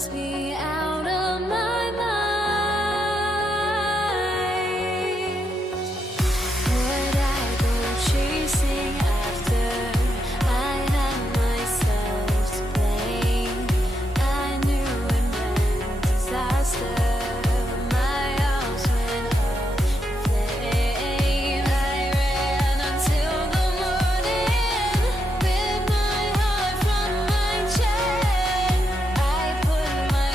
drives me out of my mind. Would I go chasing after? I had myself to blame. I knew it meant disaster. My arms went up in flame. I ran until the morning, with my heart from my chest. I put my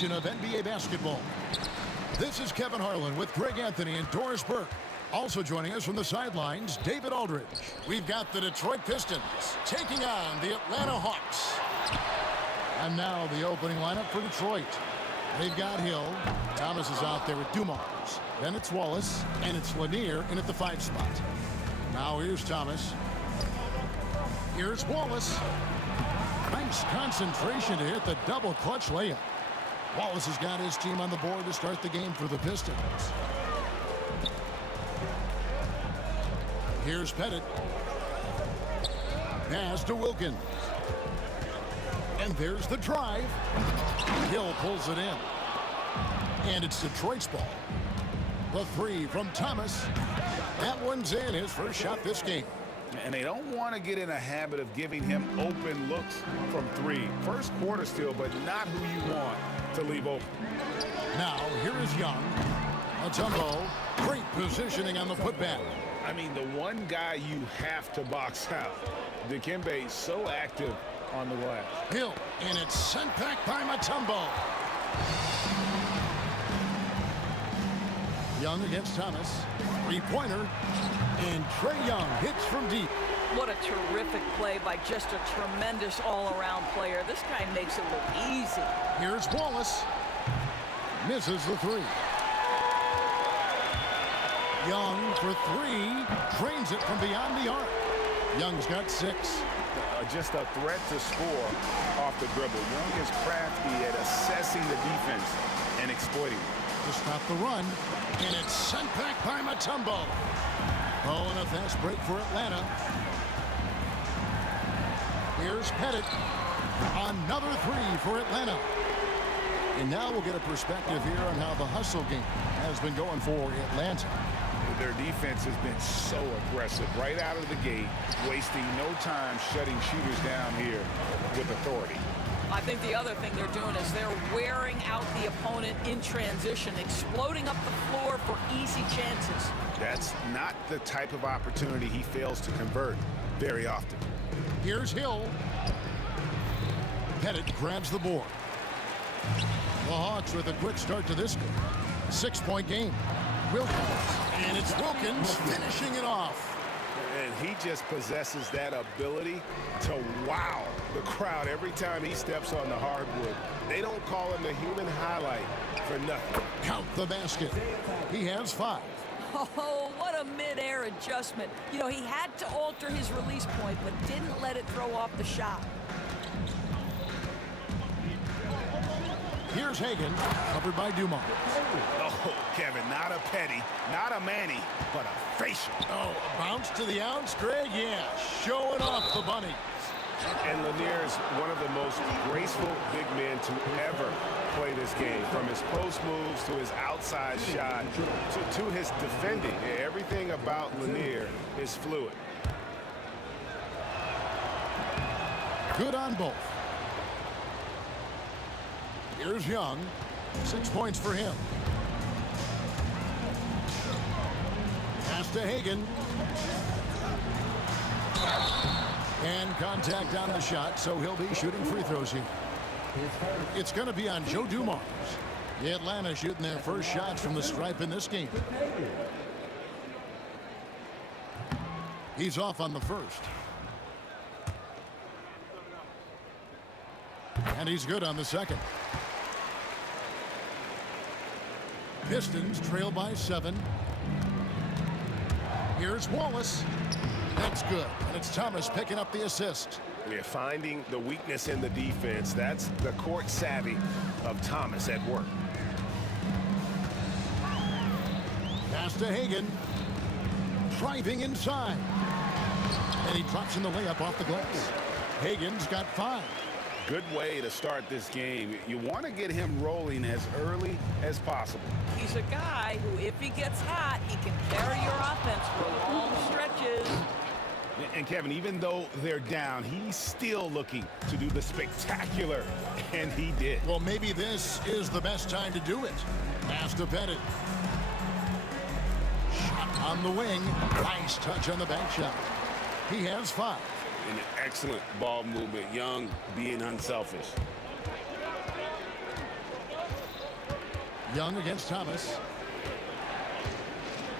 edition of NBA basketball. This is Kevin Harlan with Greg Anthony and Doris Burke. Also joining us from the sidelines, David Aldridge. We've got the Detroit Pistons taking on the Atlanta Hawks. And now the opening lineup for Detroit. They've got Hill. Thomas is out there with Dumars. Then it's Wallace, and it's Lanier in at the 5 spot. Now here's Thomas. Here's Wallace. Nice concentration to hit the double clutch layup. Wallace has got his team on the board to start the game for the Pistons. Here's Pettit. Pass to Wilkins. And there's the drive. Hill pulls it in. And it's Detroit's ball. The 3 from Thomas. That one's in, his first shot this game. And they don't want to get in a habit of giving him open looks from 3. First quarter still, but not who you want to leave open. Now, here is Young. Mutombo. Great positioning on the putback. I mean, the one guy you have to box out. Dikembe is so active on the glass. Hill, and it's sent back by Mutombo. Young against Thomas. 3-pointer. And Trae Young hits from deep. What a terrific play by just a tremendous all-around player. This guy makes it look easy. Here's Wallace. Misses the 3. Young for 3. Trains it from beyond the arc. Young's got 6. Just a threat to score off the dribble. Young is crafty at assessing the defense and exploiting it. To stop the run. And it's sent back by Mutombo. Oh, and a fast break for Atlanta. Here's Pettit. Another 3 for Atlanta. And now we'll get a perspective here on how the hustle game has been going for Atlanta. Their defense has been so aggressive right out of the gate, wasting no time shutting shooters down here with authority. I think the other thing they're doing is they're wearing out the opponent in transition, exploding up the floor for easy chances. That's not the type of opportunity he fails to convert very often. Here's Hill. Pettit grabs the board. The Hawks with a quick start to this game. 6-point game. Wilkins. And it's Wilkins finishing it off. And he just possesses that ability to wow the crowd every time he steps on the hardwood. They don't call him the human highlight for nothing. Count the basket. He has 5. Oh, what a mid-air adjustment. You know, he had to alter his release point, but didn't let it throw off the shot. Here's Hagan, covered by Dumars. Oh, Kevin, not a petty, not a Manny, but a facial. Oh, a bounce to the ounce, Greg? Yeah, showing off the bunny. And Lanier is one of the most graceful big men to ever play this game. From his post moves to his outside shot to his defending. Everything about Lanier is fluid. Good on both. Here's Young. 6 points for him. Pass to Hagan. And contact on the shot, so he'll be shooting free throws here. It's going to be on Joe Dumars. The Atlanta shooting their first shots from the stripe in this game. He's off on the first. And he's good on the second. Pistons trail by 7. Here's Wallace. That's good. And it's Thomas picking up the assist. We're finding the weakness in the defense. That's the court savvy of Thomas at work. Pass to Hagan. Driving inside. And he drops in the layup off the glass. Hagan's got 5. Good way to start this game. You want to get him rolling as early as possible. He's a guy who, if he gets hot, he can carry your offense for long stretches. And Kevin, even though they're down, he's still looking to do the spectacular, and he did. Well, maybe this is the best time to do it. Pass to Pettit. Shot on the wing. Nice touch on the bank shot. He has 5. An excellent ball movement. Young being unselfish. Young against Thomas.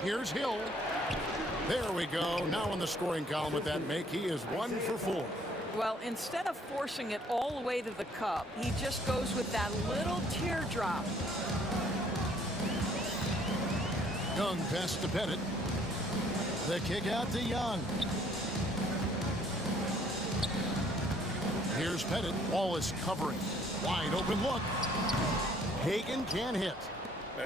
Here's Hill. There we go. Now in the scoring column with that make, he is 1 for 4. Well, instead of forcing it all the way to the cup, he just goes with that little teardrop. Young pass to Pettit. The kick out to Young. Here's Pettit. Wallace covering. Wide open look. Hagen can't hit.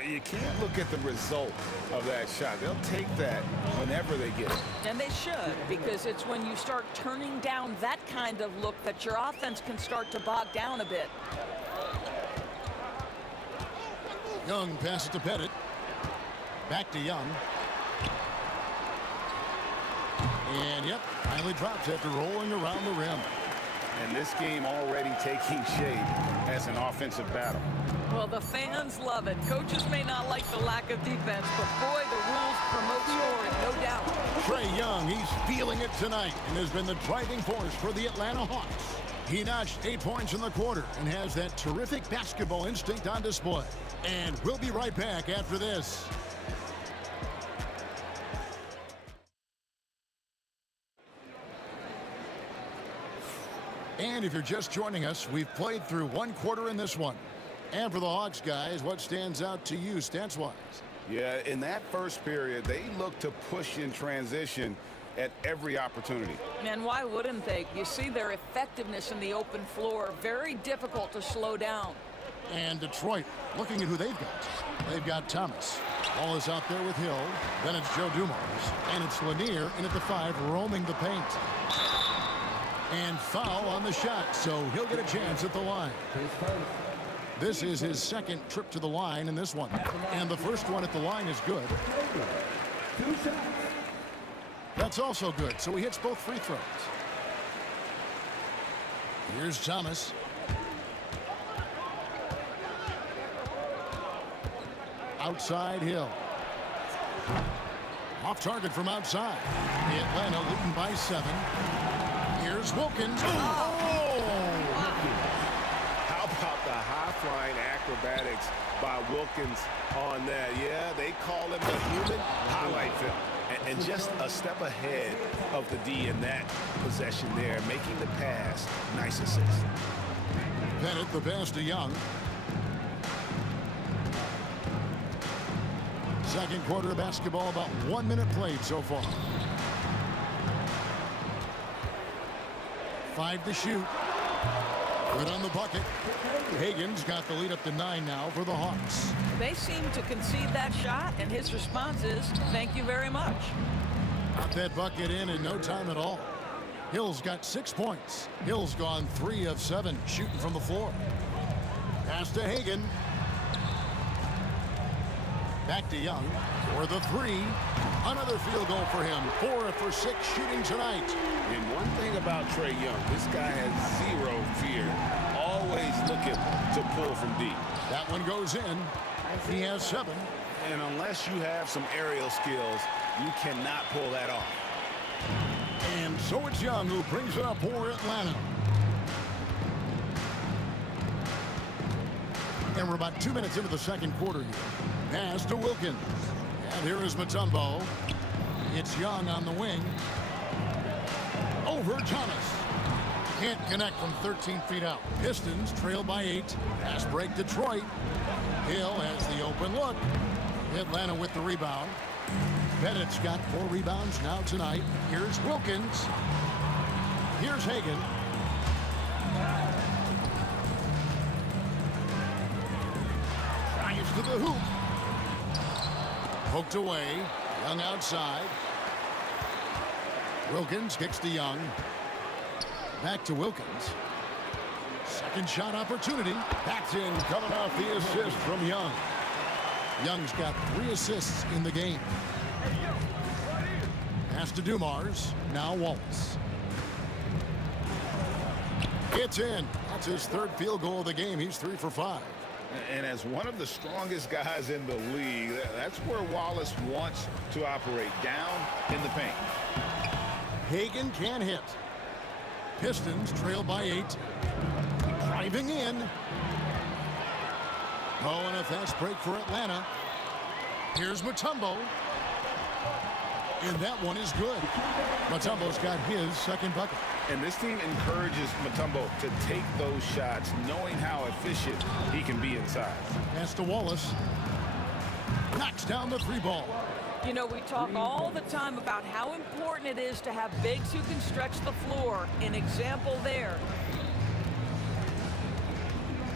You can't look at the result of that shot. They'll take that whenever they get it. And they should, because it's when you start turning down that kind of look that your offense can start to bog down a bit. Young passes to Pettit. Back to Young. And yep, finally drops after rolling around the rim. And this game already taking shape as an offensive battle. Well, the fans love it. Coaches may not like the lack of defense, but boy, the rules promote scoring, no doubt. Trae Young, he's feeling it tonight and has been the driving force for the Atlanta Hawks. He notched 8 points in the quarter and has that terrific basketball instinct on display. And we'll be right back after this. And if you're just joining us, we've played through 1 quarter in this one. And for the Hawks guys, what stands out to you stats-wise? Yeah, in that first period, they looked to push in transition at every opportunity. And why wouldn't they? You see their effectiveness in the open floor. Very difficult to slow down. And Detroit, looking at who they've got. They've got Thomas. Ball is out there with Hill. Then it's Joe Dumars. And it's Lanier in at the 5, roaming the paint. And foul on the shot, so he'll get a chance at the line. This is his second trip to the line in this one. And the first one at the line is good. That's also good, so he hits both free throws. Here's Thomas. Outside Hill. Off target from outside. Atlanta leading by 7. Here's Wilkins. How about the high-flying acrobatics by Wilkins on that? Yeah, they call him the human highlight film. And just a step ahead of the D in that possession there, making the pass. Nice assist. Pettit, the pass to Young. Second quarter of basketball, about 1 minute played so far. 5 to shoot. Good on the bucket. Hagen's got the lead up to 9 now for the Hawks. They seem to concede that shot, and his response is, thank you very much. Got that bucket in no time at all. Hill's got 6 points. Hill's gone 3 of 7 shooting from the floor. Pass to Hagen. Back to Young for the 3. Another field goal for him. 4 for 6 shooting tonight. And one thing about Trae Young, this guy has 0 fear. Always looking to pull from deep. That one goes in. He has 7. And unless you have some aerial skills, you cannot pull that off. And so it's Young who brings it up for Atlanta. And we're about 2 minutes into the second quarter here. Pass to Wilkins. And here is Mutombo. It's Young on the wing. Over Thomas. Can't connect from 13 feet out. Pistons trail by 8. Pass break Detroit. Hill has the open look. Atlanta with the rebound. Pettit's got 4 rebounds now tonight. Here's Wilkins. Here's Hagen. Drives to the hoop. Poked away. Young outside. Wilkins kicks to Young. Back to Wilkins. Second shot opportunity. That's in, coming off the assist from Young. Young's got 3 assists in the game. Pass to Dumars. Now Wallace. It's in. That's his 3rd field goal of the game. He's 3 for 5. And as one of the strongest guys in the league, that's where Wallace wants to operate, down in the paint. Hagen can't hit. Pistons trail by 8. Driving in. Oh, and a fast break for Atlanta. Here's Mutombo. And that one is good. Mutombo's got his second bucket. And this team encourages Mutombo to take those shots, knowing how efficient he can be inside. Pass to Wallace. Knocks down the three ball. You know, we talk all the time about how important it is to have bigs who can stretch the floor. An example there.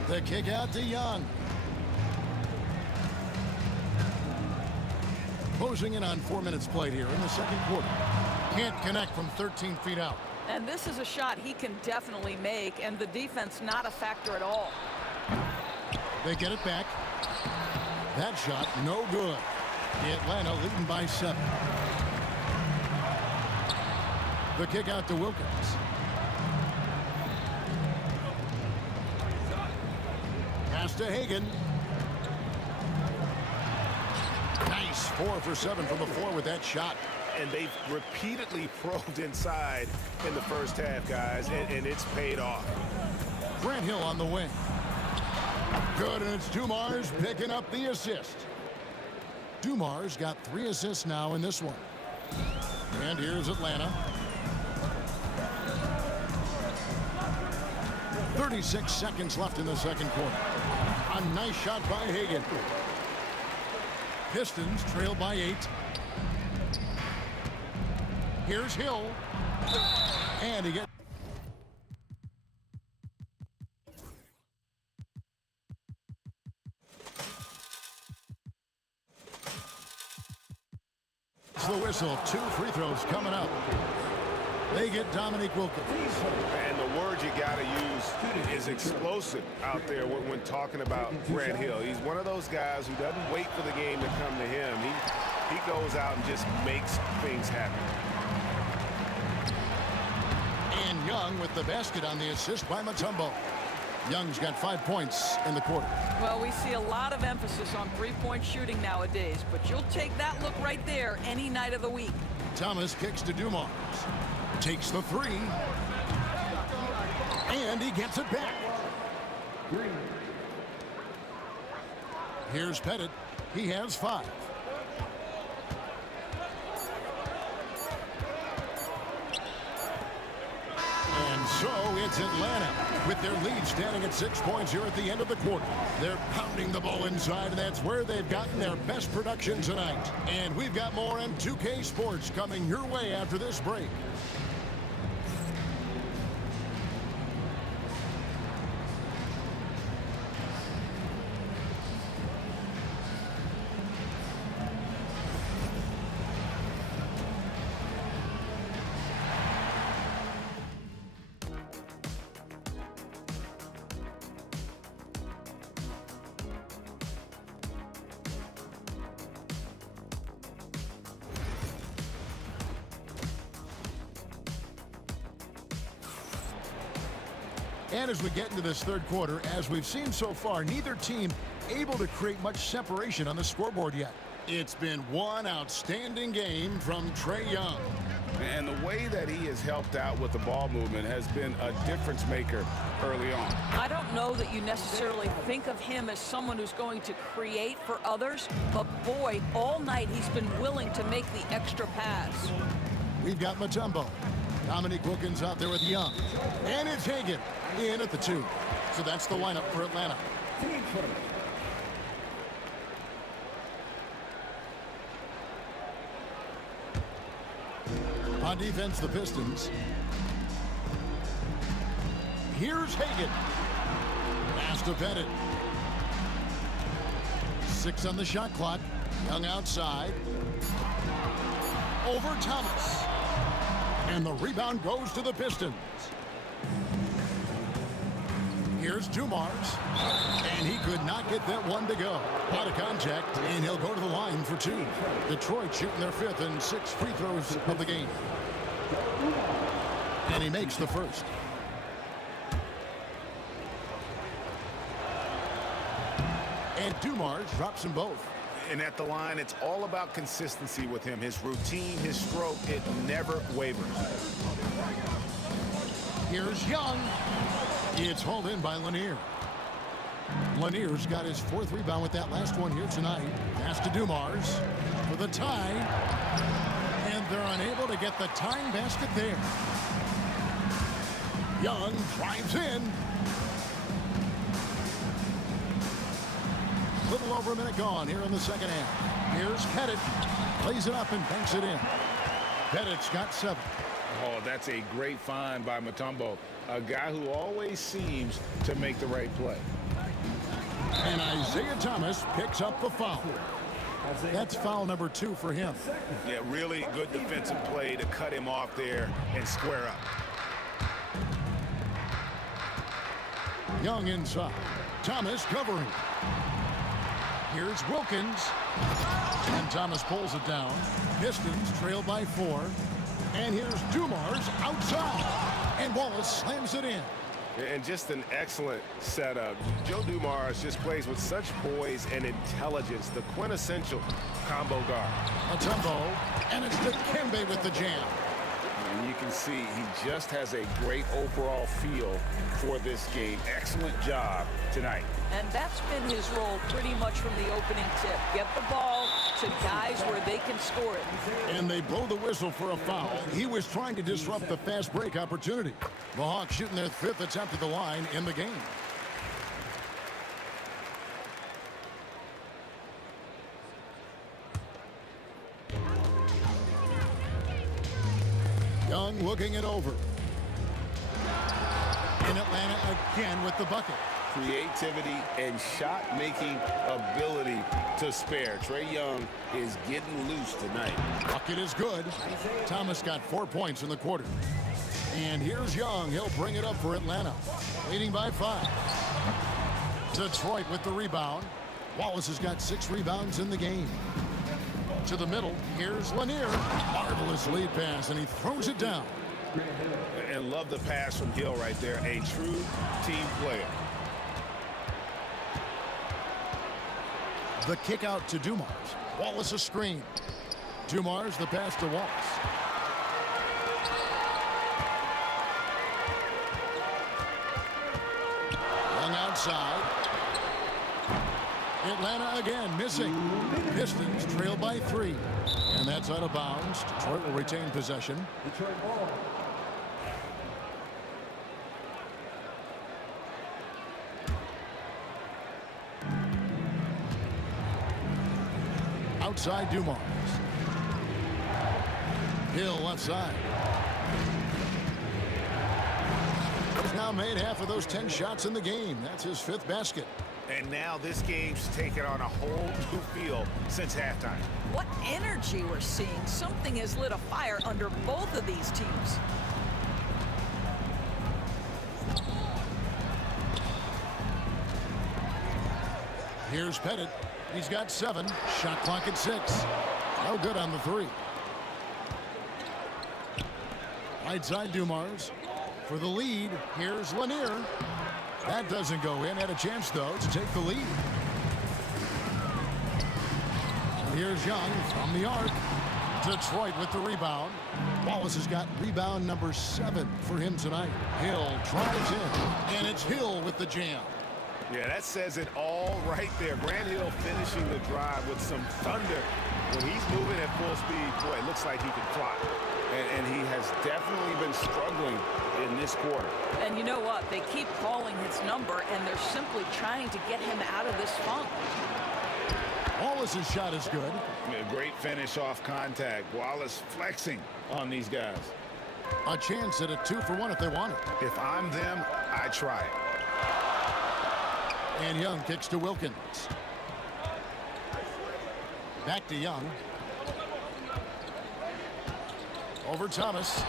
The kick out to Young. Closing in on 4 minutes played here in the second quarter. Can't connect from 13 feet out. And this is a shot he can definitely make, and the defense not a factor at all. They get it back. That shot, no good. Atlanta leading by 7. The kick out to Wilkins. Pass to Hagan. Nice, 4 for 7 from the floor with that shot. And they've repeatedly probed inside in the first half, guys, and it's paid off. Grant Hill on the wing. Good, and it's Dumars picking up the assist. Dumars got 3 assists now in this one. And here's Atlanta. 36 seconds left in the second quarter. A nice shot by Hagan. Pistons trail by 8. Here's Hill. And he gets... the whistle. 2 free throws coming up. They get Dominique Wilkins. And the word you got to use is explosive out there when talking about Grant Hill. He's one of those guys who doesn't wait for the game to come to him. He goes out and just makes things happen. And Young with the basket on the assist by Mutombo. Young's got 5 points in the quarter. Well, we see a lot of emphasis on three-point shooting nowadays, but you'll take that look right there any night of the week. Thomas kicks to Dumars. Takes the 3. And he gets it back. Here's Pettit. He has 5. And so it's Atlanta with their lead standing at 6 points here at the end of the quarter. They're pounding the ball inside, and that's where they've gotten their best production tonight. And we've got more M2K Sports coming your way after this break. And as we get into this third quarter, as we've seen so far, neither team able to create much separation on the scoreboard yet. It's been one outstanding game from Trae Young. And the way that he has helped out with the ball movement has been a difference maker early on. I don't know that you necessarily think of him as someone who's going to create for others, but boy, all night he's been willing to make the extra pass. We've got Mutombo. Dominique Wilkins out there with Young. And it's Hagan in at the 2. So that's the lineup for Atlanta. On defense, the Pistons. Here's Hagan. Pass to Pettit. 6 on the shot clock. Young outside. Over Thomas. And the rebound goes to the Pistons. Here's Dumars. And he could not get that one to go. Out of contact, and he'll go to the line for 2. Detroit shooting their 5th and 6th free throws of the game. And he makes the first. And Dumars drops them both. And at the line, it's all about consistency with him. His routine, his stroke, it never wavers. Here's Young. It's hauled in by Lanier. Lanier's got his 4th rebound with that last one here tonight. Pass to Dumars for the tie. And they're unable to get the tying basket there. Young drives in. Little over a minute gone here in the second half. Here's Pettit. Plays it up and banks it in. Pettit's got 7. Oh, that's a great find by Mutombo. A guy who always seems to make the right play. And Isaiah Thomas picks up the foul. That's foul number 2 for him. Yeah, really good defensive play to cut him off there and square up. Young inside. Thomas covering. Here's Wilkins. And Thomas pulls it down. Pistons trail by 4. And here's Dumars outside. And Wallace slams it in. And just an excellent setup. Joe Dumars just plays with such poise and intelligence, the quintessential combo guard. Mutombo, and it's Dikembe with the jam. And you can see he just has a great overall feel for this game. Excellent job tonight. And that's been his role pretty much from the opening tip. Get the ball to guys where they can score it. And they blow the whistle for a foul. He was trying to disrupt the fast break opportunity. The Hawks shooting their 5th attempt at the line in the game. Young looking it over. In Atlanta again with the bucket. Creativity and shot-making ability to spare. Trae Young is getting loose tonight. Bucket is good. Thomas got 4 points in the quarter. And here's Young. He'll bring it up for Atlanta. Leading by 5. Detroit with the rebound. Wallace has got 6 rebounds in the game. To the middle. Here's Lanier. Marvelous lead pass, and he throws it down. And love the pass from Hill right there. A true team player. The kick out to Dumars. Wallace a screen. Dumars the pass to Wallace. Young outside. Atlanta again missing. Pistons trail by 3. And that's out of bounds. Detroit will retain possession. Detroit ball. Outside Dumars. Hill left side. He's now made half of those 10 shots in the game. That's his 5th basket. And now this game's taken on a whole new feel since halftime. What energy we're seeing. Something has lit a fire under both of these teams. Here's Pettit. He's got 7. Shot clock at 6. No good on the 3. Right side Dumars. For the lead, here's Lanier. That doesn't go in. Had a chance, though, to take the lead. Here's Young from the arc. Detroit with the rebound. Wallace has got rebound number 7 for him tonight. Hill drives in, and it's Hill with the jam. Yeah, that says it all right there. Grant Hill finishing the drive with some thunder. When he's moving at full speed, boy, it looks like he can fly. And he has definitely been struggling in this quarter. And you know what? They keep calling his number, and they're simply trying to get him out of this funk. Wallace's shot is good. A great finish off contact. Wallace flexing on these guys. A chance at a 2-for-1 if they want it. If I'm them, I try it. And Young kicks to Wilkins. Back to Young. Over Thomas.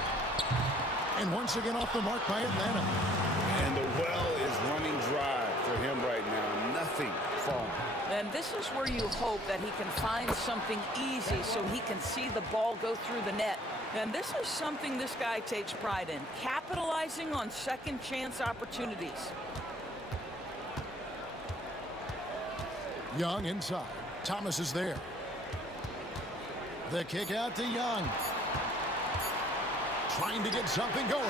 And once again off the mark by Atlanta. And the well is running dry for him right now. Nothing falling. And this is where you hope that he can find something easy so he can see the ball go through the net. And this is something this guy takes pride in, capitalizing on second chance opportunities. Young inside. Thomas is there. The kick out to Young. Trying to get something going.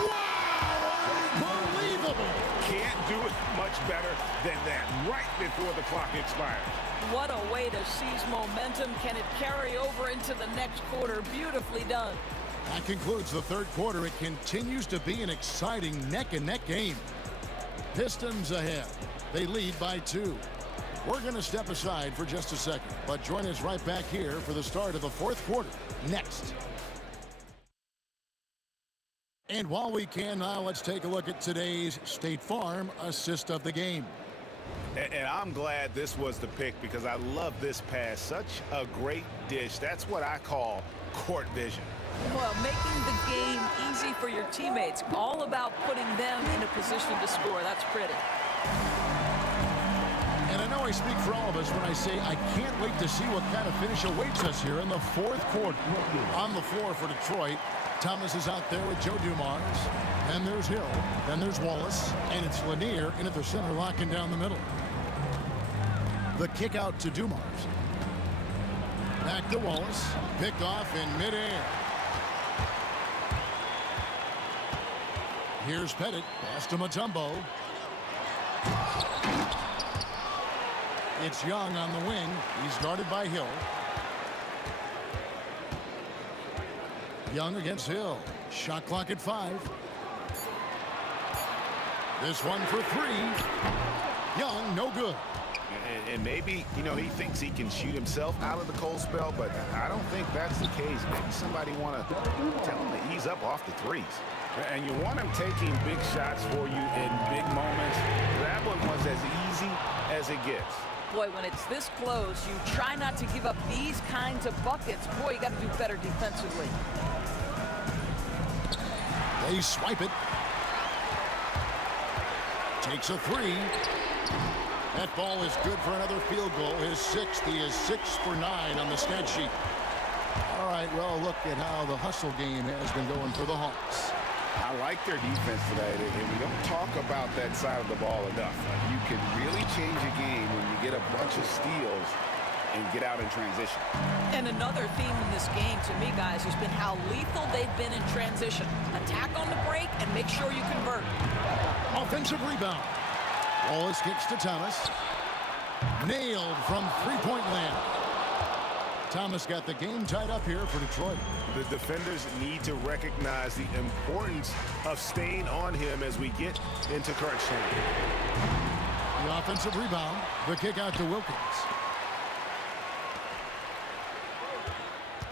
Wow! Unbelievable. Can't do it much better than that right before the clock expires. What a way to seize momentum. Can it carry over into the next quarter? Beautifully done. That concludes the third quarter. It continues to be an exciting neck-and-neck game. Pistons ahead. They lead by 2. We're going to step aside for just a second, but join us right back here for the start of the fourth quarter next. And while we can now, let's take a look at today's State Farm assist of the game. And I'm glad this was the pick because I love this pass. Such a great dish. That's what I call court vision. Well, making the game easy for your teammates. All about putting them in a position to score. That's pretty. And I know I speak for all of us when I say I can't wait to see what kind of finish awaits us here in the fourth quarter. On the floor for Detroit, Thomas is out there with Joe Dumars. Then there's Hill. Then there's Wallace. And it's Lanier in at the center, locking down the middle. The kick out to Dumars. Back to Wallace. Picked off in midair. Here's Pettit. Pass to Mutombo. It's Young on the wing. He's guarded by Hill. Young against Hill. Shot clock at 5. This one for 3. Young, no good. And maybe, you know, he thinks he can shoot himself out of the cold spell, but I don't think that's the case. Maybe somebody want to tell him to ease up off the threes. And you want him taking big shots for you in big moments. That one was as easy as it gets. Boy, when it's this close, you try not to give up these kinds of buckets. Boy, you got to do better defensively. They swipe it. Takes a 3. That ball is good for another field goal. His 6th. He is 6 for 9 on the stat sheet. All right, well, look at how the hustle game has been going for the Hawks. I like their defense today, and we don't talk about that side of the ball enough. You can really change a game when you get a bunch of steals and get out in transition. And another theme in this game, to me, guys, has been how lethal they've been in transition. Attack on the break and make sure you convert. Offensive rebound. Wallace kicks to Thomas. Nailed from three-point land. Thomas got the game tied up here for Detroit. The defenders need to recognize the importance of staying on him as we get into crunch time. The offensive rebound. The kick out to Wilkins.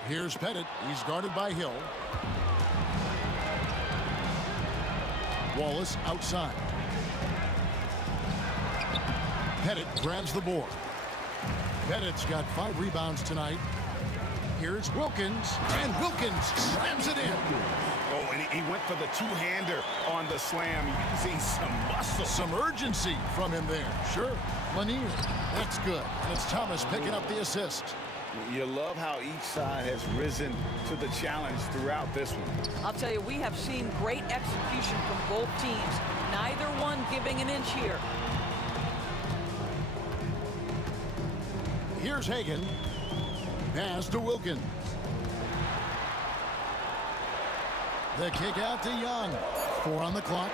Here's Pettit. He's guarded by Hill. Wallace outside. Pettit grabs the board. Pettit's got 5 rebounds tonight. Here's Wilkins, and Wilkins slams it in. Oh, and he went for the two-hander on the slam. You can see some muscle. Some urgency from him there. Sure. Lanier. That's good. And it's Thomas picking up the assist. You love how each side has risen to the challenge throughout this one. I'll tell you, we have seen great execution from both teams. Neither one giving an inch here. Here's Hagan. Pass to Wilkins. The kick out to Young. 4 on the clock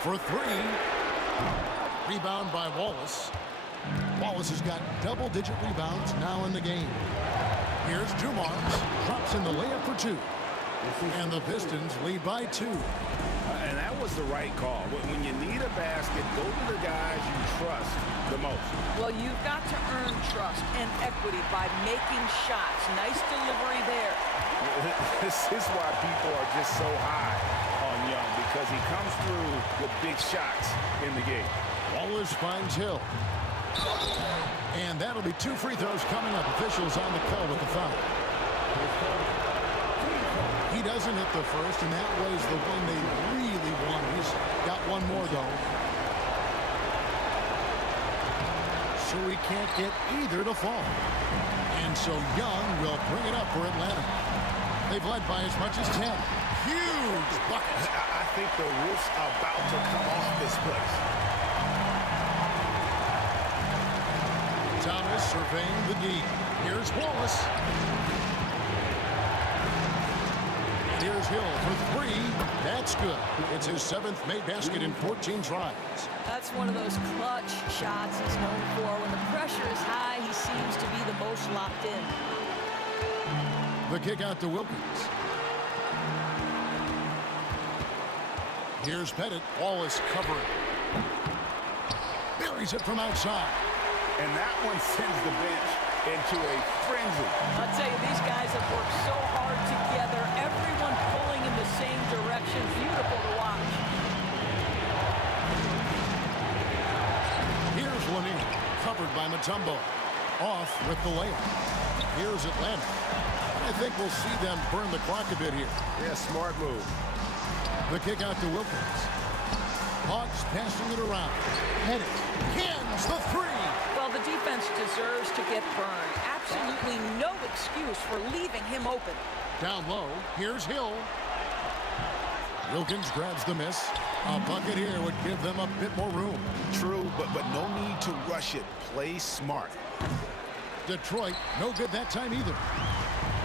for 3. Rebound by Wallace. Wallace has got double-digit rebounds now in the game. Here's Dumars. Drops in the layup for 2. And the Pistons lead by 2. And that was the right call. When you need a basket, go to the guys you trust the most. Well, you've got to earn trust and equity by making shots. Nice delivery there. This is why people are just so high on Young, because he comes through with big shots in the game. Wallace finds Hill. And that'll be 2 free throws coming up. Officials on the call with the foul. He doesn't hit the first, and that was the one they really wanted. He's got one more, though. So he can't get either to fall. And so Young will bring it up for Atlanta. They've led by as much as 10. Huge bucket. I think the roof's about to come off this place. Thomas surveying the D. Here's Wallace. Here's Hill for three. That's good. It's his 7th made basket in 14 tries. That's one of those clutch shots he's known for. When the pressure is high, he seems to be the most locked in. The kick out to Wilkins. Here's Pettit. All is covering. Buries it from outside. And that one sends the bench into a frenzy. I'll tell you, these guys have worked so hard together. Everyone pulling in the same direction. Beautiful to watch. Here's Lanier. Covered by Mutombo. Off with the layup. Here's Atlanta. I think we'll see them burn the clock a bit here. Yeah, smart move. The kick out to Wilkins. Hawks passing it around. Pettit cans the three. Well, the defense deserves to get burned. Absolutely no excuse for leaving him open. Down low, here's Hill. Wilkins grabs the miss. A bucket here would give them a bit more room. True, but no need to rush it. Play smart. Detroit, no good that time either.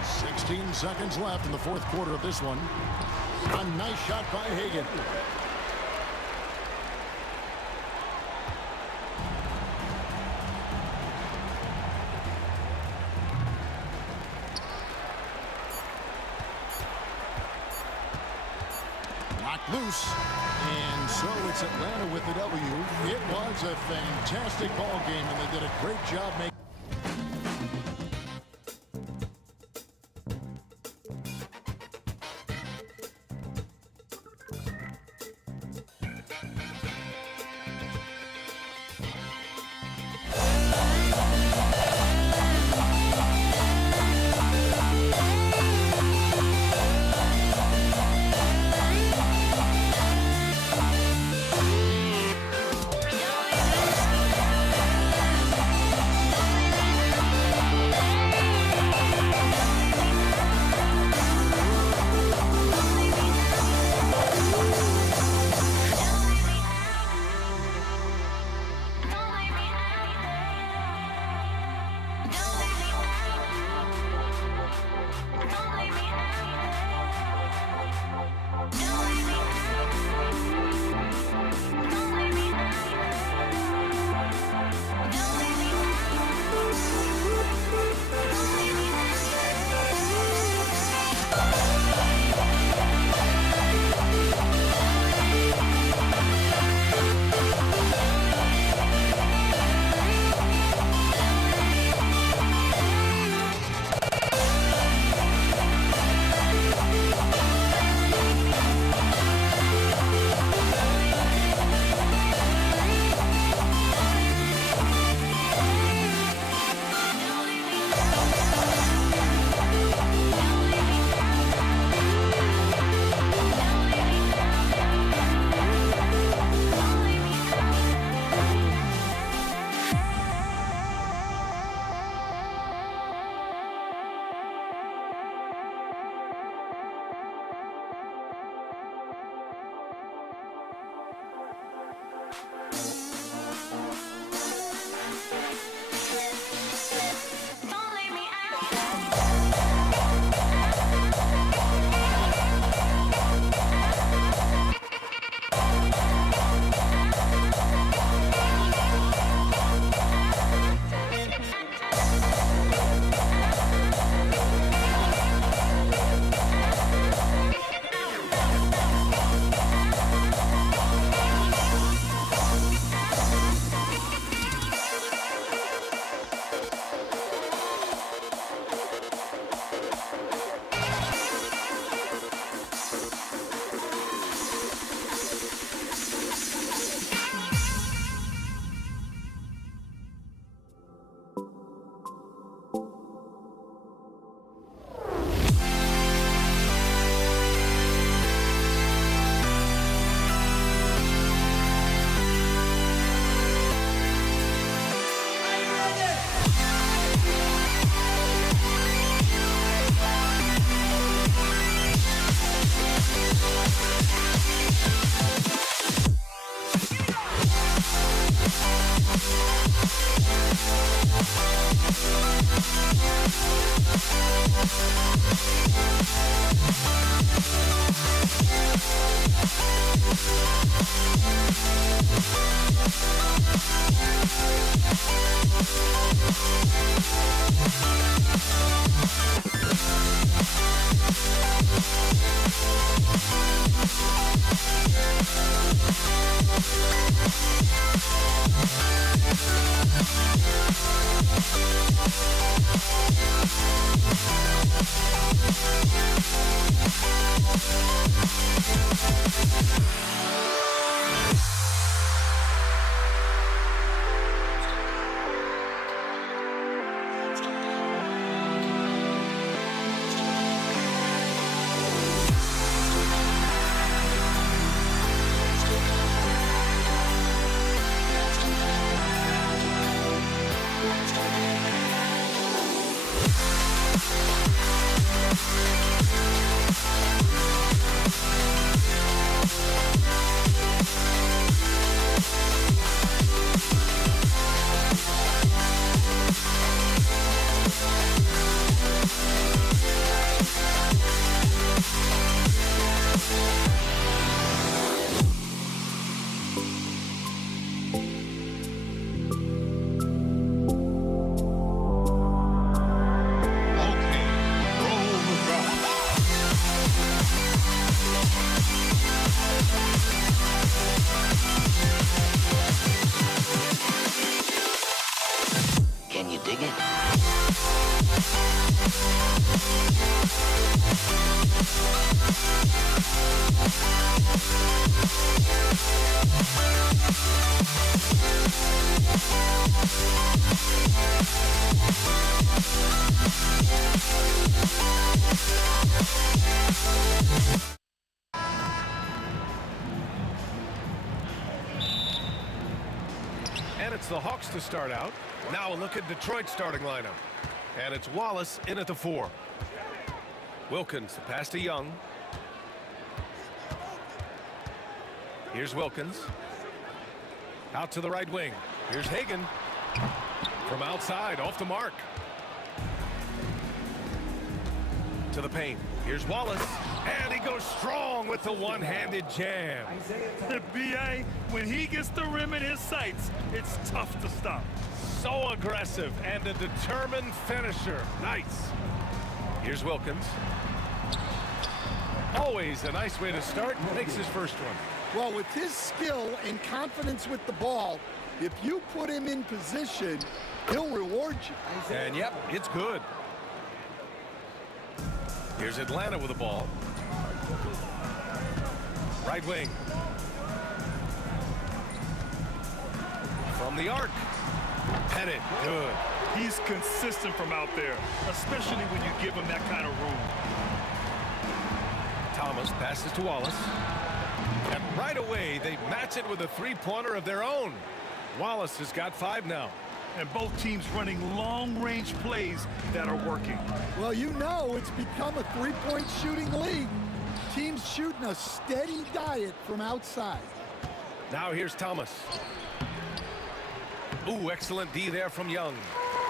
16 seconds left in the 4th quarter of this one. A nice shot by Hagan. Knocked loose. And so it's Atlanta with the W. It was a fantastic ball game, and they did a great job making. Can you dig it? And it's the Hawks to start out. Now a look at Detroit's starting lineup. And it's Wallace in at the 4. Wilkins, the pass to Young. Here's Wilkins. Out to the right wing. Here's Hagan. From outside, off the mark. To the paint. Here's Wallace. And he goes strong with the one-handed jam. The BA, when he gets the rim in his sights, it's tough to stop. So aggressive and a determined finisher. Nice. Here's Wilkins. Always a nice way to start. Makes his first one. Well, with his skill and confidence with the ball, if you put him in position, he'll reward you. And yep, it's good. Here's Atlanta with the ball. Right wing. From the arc. Pettit, good. He's consistent from out there, especially when you give him that kind of room. Thomas passes to Wallace. And right away, they match it with a three-pointer of their own. Wallace has got 5 now. And both teams running long-range plays that are working. Well, you know it's become a three-point shooting league. Teams shooting a steady diet from outside. Now here's Thomas. Ooh, excellent D there from Young.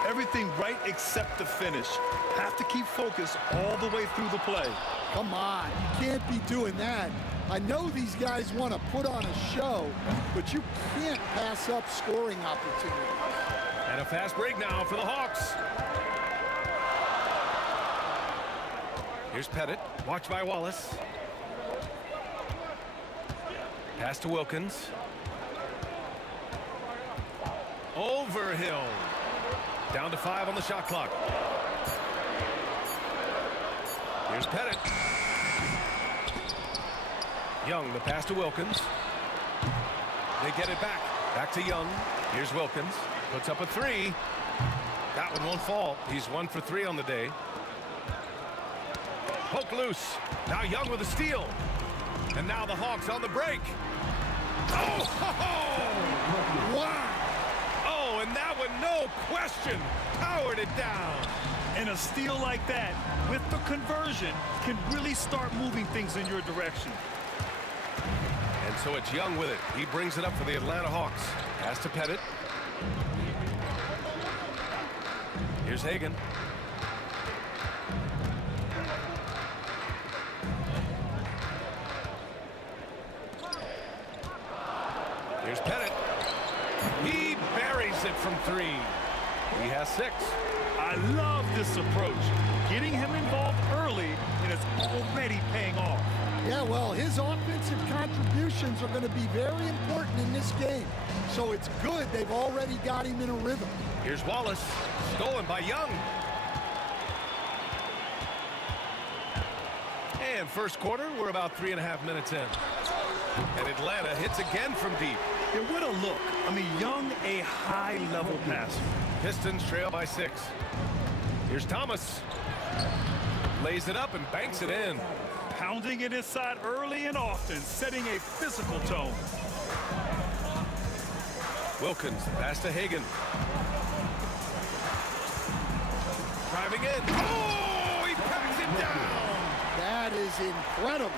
Everything right except the finish. Have to keep focused all the way through the play. Come on, you can't be doing that. I know these guys want to put on a show, but you can't pass up scoring opportunities. And a fast break now for the Hawks. Here's Pettit, watched by Wallace. Pass to Wilkins. Overhill. Down to 5 on the shot clock. Here's Pettit. Young, the pass to Wilkins. They get it back. Back to Young. Here's Wilkins. Puts up a 3. That one won't fall. He's 1 for 3 on the day. Poke loose. Now Young with a steal. And now the Hawks on the break. Oh! Wow! Oh, and that one, no question, powered it down. And a steal like that, with the conversion, can really start moving things in your direction. And so it's Young with it. He brings it up for the Atlanta Hawks. Pass to Pettit. Here's Hagan. Here's Pettit. He buries it from 3. He has 6. I love this approach. Getting him involved early, and it's already paying off. Yeah, well, his offensive contributions are going to be very important in this game. So it's good they've already got him in a rhythm. Here's Wallace, stolen by Young. And first quarter, we're about 3.5 minutes in. And Atlanta hits again from deep. And what a look. I mean, Young, a high-level passer. Pistons trail by 6. Here's Thomas. Lays it up and banks it in. Pounding it inside early and often, setting a physical tone. Wilkins, pass to Hagan. Driving in. Oh, he packs it down. That is incredible.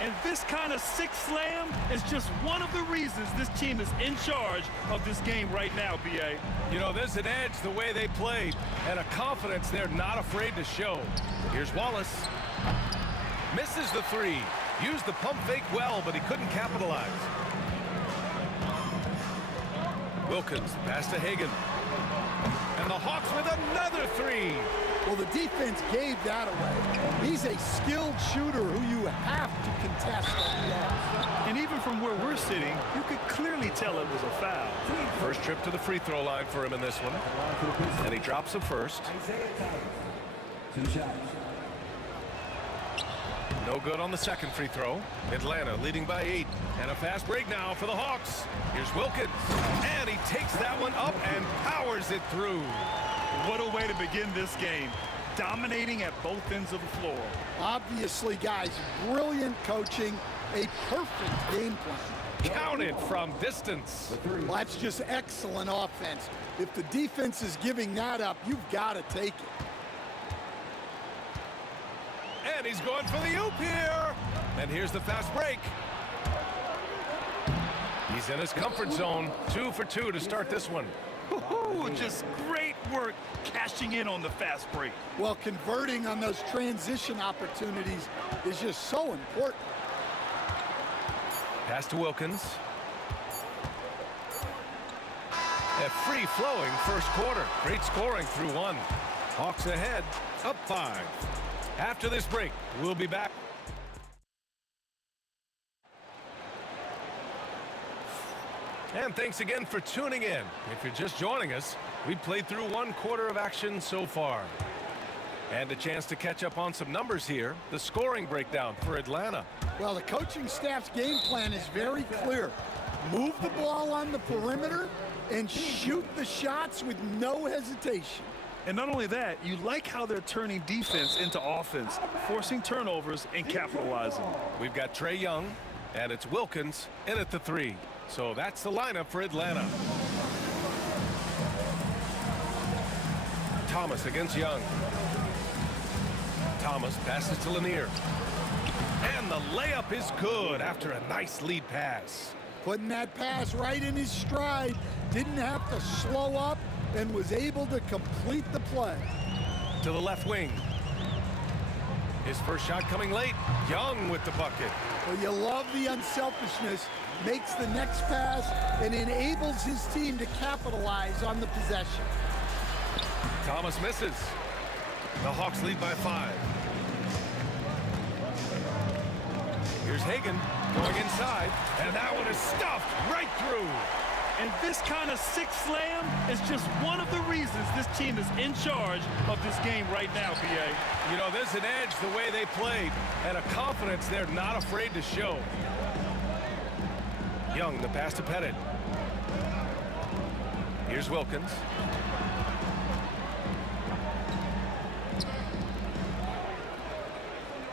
And this kind of six slam is just one of the reasons this team is in charge of this game right now, B.A. You know, there's an edge the way they played and a confidence they're not afraid to show. Here's Wallace. Misses the 3. Used the pump fake well, but he couldn't capitalize. Wilkins, pass to Hagan. And the Hawks with another 3. Well, the defense gave that away. He's a skilled shooter who you have to contest on the arc. And even from where we're sitting, you could clearly tell it was a foul. First trip to the free throw line for him in this one. And he drops the first. No good on the second free throw. Atlanta leading by 8. And a fast break now for the Hawks. Here's Wilkins. And he takes that one up and powers it through. What a way to begin this game. Dominating at both ends of the floor. Obviously, guys, brilliant coaching, a perfect game plan. Counted from distance. Well, that's just excellent offense. If the defense is giving that up, you've got to take it. And he's going for the oop here. And here's the fast break. He's in his comfort zone. 2 for 2 to start this one. Ooh, just great work cashing in on the fast break. Well, converting on those transition opportunities is just so important. Pass to Wilkins. A free-flowing first quarter. Great scoring through 1. Hawks ahead, up 5. After this break, we'll be back. And thanks again for tuning in. If you're just joining us, we've played through 1 quarter of action so far. And a chance to catch up on some numbers here. The scoring breakdown for Atlanta. Well, the coaching staff's game plan is very clear. Move the ball on the perimeter and shoot the shots with no hesitation. And not only that, you like how they're turning defense into offense, forcing turnovers and capitalizing. We've got Trae Young, and it's Wilkins in at the 3. So that's the lineup for Atlanta. Thomas against Young. Thomas passes to Lanier. And the layup is good after a nice lead pass. Putting that pass right in his stride, didn't have to slow up, and was able to complete the play. To the left wing. His first shot coming late. Young with the bucket. Well, you love the unselfishness. Makes the next pass and enables his team to capitalize on the possession. Thomas misses. The Hawks lead by 5. Here's Hagan going inside, and that one is stuffed right through. And this kind of six slam is just one of the reasons this team is in charge of this game right now, B.A. You know, there's an edge the way they played and a confidence they're not afraid to show. Young, the pass to Pettit. Here's Wilkins.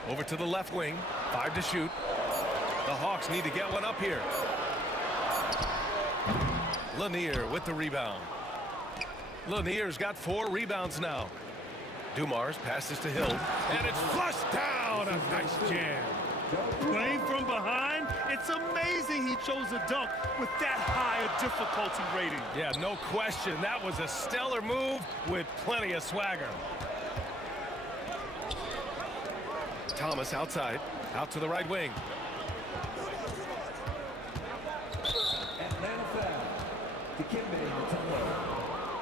Over to the left wing. 5 to shoot. The Hawks need to get one up here. Lanier with the rebound. Lanier's got 4 rebounds now. Dumars passes to Hill. And it's flushed down. A nice jam. Playing from behind, it's amazing he chose a dunk with that high a difficulty rating. Yeah, no question. That was a stellar move with plenty of swagger. Thomas outside, out to the right wing. Atlanta foul. Dikembe Mutombo.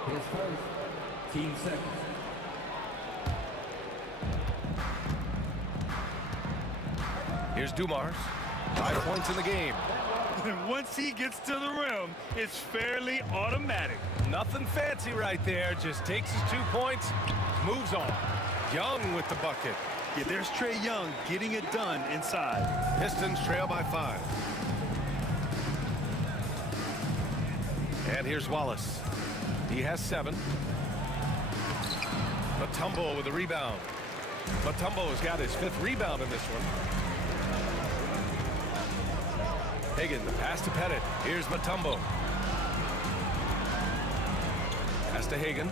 His Team seconds. Here's Dumars. 5 points in the game. And once he gets to the rim, it's fairly automatic. Nothing fancy right there. Just takes his 2 points, moves on. Young with the bucket. Yeah, there's Trae Young getting it done inside. Pistons trail by 5. And here's Wallace. He has 7. Mutombo with a rebound. Mutombo has got his 5th rebound in this one. Hagan, the pass to Pettit. Here's Mutombo. Pass to Hagan.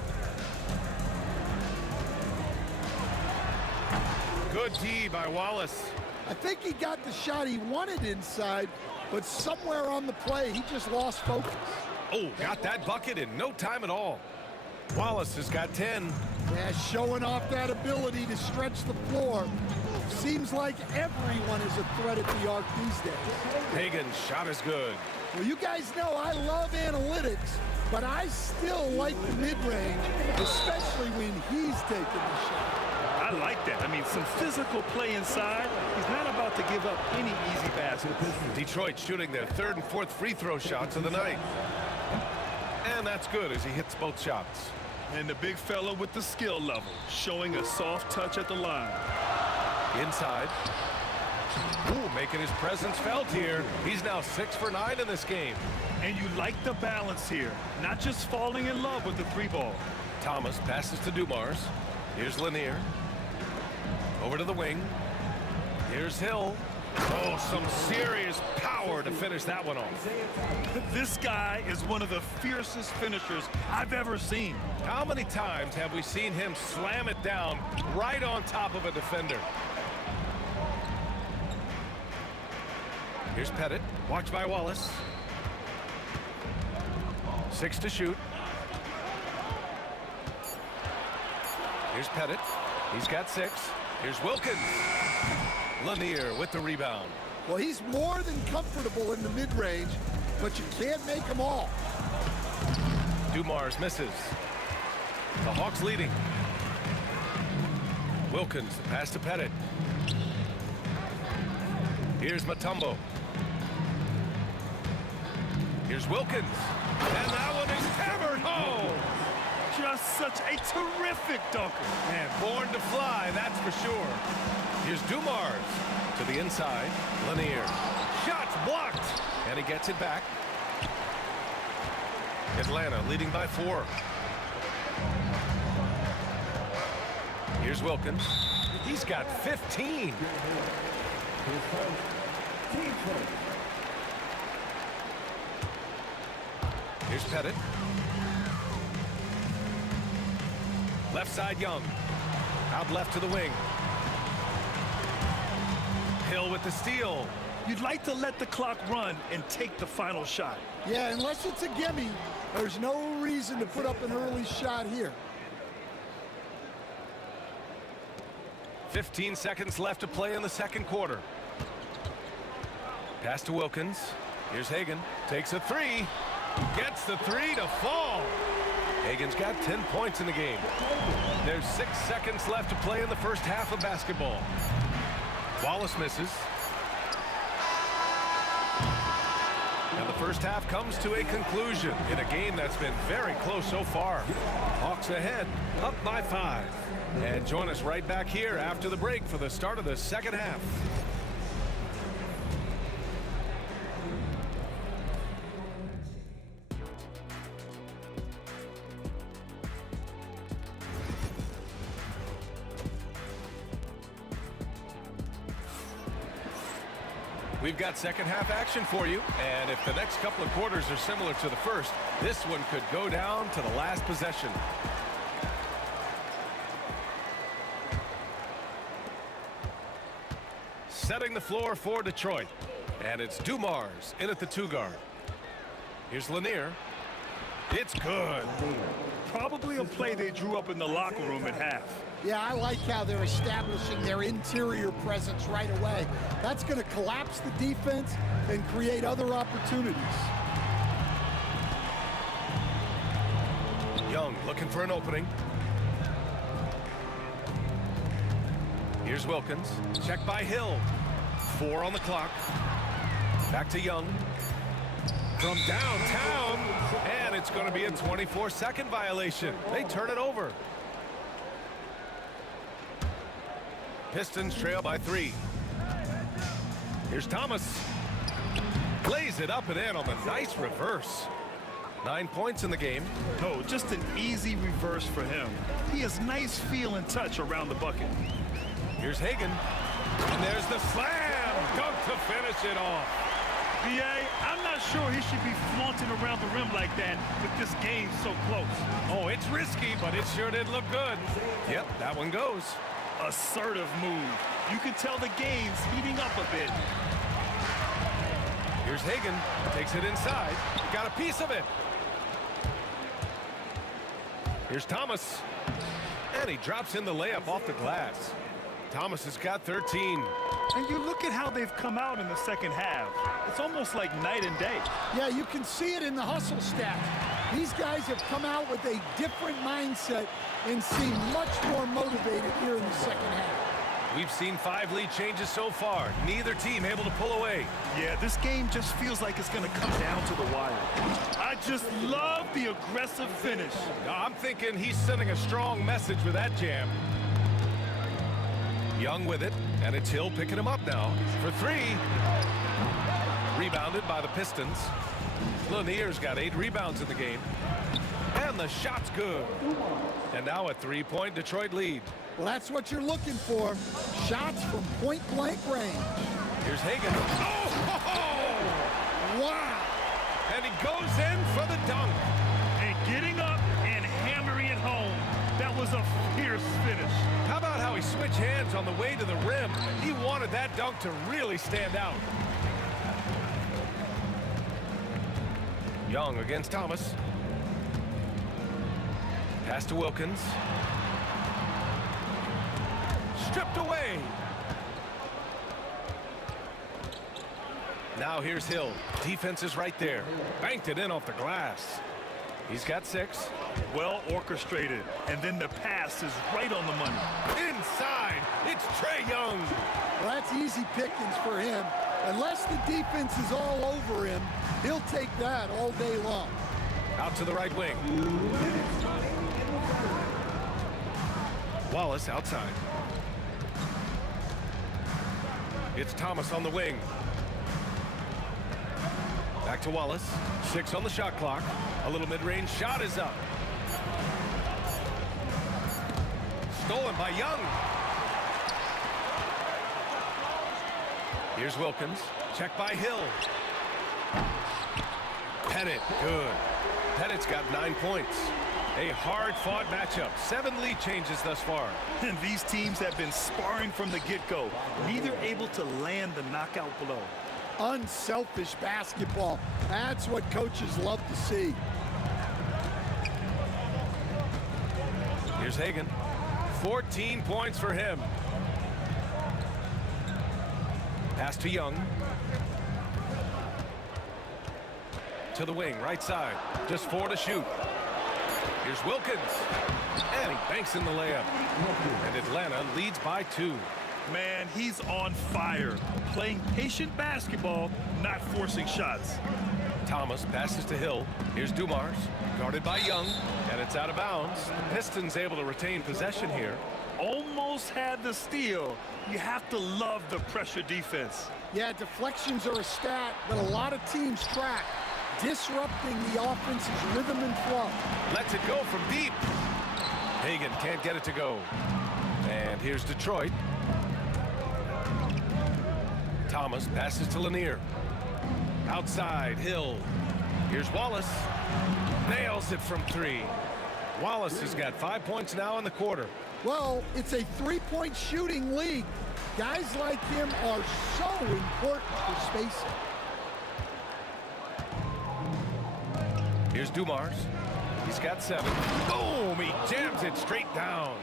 Good D by Wallace. I think he got the shot he wanted inside, but somewhere on the play, he just lost focus. Oh, got that bucket in no time at all. Wallace has got 10. Yeah, showing off that ability to stretch the floor. Seems like everyone is a threat at the arc these days. Hagan's shot is good. Well, you guys know I love analytics, but I still like the mid-range, especially when he's taking the shot. I like that. I mean, some physical play inside. He's not about to give up any easy baskets. Detroit shooting their 3rd and 4th free throw shots of the night. And that's good as he hits both shots. And the big fella with the skill level, showing a soft touch at the line. Inside. Ooh, making his presence felt here. He's now 6 for 9 in this game. And you like the balance here, not just falling in love with the 3-ball. Thomas passes to Dumars. Here's Lanier. Over to the wing. Here's Hill. Oh, some serious power to finish that one off. This guy is one of the fiercest finishers I've ever seen. How many times have we seen him slam it down right on top of a defender? Here's Pettit. Watched by Wallace. 6 to shoot. Here's Pettit. He's got 6. Here's Wilkins. Lanier with the rebound. Well, he's more than comfortable in the mid-range, but you can't make them all. Dumars misses. The Hawks leading. Wilkins, pass to Pettit. Here's Mutombo. Here's Wilkins. And that one is hammered home. Just such a terrific dunker. Man, born to fly, that's for sure. Here's Dumars to the inside. Lanier. Shots blocked. And he gets it back. Atlanta leading by 4. Here's Wilkins. He's got 15. Here's Pettit. Left side Young. Out left to the wing. Hill with the steal. You'd like to let the clock run and take the final shot. Yeah, unless it's a gimme, there's no reason to put up an early shot here. 15 seconds left to play in the second quarter. Pass to Wilkins. Here's Hagan. Takes a 3. Gets the 3 to fall. Hagan's got 10 points in the game. There's 6 seconds left to play in the first half of basketball. Wallace misses. And the first half comes to a conclusion in a game that's been very close so far. Hawks ahead, up by 5. And join us right back here after the break for the start of the second half. We've got second half action for you, and if the next couple of quarters are similar to the first, this one could go down to the last possession. Setting the floor for Detroit, and it's Dumars in at the 2 guard. Here's Lanier. It's good. Probably a play they drew up in the locker room at half. Yeah, I like how they're establishing their interior presence right away. That's going to collapse the defense and create other opportunities. Young Young looking for an opening. Here's Wilkins. Check by Hill. 4 on the clock. Back to Young. From downtown. And it's going to be a 24-second violation. They turn it over. Pistons trail by 3. Here's Thomas. Lays it up and in on the nice reverse. 9 points in the game. No, just an easy reverse for him. He has nice feel and touch around the bucket. Here's Hagan. And there's the slam. Dunk to finish it off. B.A., I'm not sure he should be flaunting around the rim like that with this game so close. Oh, it's risky, but it sure did look good. Yep, that one goes. Assertive move. You can tell the game's heating up a bit. Here's Hagan. Takes it inside. Got a piece of it. Here's Thomas. And he drops in the layup off the glass. Thomas has got 13. And you look at how they've come out in the second half. It's almost like night and day. Yeah, you can see it in the hustle stat. These guys have come out with a different mindset and seem much more motivated here in the second half. We've seen 5 lead changes so far. Neither team able to pull away. Yeah, this game just feels like it's going to come down to the wire. I just love the aggressive finish. I'm thinking he's sending a strong message with that jam. Young with it, and it's Hill picking him up now for 3. Rebounded by the Pistons. Lanier's got 8 rebounds in the game. And the shot's good. And now a 3-point Detroit lead. Well, that's what you're looking for. Shots from point-blank range. Here's Hagan. Oh! Wow! And he goes in for the dunk. And getting up and hammering it home. That was a fierce finish. How about how he switched hands on the way to the rim? He wanted that dunk to really stand out. Young against Thomas. Pass to Wilkins. Stripped away. Now here's Hill. Defense is right there. Banked it in off the glass. He's got 6. Well orchestrated. And then the pass is right on the money. Inside. It's Trae Young. Well, that's easy pickings for him. Unless the defense is all over him, he'll take that all day long. Out to the right wing. Wallace outside. It's Thomas on the wing. Back to Wallace. 6 on the shot clock. A little mid-range shot is up. Stolen by Young. Here's Wilkins. Check by Hill. Pettit, good. Pettit's got 9 points. A hard-fought matchup. 7 lead changes thus far. And these teams have been sparring from the get-go. Neither able to land the knockout blow. Unselfish basketball. That's what coaches love to see. Here's Hagan. 14 points for him. Pass to Young. To the wing, right side. Just 4 to shoot. Here's Wilkins. And he banks in the layup. And Atlanta leads by 2. Man, he's on fire. Playing patient basketball, not forcing shots. Thomas passes to Hill. Here's Dumars. Guarded by Young. And it's out of bounds. Pistons able to retain possession here. Almost had the steal. You have to love the pressure defense. Yeah, deflections are a stat that a lot of teams track. Disrupting the offense's rhythm and flow. Lets it go from deep. Hagan can't get it to go. And here's Detroit. Thomas passes to Lanier. Outside, Hill. Here's Wallace. Nails it from 3. Wallace has got 5 points now in the quarter. Well, it's a 3-point shooting league. Guys like him are so important for spacing. Here's Dumars. He's got 7. Boom! He jams it straight down.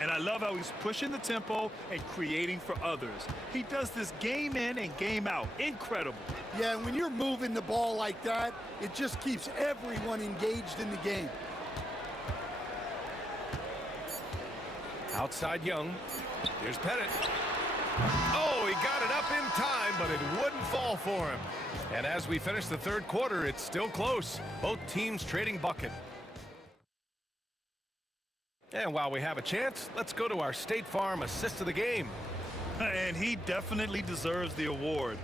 And I love how he's pushing the tempo and creating for others. He does this game in and game out. Incredible. Yeah, when you're moving the ball like that, it just keeps everyone engaged in the game. Outside Young. Here's Pettit. Oh, he got it up in time, but it wouldn't fall for him. And as we finish the third quarter, it's still close. Both teams trading bucket. And while we have a chance, let's go to our State Farm assist of the game. And he definitely deserves the award.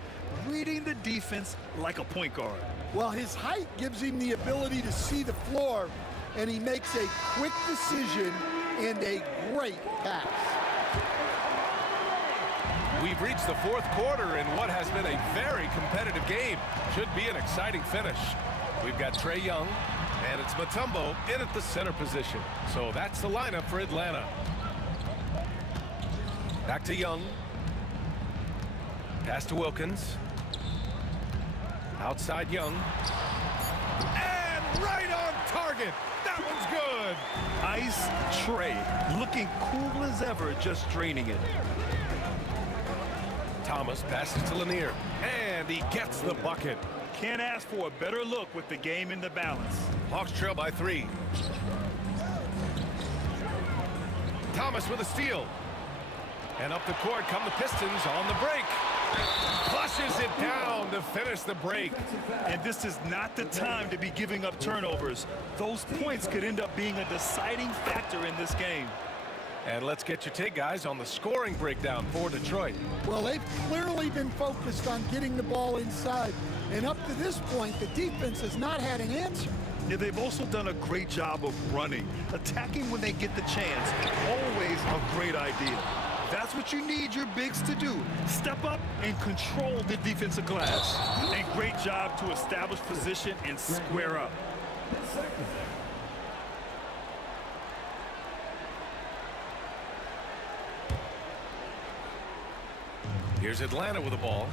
Reading the defense like a point guard. Well, his height gives him the ability to see the floor, and he makes a quick decision and a great pass. We've reached the fourth quarter in what has been a very competitive game. Should be an exciting finish. We've got Trae Young, and it's Mutombo in at the center position. So that's the lineup for Atlanta. Back to Young. Pass to Wilkins. Outside Young. And right on target. That one's good. Ice Trae, looking cool as ever, just draining it. Thomas passes to Lanier, and he gets the bucket. Can't ask for a better look with the game in the balance. Hawks trail by 3. Thomas with a steal. And up the court come the Pistons on the break. Flushes it down to finish the break. And this is not the time to be giving up turnovers. Those points could end up being a deciding factor in this game. And let's get your take, guys, on the scoring breakdown for Detroit. Well, they've clearly been focused on getting the ball inside. And up to this point, the defense has not had an answer. Yeah, they've also done a great job of running. Attacking when they get the chance, always a great idea. That's what you need your bigs to do. Step up and control the defensive glass. And great job to establish position and square up. Here's Atlanta with the ball.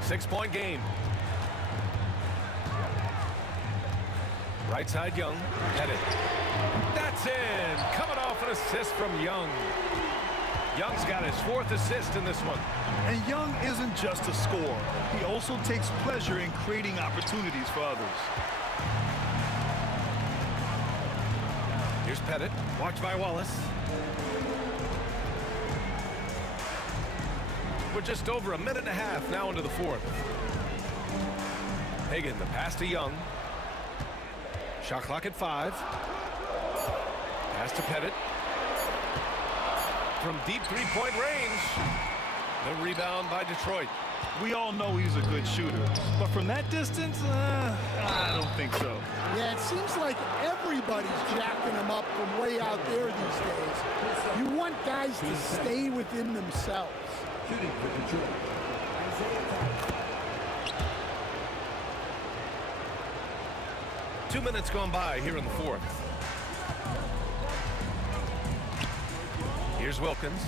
6-point game. Right side Young. Headed. That's in. Coming off an assist from Young. Young's got his 4th assist in this one. And Young isn't just a scorer. He also takes pleasure in creating opportunities for others. Here's Pettit. Watched by Wallace. We're just over a minute and a half now into the 4th. Hagan, the pass to Young. Shot clock at 5. Pass to Pettit. From deep 3-point range. The rebound by Detroit. We all know he's a good shooter, but from that distance, I don't think so. Yeah, it seems like everybody's jacking him up from way out there these days. You want guys to stay within themselves. Shooting for Detroit. 2 minutes gone by here in the 4th. Here's Wilkins.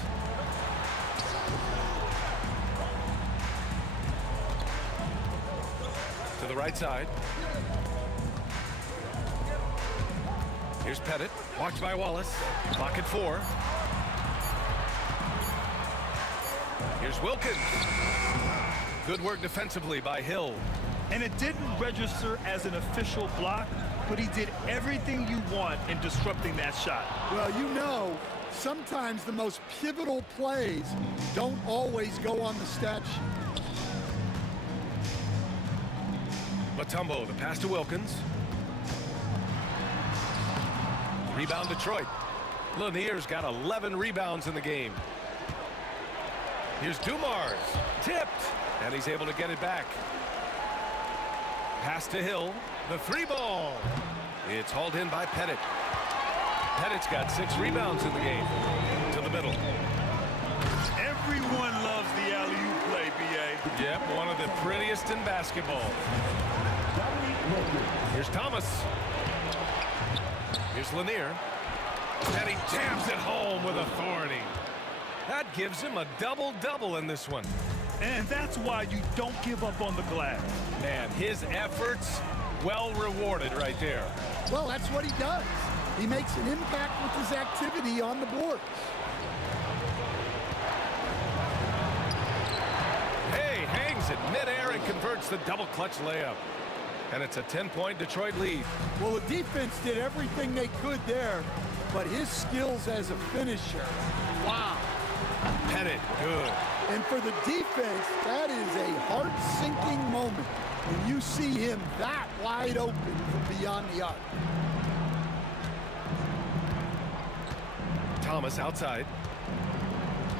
To the right side. Here's Pettit. Watched by Wallace. Clock at 4. Here's Wilkins. Good work defensively by Hill. And it didn't register as an official block, but he did everything you want in disrupting that shot. Well, you know, sometimes the most pivotal plays don't always go on the stat sheet. Mutombo, the pass to Wilkins. Rebound Detroit. Lanier's got 11 rebounds in the game. Here's Dumars. Tipped. And he's able to get it back. Pass to Hill. The 3-ball. It's hauled in by Pettit. Pettit's got 6 rebounds in the game. To the middle. Everyone loves the alley-oop play, B.A. Yep, one of the prettiest in basketball. Here's Thomas. Here's Lanier. And he jams it home with authority. That gives him a double-double in this one. And that's why you don't give up on the glass. Man, his efforts well rewarded right there. Well, that's what he does. He makes an impact with his activity on the boards. Hey, hangs it midair and converts the double clutch layup. And it's a 10-point Detroit lead. Well, the defense did everything they could there, but his skills as a finisher, wow. Pettit, good. And for the defense, that is a heart-sinking moment when you see him that wide open from beyond the arc. Thomas outside.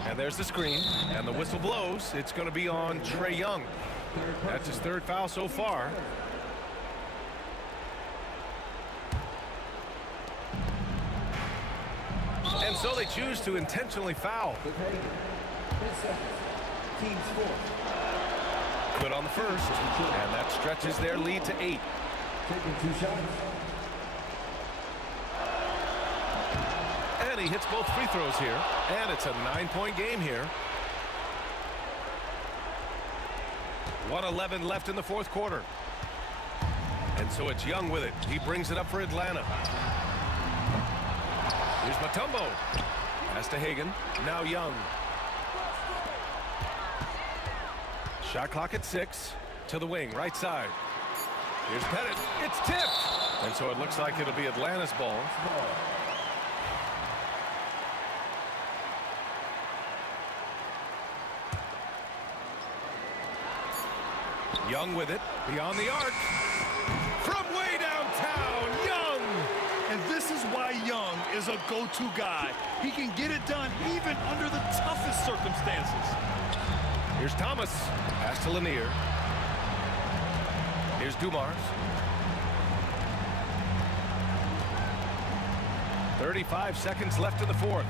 And there's the screen, and the whistle blows. It's going to be on Trae Young. That's his third foul so far. And so they choose to intentionally foul. Good on the first, and that stretches their lead to 8. And he hits both free throws here, and it's a 9-point game here. 1:11 left in the fourth quarter. And so it's Young with it. He brings it up for Atlanta. Here's Mutombo. Pass to Hagan. Now Young. Shot clock at 6. To the wing, right side. Here's Pettit. It's tipped. And so it looks like it'll be Atlanta's ball. Young with it. Beyond the arc. From way downtown, Young. And this is why Young is a go-to guy. He can get it done even under the toughest circumstances. Here's Thomas. Pass to Lanier. Here's Dumars. 35 seconds left in the fourth.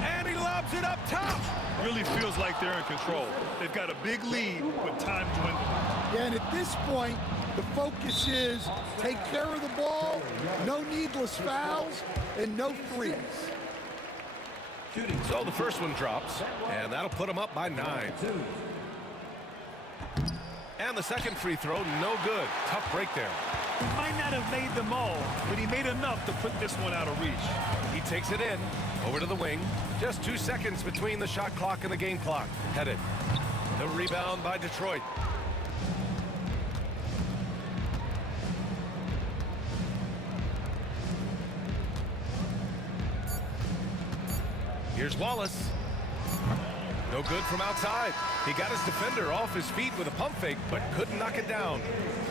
And he lobs it up top. Really feels like they're in control. They've got a big lead with time dwindling. Yeah, and at this point, the focus is take care of the ball, no needless fouls, and no threes. So the first one drops, and that'll put him up by 9. And the second free throw, no good. Tough break there. He might not have made them all, but he made enough to put this one out of reach. He takes it in, over to the wing. Just 2 seconds between the shot clock and the game clock. Headed. The rebound by Detroit. Here's Wallace. No good from outside. He got his defender off his feet with a pump fake, but couldn't knock it down.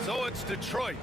So it's Detroit.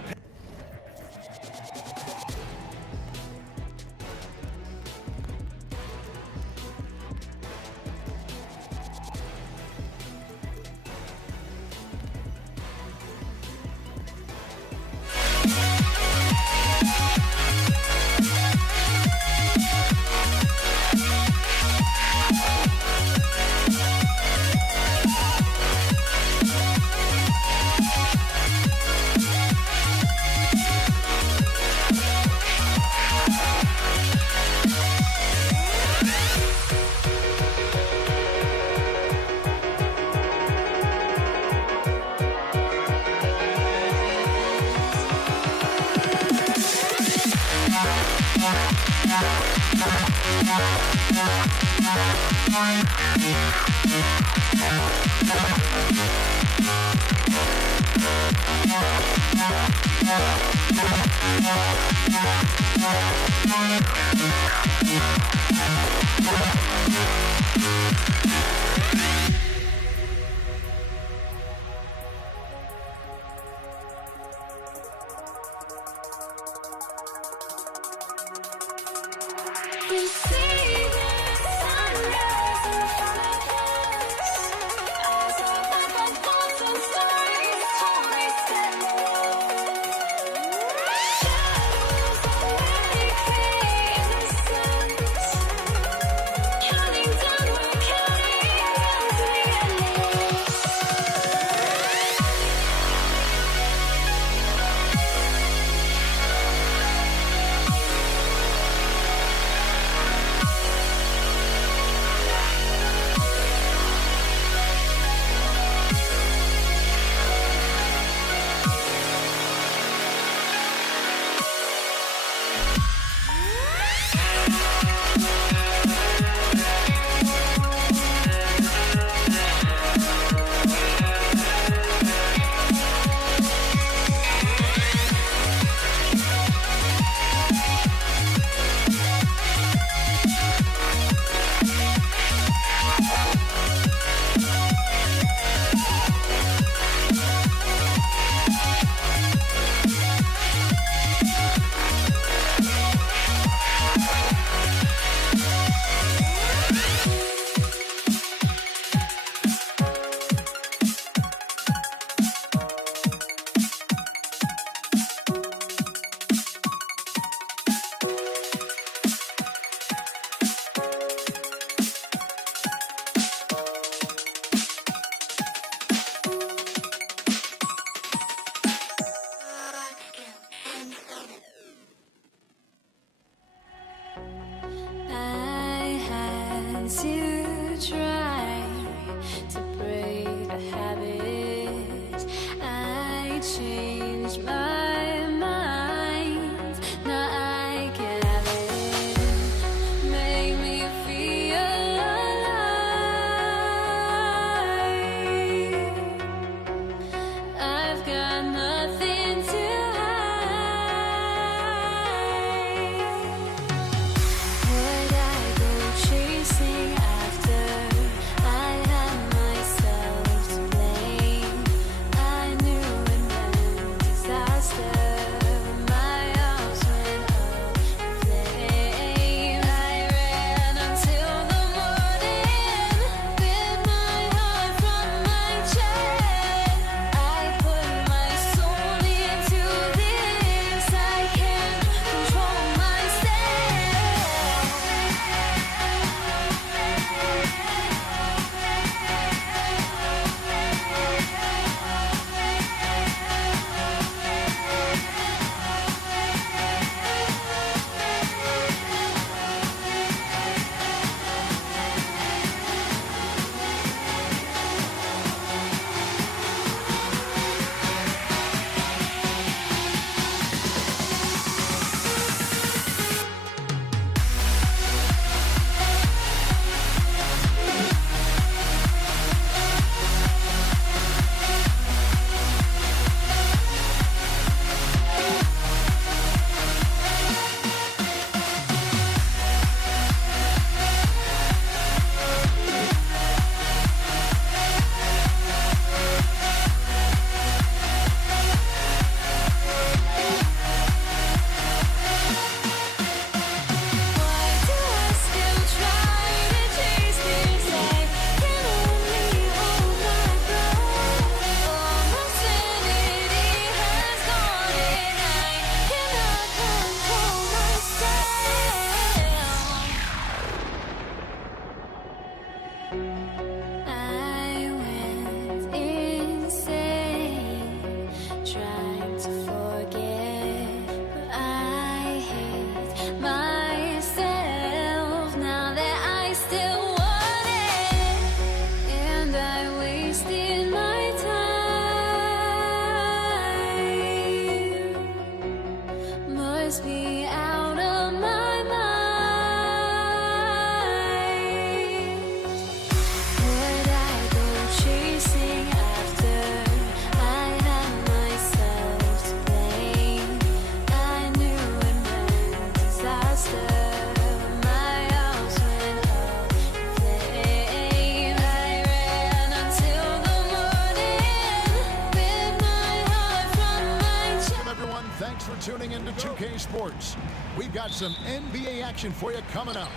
We've got some NBA action for you coming up.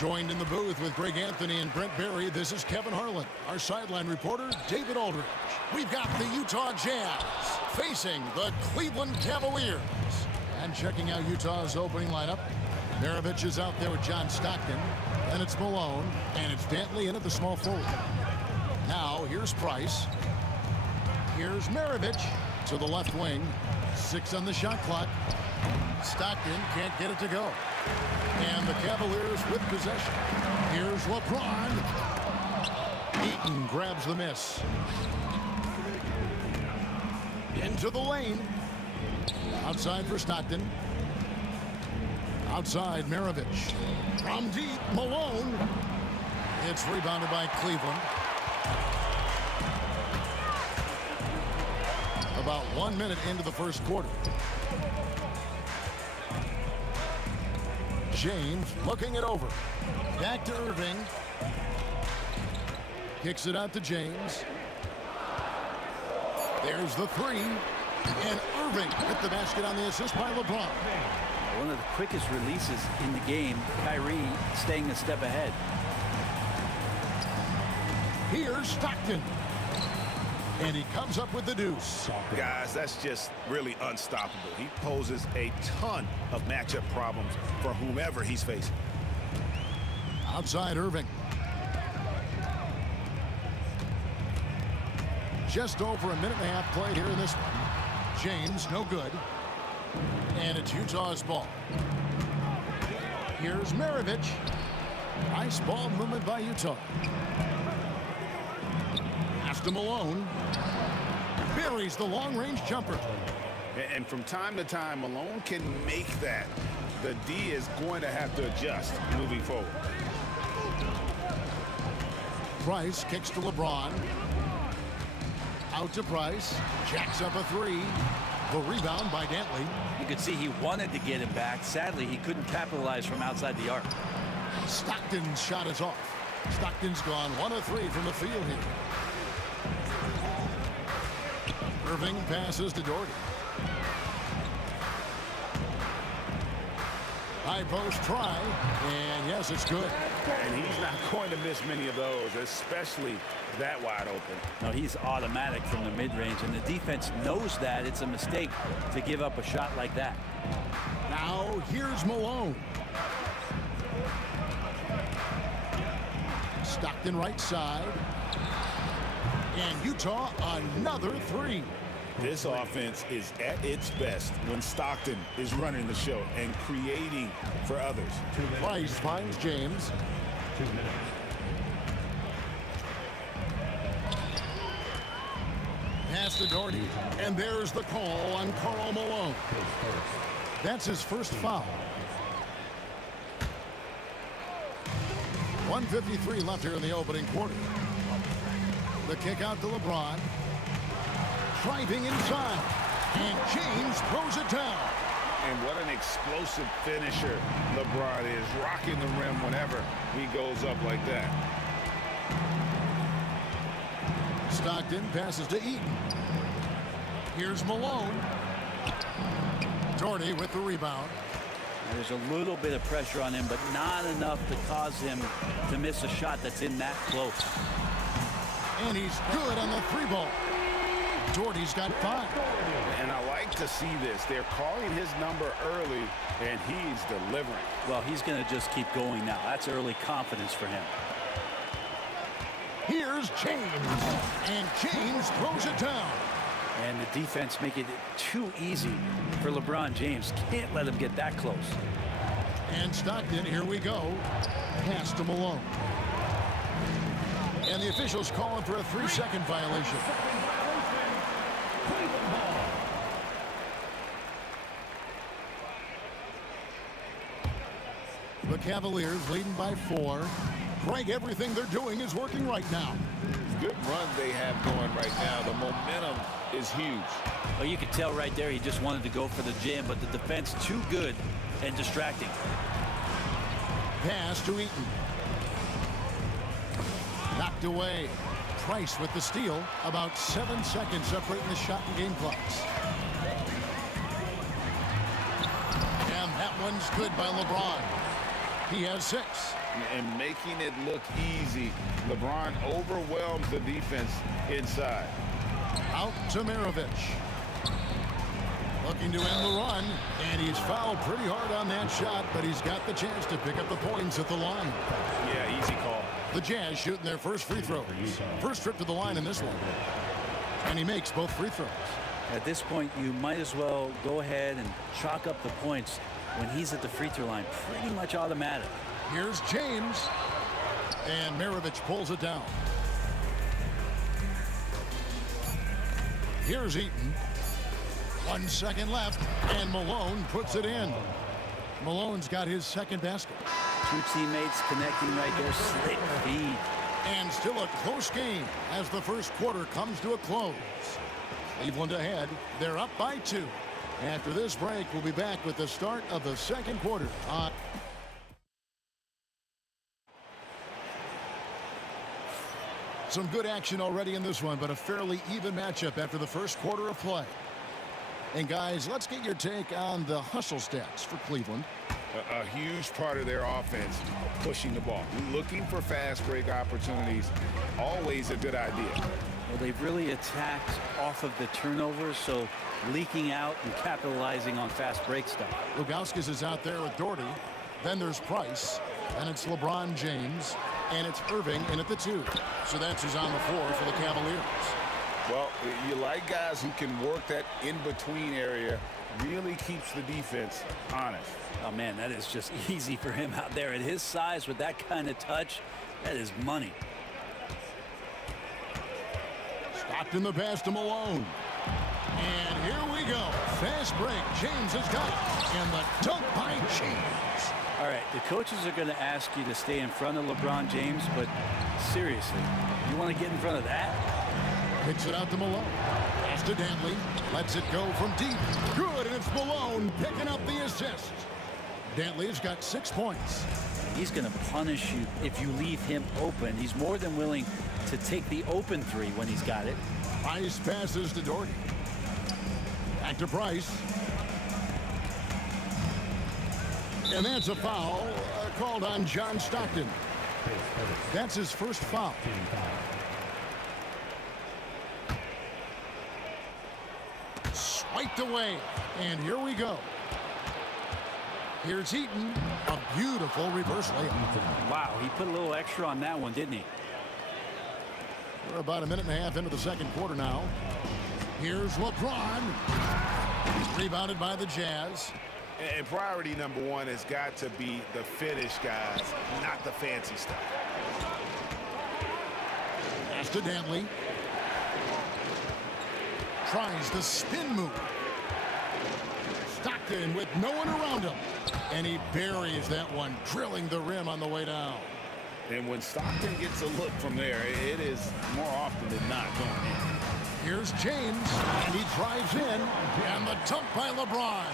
Joined in the booth with Greg Anthony and Brent Barry, this is Kevin Harlan. Our sideline reporter, David Aldridge. We've got the Utah Jazz facing the Cleveland Cavaliers. And checking out Utah's opening lineup, Maravich is out there with John Stockton. Then it's Malone, and it's Dantley in at the small forward. Now, here's Price. Here's Maravich to the left wing. 6 on the shot clock. Stockton can't get it to go. And the Cavaliers with possession. Here's LeBron. Eaton grabs the miss. Into the lane. Outside for Stockton. Outside Maravich. From deep, Malone. It's rebounded by Cleveland. About 1 minute into the first quarter. James looking it over. Back to Irving. Kicks it out to James. There's the three. And Irving hit the basket on the assist by LeBron. One of the quickest releases in the game. Kyrie staying a step ahead. Here's Stockton. And he comes up with the deuce. Guys, that's just really unstoppable. He poses a ton of matchup problems for whomever he's facing. Outside Irving. Just over a minute and a half played here in this one. James, no good. And it's Utah's ball. Here's Maravich. Nice ball movement by Utah. Pass to Malone. Buries the long-range jumper. And from time to time, Malone can make that. The D is going to have to adjust moving forward. Price kicks to LeBron. Out to Price. Jacks up a three. The rebound by Dantley. You could see he wanted to get it back. Sadly, he couldn't capitalize from outside the arc. Stockton's shot is off. Stockton's gone 1 of 3 from the field here. Irving passes to Doherty. High post try, and yes, it's good. And he's not going to miss many of those, especially that wide open. No, he's automatic from the mid-range, and the defense knows that it's a mistake to give up a shot like that. Now, here's Malone. Stockton right side. And Utah, another three. This offense is at its best when Stockton is running the show and creating for others. Price finds James. 2 minutes. Pass to Doherty. And there's the call on Karl Malone. That's his first foul. 1:53 left here in the opening quarter. The kick out to LeBron. Driving inside. And James throws it down. And what an explosive finisher LeBron is, rocking the rim whenever he goes up like that. Stockton passes to Eaton. Here's Malone. Doherty with the rebound. There's a little bit of pressure on him, but not enough to cause him to miss a shot that's in that close. And he's good on the three ball. Doherty's got 5. And I like to see this. They're calling his number early, and he's delivering. Well, he's going to just keep going now. That's early confidence for him. Here's James. And James throws it down. And the defense making it too easy for LeBron James. Can't let him get that close. And Stockton, here we go. Pass to Malone. And the officials calling for a 3-second violation. The Cavaliers leading by 4. Greg, everything they're doing is working right now. Good run they have going right now. The momentum is huge. Well, you could tell right there he just wanted to go for the jam, but the defense too good and distracting. Pass to Eaton. Knocked away. Price with the steal. About 7 seconds separating the shot and game clocks. And that one is good by LeBron. He has 6. And making it look easy, LeBron overwhelms the defense inside. Out to Maravich. Looking to end the run, and he's fouled pretty hard on that shot, but he's got the chance to pick up the points at the line. Yeah, easy call. The Jazz shooting their first free throws. First trip to the line in this one. And he makes both free throws. At this point, you might as well go ahead and chalk up the points when he's at the free throw line. Pretty much automatic. Here's James. And Maravich pulls it down. Here's Eaton. 1 second left, and Malone puts it in. Malone's got his second basket. 2 teammates connecting right there. Slick feed. And still a close game as the first quarter comes to a close. Cleveland ahead. They're up by 2. After this break, we'll be back with the start of the second quarter. Some good action already in this one, but a fairly even matchup after the first quarter of play. And guys, let's get your take on the hustle stats for Cleveland. A huge part of their offense, pushing the ball. Looking for fast break opportunities, always a good idea. Well, they've really attacked off of the turnovers, so leaking out and capitalizing on fast break stuff. Ilgauskas is out there with Doherty. Then there's Price. And it's LeBron James. And it's Irving in at the 2. So that's who's on the floor for the Cavaliers. Well, you like guys who can work that in-between area, really keeps the defense honest. Oh, man, that is just easy for him out there. At his size, with that kind of touch, that is money. Stockton the pass to Malone. And here we go. Fast break. James has got it. And the dunk by James. All right, the coaches are going to ask you to stay in front of LeBron James, but seriously, you want to get in front of that? Kicks it out to Malone. Pass to Dantley. Lets it go from deep. Good, and it's Malone picking up the assist. Dantley's got 6 points. He's going to punish you if you leave him open. He's more than willing to take the open 3 when he's got it. Price passes to Doherty. Back to Price. And that's a foul called on John Stockton. That's his first foul. Swiped away. And here we go. Here's Eaton. A beautiful reverse layup. Wow, he put a little extra on that one, didn't he? We're about a minute and a half into the second quarter now. Here's LeBron. Rebounded by the Jazz. And priority number 1 has got to be the finish, guys, not the fancy stuff. Pass to Dantley. Tries the spin move. Stockton with no one around him. And he buries that one, drilling the rim on the way down. And when Stockton gets a look from there, it is more often than not going in. Here's James, and he drives in, and the dunk by LeBron.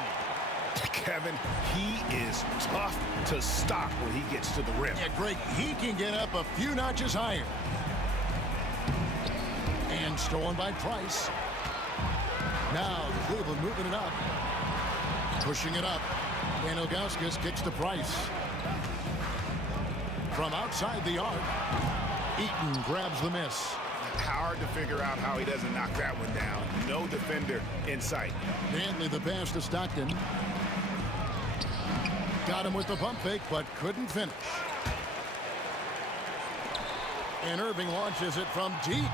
Kevin, he is tough to stop when he gets to the rim. Yeah, Greg, he can get up a few notches higher. And stolen by Price. Now Cleveland moving it up. Pushing it up. And Ilgauskas kicks to Price. From outside the arc, Eaton grabs the miss. Hard to figure out how he doesn't knock that one down. No defender in sight. Dantley the pass to Stockton. Got him with the pump fake, but couldn't finish. And Irving launches it from deep.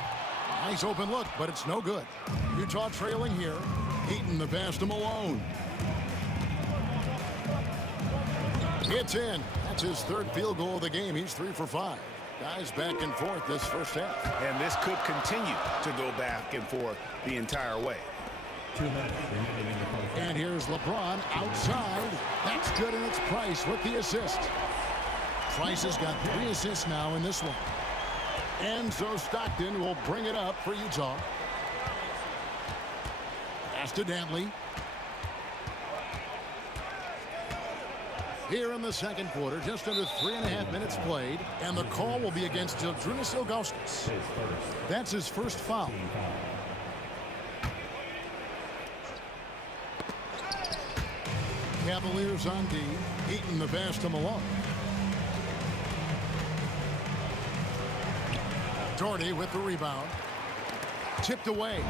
Nice open look, but it's no good. Utah trailing here. Eaton the pass to Malone. It's in. That's his 3rd field goal of the game. He's 3 for 5. Guys back and forth this first half. And this could continue to go back and forth the entire way. And here's LeBron outside. That's good, and it's Price with the assist. Price has got 3 assists now in this one. And so Stockton will bring it up for Utah. Pass to Dantley. Here in the second quarter, just under 3.5 minutes played, and the call will be against Zydrunas Ilgauskas. That's his first foul. Cavaliers on D. Eaton the pass to Malone. Doherty with the rebound. Tipped away.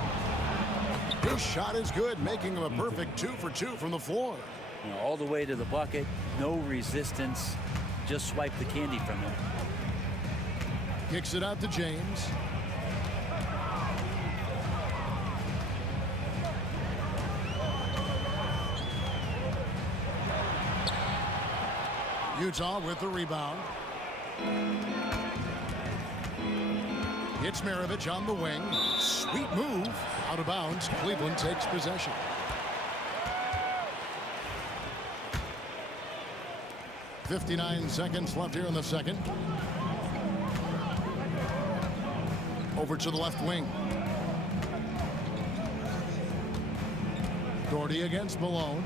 His shot is good, making him a perfect 2 for 2 from the floor. You know, all the way to the bucket, no resistance. Just swipe the candy from him. Kicks it out to James. Utah with the rebound. It's Maravich on the wing. Sweet move. Out of bounds. Cleveland takes possession. .59 seconds left here in the second. Over to the left wing. Doherty against Malone.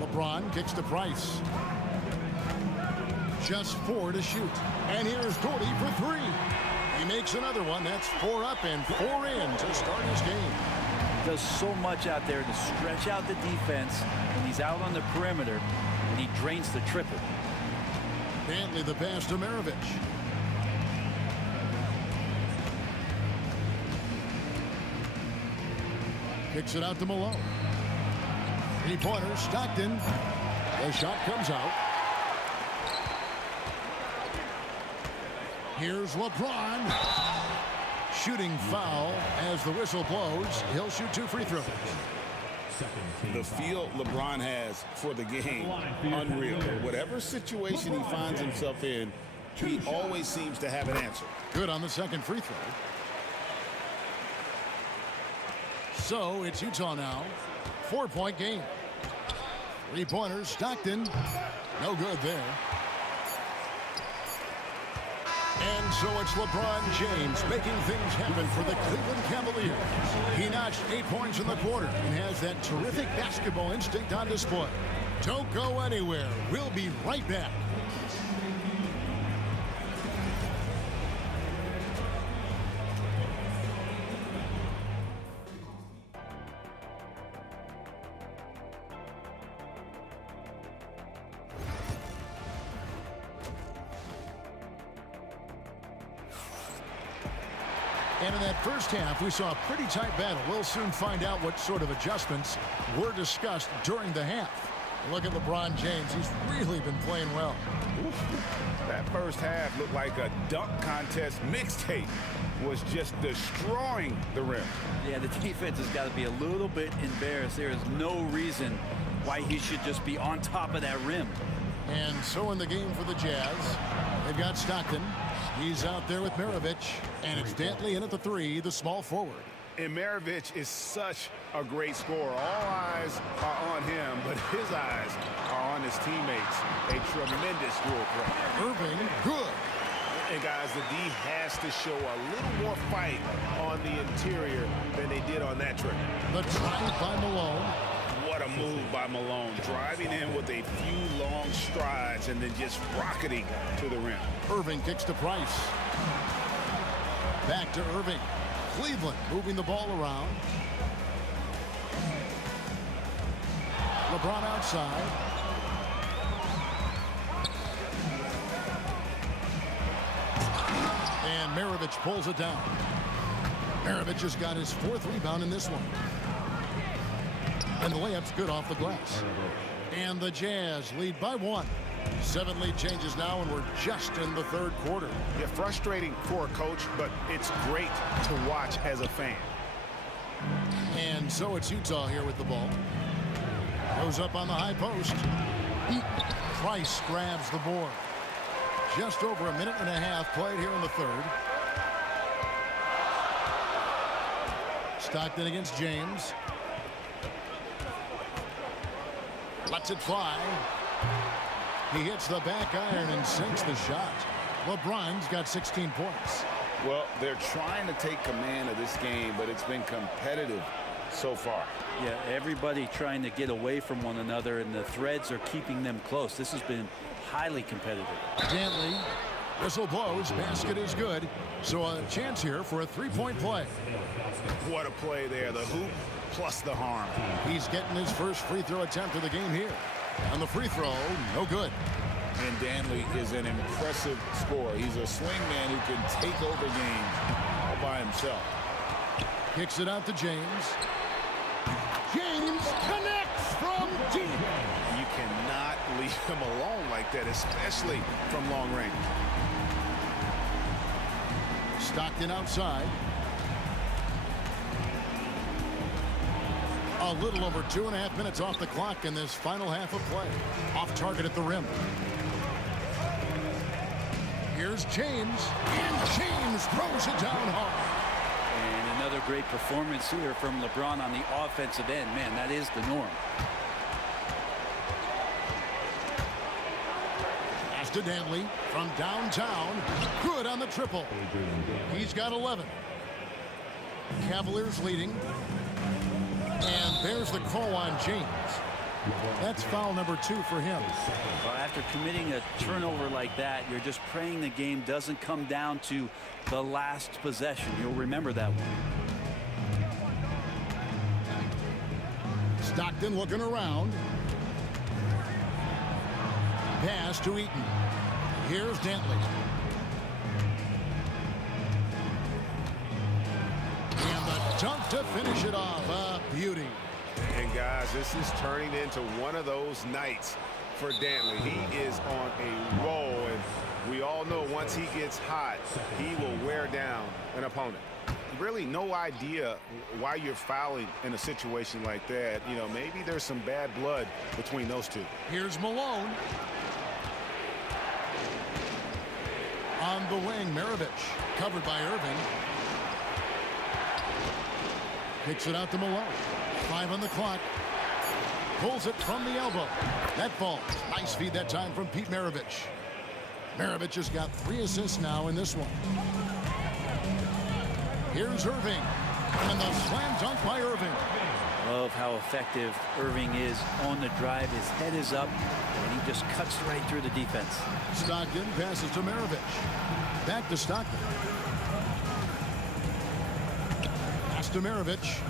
LeBron kicks to Price. Just 4 to shoot. And here's Doherty for 3. He makes another one. That's 4 up and 4 in to start his game. Does so much out there to stretch out the defense when he's out on the perimeter, and he drains the triple. Dantley the pass to Maravich. Kicks it out to Malone. Three-pointer, Stockton. The shot comes out. Here's LeBron. Shooting foul as the whistle blows. He'll shoot 2 free throws. The feel LeBron has for the game, unreal. Whatever situation he finds himself in, he always seems to have an answer. Good on the second free throw. So it's Utah now. 4-point game. Three-pointers, Stockton. No good there. And so it's LeBron James making things happen for the Cleveland Cavaliers. He notched 8 points in the quarter and has that terrific basketball instinct on display. Don't go anywhere. We'll be right back. And in that first half, we saw a pretty tight battle. We'll soon find out what sort of adjustments were discussed during the half. Look at LeBron James. He's really been playing well. That first half looked like a dunk contest mixtape. Was just destroying the rim. Yeah, the defense has got to be a little bit embarrassed. There is no reason why he should just be on top of that rim. And so in the game for the Jazz, they've got Stockton. He's out there with Maravich, and it's Dantley in at the 3, the small forward. And Maravich is such a great scorer. All eyes are on him, but his eyes are on his teammates. A tremendous score for Irving, good. And guys, the D has to show a little more fight on the interior than they did on that trip. The drive by Malone. What a move by Malone, driving in with a few long strides and then just rocketing to the rim. Irving kicks to Price. Back to Irving. Cleveland moving the ball around. LeBron outside. And Maravich pulls it down. Maravich has got his 4th rebound in this one. And the layup's good off the glass. And the Jazz lead by 1. 7 lead changes now, and we're just in the 3rd quarter. Yeah, frustrating for a coach, but it's great to watch as a fan. And so it's Utah here with the ball. Goes up on the high post. Price grabs the board. Just over a minute and a half played here in the 3rd. Stockton against James. Lets it fly. He hits the back iron and sinks the shot. LeBron's got 16 points. Well, they're trying to take command of this game, but it's been competitive so far. Yeah, everybody trying to get away from one another, and the threads are keeping them close. This has been highly competitive. Dantley, whistle blows, basket is good. So a chance here for a 3-point play. What a play there. The hoop plus the harm. He's getting his first free throw attempt of the game here. And the free throw, no good. And Danley is an impressive scorer. He's a swingman who can take over games all by himself. Kicks it out to James. James connects from deep. You cannot leave him alone like that, especially from long range. Stockton outside. A little over 2.5 minutes off the clock in this final half of play. Off target at the rim. Here's James, and James throws it down hard. And another great performance here from LeBron on the offensive end. Man, that is the norm. Pass to Danley from downtown. Good on the triple. He's got 11. Cavaliers leading. And there's the call on James. That's foul number 2 for him. Well, after committing a turnover like that, you're just praying the game doesn't come down to the last possession. You'll remember that one. Stockton looking around. Pass to Eaton. Here's Dantley. And the dunk to finish it off. A beauty. And guys, this is turning into one of those nights for Dantley. He is on a roll, and we all know once he gets hot, he will wear down an opponent. Really no idea why you're fouling in a situation like that. You know, maybe there's some bad blood between those two. Here's Malone. On the wing, Maravich, covered by Irving. Kicks it out to Malone. 5 on the clock. Pulls it from the elbow. That falls. Nice feed that time from Pete Maravich. Maravich has got 3 assists now in this one. Here's Irving. And the slam dunk by Irving. Love how effective Irving is on the drive. His head is up, and he just cuts right through the defense. Stockton passes to Maravich. Back to Stockton. Pass to Maravich.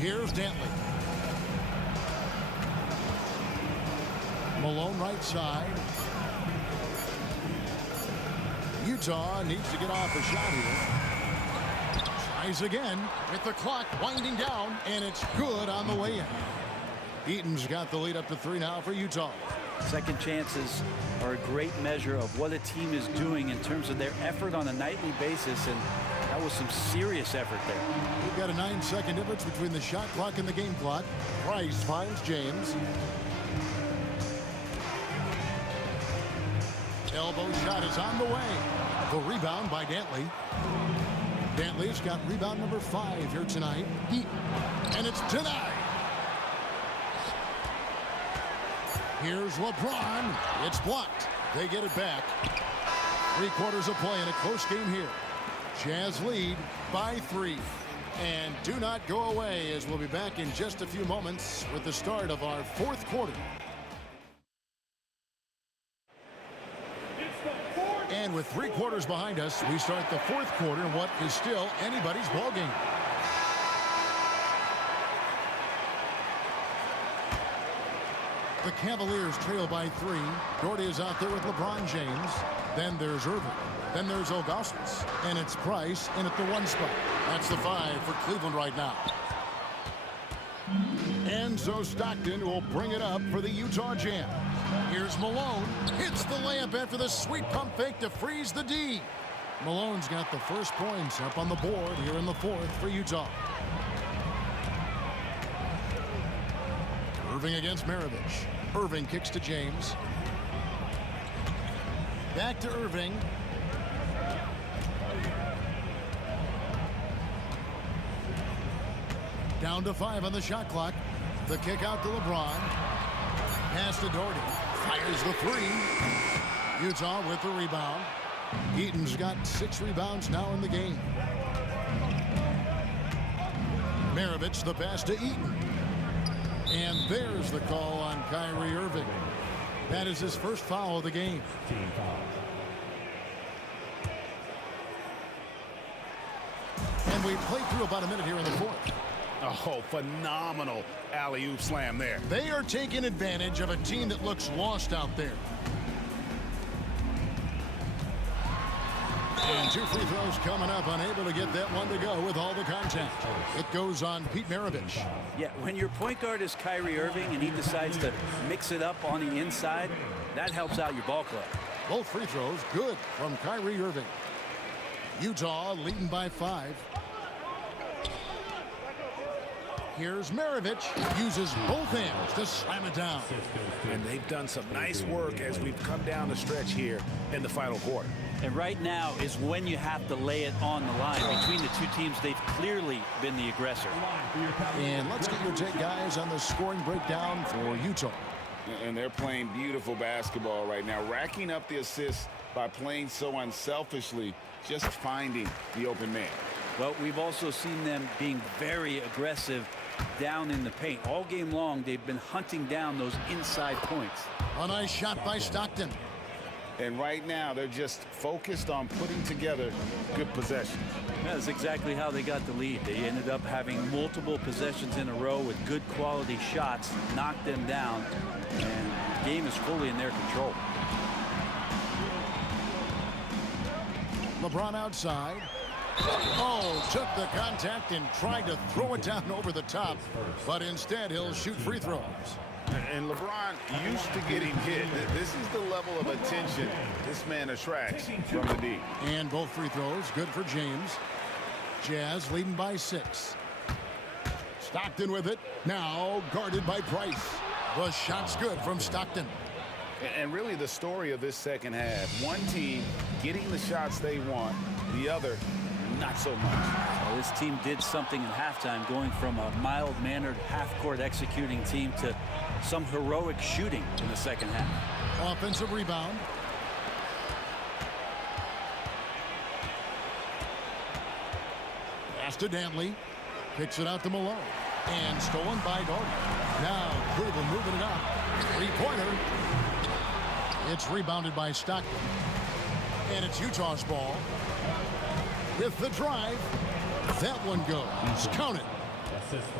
Here's Dantley. Malone right side. Utah needs to get off a shot here. Tries again with the clock winding down, and it's good on the way in. Eaton's got the lead up to 3 now for Utah. Second chances are a great measure of what a team is doing in terms of their effort on a nightly basis, and that was some serious effort there. We've got a 9-second difference between the shot clock and the game clock. Price finds James. Elbow shot is on the way. The rebound by Dantley. Dantley's got rebound number 5 here tonight. And it's denied. Here's LeBron. It's blocked. They get it back. 3 quarters of play in a close game here. Jazz lead by 3. And do not go away, as we'll be back in just a few moments with the start of our 4th quarter. And with 3 quarters behind us, we start the 4th quarter in what is still anybody's ball game. The Cavaliers trail by 3. Doherty is out there with LeBron James. Then there's Irving. Then there's Augustus. And it's Price in at the 1 spot. That's the 5 for Cleveland right now. And so Stockton will bring it up for the Utah Jazz. Here's Malone. Hits the layup after the sweet pump fake to freeze the D. Malone's got the first points up on the board here in the 4th for Utah. Irving against Maravich. Irving kicks to James. Back to Irving. Down to 5 on the shot clock. The kick out to LeBron. Pass to Doherty. Fires the 3. Utah with the rebound. Eaton's got 6 rebounds now in the game. Maravich the pass to Eaton. And there's the call on Kyrie Irving. That is his first foul of the game. And we played through about a minute here in the 4th. Oh, phenomenal alley-oop slam there. They are taking advantage of a team that looks lost out there. And 2 free throws coming up, unable to get that one to go with all the contact. It goes on Pete Maravich. Yeah, when your point guard is Kyrie Irving and he decides to mix it up on the inside, that helps out your ball club. Both free throws good from Kyrie Irving. Utah leading by 5. Here's Maravich. Uses both hands to slam it down. And they've done some nice work as we've come down the stretch here in the final quarter. And right now is when you have to lay it on the line. Between the two teams, they've clearly been the aggressor. And let's get your take, guys, on the scoring breakdown for Utah. And they're playing beautiful basketball right now, racking up the assists by playing so unselfishly, just finding the open man. Well, we've also seen them being very aggressive down in the paint. All game long, they've been hunting down those inside points. A nice shot by Stockton. And right now, they're just focused on putting together good possessions. That's exactly how they got the lead. They ended up having multiple possessions in a row with good quality shots, knocked them down, and the game is fully in their control. LeBron outside. Oh, took the contact and tried to throw it down over the top, but instead he'll shoot free throws. And LeBron used to getting hit. This is the level of attention this man attracts from the D. And both free throws good for James. Jazz leading by 6. Stockton with it. Now guarded by Price. The shot's good from Stockton. And really the story of this second half. One team getting the shots they want, the other not so much. Well, this team did something in halftime, going from a mild-mannered half-court executing team to some heroic shooting in the second half. Offensive rebound. Pass to Dantley. Kicks it out to Malone. And stolen by Gordon. Now Cleveland moving it up. 3-pointer. It's rebounded by Stockton. And it's Utah's ball. With the drive. That one goes. Count it.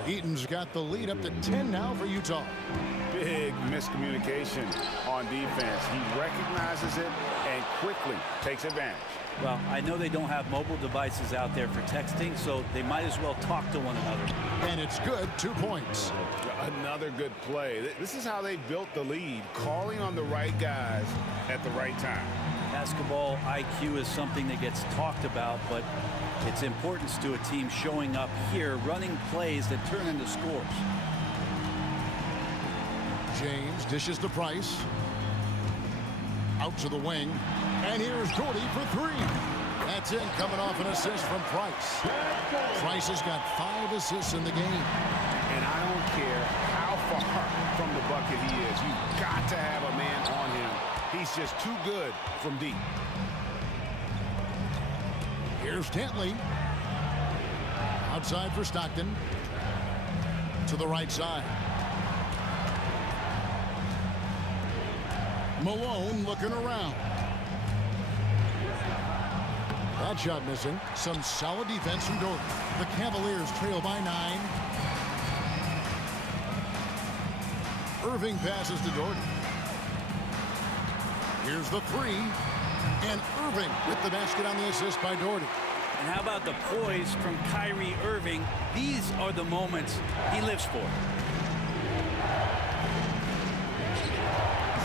Eaton's got the lead up to 10 now for Utah. Big miscommunication on defense. He recognizes it and quickly takes advantage. Well, I know they don't have mobile devices out there for texting, so they might as well talk to one another. And it's good. 2 points. Another good play. This is how they built the lead, calling on the right guys at the right time. Basketball IQ is something that gets talked about, but its importance to a team showing up here, running plays that turn into scores. James dishes to Price. Out to the wing. And here's Gordy for 3. That's it, coming off an assist from Price. Price has got 5 assists in the game. And I don't care how far from the bucket he is. You've got to have a man on him. He's just too good from deep. Here's Dantley. Outside for Stockton. To the right side. Malone looking around. That shot missing. Some solid defense from Gordon. The Cavaliers trail by 9. Irving passes to Gordon. Here's the 3. And Irving with the basket on the assist by Doherty. And how about the poise from Kyrie Irving? These are the moments he lives for.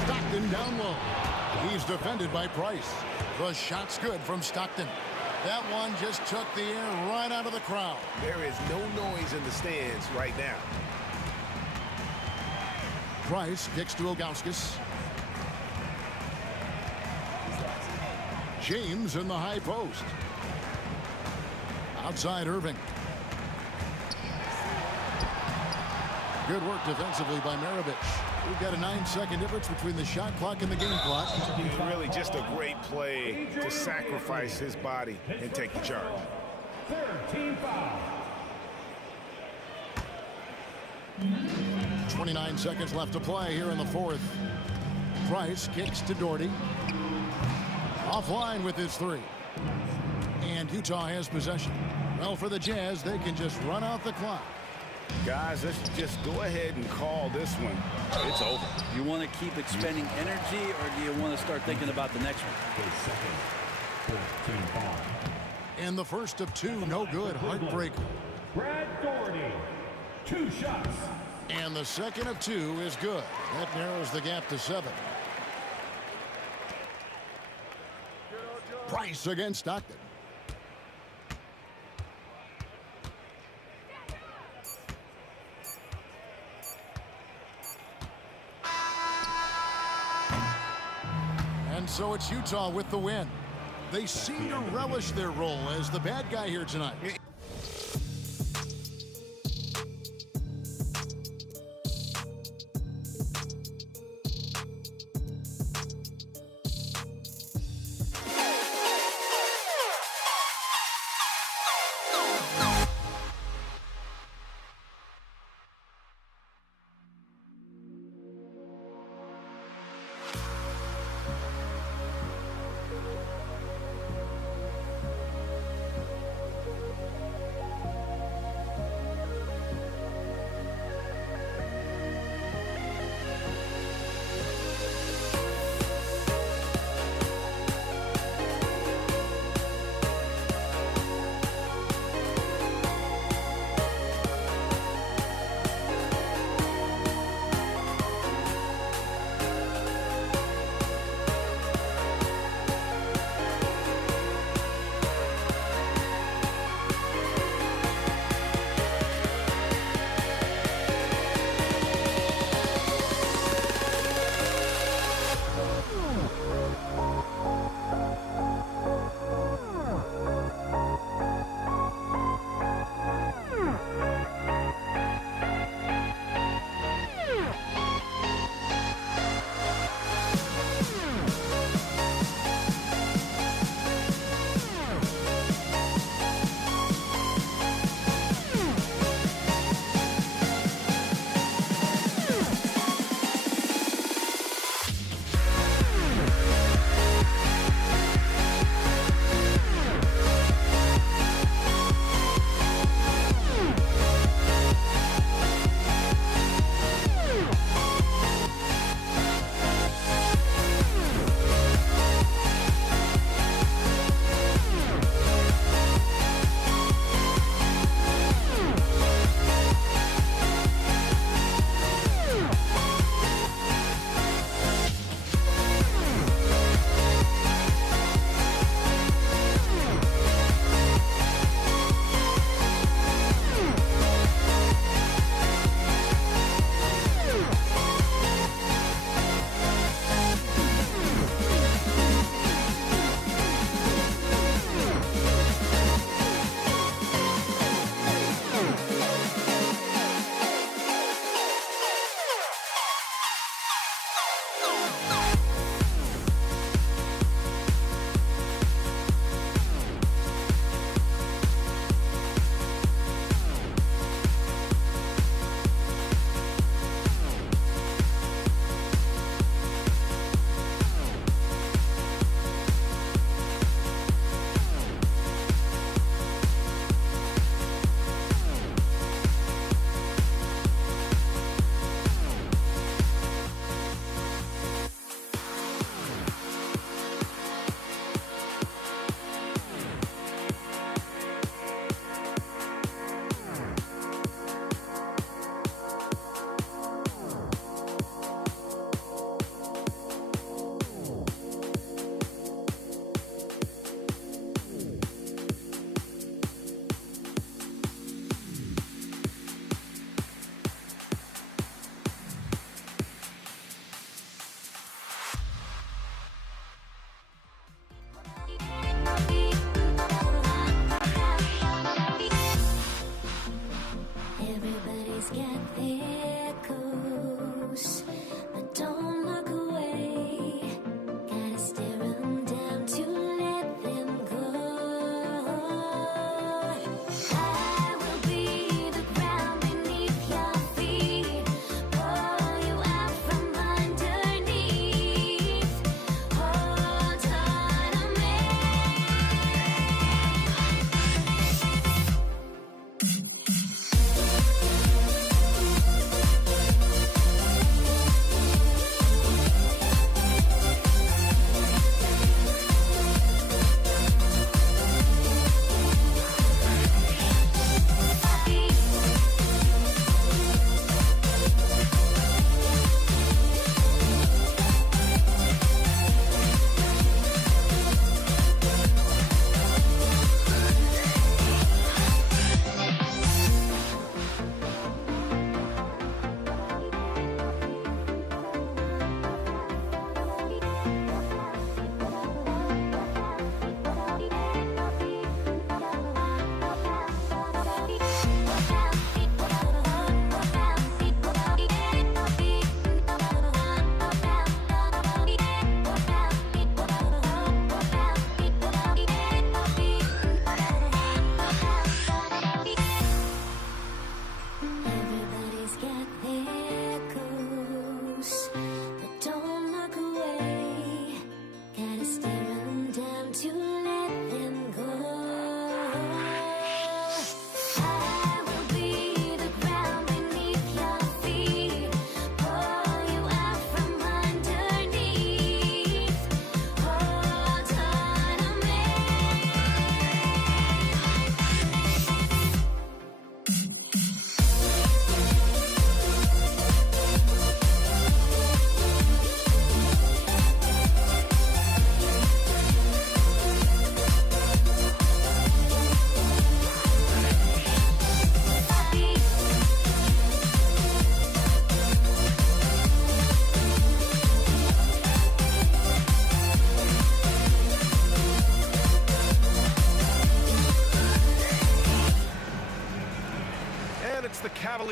Stockton down low. He's defended by Price. The shot's good from Stockton. That one just took the air right out of the crowd. There is no noise in the stands right now. Price kicks to Ilgauskas. James in the high post. Outside Irving. Good work defensively by Maravich. We've got a 9-second difference between the shot clock and the game clock. Really just a great play to sacrifice his body and take the charge. 13 foul. 29 seconds left to play here in the 4th. Price kicks to Doherty. Offline with his 3. And Utah has possession. Well, for the Jazz, they can just run out the clock. Guys, let's just go ahead and call this one. It's over. You want to keep expending energy, or do you want to start thinking about the next one? And the first of two, no good. Heartbreaker. Brad Doherty, 2 shots. And the second of two is good. That narrows the gap to 7. Price against Stockton. And so it's Utah with the win. They seem to relish their role as the bad guy here tonight.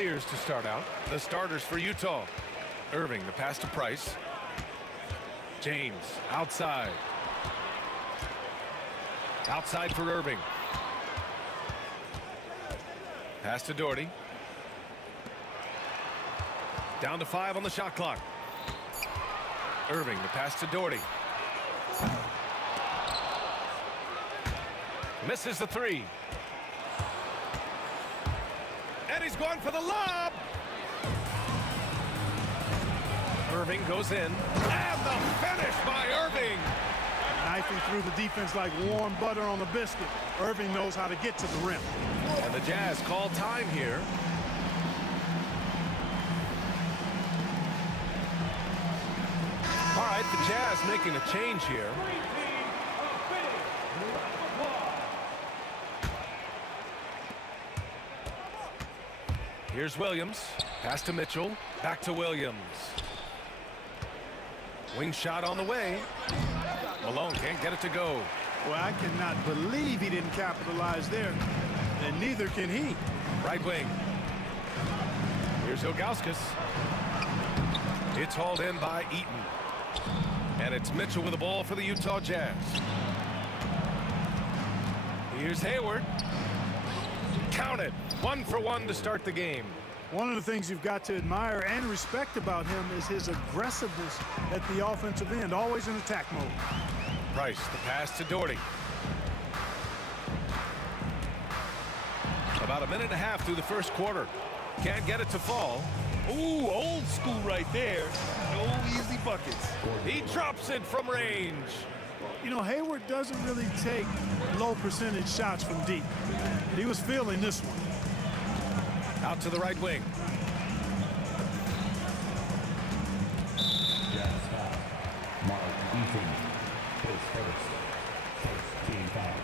Cavaliers to start out. The starters for Utah. Irving, the pass to Price. James, outside. Outside for Irving. Pass to Doherty. Down to 5 on the shot clock. Irving, the pass to Doherty. Misses the 3. And he's going for the lob. Irving goes in. And the finish by Irving. Knifing through the defense like warm butter on a biscuit. Irving knows how to get to the rim. And the Jazz call time here. All right, the Jazz making a change here. Here's Williams. Pass to Mitchell. Back to Williams. Wing shot on the way. Malone can't get it to go. Well, I cannot believe he didn't capitalize there. And neither can he. Right wing. Here's Ilgauskas. It's hauled in by Eaton. And it's Mitchell with the ball for the Utah Jazz. Here's Hayward. Count it. 1 for 1 to start the game. One of the things you've got to admire and respect about him is his aggressiveness at the offensive end, always in attack mode. Price, the pass to Doherty. About a minute and a half through the first quarter. Can't get it to fall. Ooh, old school right there. No easy buckets. He drops it from range. You know, Hayward doesn't really take low percentage shots from deep. He was feeling this one. Out to the right wing. Jazz foul. Mark Eaton. His first team foul.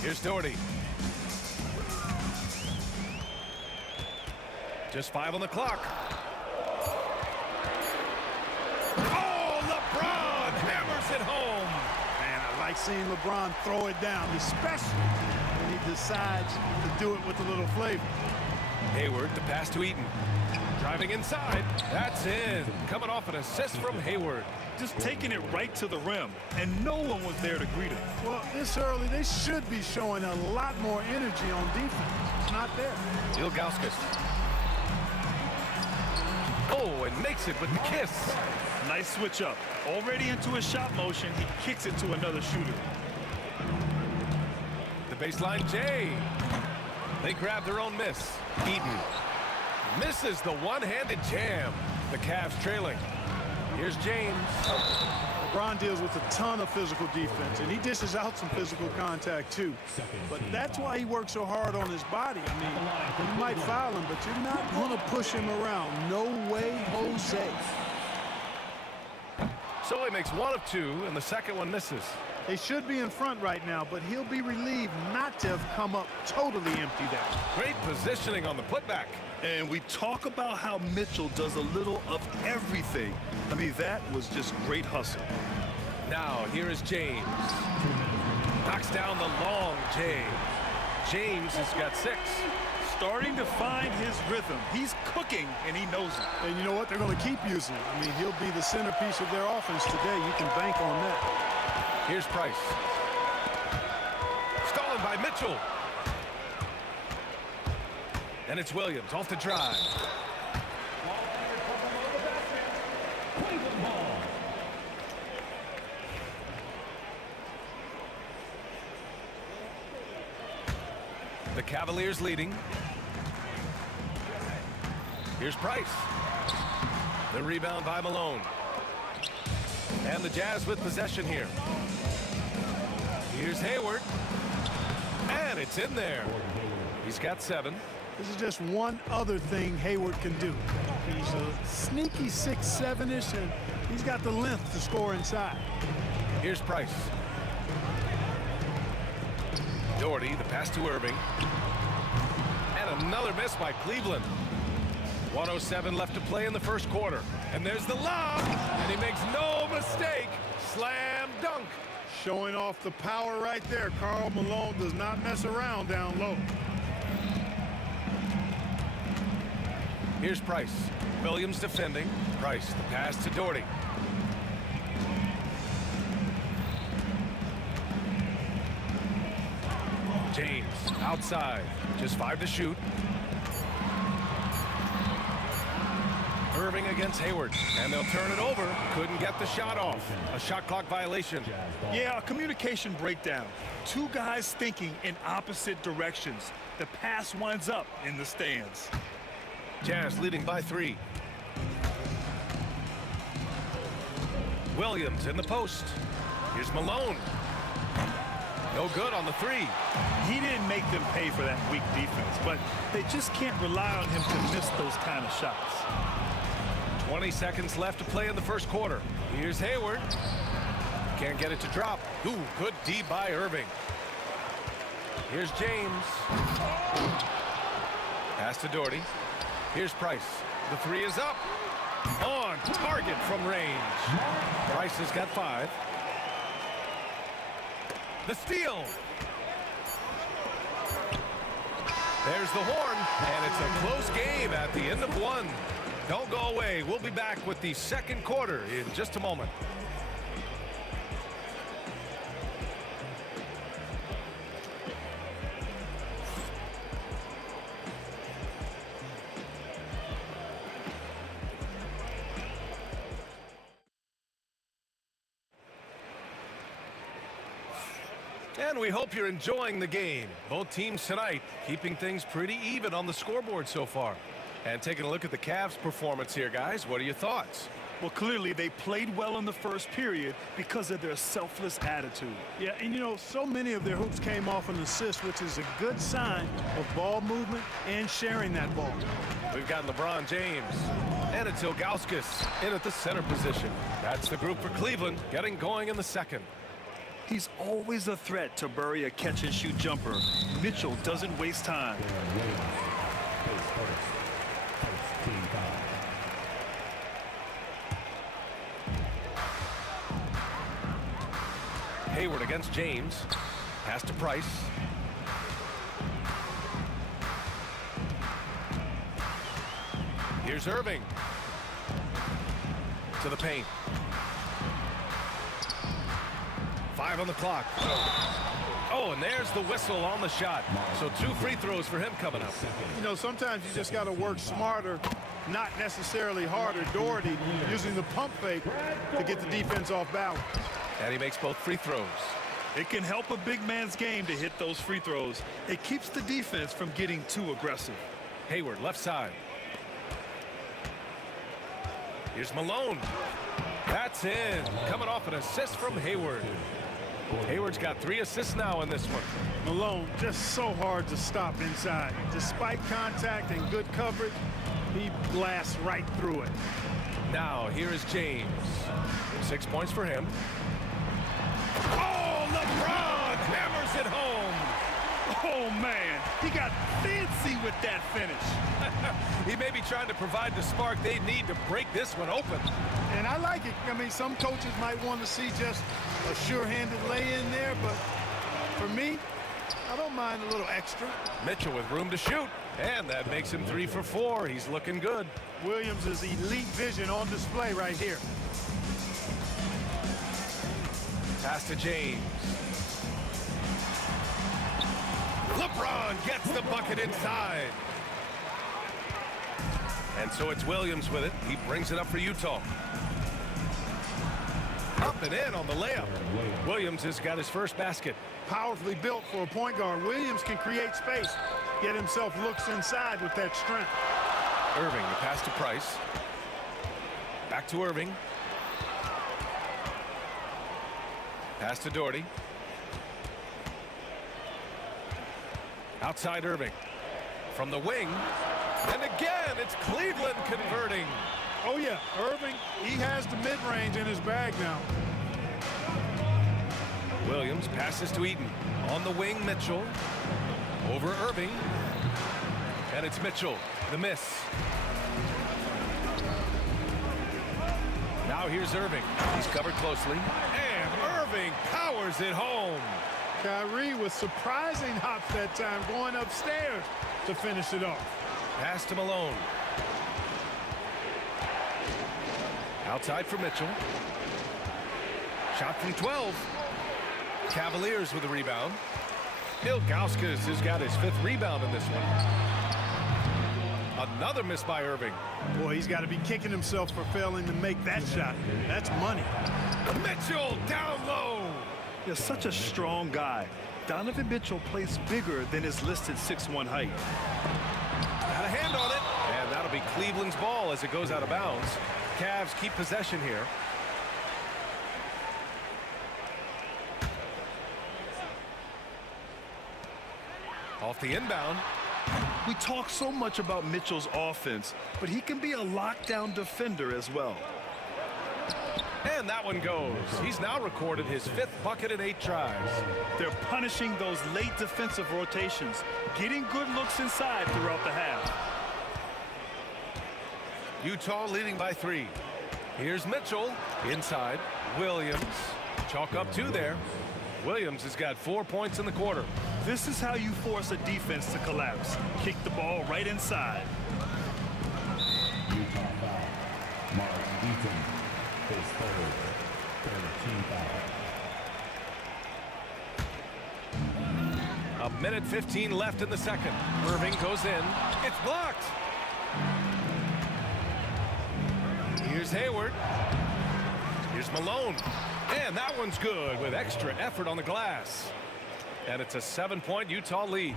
Here's Doherty. Just 5 on the clock. Oh, LeBron hammers it home. Man, I like seeing LeBron throw it down, especially when he decides to do it with a little flavor. Hayward, the pass to Eaton. Driving inside. That's in. Coming off an assist from Hayward. Just taking it right to the rim, and no one was there to greet him. Well, this early, they should be showing a lot more energy on defense. It's not there. Ilgauskas. Oh, and makes it with the kiss. Nice switch up. Already into a shot motion, he kicks it to another shooter. The baseline, Jay. They grab their own miss. Eaton misses the one-handed jam. The Cavs trailing. Here's James. LeBron deals with a ton of physical defense, and he dishes out some physical contact too. But that's why he works so hard on his body. I mean, you might foul him, but you're not going to push him around. No way, Jose. So he makes 1 of 2, and the second one misses. They should be in front right now, but he'll be relieved not to have come up totally empty there. Great positioning on the putback. And we talk about how Mitchell does a little of everything. I mean, that was just great hustle. Now, here is James. Knocks down the long J. James has got 6. Starting to find his rhythm. He's cooking, and he knows it. And you know what? They're going to keep using him. I mean, he'll be the centerpiece of their offense today. You can bank on that. Here's Price. Stolen by Mitchell. And it's Williams off the drive. The Cavaliers leading. Here's Price. The rebound by Malone. And the Jazz with possession here. Here's Hayward. And it's in there. He's got 7. This is just one other thing Hayward can do. He's a sneaky 6'7"ish, and he's got the length to score inside. Here's Price. Doherty, the pass to Irving. And another miss by Cleveland. 1:07 left to play in the first quarter. And there's the lob, and he makes no mistake. Slam dunk. Showing off the power right there. Karl Malone does not mess around down low. Here's Price. Williams defending. Price, the pass to Doherty. James outside. Just 5 to shoot. Irving against Hayward. And they'll turn it over. Couldn't get the shot off. A shot clock violation. Yeah, a communication breakdown. Two guys thinking in opposite directions. The pass winds up in the stands. Jazz leading by 3. Williams in the post. Here's Malone. No good on the 3. He didn't make them pay for that weak defense, but they just can't rely on him to miss those kind of shots. 20 seconds left to play in the first quarter. Here's Hayward. Can't get it to drop. Ooh, good D by Irving. Here's James. Pass to Doherty. Here's Price. The 3 is up. On target from range. Price has got 5. The steal. There's the horn, and it's a close game at the end of 1. Don't go away. We'll be back with the second quarter in just a moment. And we hope you're enjoying the game. Both teams tonight keeping things pretty even on the scoreboard so far. And taking a look at the Cavs' performance here, guys. What are your thoughts? Well, clearly they played well in the first period because of their selfless attitude. Yeah, and you know, so many of their hoops came off an assist, which is a good sign of ball movement and sharing that ball. We've got LeBron James and it's Ilgauskas in at the center position. That's the group for Cleveland getting going in the second. He's always a threat to bury a catch-and-shoot jumper. Mitchell doesn't waste time. Hayward against James. Pass to Price. Here's Irving. To the paint. 5 on the clock. Oh, and there's the whistle on the shot. So 2 free throws for him coming up. You know, sometimes you just got to work smarter, not necessarily harder. Doherty using the pump fake to get the defense off balance. And he makes both free throws. It can help a big man's game to hit those free throws. It keeps the defense from getting too aggressive. Hayward, left side. Here's Malone. That's in. Coming off an assist from Hayward. Hayward's got 3 assists now in this one. Malone just so hard to stop inside. Despite contact and good coverage, he blasts right through it. Now, here is James. 6 points for him. Oh, LeBron hammers it home. Oh, man, he got fancy with that finish. He may be trying to provide the spark they need to break this one open. And I like it. I mean, some coaches might want to see just a sure-handed lay-in there, but for me, I don't mind a little extra. Mitchell with room to shoot, and that makes him 3 for 4. He's looking good. Williams' elite vision on display right here. Pass to James. LeBron gets the bucket inside. And so it's Williams with it. He brings it up for Utah. Up and in on the layup. Williams has got his first basket. Powerfully built for a point guard. Williams can create space, get himself looks inside with that strength. Irving, the pass to Price. Back to Irving. Pass to Doherty. Outside Irving. From the wing. And again, it's Cleveland converting. Oh, yeah, Irving, he has the mid-range in his bag now. Williams passes to Eaton. On the wing, Mitchell. Over Irving. And it's Mitchell, the miss. Now here's Irving. He's covered closely. And Irving powers it home. Kyrie with surprising hops that time, going upstairs to finish it off. Pass to Malone. Outside for Mitchell. Shot from 12. Cavaliers with a rebound. Ilgauskas has got his 5th rebound in this one. Another miss by Irving. Boy, he's got to be kicking himself for failing to make that shot. That's money. Mitchell down low. He's such a strong guy. Donovan Mitchell plays bigger than his listed 6'1" height. Got a hand on it. And that'll be Cleveland's ball as it goes out of bounds. Cavs keep possession here. Off the inbound. We talk so much about Mitchell's offense, but he can be a lockdown defender as well. And that one goes. He's now recorded his 5th bucket in 8 tries. They're punishing those late defensive rotations, getting good looks inside throughout the half. Utah leading by 3. Here's Mitchell inside. Williams. Chalk up 2 there. Williams has got 4 points in the quarter. This is how you force a defense to collapse. Kick the ball right inside. Utah foul. Mark Eaton, his third team foul. A minute 15 left in the second. Irving goes in. It's blocked. Here's Hayward. Here's Malone. And that one's good with extra effort on the glass. And it's a 7-point Utah lead.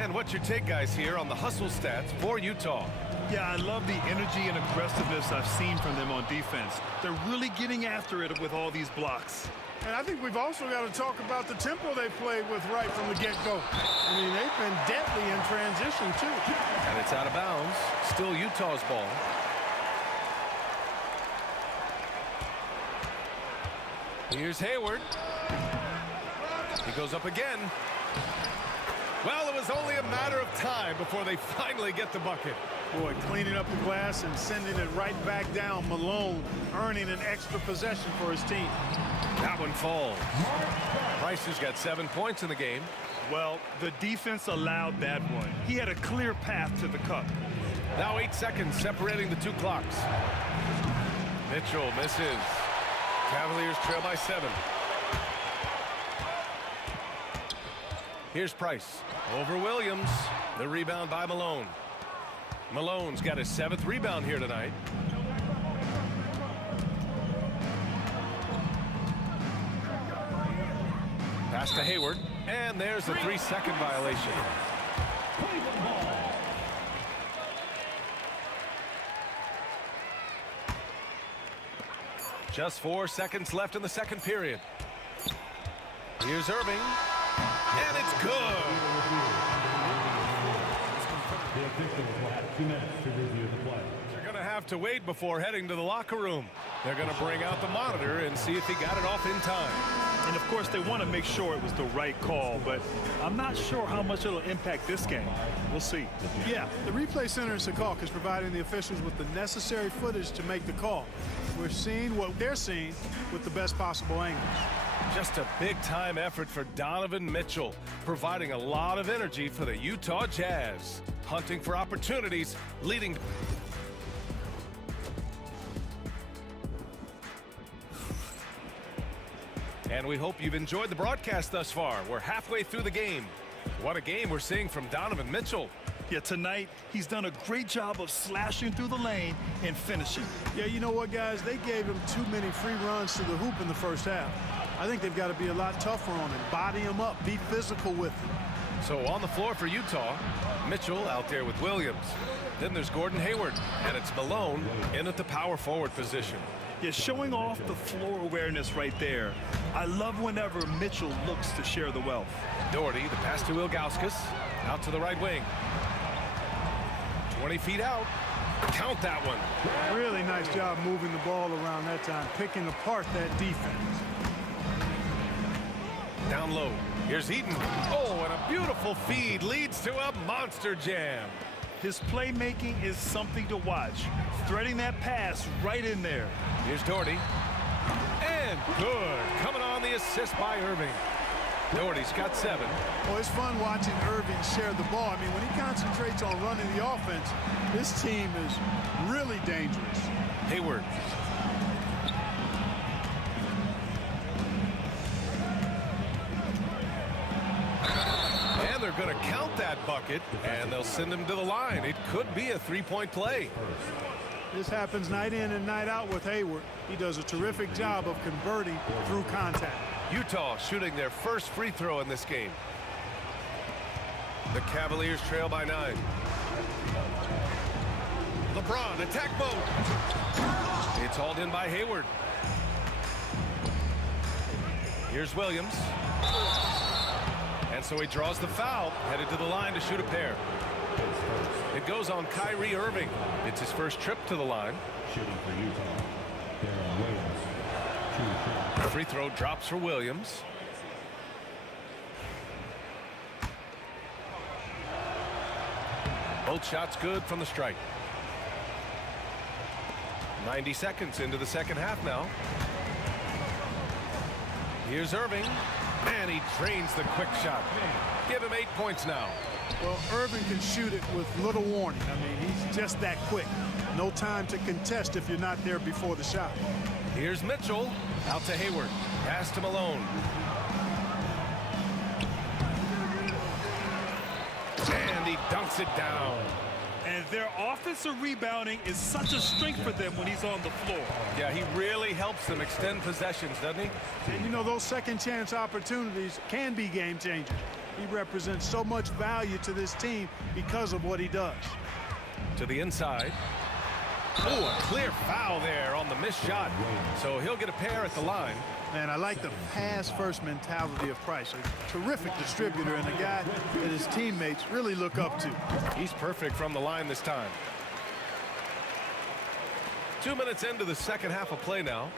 And what's your take, guys, here on the hustle stats for Utah? Yeah, I love the energy and aggressiveness I've seen from them on defense. They're really getting after it with all these blocks. And I think we've also got to talk about the tempo they played with right from the get-go. I mean, they've been deadly in transition, too. And it's out of bounds. Still Utah's ball. Here's Hayward. He goes up again. Well, it was only a matter of time before they finally get the bucket. Boy, cleaning up the glass and sending it right back down. Malone earning an extra possession for his team. That one falls. Price has got 7 points in the game. Well, the defense allowed that one. He had a clear path to the cup. Now 8 seconds separating the 2 clocks. Mitchell misses. Cavaliers trail by 7. Here's Price over Williams. The rebound by Malone. Malone's got his 7th rebound here tonight. Pass to Hayward. And there's a 3-second violation. Just 4 seconds left in the second period. Here's Irving. And it's good. The officials will have 2 minutes to review the play. They're going to have to wait before heading to the locker room. They're going to bring out the monitor and see if he got it off in time. And, of course, they want to make sure it was the right call, but I'm not sure how much it'll impact this game. We'll see. Yeah, the replay center in Secaucus is providing the officials with the necessary footage to make the call. We're seeing what they're seeing with the best possible angles. Just a big-time effort for Donovan Mitchell, providing a lot of energy for the Utah Jazz. Hunting for opportunities, leading. And we hope you've enjoyed the broadcast thus far. We're halfway through the game. What a game we're seeing from Donovan Mitchell. Yeah, tonight, he's done a great job of slashing through the lane and finishing. Yeah, you know what, guys? They gave him too many free runs to the hoop in the first half. I think they've got to be a lot tougher on him, body him up, be physical with him. So on the floor for Utah, Mitchell out there with Williams. Then there's Gordon Hayward, and it's Malone in at the power forward position. Yeah, showing off the floor awareness right there. I love whenever Mitchell looks to share the wealth. Doherty, the pass to Ilgauskas, out to the right wing. 20 feet out. Count that one. Really nice job moving the ball around that time, picking apart that defense. Down low. Here's Eaton. Oh, and a beautiful feed leads to a monster jam. His playmaking is something to watch. Threading that pass right in there. Here's Doherty. And good. Coming on the assist by Irving. Doherty's got 7. Well, it's fun watching Irving share the ball. I mean, when he concentrates on running the offense, this team is really dangerous. Hayward. And they're going to count that bucket, and they'll send him to the line. It could be a 3-point play. This happens night in and night out with Hayward. He does a terrific job of converting through contact. Utah shooting their first free throw in this game. The Cavaliers trail by 9. LeBron, attack mode. It's hauled in by Hayward. Here's Williams. And so he draws the foul, headed to the line to shoot a pair. It goes on Kyrie Irving. It's his first trip to the line. Shooting for Utah, Darren Williams. 2 shots. The free throw drops for Williams. Both shots good from the strike. 90 seconds into the second half now. Here's Irving, and he drains the quick shot. Give him 8 points now. Well, Irving can shoot it with little warning. I mean, he's just that quick. No time to contest if you're not there before the shot. Here's Mitchell, out to Hayward. Pass to Malone. And he dunks it down. And their offensive rebounding is such a strength for them when he's on the floor. Yeah, he really helps them extend possessions, doesn't he? And, you know, those second chance opportunities can be game changers. He represents so much value to this team because of what he does. To the inside. Oh, a clear foul there on the missed shot. So he'll get a pair at the line. Man, I like the pass-first mentality of Price. A terrific distributor and a guy that his teammates really look up to. He's perfect from the line this time. 2 minutes into the second half of play now.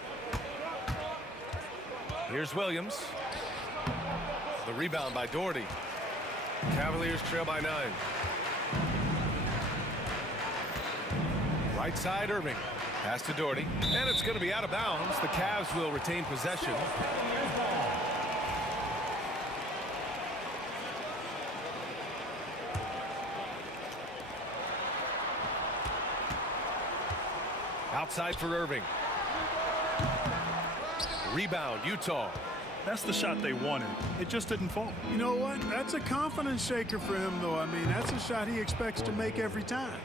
Here's Williams. The rebound by Doherty. Cavaliers trail by 9. Right side, Irving. Pass to Doherty. And it's going to be out of bounds. The Cavs will retain possession. Outside for Irving. Rebound, Utah. That's the shot they wanted. It just didn't fall. You know what? That's a confidence shaker for him, though. I mean, that's a shot he expects to make every time.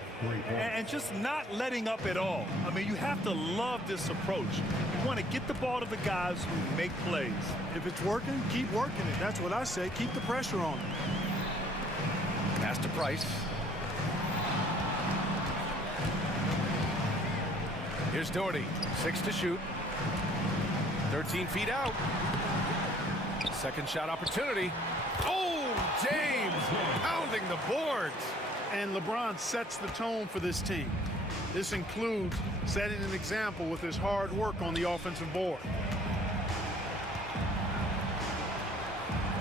And just not letting up at all. I mean, you have to love this approach. You want to get the ball to the guys who make plays. If it's working, keep working it. That's what I say. Keep the pressure on him. Pass to Price. Here's Doherty. 6 to shoot. 13 feet out. Second shot opportunity. Oh, James pounding the boards. And LeBron sets the tone for this team. This includes setting an example with his hard work on the offensive board.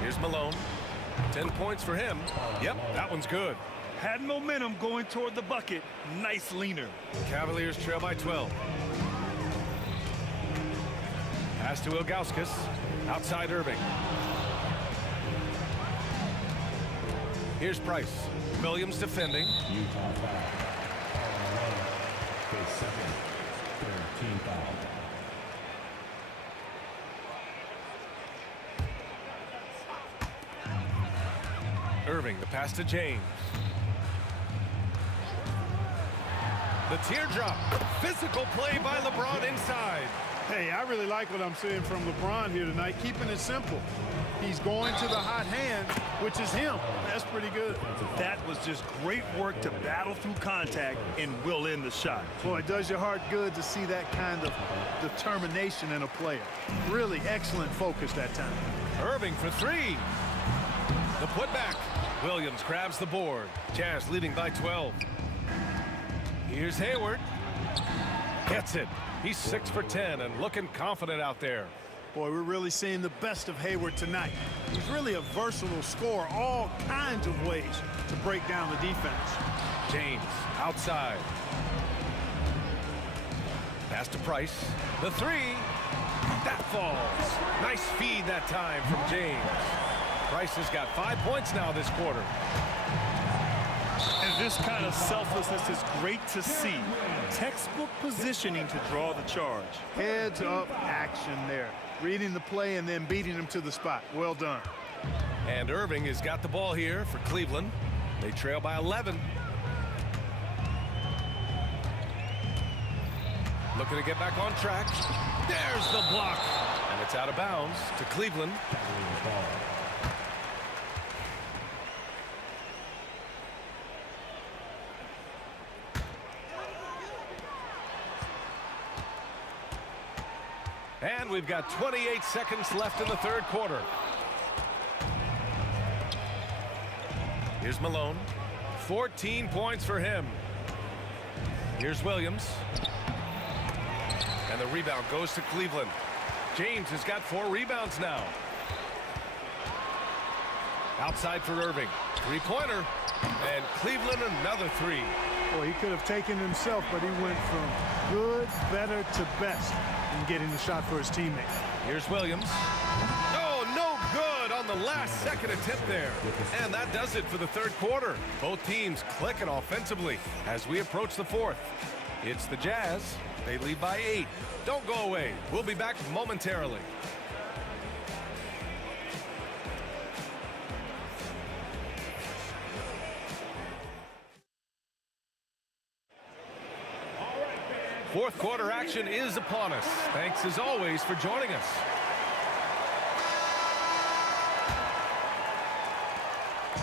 Here's Malone. 10 points for him. Yep, that one's good. Had momentum going toward the bucket. Nice leaner. Cavaliers trail by 12. Pass to Ilgauskas. Outside Irving. Here's Price. Williams defending. Utah foul. His second, 13 foul. Irving, the pass to James. The teardrop. Physical play by LeBron inside. Hey, I really like what I'm seeing from LeBron here tonight, keeping it simple. He's going to the hot hand, which is him. That's pretty good. That was just great work to battle through contact and will in the shot. Boy, it does your heart good to see that kind of determination in a player. Really excellent focus that time. Irving for 3. The putback. Williams grabs the board. Jazz leading by 12. Here's Hayward. Gets it. He's 6 for 10 and looking confident out there. Boy, we're really seeing the best of Hayward tonight. He's really a versatile scorer, all kinds of ways to break down the defense. James outside. Pass to Price. The 3. That falls. Nice feed that time from James. Price has got 5 points now this quarter. And this kind of selflessness is great to see. Textbook positioning to draw the charge. Heads up action there. Reading the play and then beating him to the spot. Well done. And Irving has got the ball here for Cleveland. They trail by 11. Looking to get back on track. There's the block. And it's out of bounds to Cleveland. And we've got 28 seconds left in the third quarter. Here's Malone. 14 points for him. Here's Williams. And the rebound goes to Cleveland. James has got 4 rebounds now. Outside for Irving. Three-pointer. And Cleveland another 3. Boy, he could have taken himself, but he went from good, better to best in getting the shot for his teammate. Here's Williams. Oh, no good on the last second attempt there. And that does it for the third quarter. Both teams clicking offensively as we approach the fourth. It's the Jazz. They lead by 8. Don't go away. We'll be back momentarily. Fourth quarter action is upon us. Thanks as always for joining us.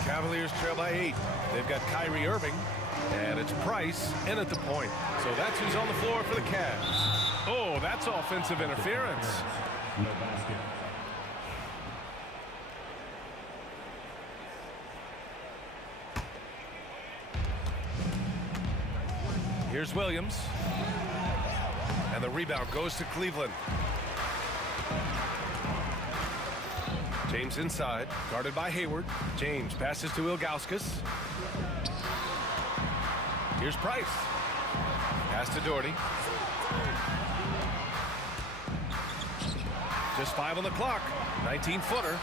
Cavaliers trail by 8. They've got Kyrie Irving, and it's Price in at the point. So that's who's on the floor for the Cavs. Oh, that's offensive interference. No basket. Here's Williams. And the rebound goes to Cleveland. James inside, guarded by Hayward. James passes to Ilgauskas. Here's Price. Pass to Doherty. Just 5 on the clock. 19-footer.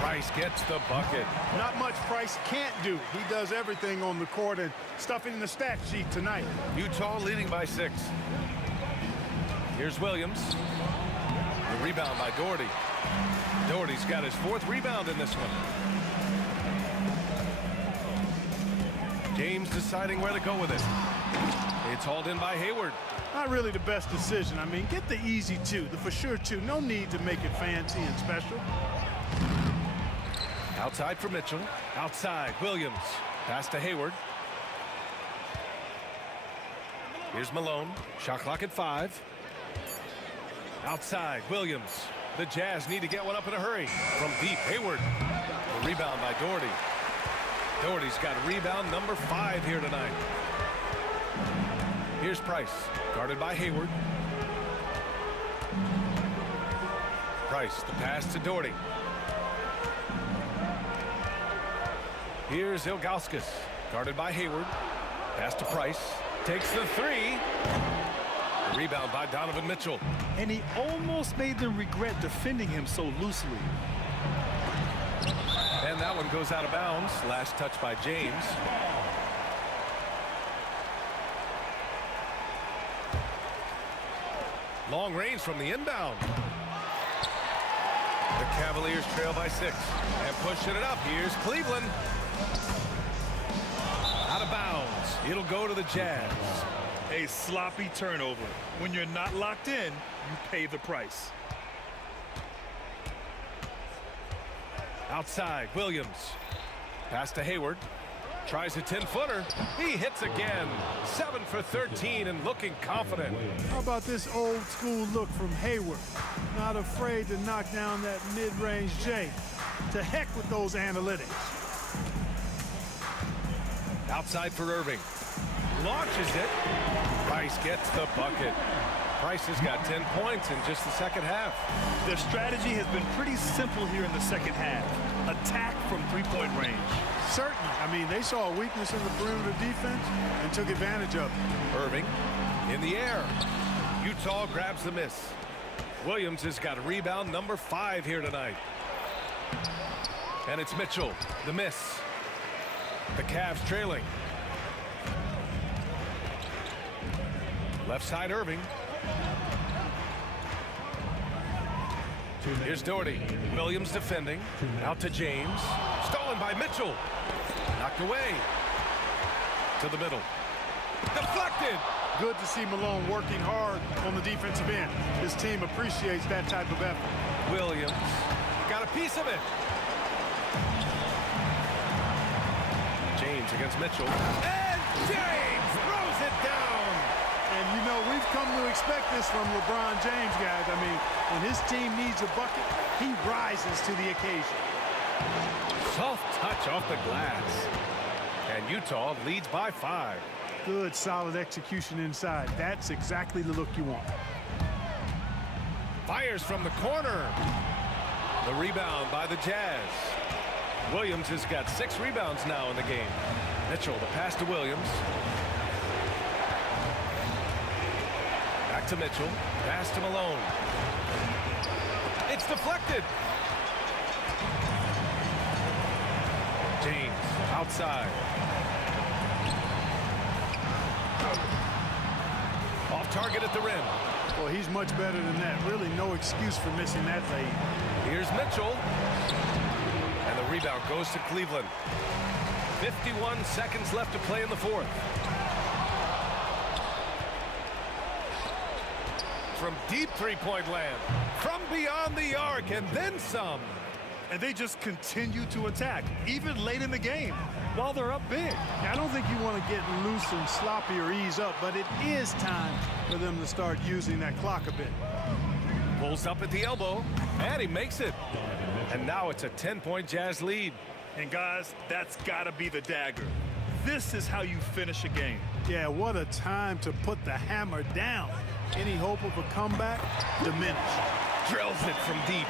Price gets the bucket. Not much Price can't do. He does everything on the court and stuffing in the stat sheet tonight. Utah leading by 6. Here's Williams. The rebound by Doherty. Doherty's got his 4th rebound in this one. James deciding where to go with it. It's hauled in by Hayward. Not really the best decision. I mean, get the easy 2, the for sure 2. No need to make it fancy and special. Outside for Mitchell. Outside, Williams. Pass to Hayward. Here's Malone. Shot clock at 5. Outside, Williams. The Jazz need to get one up in a hurry. From deep, Hayward. The rebound by Doherty. Doherty's got rebound number 5 here tonight. Here's Price, guarded by Hayward. Price, the pass to Doherty. Here's Ilgauskas, guarded by Hayward. Pass to Price. Takes the 3. The rebound by Donovan Mitchell. And he almost made them regret defending him so loosely. And that one goes out of bounds. Last touch by James. Long range from the inbound. The Cavaliers trail by 6 and pushing it up. Here's Cleveland. Out of bounds. It'll go to the Jazz. A sloppy turnover. When you're not locked in, you pay the price. Outside, Williams. Pass to Hayward. Tries a 10-footer. He hits again. 7 for 13 and looking confident. How about this old school look from Hayward? Not afraid to knock down that mid-range J. To heck with those analytics. Outside for Irving. Launches it. Price gets the bucket. Price has got 10 points in just the second half. Their strategy has been pretty simple here in the second half. Attack from three-point range. Certainly. I mean, they saw a weakness in the perimeter defense and took advantage of it. Irving in the air. Utah grabs the miss. Williams has got rebound number 5 here tonight. And it's Mitchell. The miss. The Cavs trailing. Left side Irving. Here's Doherty. Williams defending. Out to James. Stolen by Mitchell. Knocked away. To the middle. Deflected. Good to see Malone working hard on the defensive end. His team appreciates that type of effort. Williams got a piece of it. James against Mitchell. And James throws it down. And, you know, we've come to expect this from LeBron James, guys. I mean, when his team needs a bucket, he rises to the occasion. Soft touch off the glass. And Utah leads by 5. Good, solid execution inside. That's exactly the look you want. Fires from the corner. The rebound by the Jazz. Williams has got 6 rebounds now in the game. Mitchell, the pass to Williams. Back to Mitchell. Pass to Malone. It's deflected. James outside. Off target at the rim. Well, he's much better than that. Really no excuse for missing that lead. Here's Mitchell. And the rebound goes to Cleveland. 51 seconds left to play in the 4th. From deep three-point land. From beyond the arc and then some. And they just continue to attack, even late in the game, while they're up big. I don't think you want to get loose and sloppy or ease up, but it is time for them to start using that clock a bit. Pulls up at the elbow, and he makes it. And now it's a 10-point Jazz lead. And guys, that's got to be the dagger. This is how you finish a game. Yeah, what a time to put the hammer down. Any hope of a comeback diminished. Drills it from deep.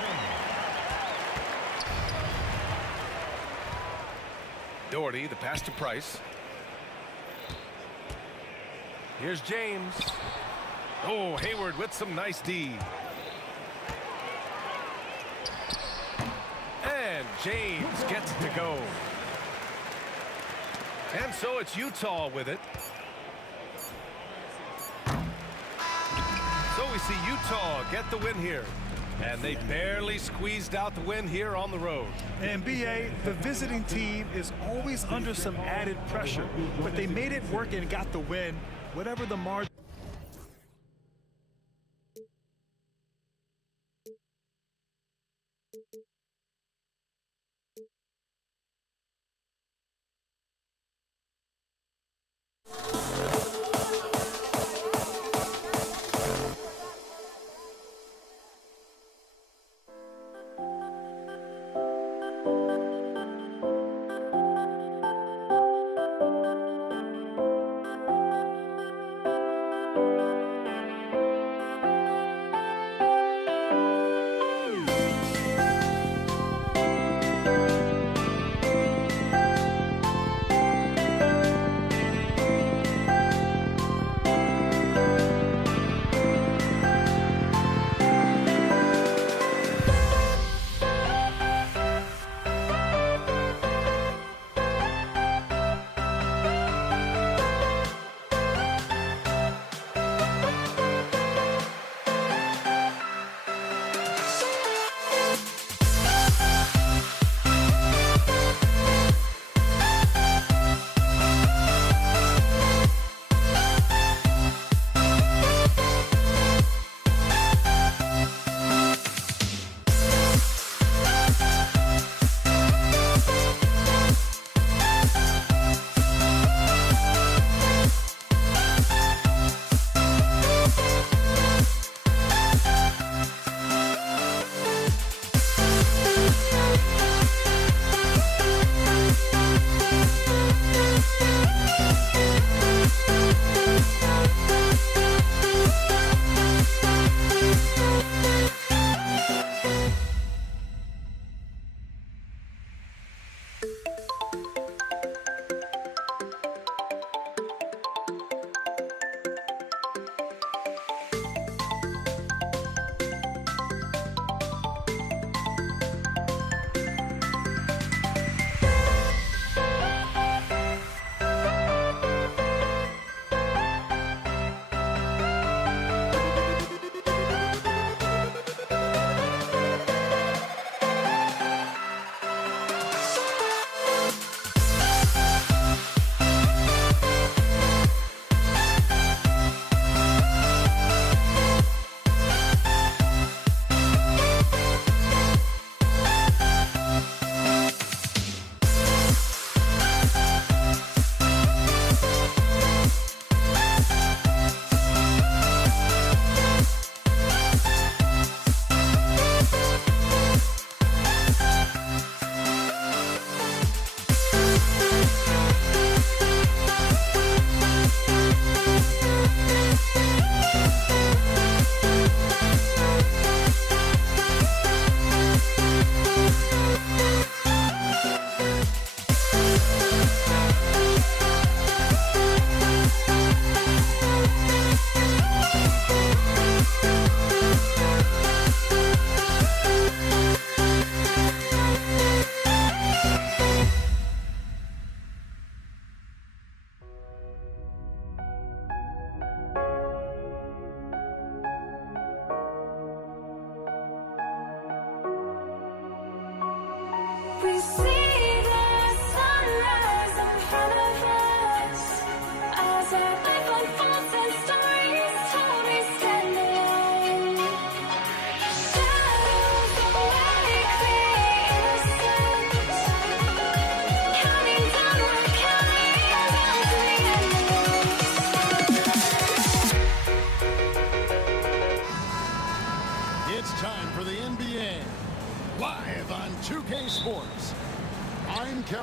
Doherty, the pass to Price. Here's James. Oh, Hayward with some nice D. And James gets it to go. And so it's Utah with it. So we see Utah get the win here. And they barely squeezed out the win here on the road. And BA, the visiting team is always under some added pressure, but they made it work and got the win, whatever the margin.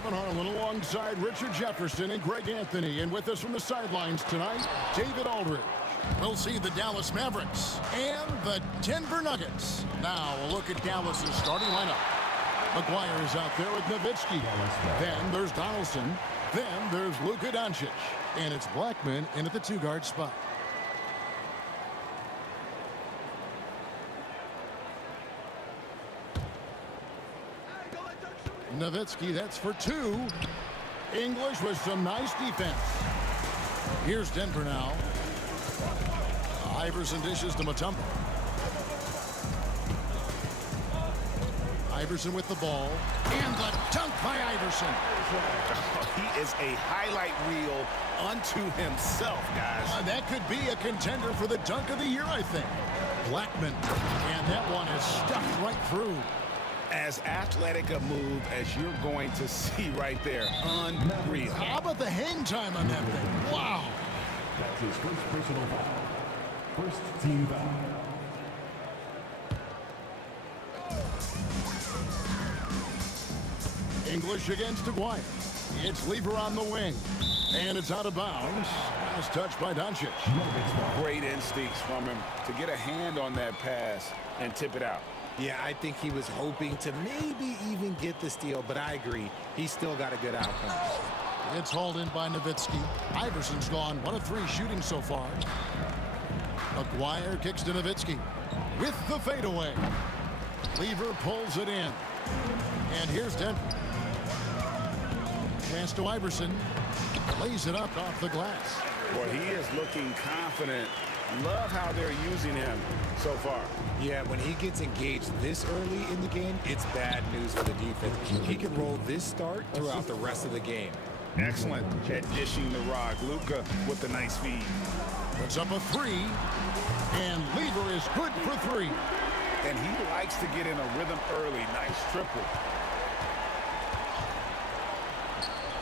Kevin Harlan alongside Richard Jefferson and Greg Anthony. And with us from the sidelines tonight, David Aldridge. We'll see the Dallas Mavericks and the Denver Nuggets. Now a look at Dallas's starting lineup. McGuire is out there with Nowitzki. Then there's Donaldson. Then there's Luka Doncic. And it's Blackman in at the two-guard spot. Nowitzki, that's for two. English with some nice defense. Here's Denver now. Iverson dishes to Mutombo. Iverson with the ball. And the dunk by Iverson. He is a highlight reel unto himself, guys. That could be a contender for the dunk of the year, I think. Blackman. And that one is stuffed right through. As athletic a move as you're going to see right there. Unreal. How about the hang time on that thing? Wow. That's his first personal foul. First team foul. English against Aguirre. It's Lever on the wing. And it's out of bounds. Last touch by Doncic. Great instincts from him to get a hand on that pass and tip it out. Yeah, I think he was hoping to maybe even get the steal, but I agree. He's still got a good outcome. It's hauled in by Nowitzki. Iverson's gone 1 of 3 shooting so far. McGuire kicks to Nowitzki with the fadeaway. Lever pulls it in. And here's Denver. Pass to Iverson. Lays it up off the glass. Boy, he is looking confident. Love how they're using him so far. Yeah, when he gets engaged this early in the game, it's bad news for the defense. He can roll this start throughout the rest of the game. Excellent at dishing the rock. Luka with the nice feed. Puts up a 3. And Lever is good for 3. And he likes to get in a rhythm early. Nice triple.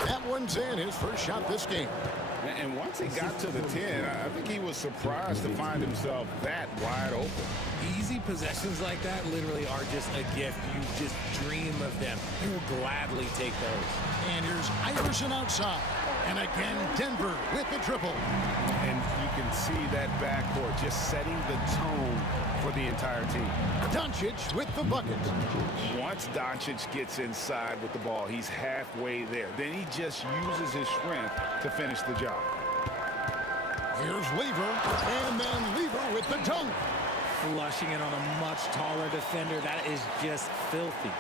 That one's in, his first shot this game. And once he got to the 10, I think he was surprised to find himself that wide open. Easy possessions like that literally are just a gift. You just dream of them. You will gladly take those. And here's Iverson outside. And again, Denver with the triple. And you can see that backcourt just setting the tone for the entire team. Doncic with the bucket. Once Doncic gets inside with the ball, he's halfway there. Then he just uses his strength to finish the job. Here's Lever, and then Lever with the dunk. Flushing it on a much taller defender. That is just filthy.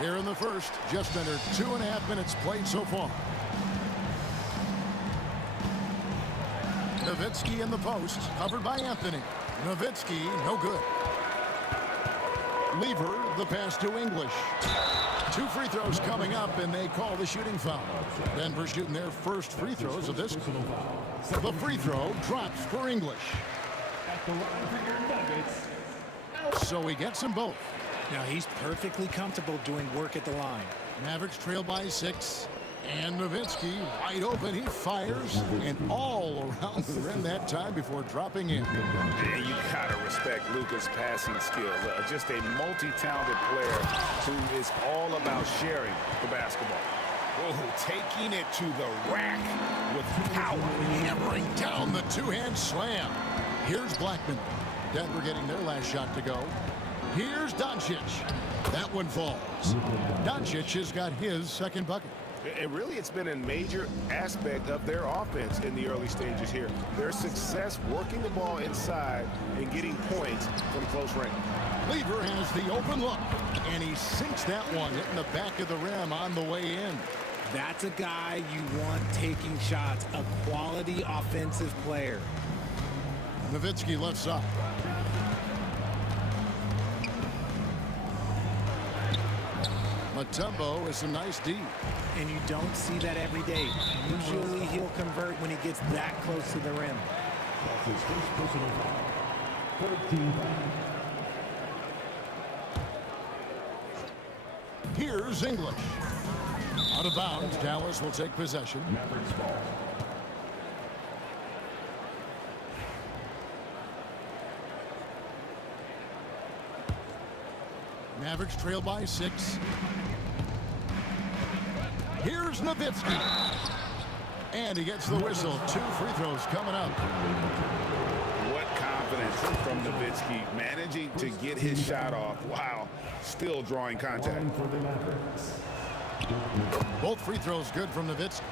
Here in the first, just under 2.5 minutes played so far. Nowitzki in the post, covered by Anthony. Nowitzki, no good. Lever, the pass to English. 2 free throws coming up, and they call the shooting foul. Denver shooting their first free throws of this. The free throw drops for English. At the line for your Nuggets. So he gets them both. Now he's perfectly comfortable doing work at the line. Mavericks trail by 6. And Nowitzki wide open. He fires and all around the rim that time before dropping in. And you gotta respect Luka's passing skills. Just a multi-talented player who is all about sharing the basketball. Oh, taking it to the rack with power. Hammering down the two-hand slam. Here's Blackman. Denver getting their last shot to go. Here's Doncic. That one falls. Doncic has got his second bucket. And really, it's been a major aspect of their offense in the early stages here. Their success working the ball inside and getting points from close range. Lever has the open look, and he sinks that one, hitting the back of the rim on the way in. That's a guy you want taking shots, a quality offensive player. Nowitzki left side. Mutombo is some nice D. And you don't see that every day. Usually he'll convert when he gets that close to the rim. That's his first personal foul. 13 foul. Here's English. Out of bounds, Dallas will take possession. Mavericks ball. Mavericks trail by 6. Here's Nowitzki. And he gets the whistle. 2 free throws coming up. What confidence from Nowitzki, managing to get his shot off. Wow, still drawing contact. Both free throws good from Nowitzki.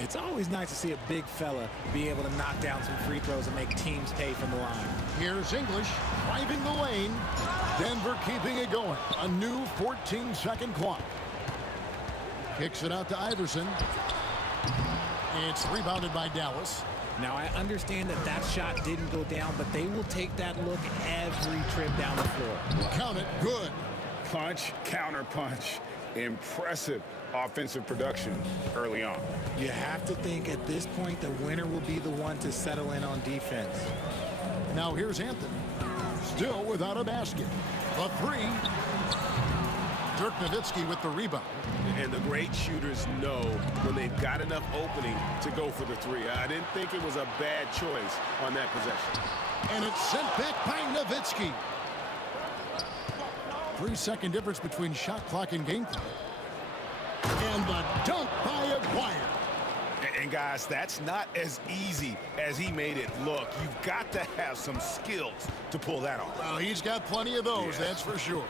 It's always nice to see a big fella be able to knock down some free throws and make teams pay from the line. Here's English driving the lane. Denver keeping it going. A new 14-second clock. Kicks it out to Iverson. It's rebounded by Dallas. Now, I understand that shot didn't go down, but they will take that look every trip down the floor. Count it. Good. Punch, counter punch. Impressive offensive production early on. You have to think at this point the winner will be the one to settle in on defense. Now here's Anthony. Still without a basket. A 3. Dirk Nowitzki with the rebound. And the great shooters know when they've got enough opening to go for the 3. I didn't think it was a bad choice on that possession. And it's sent back by Nowitzki. 3-second difference between shot clock and game clock. And the dunk by Aguirre. And guys, that's not as easy as he made it look. You've got to have some skills to pull that off. Well, he's got plenty of those, Yeah. that's for sure.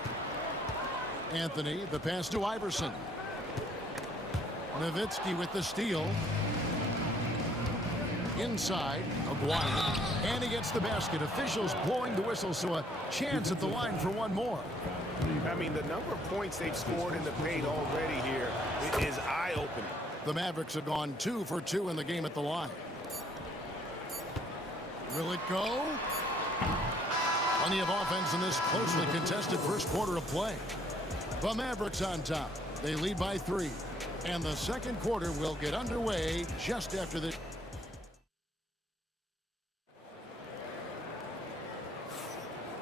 Anthony, the pass to Iverson. Nowitzki with the steal. Inside, Aguirre. And he gets the basket. Officials blowing the whistle, so a chance at the line for one more. I mean, the number of points they've scored in the paint already here is eye-opening. The Mavericks have gone 2 for 2 in the game at the line. Will it go? Plenty of offense in this closely contested first quarter of play. The Mavericks on top. They lead by 3. And the second quarter will get underway just after this.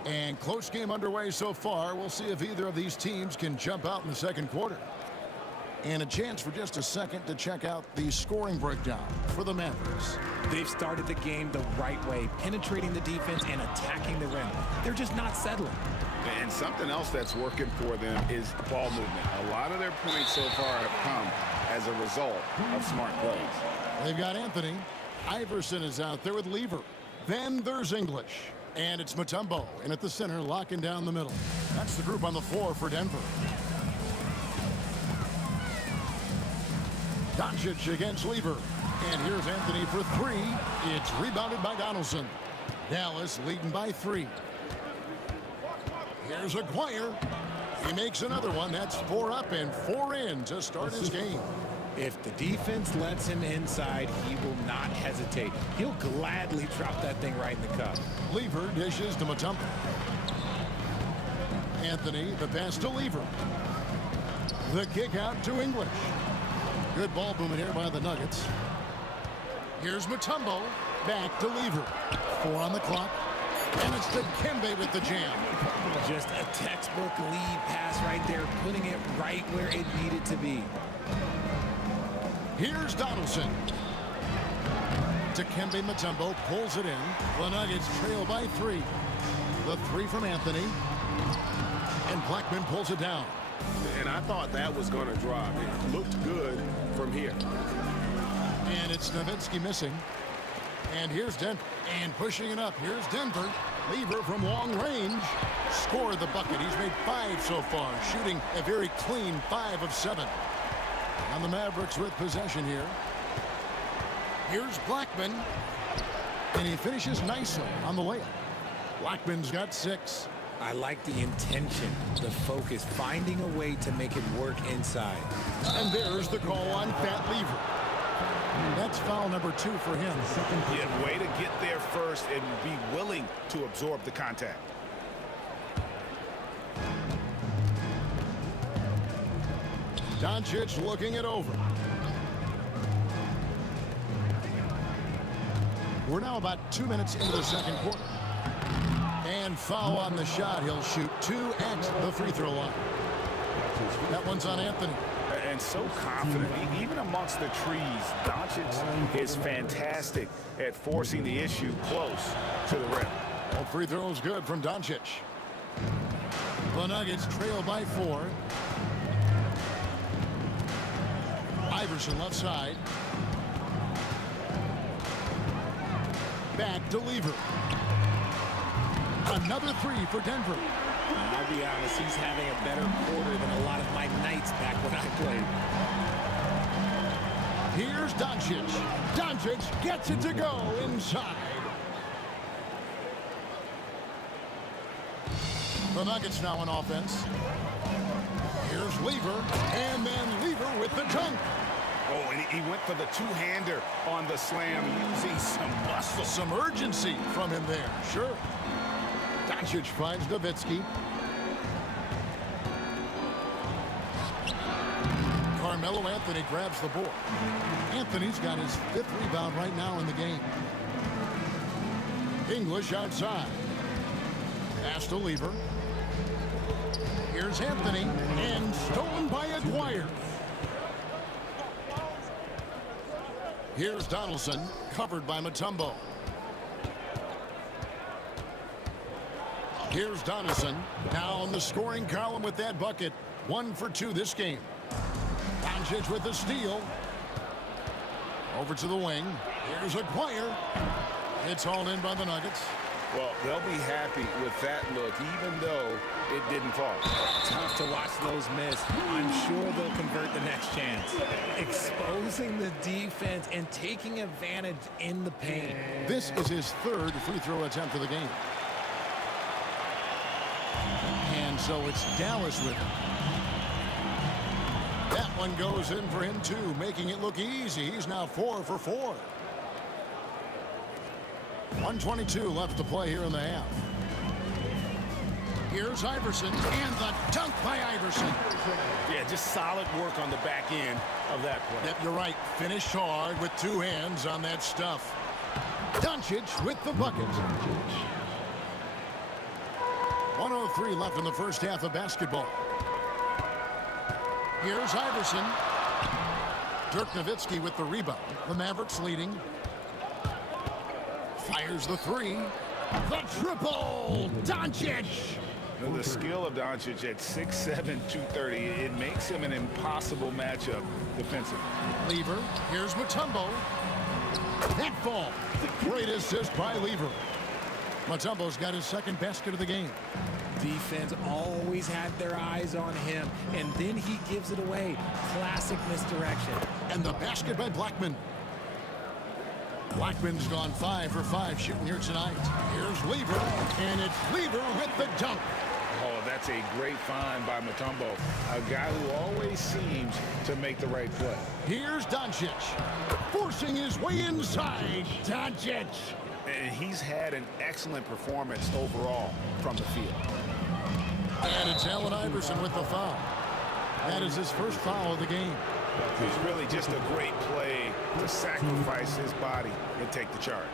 And close game underway so far. We'll see if either of these teams can jump out in the second quarter. And a chance for just a second to check out the scoring breakdown for the Mavericks. They've started the game the right way, penetrating the defense and attacking the rim. They're just not settling. And something else that's working for them is ball movement. A lot of their points so far have come as a result of smart plays. They've got Anthony. Iverson is out there with Lever. Then there's English. And it's Mutombo in at the center, locking down the middle. That's the group on the floor for Denver. Doncic against Lever. And here's Anthony for 3. It's rebounded by Donaldson. Dallas leading by 3. Here's Aguirre. He makes another one. That's 4 up and 4 in to start his game. If the defense lets him inside, he will not hesitate. He'll gladly drop that thing right in the cup. Lever dishes to Mutombo. Anthony, the pass to Lever. The kick out to English. Good ball movement here by the Nuggets. Here's Mutombo. Back to Lever. 4 on the clock. And it's the Kembe with the jam. Just a textbook lead pass right there, putting it right where it needed to be. Here's Donaldson. Dikembe Mutombo pulls it in. The Nuggets trail by 3. The 3 from Anthony. And Blackman pulls it down. And I thought that was going to drop. It looked good from here. And it's Nowitzki missing. And here's Denver. And pushing it up. Here's Denver. Lever from long range. Scored the bucket. He's made 5 so far. Shooting a very clean 5 of 7. And the Mavericks with possession here. Here's Blackman. And he finishes nicely on the layup. Blackman's got 6. I like the intention, the focus, finding a way to make it work inside. And there's the call on Fat Lever. That's foul number 2 for him. Yeah, way to get there first and be willing to absorb the contact. Doncic looking it over. We're now about 2 minutes into the second quarter. And foul on the shot. He'll shoot 2 at the free throw line. That one's on Anthony. And so confident, even amongst the trees. Doncic is fantastic at forcing the issue close to the rim. All free throws good from Doncic. The Nuggets trail by 4. Iverson left side. Back to Lever. Another three for Denver. I'll be honest, he's having a better quarter than a lot of my nights back when I played. Here's Doncic. Doncic gets it to go inside. The Nuggets now on offense. Here's Lever, and then Lever with the dunk. Oh, and he went for the two-hander on the slam, using some muscle. Some urgency from him there, sure. Doncic finds Nowitzki. Carmelo Anthony grabs the board. Anthony's got his 5th rebound right now in the game. English outside. Pass to Lever. Here's Anthony, and stolen by Aguirre. Here's Donaldson, covered by Mutombo. Here's Donaldson, now in the scoring column with that bucket. 1 for 2 this game. Doncic with the steal. Over to the wing. Here's Aguirre. It's hauled in by the Nuggets. Well, they'll be happy with that look, even though it didn't fall. Tough to watch those miss. I'm sure they'll convert the next chance. Exposing the defense and taking advantage in the paint. This is his 3rd free throw attempt of the game. And so it's Dallas with him. That one goes in for him, too, making it look easy. He's now 4 for 4. 1:22 left to play here in the half. Here's Iverson, and the dunk by Iverson. Yeah, just solid work on the back end of that play. Yep, you're right. Finished hard with 2 hands on that stuff. Doncic with the bucket. 1:03 left in the first half of basketball. Here's Iverson. Dirk Nowitzki with the rebound. The Mavericks leading. Fires the 3. The triple! Doncic! The skill of Doncic at 6'7", 230, it makes him an impossible matchup defensively. Lever. Here's Mutombo. That ball. Great assist by Lever. Mutombo's got his 2nd basket of the game. Defense always had their eyes on him, and then he gives it away. Classic misdirection. And the basket by Blackman. Blackman's gone 5 for 5 shooting here tonight. Here's Lever, and it's Lever with the dunk. Oh, that's a great find by Mutombo, a guy who always seems to make the right play. Here's Doncic, forcing his way inside. Doncic. And he's had an excellent performance overall from the field. And it's Allen Iverson with the foul. That is his first foul of the game. He's really just a great play to sacrifice his body and take the charge.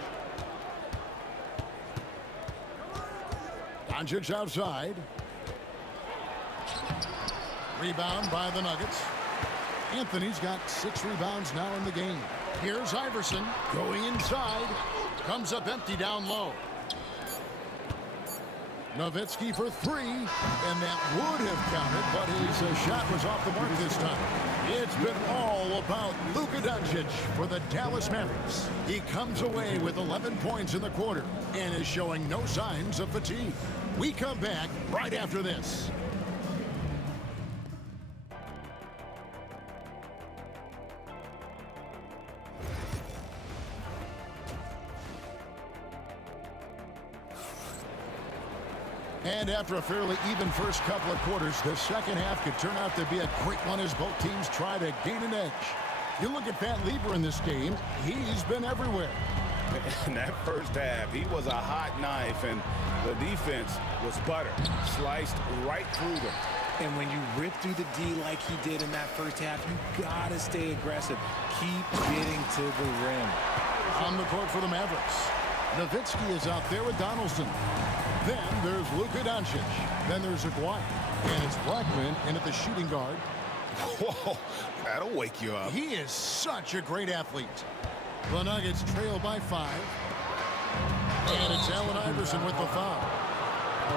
Doncic outside. Rebound by the Nuggets. Anthony's got 6 rebounds now in the game. Here's Iverson going inside. Comes up empty down low. Nowitzki for 3, and that would have counted, but his shot was off the mark this time. It's been all about Luka Doncic for the Dallas Mavericks. He comes away with 11 points in the quarter and is showing no signs of fatigue. We come back right after this. And after a fairly even first couple of quarters, the second half could turn out to be a great one as both teams try to gain an edge. You look at Pat Lever in this game, he's been everywhere. In that first half, he was a hot knife, and the defense was butter, sliced right through them. And when you rip through the D like he did in that first half, you gotta stay aggressive. Keep getting to the rim. On the court for the Mavericks, Nowitzki is out there with Donaldson. Then there's Luka Doncic. Then there's Aguirre. And it's Blackman in at the shooting guard. Whoa, that'll wake you up. He is such a great athlete. The Nuggets trail by 5. And it's Allen Iverson with the foul.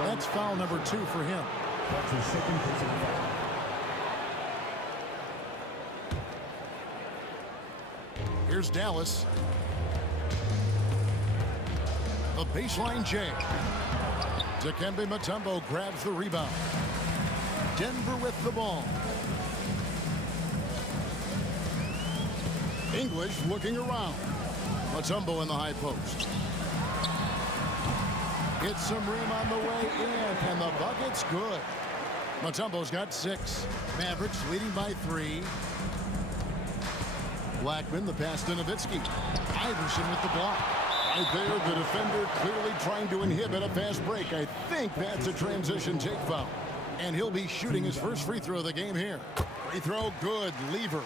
That's foul number 2 for him. That's his 2nd personal foul. Here's Dallas. The baseline J. Dikembe Mutombo grabs the rebound. Denver with the ball. English looking around. Mutombo in the high post. Gets some room on the way in, and the bucket's good. Mutombo's got 6. Mavericks leading by 3. Blackman, the pass to Nowitzki. Iverson with the block. Right there, the defender clearly trying to inhibit a fast break. I think that's a transition take foul. And he'll be shooting his first free throw of the game here. Free throw good. Lever.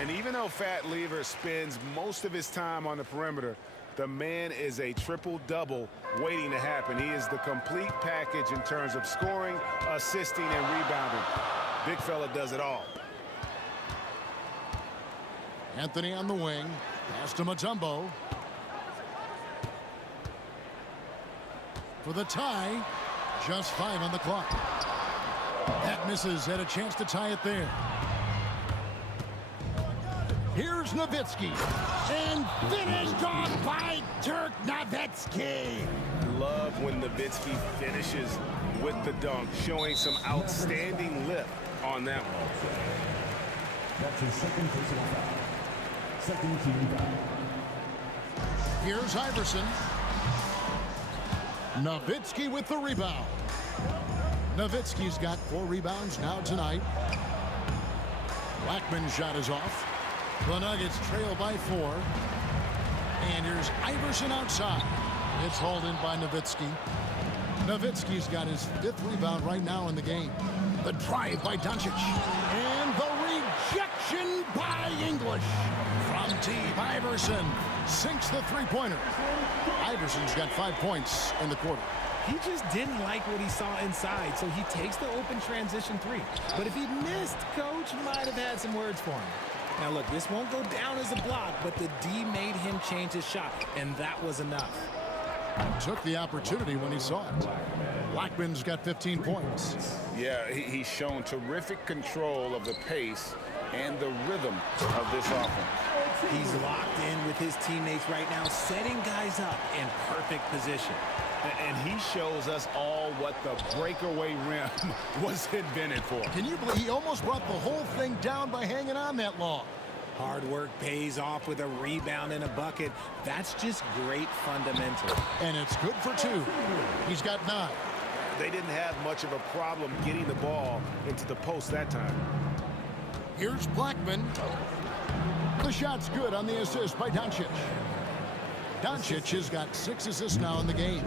And even though Fat Lever spends most of his time on the perimeter, the man is a triple-double waiting to happen. He is the complete package in terms of scoring, assisting, and rebounding. Big fella does it all. Anthony on the wing. Pass to Mutombo. For the tie. Just 5 on the clock. That misses. Had a chance to tie it there. Here's Nowitzki. And finished off by Dirk Nowitzki. Love when Nowitzki finishes with the dunk, showing some outstanding lift on that one. That's his second personal foul. Second team foul. Here's Iverson. Nowitzki with the rebound. Nowitzki's got 4 rebounds now tonight. Blackman's shot is off. The Nuggets trail by 4. And here's Iverson outside. It's hauled in by Nowitzki. Nowitzki's got his 5th rebound right now in the game. The drive by Doncic. And the rejection by English. From deep, Iverson sinks the three-pointer. Iverson's got 5 points in the quarter. He just didn't like what he saw inside, so he takes the open transition 3. But if he missed, Coach might have had some words for him. Now look, this won't go down as a block, but the D made him change his shot, and that was enough. Took the opportunity when he saw it. Blackman's got 15 points. Yeah, he's shown terrific control of the pace and the rhythm of this offense. He's locked in with his teammates right now, setting guys up in perfect position. And he shows us all what the breakaway rim was invented for. Can you believe he almost brought the whole thing down by hanging on that long? Hard work pays off with a rebound and a bucket. That's just great fundamental. And it's good for 2. He's got 9. They didn't have much of a problem getting the ball into the post that time. Here's Blackman. The shot's good on the assist by Doncic. Doncic has got 6 assists now in the game.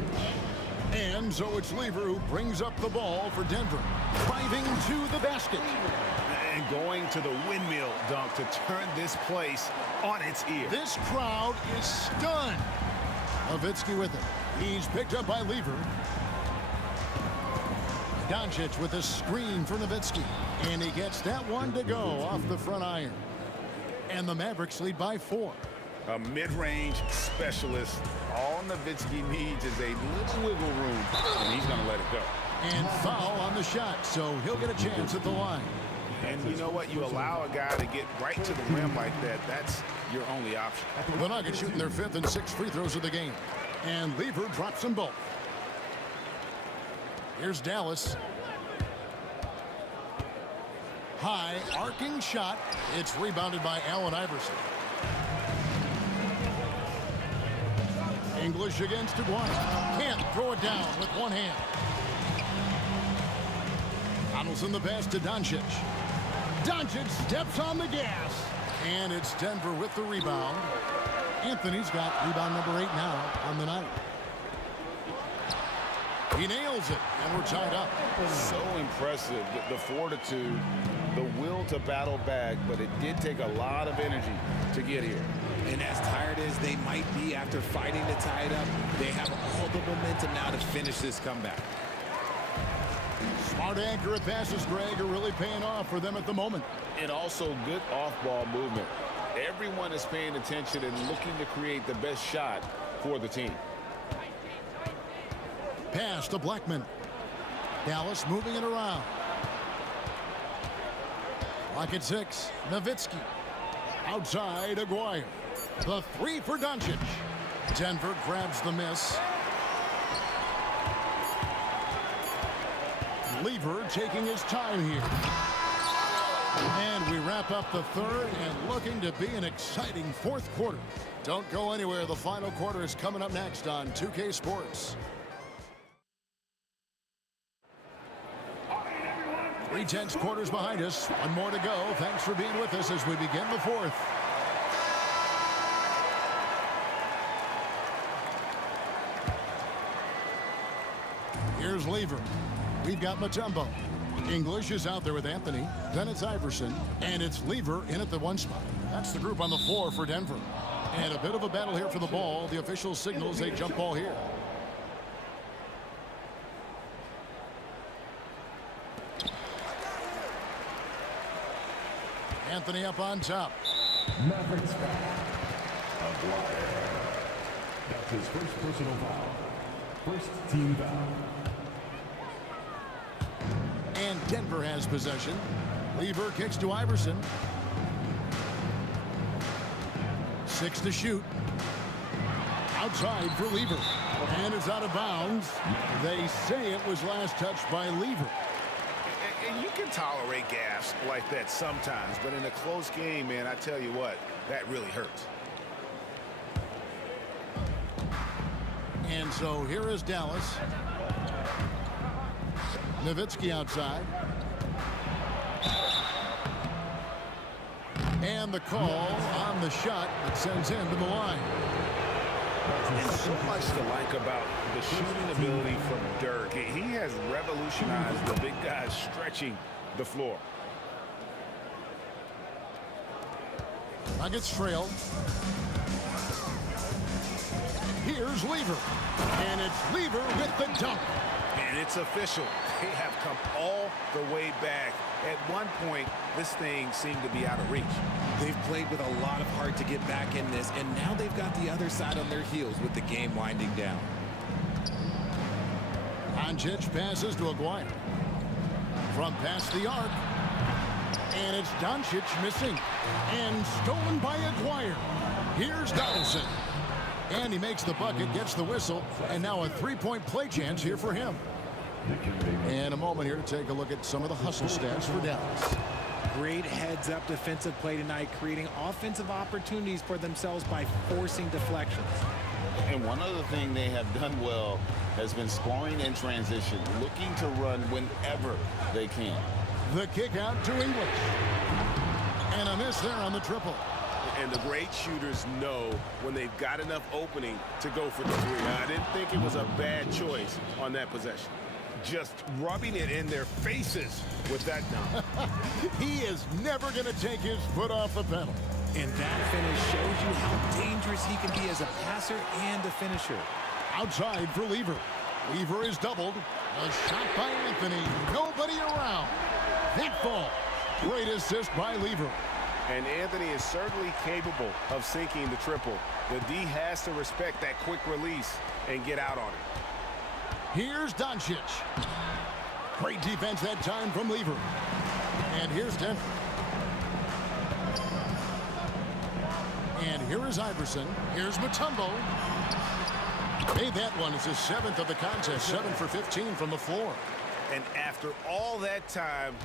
And so it's Lever who brings up the ball for Denver. Driving to the basket. And going to the windmill dunk to turn this place on its ear. This crowd is stunned. Nowitzki with it. He's picked up by Lever. Doncic with a screen for Nowitzki. And he gets that one to go off the front iron. And the Mavericks lead by 4. A mid-range specialist. All Nowitzki needs is a little wiggle room, and he's going to let it go. And foul on the shot, so he'll get a chance at the line. And you know what? You allow a guy to get right to the rim like that. That's your only option. The Nuggets shooting their 5th and 6th free throws of the game. And Lever drops them both. Here's Dallas. High, arcing shot. It's rebounded by Allen Iverson. English against Aguirre. Can't throw it down with one hand. Donaldson the pass to Doncic. Doncic steps on the gas. And it's Denver with the rebound. Anthony's got rebound number 8 now on the night. He nails it, and we're tied up. So impressive, the fortitude, the will to battle back, but it did take a lot of energy to get here. And as tired as they might be after fighting to tie it up, they have all the momentum now to finish this comeback. Smart, accurate passes, Greg, are really paying off for them at the moment. And also good off-ball movement. Everyone is paying attention and looking to create the best shot for the team. Pass to Blackman. Dallas moving it around. Clock at 6. Nowitzki. Outside, Aguirre. The three for Doncic. Denver grabs the miss. Lever taking his time here. And we wrap up the third and looking to be an exciting fourth quarter. Don't go anywhere. The final quarter is coming up next on 2K Sports. 3/10 quarters behind us. One more to go. Thanks for being with us as we begin the fourth. Here's Lever. We've got Mutombo. English is out there with Anthony. Then it's Iverson. And it's Lever in at the one spot. That's the group on the floor for Denver. And a bit of a battle here for the ball. The official signals a jump ball here. Anthony up on top. Mavericks foul. Aguirre. That's his first personal foul. First team foul. And Denver has possession. Lever kicks to Iverson. 6 to shoot. Outside for Lever. And it's out of bounds. They say it was last touched by Lever. And you can tolerate gaffes like that sometimes, but in a close game, man, I tell you what, that really hurts. And so here is Dallas. Nowitzki outside. And the call on the shot that sends him to the line. And so much to like about the shooting ability from Dirk. He has revolutionized the big guys stretching the floor. Nuggets trail. Here's Lever. And it's Lever with the dunk. And it's official. They have come all the way back. At one point, this thing seemed to be out of reach. They've played with a lot of heart to get back in this, and now they've got the other side on their heels with the game winding down. Doncic passes to Aguirre. From past the arc. And it's Doncic missing. And stolen by Aguirre. Here's Donaldson. And he makes the bucket, gets the whistle, and now a three-point play chance here for him. And a moment here to take a look at some of the hustle stats for Dallas. Great heads-up defensive play tonight, creating offensive opportunities for themselves by forcing deflections. And one other thing they have done well has been scoring in transition, looking to run whenever they can. The kick out to English. And a miss there on the triple. And the great shooters know when they've got enough opening to go for the three. I didn't think it was a bad choice on that possession. Just rubbing it in their faces with that dunk. He is never going to take his foot off the pedal. And that finish shows you how dangerous he can be as a passer and a finisher. Outside for Lever. Lever is doubled. A shot by Anthony. Nobody around. That ball. Great assist by Lever. And Anthony is certainly capable of sinking the triple. The D has to respect that quick release and get out on it. Here's Doncic. Great defense that time from Lever. And here's Denver. And here is Iverson. Here's Mutombo. Made that one. It's his 7th of the contest. 7 for 15 from the floor. And after all that time,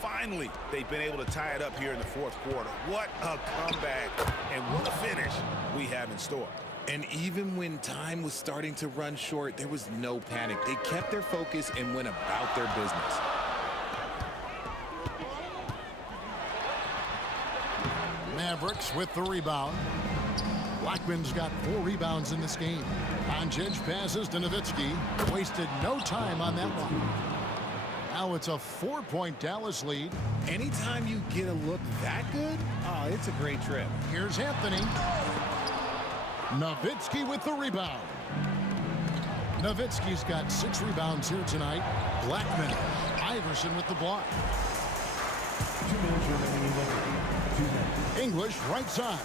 finally, they've been able to tie it up here in the fourth quarter. What a comeback and what a finish we have in store. And even when time was starting to run short, there was no panic. They kept their focus and went about their business. Mavericks with the rebound. Blackman's got 4 rebounds in this game. Doncic passes to Nowitzki. Wasted no time on that one. Now it's a 4-point Dallas lead. Anytime you get a look that good, oh, it's a great trip. Here's Anthony. Nowitzki with the rebound. Nowitzki's got 6 rebounds here tonight. Blackman. Iverson with the block. 2 minutes remaining in the game. 2 minutes. English right side.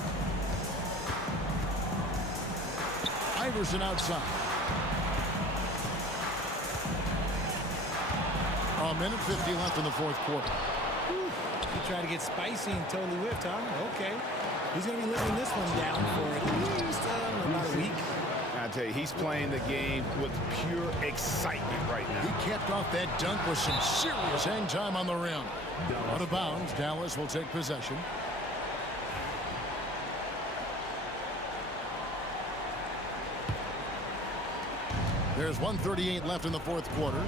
Iverson outside. A minute 50 left in the fourth quarter. You try to get spicy and totally whipped, huh? Okay. He's going to be living this one down for at least about a week. I tell you, he's playing the game with pure excitement right now. He capped off that dunk with some serious hang time on the rim. Out of bounds, Dallas will take possession. There's 1:38 left in the fourth quarter.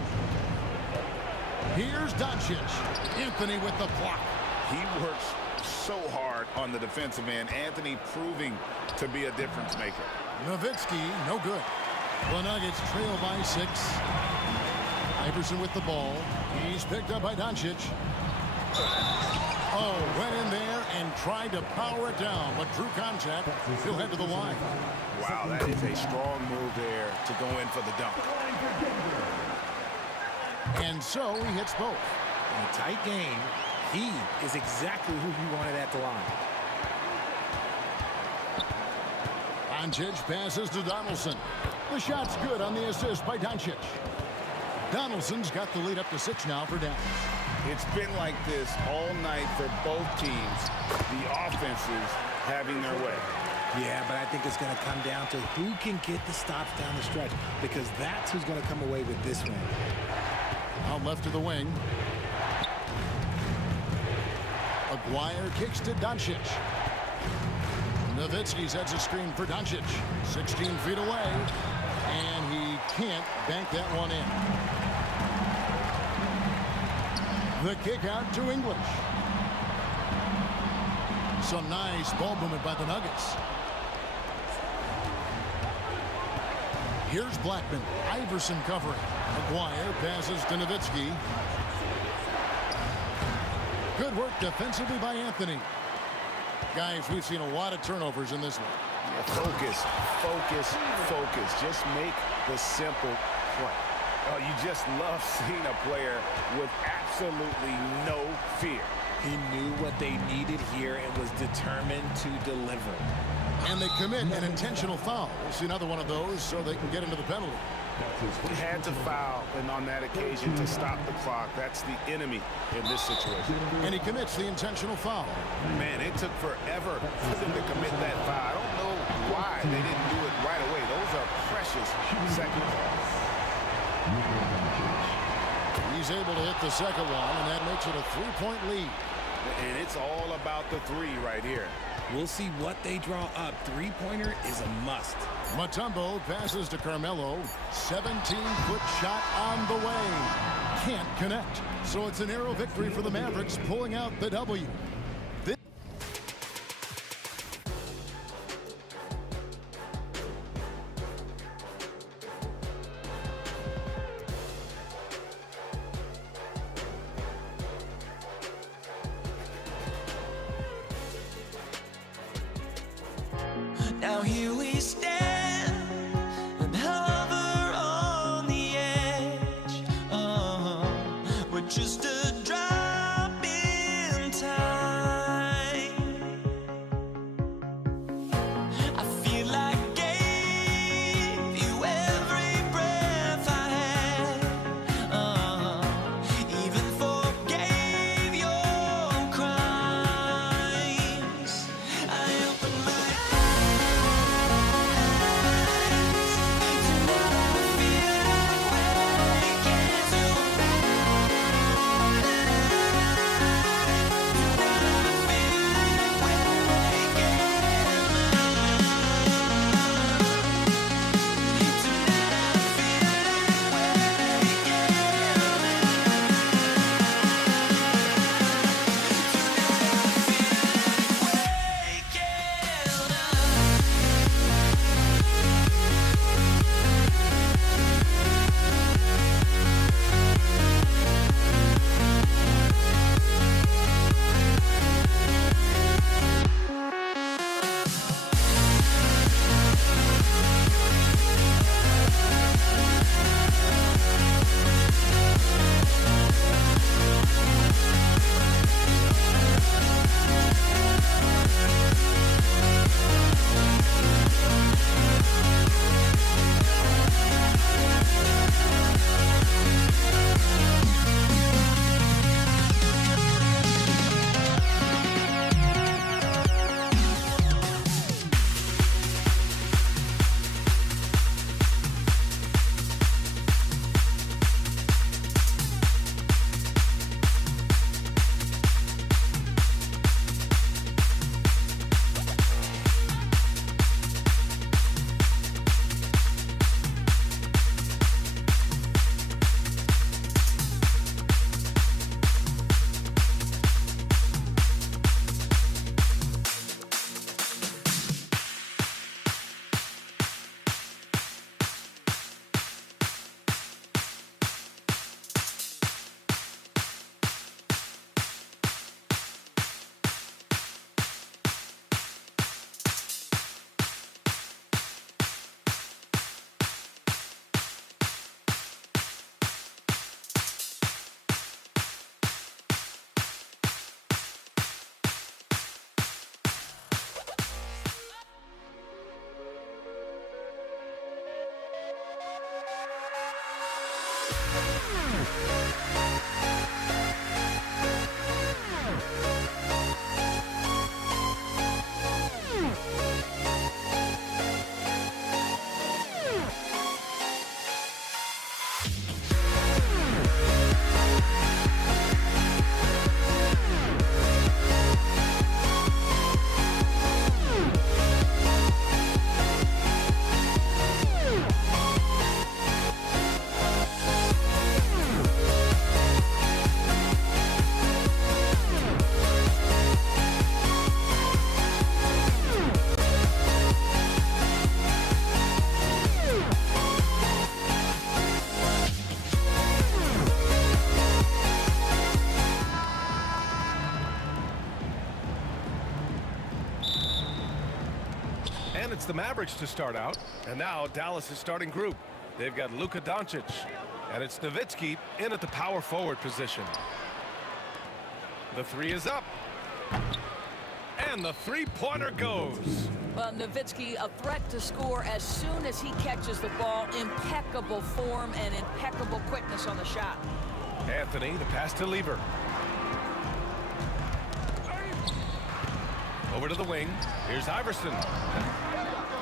Here's Doncic. Anthony with the block. He works so hard on the defensive end. Anthony proving to be a difference maker. Nowitzki, no good. The Nuggets trail by 6. Iverson with the ball. He's picked up by Doncic. Oh, went in there and tried to power it down, but drew contact. He'll head to the line. Wow, that is a strong move there to go in for the dunk. And so he hits both. In a tight game, he is exactly who you wanted at the line. Doncic passes to Donaldson. The shot's good on the assist by Doncic. Donaldson's got the lead up to 6 now for Dallas. It's been like this all night for both teams. The offenses having their way. Yeah, but I think it's going to come down to who can get the stops down the stretch, because that's who's going to come away with this one. Out left to the wing. Aguirre kicks to Doncic. Nowitzki sets a screen for Doncic. 16 feet away. And he can't bank that one in. The kick out to English. Some nice ball movement by the Nuggets. Here's Blackman. Iverson covering. Aguirre passes to Nowitzki. Good work defensively by Anthony. Guys, we've seen a lot of turnovers in this one. Yeah, focus, focus, focus. Just make the simple play. Oh, you just love seeing a player with absolutely no fear. He knew what they needed here and was determined to deliver. And they commit an intentional foul. We'll see another one of those so they can get into the penalty. He had to foul, and on that occasion to stop the clock. That's the enemy in this situation. And he commits the intentional foul. Man, it took forever for them to commit that foul. I don't know why they didn't do it right away. Those are precious seconds. He's able to hit the second one, and that makes it a 3-point lead. And it's all about the 3 right here. We'll see what they draw up. Three-pointer is a must. Mutombo passes to Carmelo. 17-foot shot on the way. Can't connect. So it's a narrow victory for the Mavericks, pulling out the W. Now here we stand and hover on the edge. We're just a drop in time. I feel like I gave you every breath I had. Even forgave your crimes. I opened my eyes. It's the Mavericks to start out. And now Dallas' starting group. They've got Luka Doncic. And it's Nowitzki in at the power forward position. The three is up. And the three-pointer goes. Well, Nowitzki, a threat to score as soon as he catches the ball. Impeccable form and impeccable quickness on the shot. Anthony, the pass to Lever. Over to the wing. Here's Iverson.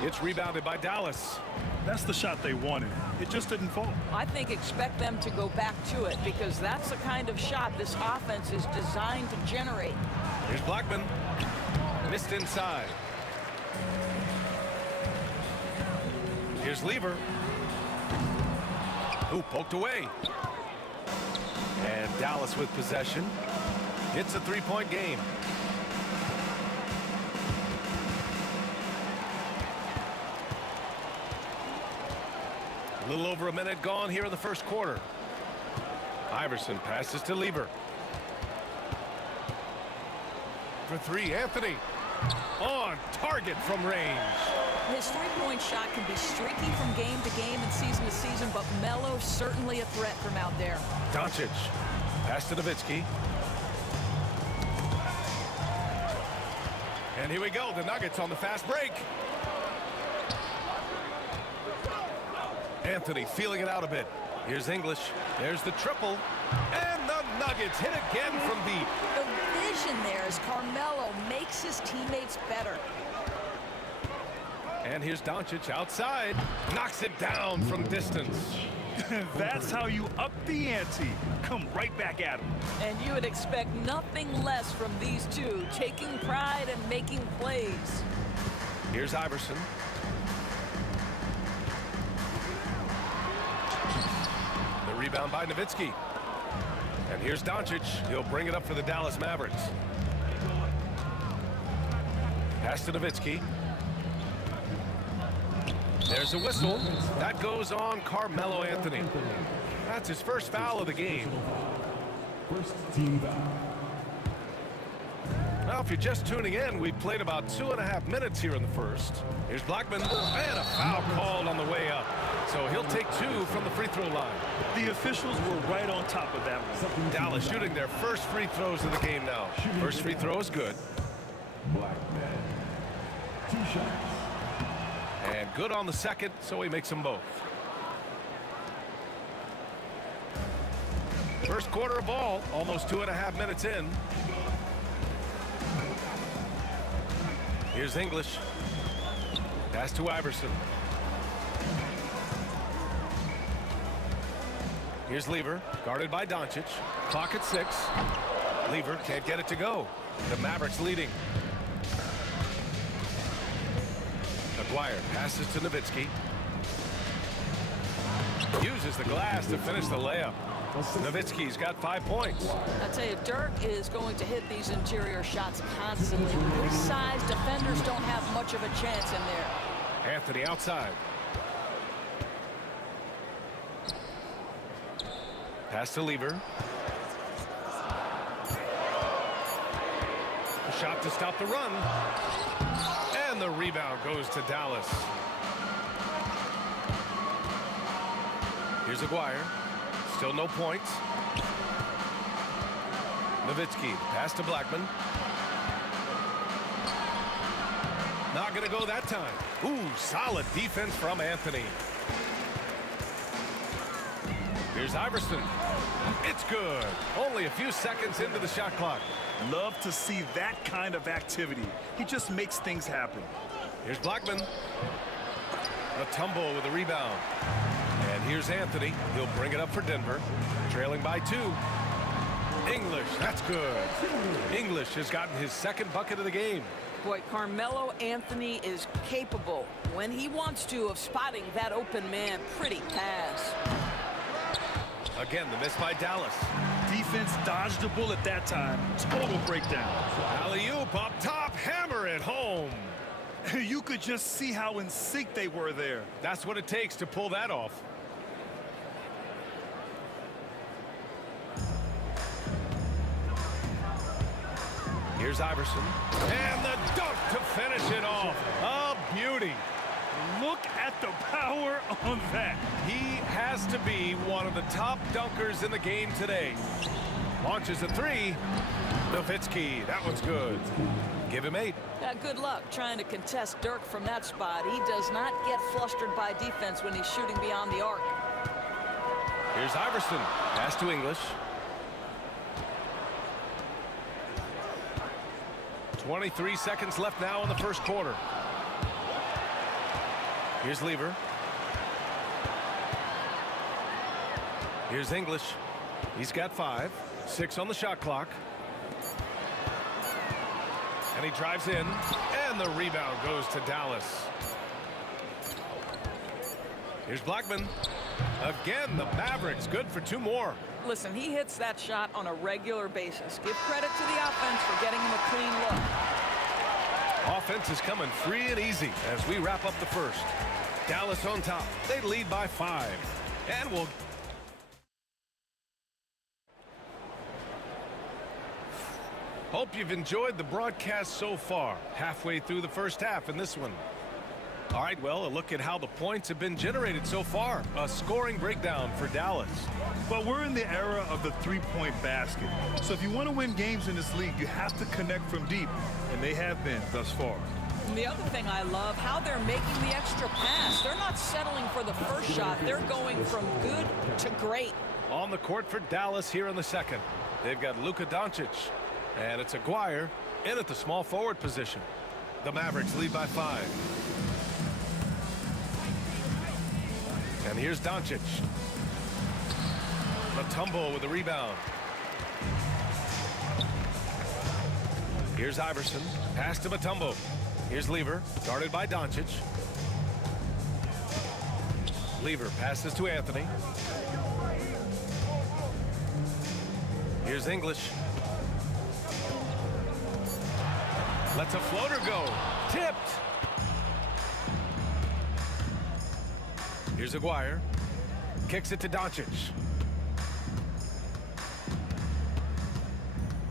It's rebounded by Dallas. That's the shot they wanted. It just didn't fall. I think expect them to go back to it because that's the kind of shot this offense is designed to generate. Here's Blackman. Missed inside. Here's Lever. Ooh, poked away. And Dallas with possession. It's a three-point game. A little over a minute gone here in the first quarter. Iverson passes to Lever. For three, Anthony. On target from range. His three-point shot can be streaky from game to game and season to season, but Melo's certainly a threat from out there. Doncic. Pass to Nowitzki. And here we go. The Nuggets on the fast break. Anthony feeling it out a bit. Here's English. There's the triple. And the Nuggets hit again from deep. The vision there as Carmelo makes his teammates better. And here's Doncic outside. Knocks it down from distance. That's how you up the ante. Come right back at him. And you would expect nothing less from these two, taking pride and making plays. Here's Iverson. The rebound by Nowitzki. And here's Doncic. He'll bring it up for the Dallas Mavericks. Pass to Nowitzki. There's a whistle. That goes on Carmelo Anthony. That's his first foul of the game. First team foul. Now, if you're just tuning in, we've played about 2.5 minutes here in the first. Here's Blackman, and a foul called on the way up. So he'll take two from the free throw line. The officials were right on top of that one. Dallas shooting their first free throws of the game now. First free throw is good. Blackman. 2 shots. And good on the second, so he makes them both. First quarter of ball, almost 2.5 minutes in. Here's English. Pass to Iverson. Here's Lever, guarded by Doncic. Clock at 6. Lever can't get it to go. The Mavericks leading. Aguirre passes to Nowitzki. Uses the glass to finish the layup. Nowitzki's got 5 points. I tell you, Dirk is going to hit these interior shots constantly. With his size, defenders don't have much of a chance in there. Anthony outside. Pass to Lever. A shot to stop the run. And the rebound goes to Dallas. Here's Aguirre. Still no points. Nowitzki, pass to Blackman. Not going to go that time. Ooh, solid defense from Anthony. Here's Iverson. It's good. Only a few seconds into the shot clock. Love to see that kind of activity. He just makes things happen. Here's Blackman. A tumble with a rebound. And here's Anthony. He'll bring it up for Denver. Trailing by 2. English, that's good. English has gotten his second bucket of the game. Boy, Carmelo Anthony is capable, when he wants to, of spotting that open man. Pretty pass. Again, the miss by Dallas. Defense dodged a bullet that time. Total breakdown. Alley-oop up top, hammer it home. You could just see how in sync they were there. That's what it takes to pull that off. Here's Iverson. And the dunk to finish it off. A beauty. Look at the power on that. He has to be one of the top dunkers in the game today. Launches a three. Nowitzki, that one's good. Give him 8. Yeah, good luck trying to contest Dirk from that spot. He does not get flustered by defense when he's shooting beyond the arc. Here's Iverson. Pass to English. 23 seconds left now in the first quarter. Here's Lever. Here's English. He's got 5. 6 on the shot clock. And he drives in. And the rebound goes to Dallas. Here's Blackman. Again, the Mavericks good for 2 more. Listen, he hits that shot on a regular basis. Give credit to the offense for getting him a clean look. Offense is coming free and easy as we wrap up the first. Dallas on top. They lead by 5. And we'll... Hope you've enjoyed the broadcast so far. Halfway through the first half in this one. All right, well, a look at how the points have been generated so far. A scoring breakdown for Dallas. Well, we're in the era of the three-point basket. So if you want to win games in this league, you have to connect from deep. And they have been thus far. And the other thing I love, how they're making the extra pass. They're not settling for the first shot. They're going from good to great. On the court for Dallas here in the second. They've got Luka Doncic. And it's Aguirre in at the small forward position. The Mavericks lead by 5. And here's Doncic. Mutombo with the rebound. Here's Iverson. Pass to Mutombo. Here's Lever. Guarded by Doncic. Lever passes to Anthony. Here's English. Lets a floater go. Tipped. Here's Aguirre. Kicks it to Doncic.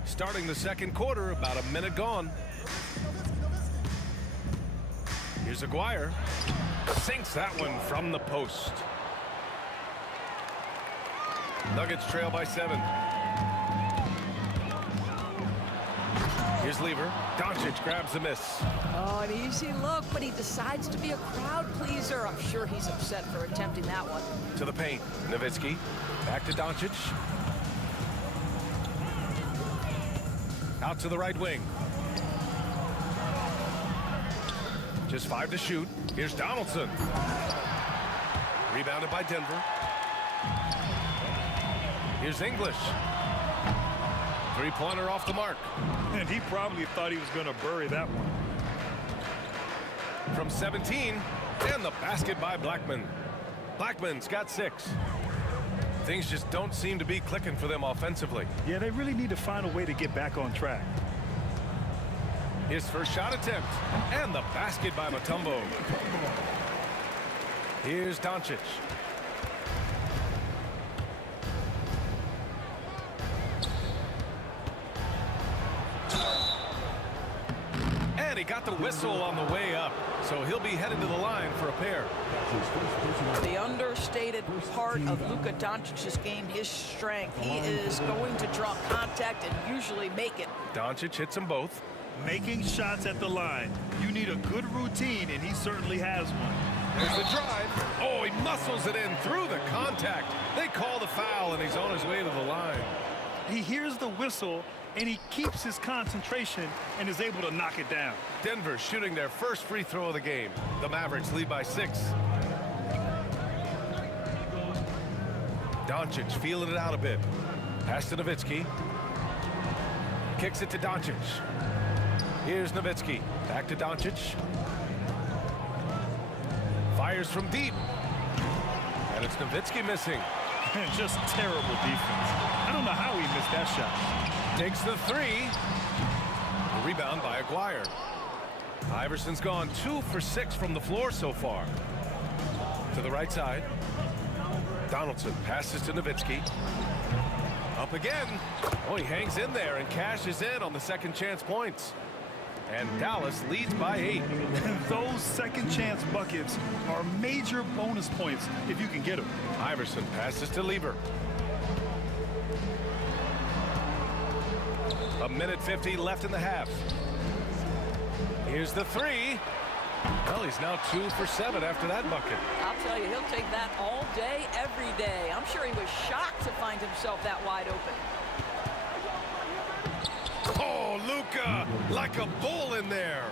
Starting the second quarter, about a minute gone. Here's Aguirre. Sinks that one from the post. Nuggets trail by 7. Here's Lever. Doncic grabs the miss. Oh, an easy look, but he decides to be a crowd pleaser. I'm sure he's upset for attempting that one. To the paint. Nowitzki. Back to Doncic. Out to the right wing. Just 5 to shoot. Here's Donaldson. Rebounded by Denver. Here's English. 3-pointer off the mark. And he probably thought he was going to bury that one. From 17, and the basket by Blackman. Blackman's got 6. Things just don't seem to be clicking for them offensively. Yeah, they really need to find a way to get back on track. His first shot attempt, and the basket by Mutombo. Here's Doncic. And he got the whistle on the way up, so he'll be headed to the line for a pair. The understated part of Luka Doncic's game, his strength. He is going to draw contact and usually make it. Doncic hits them both. Making shots at the line. You need a good routine, and he certainly has one. There's the drive. Oh, he muscles it in through the contact. They call the foul, and he's on his way to the line. He hears the whistle, and he keeps his concentration and is able to knock it down. Denver shooting their first free throw of the game. The Mavericks lead by 6. Doncic feeling it out a bit. Pass to Nowitzki. Kicks it to Doncic. Here's Nowitzki. Back to Doncic. Fires from deep. And it's Nowitzki missing. Just terrible defense. I don't know how he missed that shot. Takes the 3. The rebound by Aguirre. Iverson's gone 2 for 6 from the floor so far. To the right side. Donaldson passes to Nowitzki. Up again. Oh, he hangs in there and cashes in on the second chance points. And Dallas leads by 8. Those second chance buckets are major bonus points if you can get them. Iverson passes to Lever. 1:50 left in the half. Here's the 3. Well, he's now 2 for 7 after that bucket. I'll tell you, he'll take that all day, every day. I'm sure he was shocked to find himself that wide open. Oh, Luka, like a bull in there.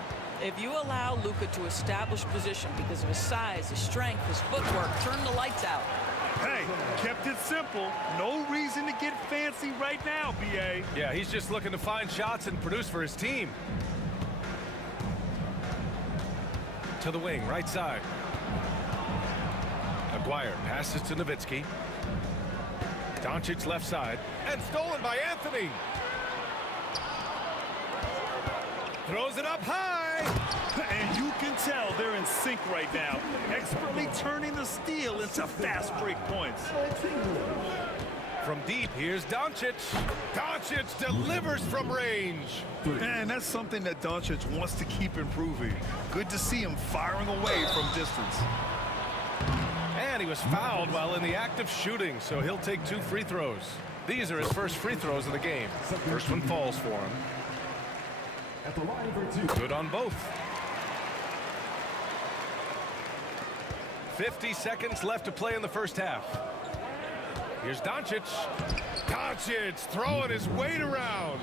If you allow Luka to establish position because of his size, his strength, his footwork, turn the lights out. Hey, kept it simple. No reason to get fancy right now, B.A. Yeah, he's just looking to find shots and produce for his team. To the wing, right side. Aguirre passes to Nowitzki. Doncic left side. And stolen by Anthony. Throws it up high. And you can tell they're in sync right now. Expertly turning the steal into fast break points. From deep, here's Doncic. Doncic delivers from range. And that's something that Doncic wants to keep improving. Good to see him firing away from distance. And he was fouled while in the act of shooting, so he'll take 2 free throws. These are his first free throws of the game. First one falls for him. At the line for 2. Good on both. 50 seconds left to play in the first half. Here's Doncic. Doncic throwing his weight around.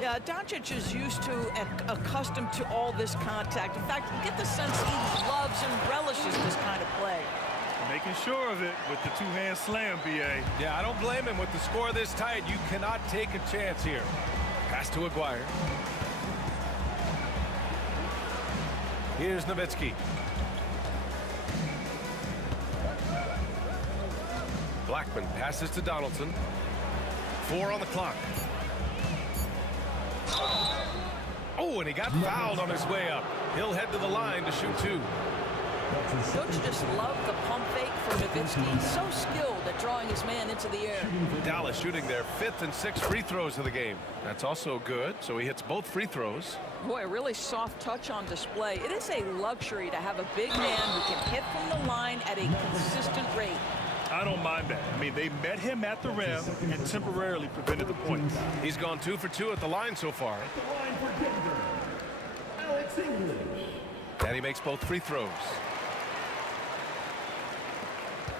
Yeah, Doncic is used to and accustomed to all this contact. In fact, you get the sense he loves and relishes this kind of play. Making sure of it with the two-hand slam, B.A. Yeah, I don't blame him. With the score this tight, you cannot take a chance here. Pass to Aguirre. Here's Nowitzki. Blackman passes to Donaldson. 4 on the clock. Oh, and he got fouled on his way up. He'll head to the line to shoot 2. Coach just loved the pump fake from Nowitzki. So skilled at drawing his man into the air. Dallas shooting their 5th and 6th free throws of the game. That's also good, so he hits both free throws. Boy, a really soft touch on display. It is a luxury to have a big man who can hit from the line at a consistent rate. I don't mind that. I mean, they met him at the rim and temporarily prevented the points. He's gone 2 for 2 at the line so far. And he makes both free throws.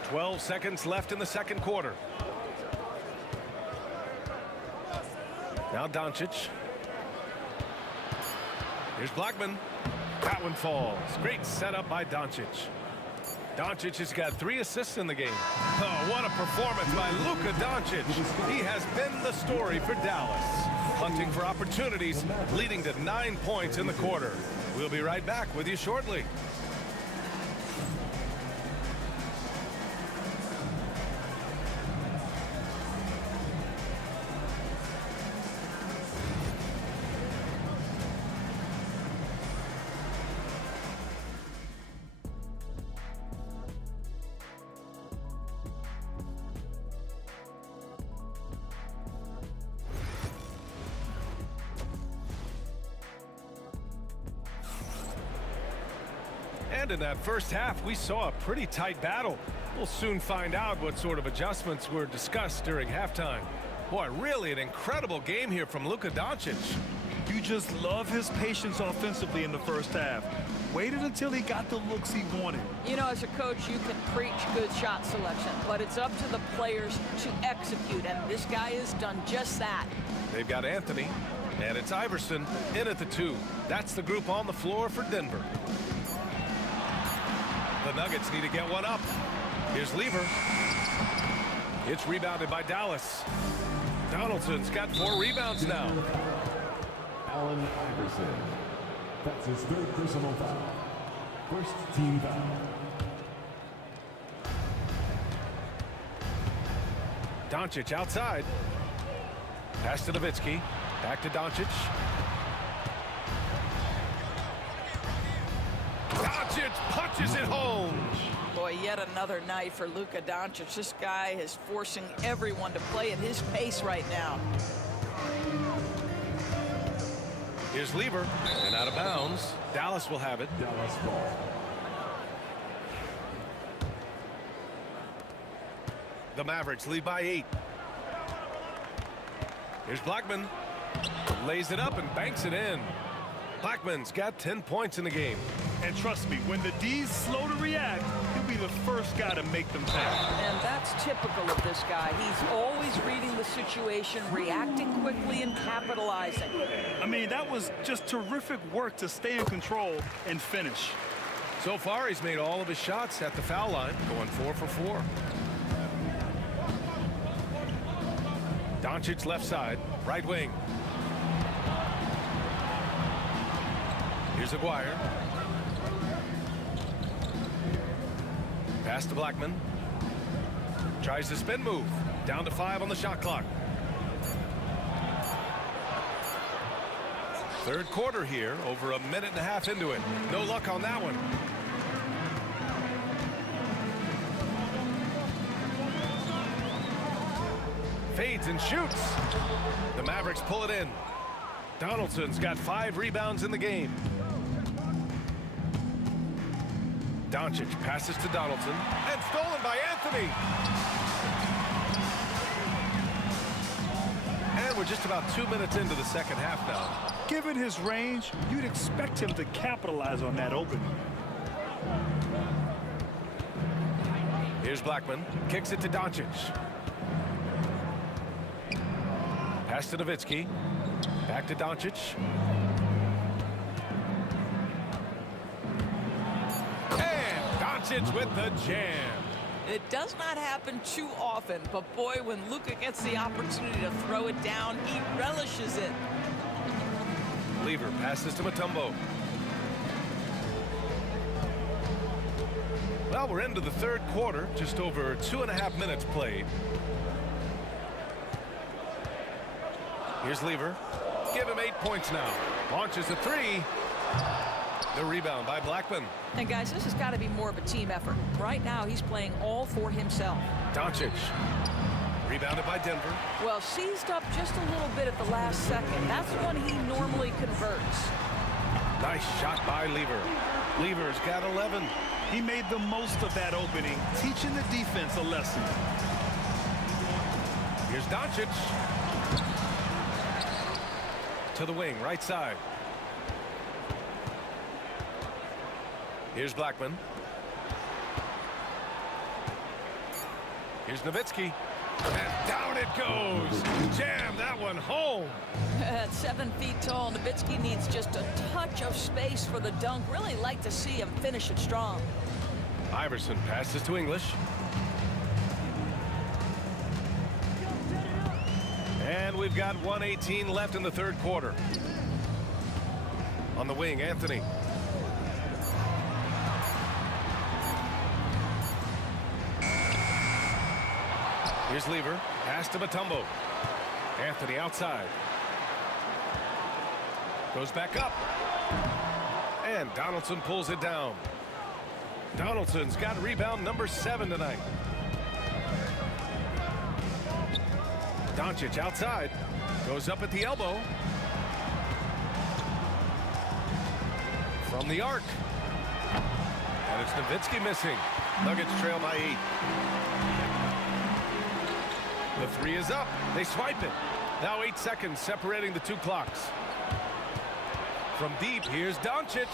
12 seconds left in the second quarter. Now Doncic. Here's Blackman. That one falls. Great setup by Doncic. Doncic has got 3 assists in the game. Oh, what a performance by Luka Doncic. He has been the story for Dallas. Hunting for opportunities, leading to 9 points in the quarter. We'll be right back with you shortly. And in that first half, we saw a pretty tight battle. We'll soon find out what sort of adjustments were discussed during halftime. Boy, really an incredible game here from Luka Doncic. You just love his patience offensively in the first half. Waited until he got the looks he wanted. You know, as a coach, you can preach good shot selection, but it's up to the players to execute, and this guy has done just that. They've got Anthony, and it's Iverson in at the 2. That's the group on the floor for Denver. The Nuggets need to get one up. Here's Lever. It's rebounded by Dallas. Donaldson's got 4 rebounds now. Allen Iverson. That's his 3rd personal foul. First team foul. Doncic outside. Pass to Nowitzki. Back to Doncic. Doncic punches it home. Boy, yet another night for Luka Doncic. This guy is forcing everyone to play at his pace right now. Here's Lever, and out of bounds. Dallas will have it. Dallas ball. The Mavericks lead by 8. Here's Blackman. Lays it up and banks it in. Blackman's got 10 points in the game. And trust me, when the D's slow to react, he'll be the first guy to make them pay. And that's typical of this guy. He's always reading the situation, reacting quickly, and capitalizing. I mean, that was just terrific work to stay in control and finish. So far, he's made all of his shots at the foul line, going 4 for 4. Doncic left side, right wing. Here's Aguirre. Pass to Blackman. Tries the spin move. Down to 5 on the shot clock. Third quarter here, over a minute and a half into it. No luck on that one. Fades and shoots. The Mavericks pull it in. Donaldson's got 5 rebounds in the game. Doncic passes to Donaldson and stolen by Anthony. And we're just about 2 minutes into the second half now. Given his range, you'd expect him to capitalize on that opening. Here's Blackman. Kicks it to Doncic. Pass to Nowitzki. Back to Doncic. And Doncic with the jam. It does not happen too often, but boy, when Luka gets the opportunity to throw it down, he relishes it. Lever passes to Mutombo. Well, we're into the third quarter, just over 2.5 minutes played. Here's Lever. Give him 8 points now. Launches a 3. The rebound by Blackman. And guys, this has got to be more of a team effort. Right now, he's playing all for himself. Doncic. Rebounded by Denver. Well, seized up just a little bit at the last second. That's when he normally converts. Nice shot by Lever. Lever's got 11. He made the most of that opening, teaching the defense a lesson. Here's Doncic. To the wing, right side. Here's Blackman. Here's Nowitzki. And down it goes. Jam that one home. At 7 feet tall, Nowitzki needs just a touch of space for the dunk. Really like to see him finish it strong. Iverson passes to English. And we've got 1:18 left in the third quarter. On the wing, Anthony. Here's Lever. Pass to Mutombo. Anthony outside. Goes back up. And Donaldson pulls it down. Donaldson's got rebound number 7 tonight. Doncic outside. Goes up at the elbow. From the arc. And it's Nowitzki missing. Nuggets trail by 8. The 3 is up. They swipe it. Now 8 seconds separating the 2 clocks. From deep, here's Doncic.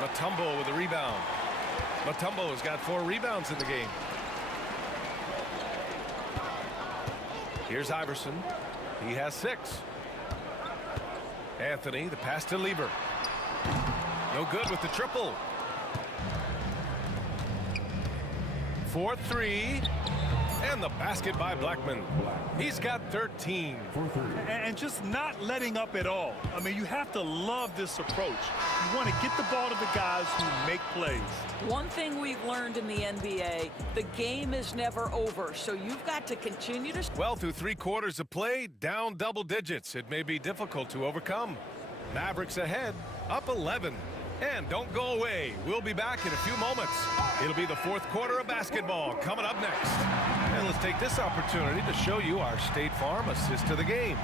Mutombo with a rebound. Mutombo's got 4 rebounds in the game. Here's Iverson. He has 6. Anthony, the pass to Lever. No good with the triple. 4-3. And the basket by Blackman. He's got 13. And just not letting up at all. I mean, you have to love this approach. You want to get the ball to the guys who make plays. One thing we've learned in the NBA, the game is never over, so you've got to continue to... Well, through 3 quarters of play, down double digits. It may be difficult to overcome. Mavericks ahead, up 11. And don't go away. We'll be back in a few moments. It'll be the fourth quarter of basketball coming up next. And let's take this opportunity to show you our State Farm assist to the game.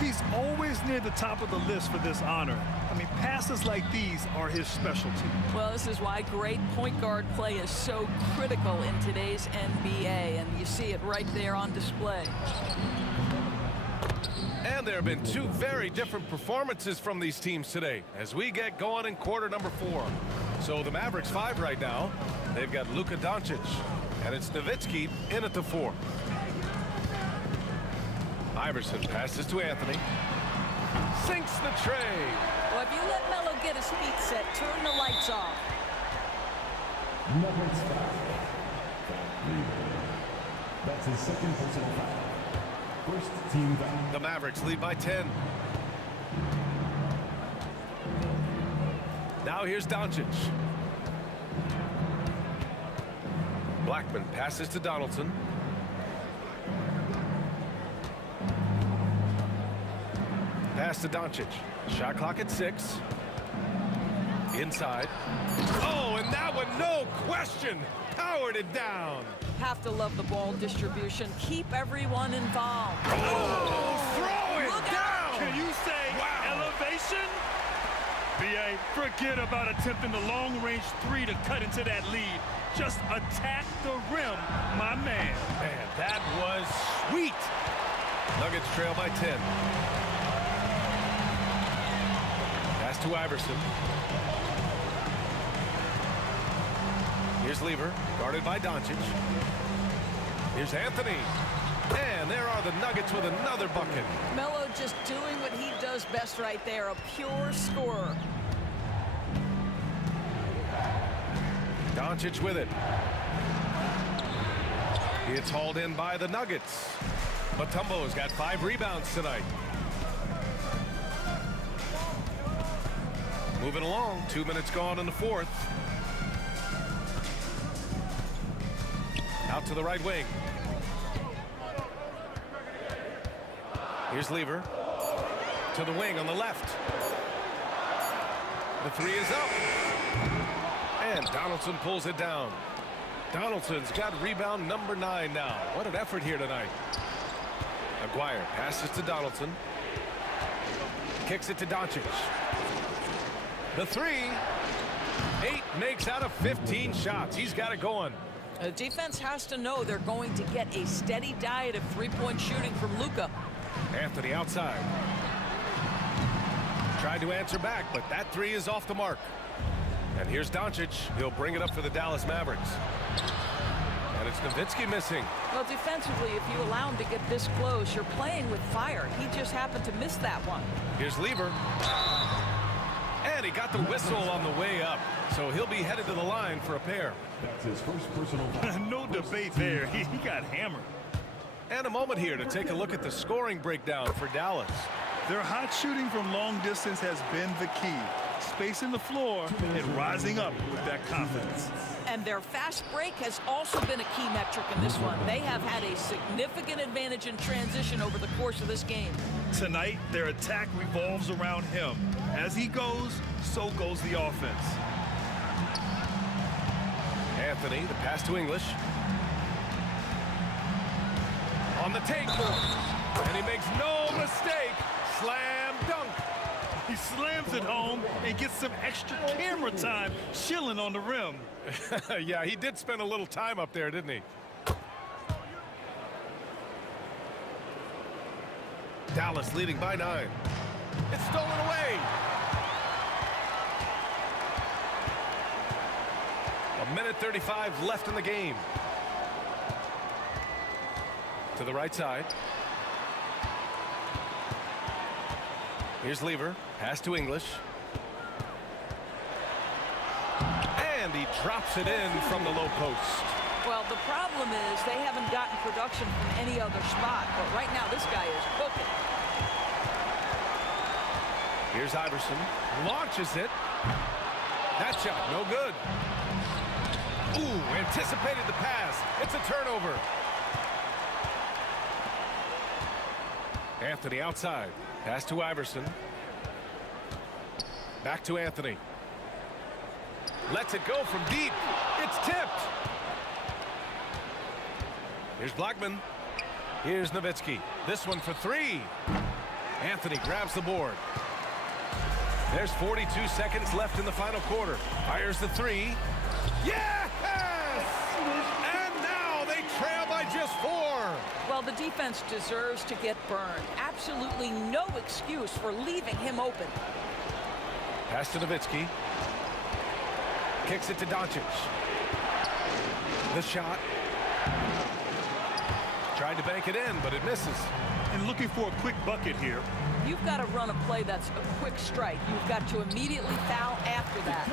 He's always near the top of the list for this honor. I mean, passes like these are his specialty. Well, this is why great point guard play is so critical in today's NBA, and you see it right there on display. And there have been two very different performances from these teams today as we get going in quarter number 4. So the Mavericks 5 right now. They've got Luka Doncic, and it's Nowitzki in at the 4. Iverson passes to Anthony. Sinks the tray. Well, if you let Melo get his feet set, turn the lights off. Mavericks foul. That's his second personal foul. First team foul. The Mavericks lead by 10. Now here's Doncic. Blackman passes to Donaldson. Pass to Doncic. Shot clock at 6. Inside. Oh, and that one, no question, powered it down. Have to love the ball distribution. Keep everyone involved. Oh, throw it Look down. out. Can you say elevation? B.A., forget about attempting the long-range 3 to cut into that lead. Just attack the rim, my man. Man, that was sweet. Nuggets trail by 10. Pass to Iverson. Here's Lever, guarded by Doncic. Here's Anthony. And there are the Nuggets with another bucket. Melo just doing what he does best right there, a pure scorer. Doncic with it. It's hauled in by the Nuggets. Mutombo's got 5 rebounds tonight. Moving along, 2 minutes gone in the 4th. Out to the right wing. Here's Lever. To the wing on the left. The 3 is up. And Donaldson pulls it down. Donaldson's got rebound number 9 now. What an effort here tonight. Aguirre passes to Donaldson. Kicks it to Doncic. The 3. 8 makes out of 15 shots. He's got it going. The defense has to know they're going to get a steady diet of three-point shooting from Luka. Anthony outside. Tried to answer back, but that 3 is off the mark. And here's Doncic. He'll bring it up for the Dallas Mavericks. And it's Nowitzki missing. Well, defensively, if you allow him to get this close, you're playing with fire. He just happened to miss that one. Here's Lever. And he got the whistle on the way up. So he'll be headed to the line for a pair. That's his first personal foul. No debate there. He got hammered. And a moment here to take a look at the scoring breakdown for Dallas. Their hot shooting from long distance has been the key. Spacing the floor and rising up with that confidence. And their fast break has also been a key metric in this one. They have had a significant advantage in transition over the course of this game. Tonight, their attack revolves around him. As he goes, so goes the offense. Anthony, the pass to English. On the take. And he makes no mistake. Slam dunk. He slams it home and gets some extra camera time chilling on the rim. Yeah, he did spend a little time up there, didn't he? Dallas leading by 9. It's stolen away. A minute 35 left in the game. To the right side. Here's Lever. Pass to English. And he drops it in from the low post. Well, the problem is they haven't gotten production from any other spot. But right now, this guy is cooking. Here's Iverson. Launches it. That shot, no good. Ooh, anticipated the pass. It's a turnover. Anthony outside. Pass to Iverson. Back to Anthony. Lets it go from deep. It's tipped. Here's Blackman. Here's Nowitzki. This one for 3. Anthony grabs the board. There's 42 seconds left in the final quarter. Fires the three. Yes! And now they trail by just 4. Well, the defense deserves to get burned. Absolutely no excuse for leaving him open. Pass to Nowitzki. Kicks it to Doncic. The shot. Tried to bank it in, but it misses. And looking for a quick bucket here. You've got to run a play that's a quick strike. You've got to immediately foul after that.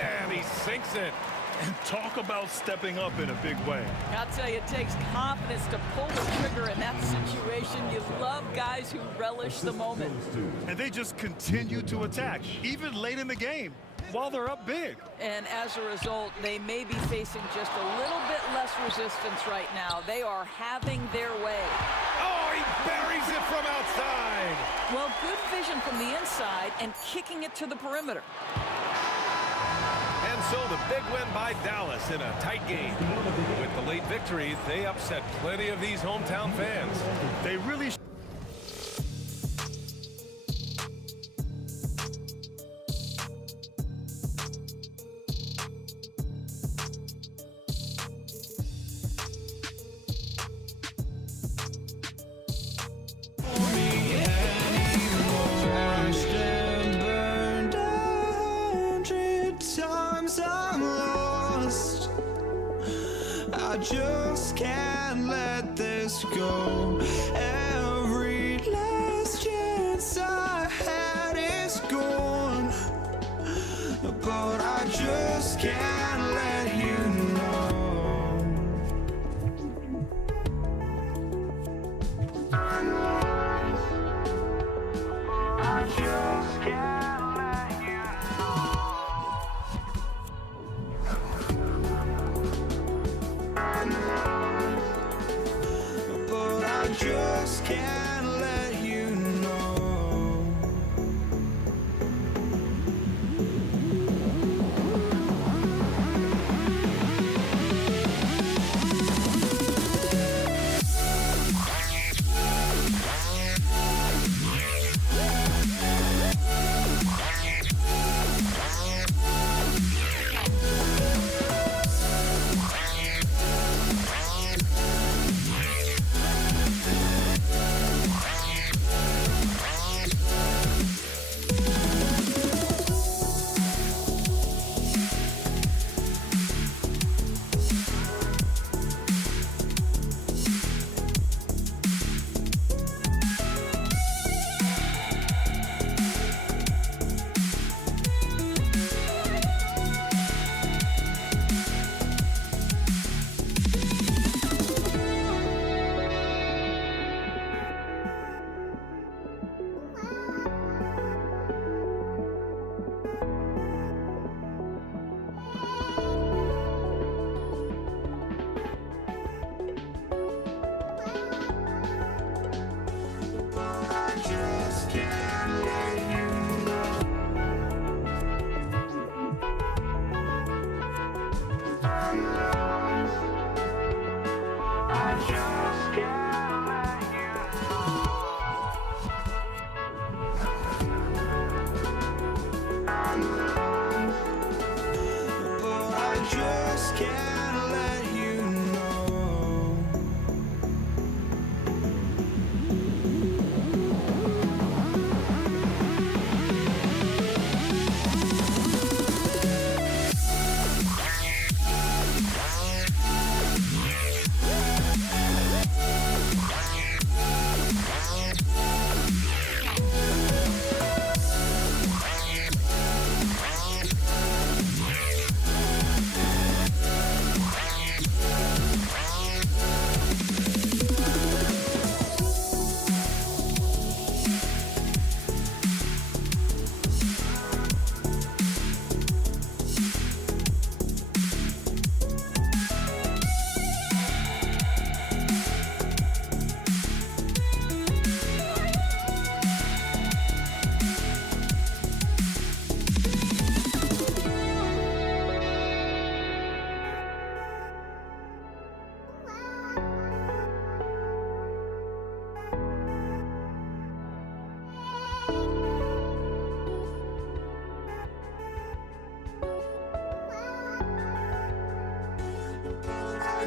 And he sinks it. And talk about stepping up in a big way. I'll tell you, it takes confidence to pull the trigger in that situation. You love guys who relish the moment. And they just continue to attack, even late in the game, while they're up big. And as a result, they may be facing just a little bit less resistance right now. They are having their way. Oh, he buries it from outside. Well, good vision from the inside and kicking it to the perimeter. And so the big win by Dallas in a tight game. With the late victory, they upset plenty of these hometown fans. They really... I just can't let this go. Every last chance I had is gone, but I just can't let you know. I just can't let you just can't let you know.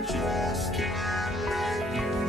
just can't let you.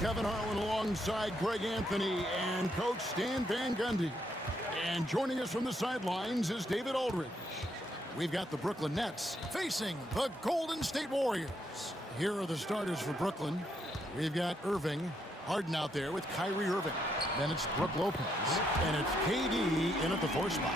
Kevin Harlan alongside Greg Anthony and Coach Stan Van Gundy. And joining us from the sidelines is David Aldridge. We've got the Brooklyn Nets facing the Golden State Warriors. Here are the starters for Brooklyn. We've got Irving, Harden out there with Kyrie Irving. Then it's Brook Lopez, and it's KD in at the 4 spot.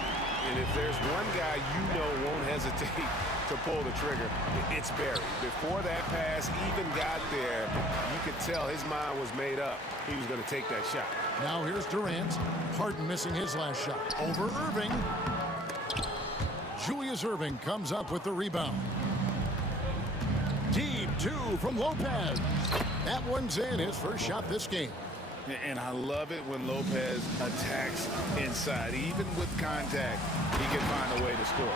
And if there's one guy you know won't hesitate to pull the trigger, it's Barry. Before that pass even got there, you could tell his mind was made up. He was going to take that shot. Now here's Durant. Harden missing his last shot. Over Irving. Julius Irving comes up with the rebound. Deep 2 from Lopez. That one's in, his first shot this game. And I love it when Lopez attacks inside. Even with contact, he can find a way to score.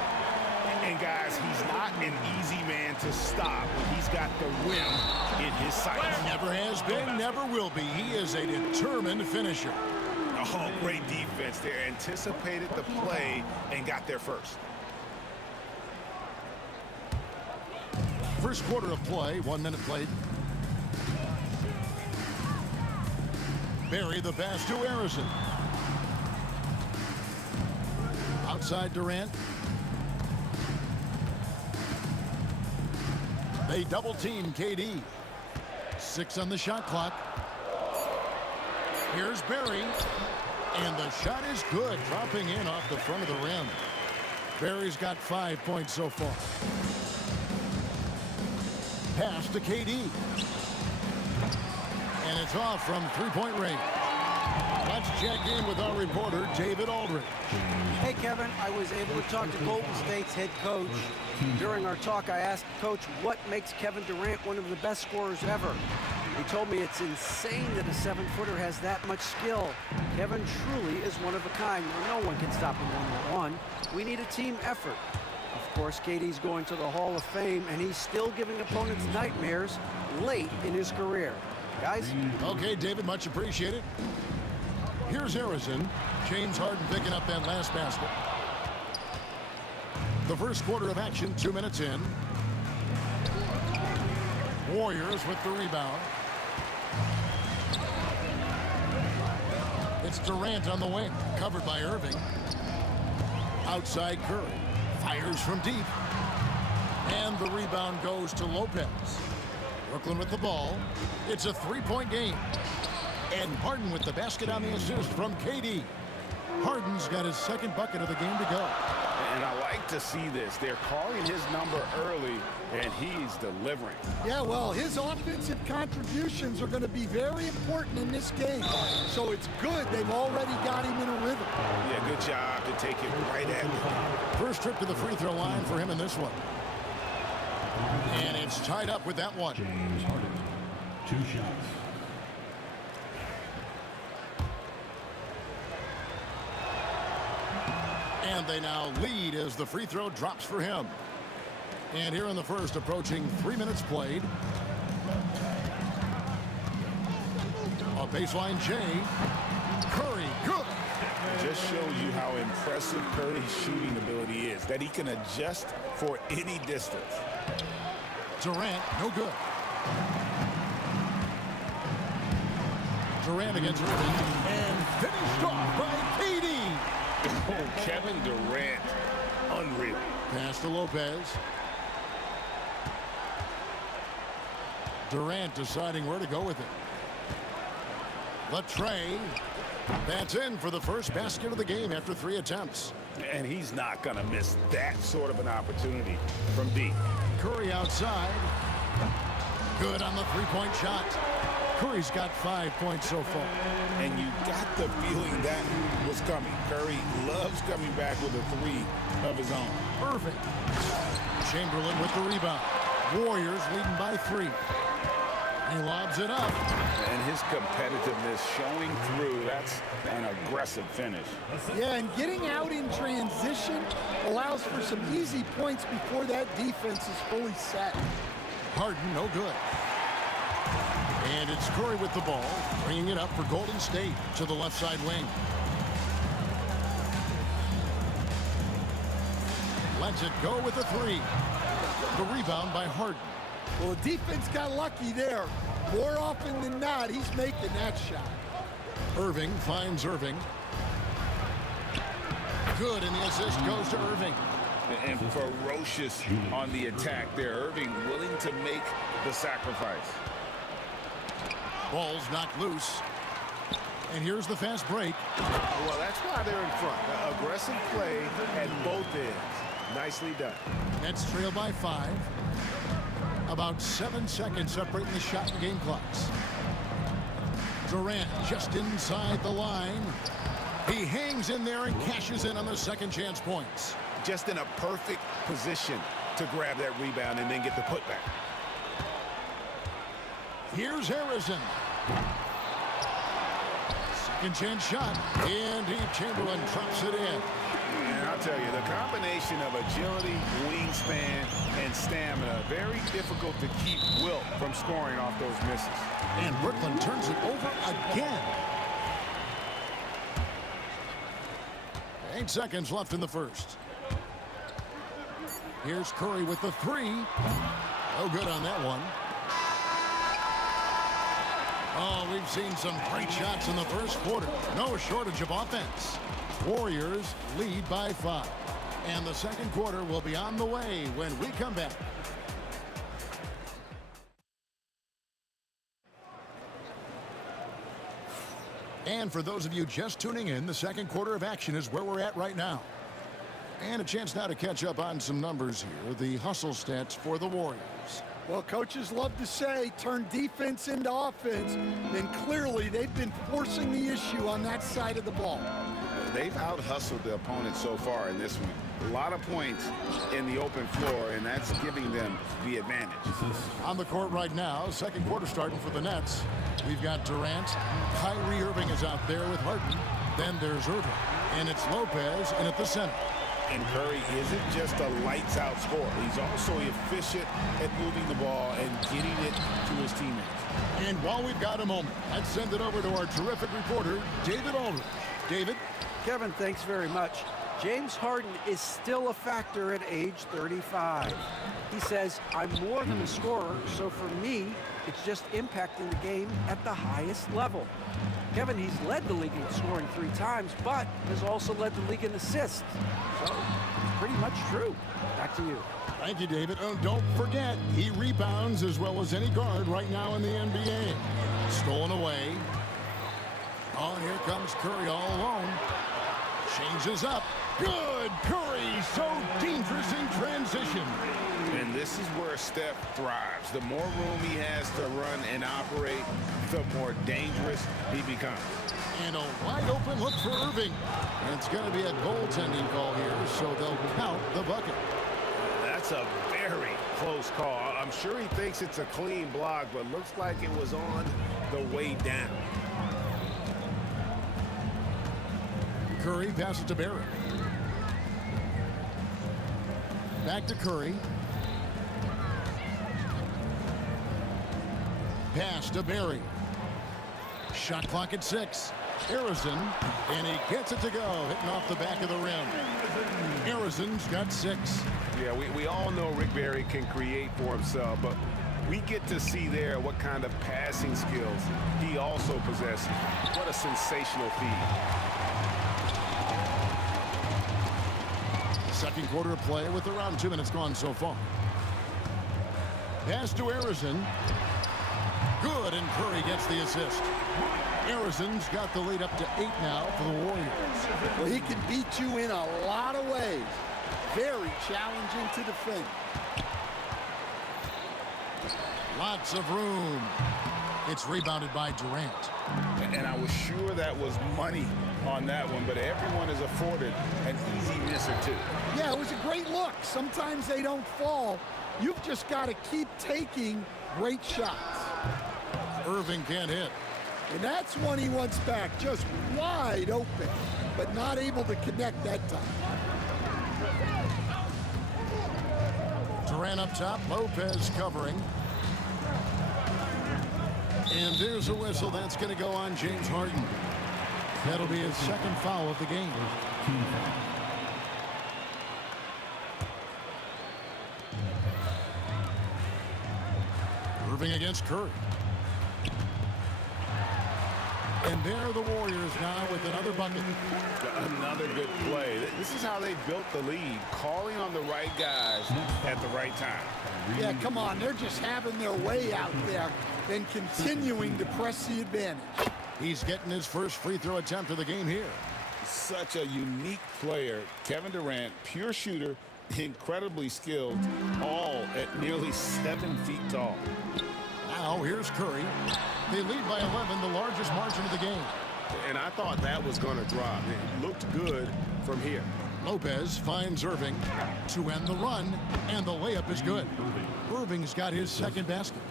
And guys, he's not an easy man to stop when he's got the rim in his sights. Never has been, never will be. He is a determined finisher. Oh, great defense there. Anticipated the play and got there first. First quarter of play, 1 minute played. Barry the pass to Harrison. Outside Durant. They double team KD. 6 on the shot clock. Here's Barry. And the shot is good, dropping in off the front of the rim. Barry's got 5 points so far. Pass to KD. And it's off from three-point range. Let's check in with our reporter, David Aldridge. Hey, Kevin. I was able to talk to Golden State's head coach. During our talk, I asked Coach what makes Kevin Durant one of the best scorers ever. He told me it's insane that a 7-footer has that much skill. Kevin truly is one of a kind. No one can stop him one-on-one. We need a team effort. Of course, KD's going to the Hall of Fame, and he's still giving opponents nightmares late in his career. Guys? Okay, David, much appreciated. Here's Harrison. James Harden picking up that last basket. The first quarter of action, 2 minutes in. Warriors with the rebound. It's Durant on the wing, covered by Irving. Outside Curry. Fires from deep. And the rebound goes to Lopez. Brooklyn with the ball. It's a 3-point game. And Harden with the basket on the assist from KD. Harden's got his second bucket of the game to go. And I like to see this. They're calling his number early, and he's delivering. Yeah, well, his offensive contributions are going to be very important in this game. So it's good they've already got him in a rhythm. Yeah, good job to take it right at him. First trip to the free throw line for him in this one. And it's tied up with that one. James Harden, 2 shots. And they now lead as the free throw drops for him. And here in the first, approaching 3 minutes played. A baseline J. Curry, good. It just shows you how impressive Curry's shooting ability is, that he can adjust for any distance. Durant, no good. Durant against Irving, and finished off by KD. Oh, Kevin Durant, unreal. Pass to Lopez. Durant deciding where to go with it. Latrey. That's in for the first basket of the game after 3 attempts. And he's not going to miss that sort of an opportunity from deep. Curry outside. Good on the three-point shot. Curry's got 5 points so far. And you got the feeling that was coming. Curry loves coming back with a 3 of his own. Irving. Chamberlain with the rebound. Warriors leading by 3. He lobs it up. And his competitiveness showing through. That's an aggressive finish. Yeah, and getting out in transition allows for some easy points before that defense is fully set. Harden, no good. And it's Curry with the ball, bringing it up for Golden State to the left side wing. Lets it go with a 3. The rebound by Harden. Well, the defense got lucky there. More often than not, he's making that shot. Irving finds Irving. Good, and the assist goes to Irving. And ferocious on the attack there. Irving willing to make the sacrifice. Ball's knocked loose. And here's the fast break. Well, that's why they're in front. Aggressive play at both ends. Nicely done. Nets trail by 5. About 7 seconds separating the shot and game clocks. Durant just inside the line. He hangs in there and cashes in on the second chance points. Just in a perfect position to grab that rebound and then get the putback. Here's Harrison. Second chance shot. And Chamberlain drops it in. And I'll tell you, the combination of agility, wingspan, and stamina, very difficult to keep Wilt from scoring off those misses. And Brooklyn turns it over again. 8 seconds left in the first. Here's Curry with the 3. No good on that one. Oh, we've seen some great shots in the first quarter. No shortage of offense. Warriors lead by 5. And the second quarter will be on the way when we come back. And for those of you just tuning in, the second quarter of action is where we're at right now. And a chance now to catch up on some numbers here. The hustle stats for the Warriors. Well, coaches love to say turn defense into offense. And clearly they've been forcing the issue on that side of the ball. They've out-hustled the opponent so far in this one. A lot of points in the open floor, and that's giving them the advantage. On the court right now, second quarter starting for the Nets. We've got Durant. Kyrie Irving is out there with Harden. Then there's Irving. And it's Lopez in at the center. And Curry isn't just a lights-out scorer. He's also efficient at moving the ball and getting it to his teammates. And while we've got a moment, let's send it over to our terrific reporter, David Aldridge. David? Kevin, thanks very much. James Harden is still a factor at age 35. He says, I'm more than a scorer, so for me, it's just impacting the game at the highest level. Kevin, he's led the league in scoring 3 times, but has also led the league in assists. So, it's pretty much true. Back to you. Thank you, David. Oh, don't forget, he rebounds as well as any guard right now in the NBA. Stolen away. Oh, here comes Curry all alone. Changes up. Good! Curry, so dangerous in transition. And this is where Steph thrives. The more room he has to run and operate, the more dangerous he becomes. And a wide open look for Irving. And it's going to be a goaltending call here, so they'll count the bucket. That's a very close call. I'm sure he thinks it's a clean block, but looks like it was on the way down. Curry passes to Barry. Back to Curry. Pass to Barry. Shot clock at 6. Harrison, and he gets it to go, hitting off the back of the rim. Harrison's got 6. Yeah, we all know Rick Barry can create for himself, but we get to see there what kind of passing skills he also possesses. What a sensational feed. Second quarter of play with around 2 minutes gone so far. Pass to Harrison. Good, and Curry gets the assist. Harrison's got the lead up to 8 now for the Warriors. Well, he can beat you in a lot of ways. Very challenging to defend. Lots of room. It's rebounded by Durant. And I was sure that was money on that one, but everyone is afforded an easy miss or two. Yeah, it was a great look. Sometimes they don't fall. You've just got to keep taking great shots. Irving can't hit. And that's one he wants back, just wide open, but not able to connect that time. Durant up top, Lopez covering. And there's a whistle that's going to go on James Harden. That'll be his second foul of the game. Irving against Curry. And there are the Warriors now with another bucket. Another good play. This is how they built the lead, calling on the right guys at the right time. Yeah, come on. They're just having their way out there and continuing to press the advantage. He's getting his first free throw attempt of the game here. Such a unique player. Kevin Durant, pure shooter, incredibly skilled, all at nearly 7 feet tall. Now here's Curry. They lead by 11, the largest margin of the game. And I thought that was going to drop. It looked good from here. Lopez finds Irving to end the run, and the layup is good. Irving's got his second basket.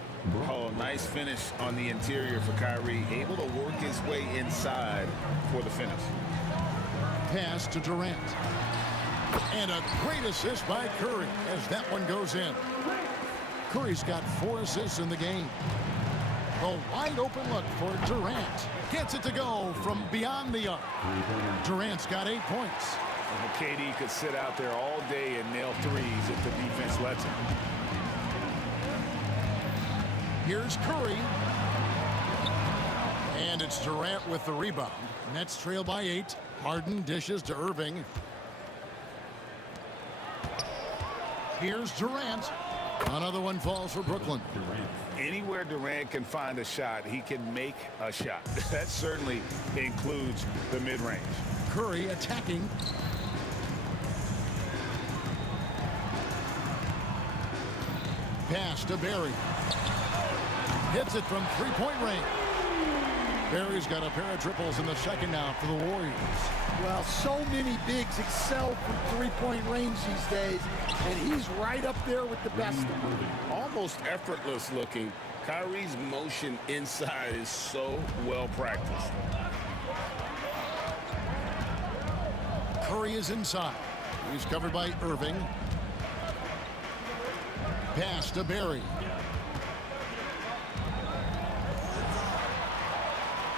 Oh, nice finish on the interior for Kyrie. Able to work his way inside for the finish. Pass to Durant. And a great assist by Curry as that one goes in. Curry's got 4 assists in the game. The wide open look for Durant. Gets it to go from beyond the arc. Durant's got 8 points. And KD could sit out there all day and nail threes if the defense lets him. Here's Curry. And it's Durant with the rebound. Nets trail by 8. Harden dishes to Irving. Here's Durant. Another one falls for Brooklyn. Anywhere Durant can find a shot, he can make a shot. That certainly includes the mid-range. Curry attacking. Pass to Barry. Hits it from three-point range. Barry's got a pair of triples in the second now for the Warriors. Well, so many bigs excel from three-point range these days, and he's right up there with the best of them. Almost effortless looking. Kyrie's motion inside is so well practiced. Curry is inside. He's covered by Irving. Pass to Barry.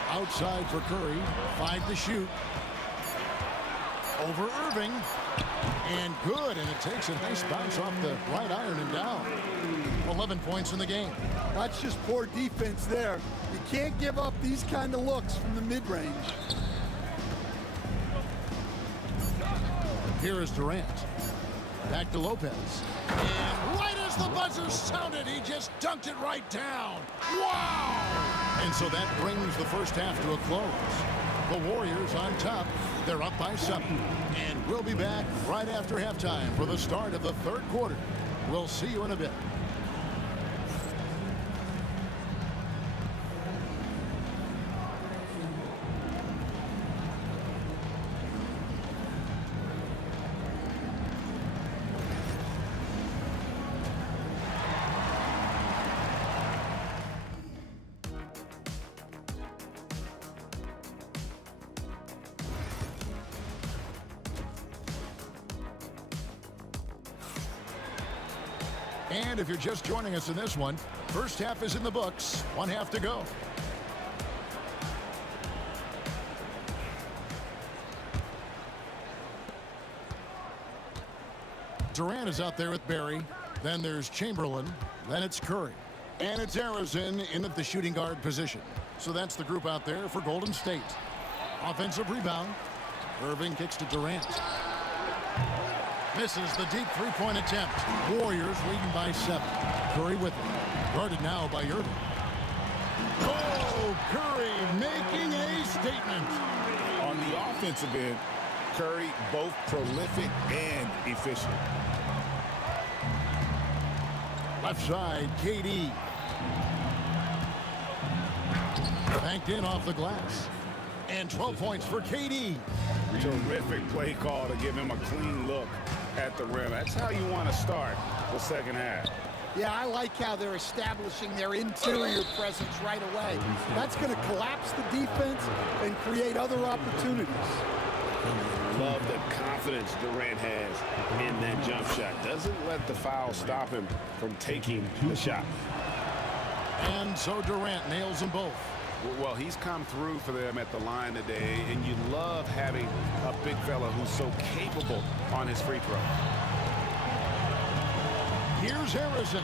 Outside for Curry. 5 to shoot. Over Irving. And good. And it takes a nice bounce off the right iron and down. 11 points in the game. That's just poor defense there. You can't give up these kind of looks from the mid-range. Here is Durant. Back to Lopez. And right as the buzzer sounded, he just dunked it right down. Wow! And so that brings the first half to a close. The Warriors on top. They're up by 7. And we'll be back right after halftime for the start of the third quarter. We'll see you in a bit. And if you're just joining us in this one, first half is in the books. One half to go. Durant is out there with Barry. Then there's Chamberlain. Then it's Curry. And it's Harrison in at the shooting guard position. So that's the group out there for Golden State. Offensive rebound. Irving kicks to Durant. Misses the deep three-point attempt. Warriors leading by 7. Curry with it. Guarded now by Irving. Oh, Curry making a statement. On the offensive end, Curry both prolific and efficient. Left side, KD. Banked in off the glass. And 12 points for KD. Terrific play call to give him a clean look at the rim. That's how you want to start the second half. Yeah, I like how they're establishing their interior presence right away. That's going to collapse the defense and create other opportunities. Love the confidence Durant has in that jump shot. Doesn't let the foul stop him from taking the shot. And so Durant nails them both. Well, he's come through for them at the line today, and you love having a big fella who's so capable on his free throw. Here's Harrison.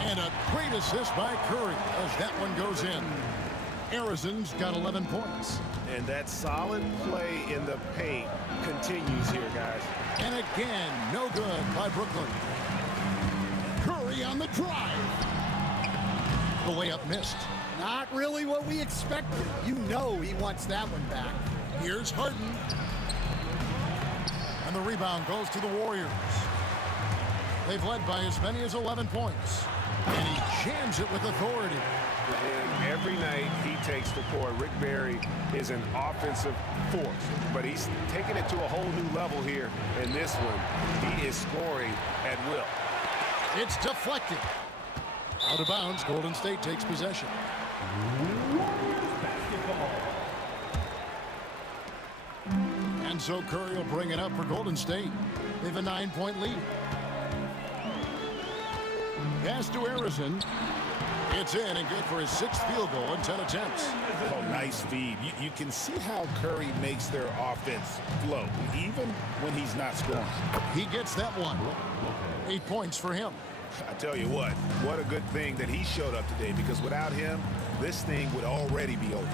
And a great assist by Curry as that one goes in. Harrison's got 11 points. And that solid play in the paint continues here, guys. And again, no good by Brooklyn. Curry on the drive. The layup missed. Not really what we expected. You know he wants that one back. Here's Harden. And the rebound goes to the Warriors. They've led by as many as 11 points. And he jams it with authority. And every night he takes the court. Rick Barry is an offensive force, but he's taking it to a whole new level here in this one. He is scoring at will. It's deflected. Out of bounds, Golden State takes possession. And so Curry will bring it up for Golden State. They have a 9-point lead. Pass to Harrison. It's in and good for his 6th field goal in 10 attempts. Oh, nice feed. You can see how Curry makes their offense flow, even when he's not scoring. He gets that one. 8 points for him. I tell you what a good thing that he showed up today, because without him, this thing would already be over.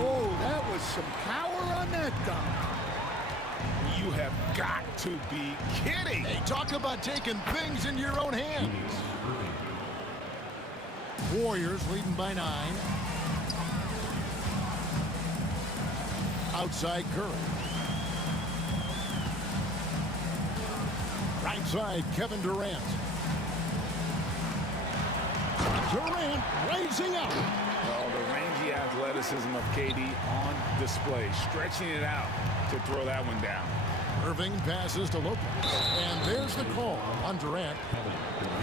Oh, that was some power on that dunk. You have got to be kidding. Hey, talk about taking things in your own hands. Warriors leading by 9. Outside Curry. Right side, Kevin Durant. Durant raising up. Oh, the rangy athleticism of KD on display, stretching it out to throw that one down. Irving passes to Lopez. And there's the call on Durant.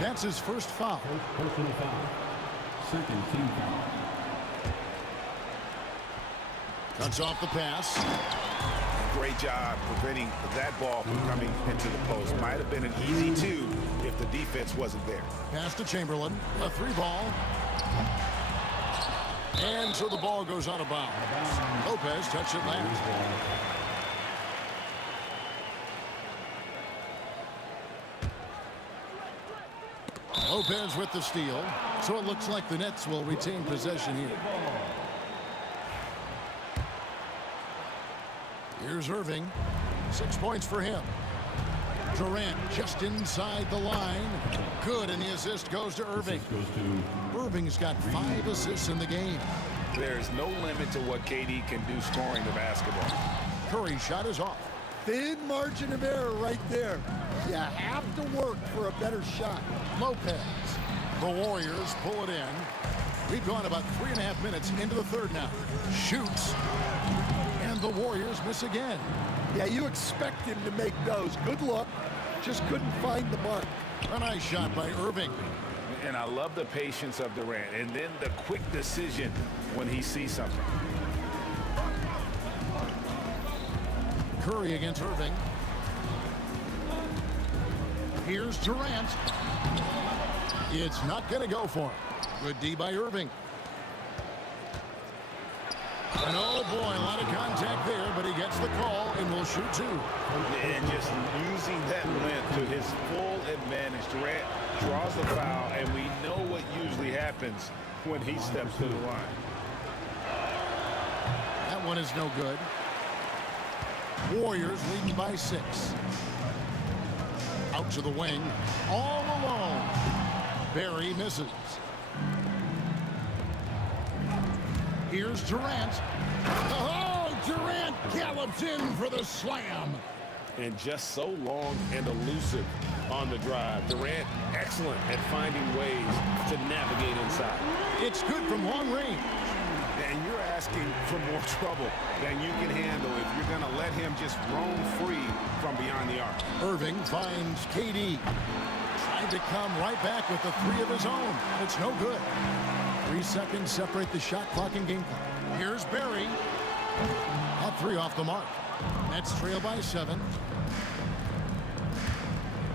That's his first foul. Personal foul. Second team foul. Cuts off the pass. Great job preventing that ball from coming into the post. Might have been an easy 2 if the defense wasn't there. Pass to Chamberlain. A 3-ball. And so the ball goes out of bounds. Lopez touched it last. Lopez with the steal. So it looks like the Nets will retain possession here. Here's Irving. 6 points for him. Durant just inside the line. Good, and the assist goes to Irving. Irving's got 5 assists in the game. There's no limit to what KD can do scoring the basketball. Curry's shot is off. Thin margin of error right there. You have to work for a better shot. Lopez. The Warriors pull it in. We've gone about 3.5 minutes into the third now. Shoots. And the Warriors miss again. Yeah, you expect him to make those. Good luck. Just couldn't find the mark. A nice shot by Irving. And I love the patience of Durant, and then the quick decision when he sees something. Curry against Irving. Here's Durant. It's not going to go for him. Good D by Irving. And oh boy, a lot of contact there, but he gets the call and will shoot two. And just using that length to his full advantage. Durant draws the foul, and we know what usually happens when he steps to the line. That one is no good. Warriors leading by 6. Out to the wing, all alone. Barry misses. Here's Durant. Oh, Durant gallops in for the slam. And just so long and elusive on the drive. Durant, excellent at finding ways to navigate inside. It's good from long range. And you're asking for more trouble than you can handle if you're going to let him just roam free from behind the arc. Irving finds KD. Trying to come right back with the 3 of his own. It's no good. 3 seconds separate the shot clock and game clock. Here's Barry. That 3 off the mark. Nets trail by 7.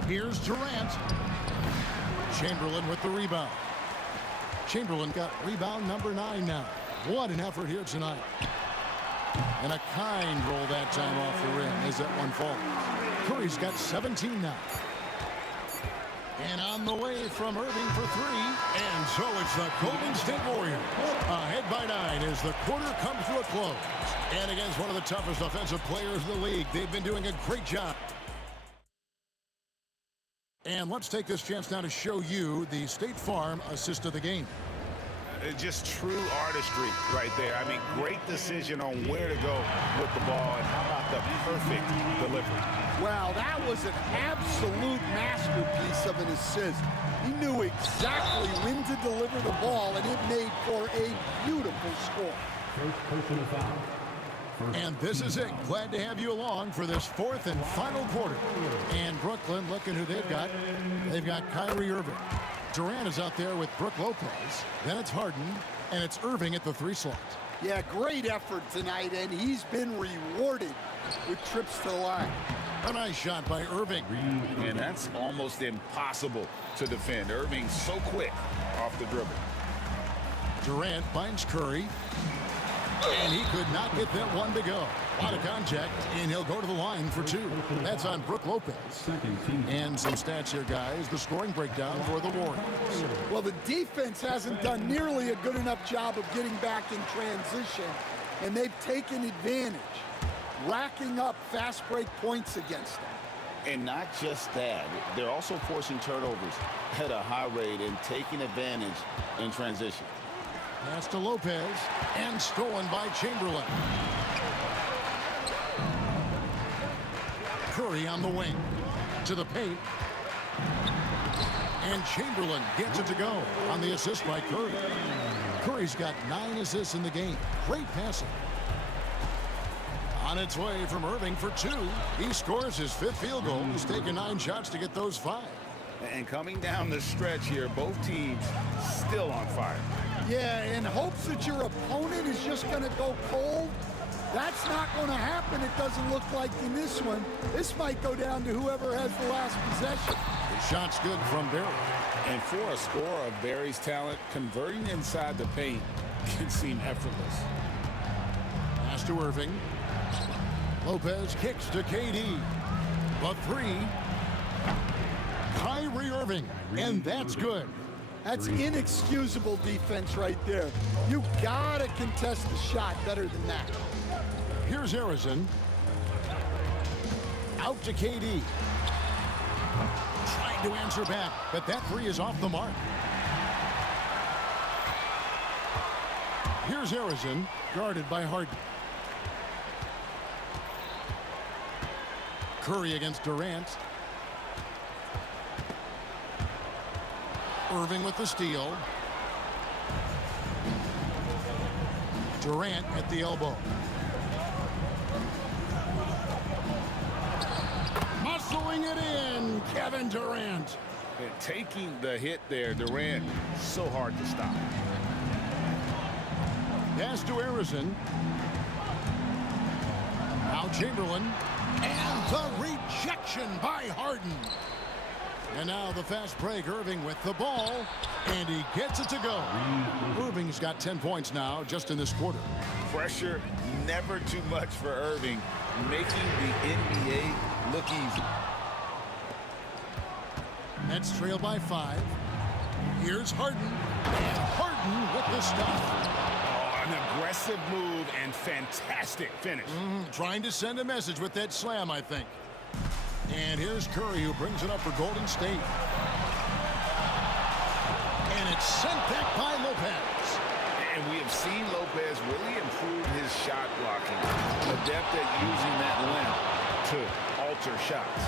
Here's Durant. Chamberlain with the rebound. Chamberlain got rebound number 9 now. What an effort here tonight. And a kind roll that time off the rim as that one falls. Curry's got 17 now. And on the way from Irving for 3. And so it's the Golden State Warriors ahead by 9 as the quarter comes to a close. And against one of the toughest offensive players in the league, they've been doing a great job. And let's take this chance now to show you the State Farm assist of the game. Just true artistry right there. I mean, great decision on where to go with the ball, and how about the perfect delivery? Wow, that was an absolute masterpiece of an assist. He knew exactly when to deliver the ball, and it made for a beautiful score. First personal foul. And this is it. Glad to have you along for this 4th and final quarter. And Brooklyn, looking who they've got. They've got Kyrie Irving. Durant is out there with Brook Lopez. Then it's Harden, and it's Irving at the 3 slot. Yeah, great effort tonight, and he's been rewarded with trips to the line. A nice shot by Irving. And that's almost impossible to defend. Irving so quick off the dribble. Durant finds Curry. And he could not get that one to go. A lot of contact, and he'll go to the line for 2. That's on Brook Lopez. And some stats here, guys. The scoring breakdown for the Warriors. Well, the defense hasn't done nearly a good enough job of getting back in transition, and they've taken advantage, racking up fast break points against them. And not just that, they're also forcing turnovers at a high rate and taking advantage in transition. Pass to Lopez, and stolen by Chamberlain. Curry on the wing, to the paint. And Chamberlain gets it to go on the assist by Curry. Curry's got 9 assists in the game. Great passing. On its way from Irving for 2. He scores his 5th field goal. He's taken 9 shots to get those 5. And coming down the stretch here, both teams still on fire. Yeah, in hopes that your opponent is just going to go cold. That's not going to happen, it doesn't look like in this one. This might go down to whoever has the last possession. The shot's good from Barry. And for a scorer of Barry's talent, converting inside the paint can seem effortless. Pass to Irving. Lopez kicks to KD. The 3. Kyrie Irving, and that's good. That's inexcusable defense right there. You gotta contest the shot better than that. Here's Harrison. Out to KD. Trying to answer back, but that 3 is off the mark. Here's Harrison, guarded by Harden. Curry against Durant. Irving with the steal. Durant at the elbow. Muscling it in, Kevin Durant. And taking the hit there, Durant, so hard to stop. Pass to Harrison. Now Chamberlain. And the rejection by Harden. And now the fast break. Irving with the ball, and he gets it to go. Irving's got 10 points now just in this quarter. Pressure never too much for Irving, making the NBA look easy. Nets trail by 5. Here's Harden, and Harden with the stuff. Oh, an aggressive move and fantastic finish. Trying to send a message with that slam, I think. And here's Curry, who brings it up for Golden State. And it's sent back by Lopez. And we have seen Lopez really improve his shot blocking. Adept at using that length to alter shots.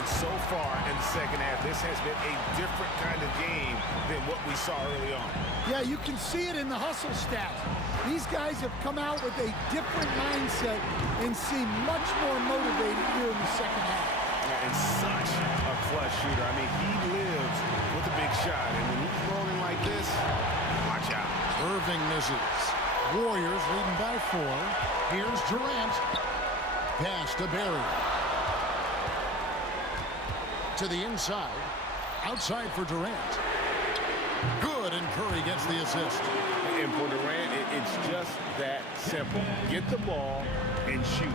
And so far in the second half, this has been a different kind of game than what we saw early on. Yeah, you can see it in the hustle stats. These guys have come out with a different mindset and seem much more motivated here in the second half. And such a clutch shooter. I mean, he lives with a big shot. And when he's rolling like this, watch out. Irving misses. Warriors leading by 4. Here's Durant. Pass to Barry. To the inside. Outside for Durant. Good, and Curry gets the assist. And for Durant, it's just that simple. Get the ball and shoot.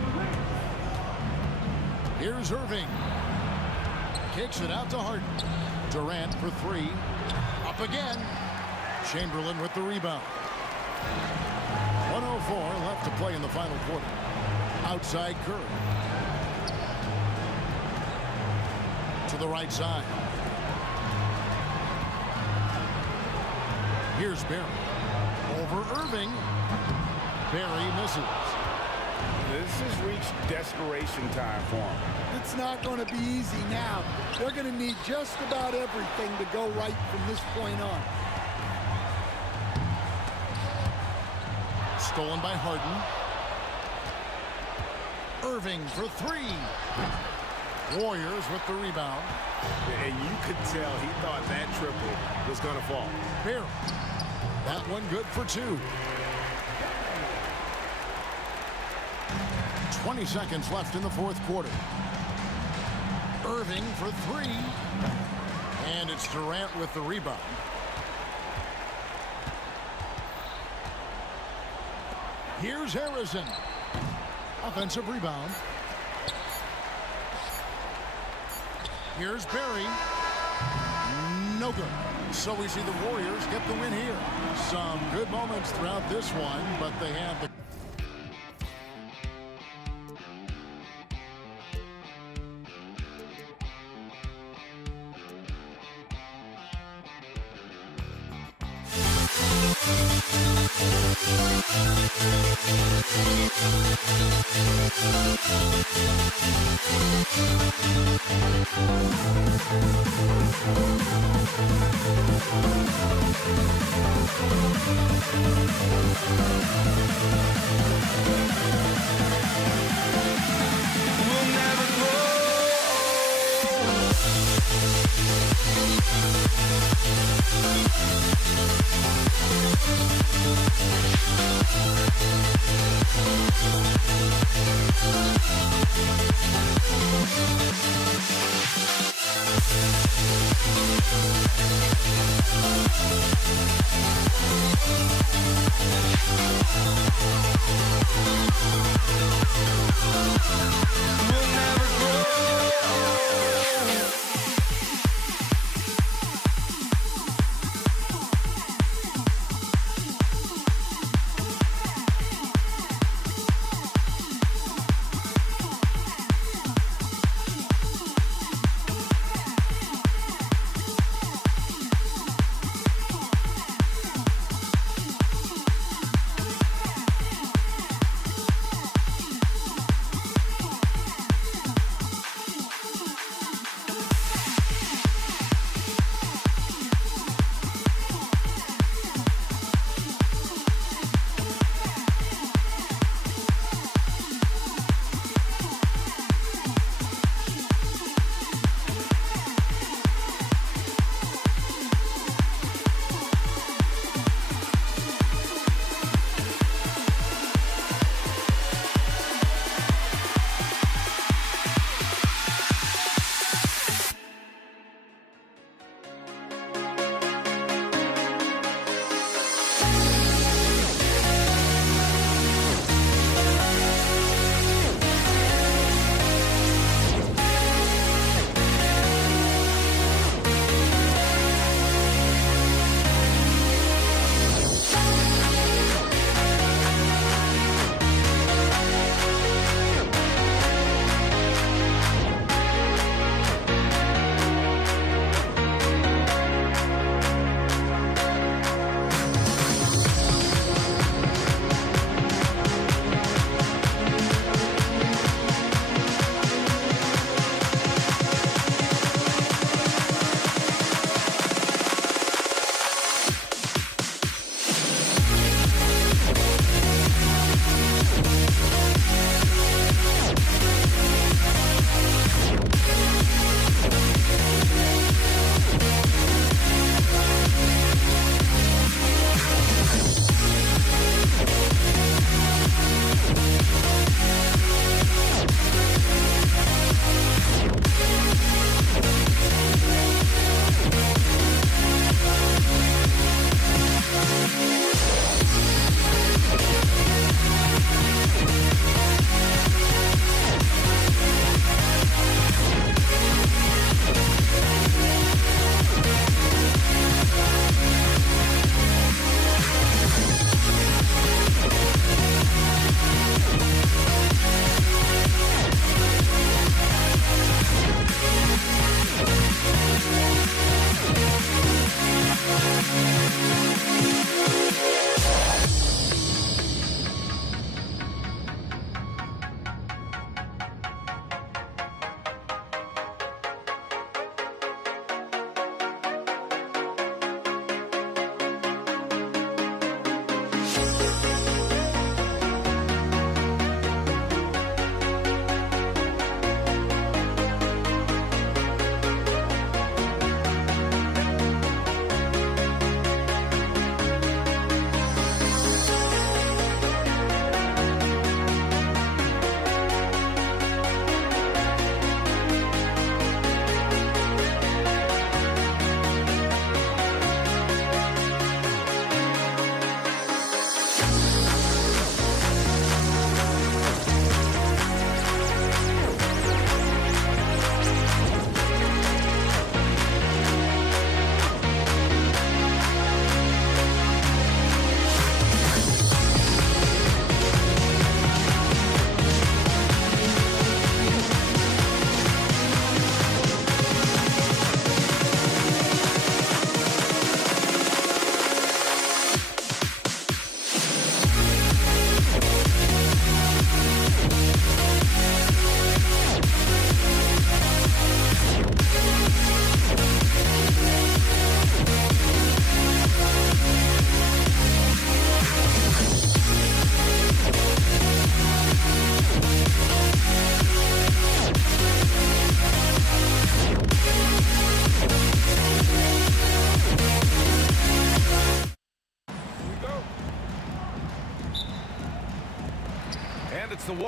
Here's Irving. Kicks it out to Harden. Durant for 3. Up again. Chamberlain with the rebound. 1:04 left to play in the final quarter. Outside Curry. To the right side. Here's Barry. Over Irving. Barry misses. This has reached desperation time for him. It's not going to be easy now. They're going to need just about everything to go right from this point on. Stolen by Harden. Irving for 3. Warriors with the rebound. And you could tell he thought that triple was going to fall. Barry. That one good for 2. 20 seconds left in the fourth quarter. Irving for 3. And it's Durant with the rebound. Here's Harrison. Offensive rebound. Here's Barry. No good. So we see the Warriors get the win here. Some good moments throughout this one, but they have the We'll never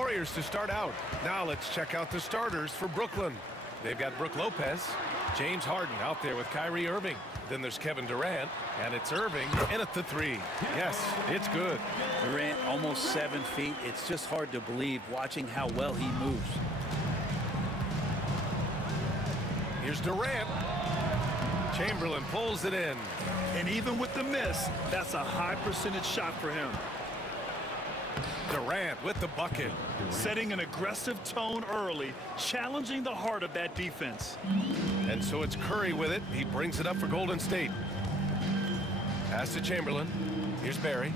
Warriors to start out. Now let's check out the starters for Brooklyn. They've got Brook Lopez, James Harden out there with Kyrie Irving. Then there's Kevin Durant, and it's Irving in at the three. Yes, it's good. Durant almost 7 feet. It's just hard to believe watching how well he moves. Here's Durant. Chamberlain pulls it in. And even with the miss, that's a high percentage shot for him. Durant with the bucket. Setting an aggressive tone early, challenging the heart of that defense. And so it's Curry with it. He brings it up for Golden State. Pass to Chamberlain. Here's Barry.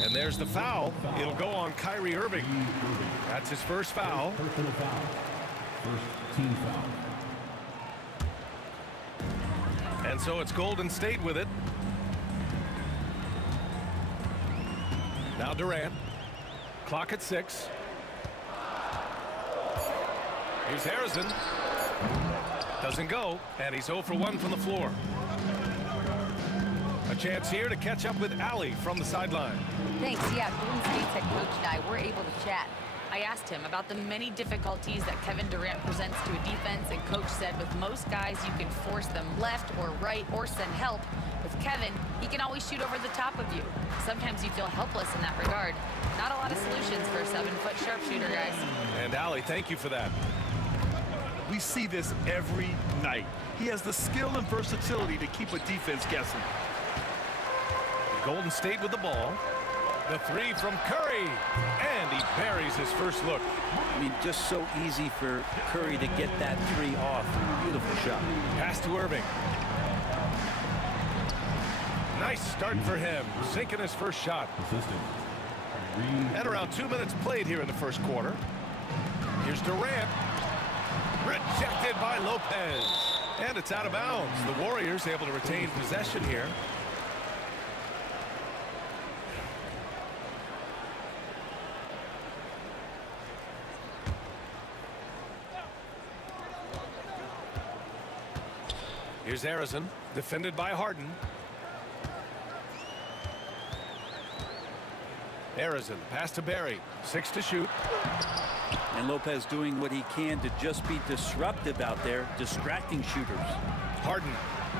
And there's the foul. It'll go on Kyrie Irving. That's his first foul. First team foul. And so it's Golden State with it. Now Durant. Clock at 6. Here's Harrison. Doesn't go, and he's 0 for 1 from the floor. A chance here to catch up with Allie from the sideline. Thanks. Yeah, Golden State's head coach and I were able to chat. I asked him about the many difficulties that Kevin Durant presents to a defense, and coach said with most guys you can force them left or right or send help. With Kevin, he can always shoot over the top of you. Sometimes you feel helpless in that regard. Not a lot of solutions for a 7-foot sharpshooter, guys. And Allie, thank you for that. We see this every night. He has the skill and versatility to keep a defense guessing. Golden State with the ball. The three from Curry, and he buries his first look. I mean, just so easy for Curry to get that three off. Beautiful shot. Pass to Irving. Nice start for him, sinking his first shot. And around 2 minutes played here in the first quarter. Here's Durant. Rejected by Lopez. And it's out of bounds. The Warriors able to retain possession here. Here's Harrison, defended by Harden. Harrison, pass to Barry, 6 to shoot. And Lopez doing what he can to just be disruptive out there, distracting shooters. Harden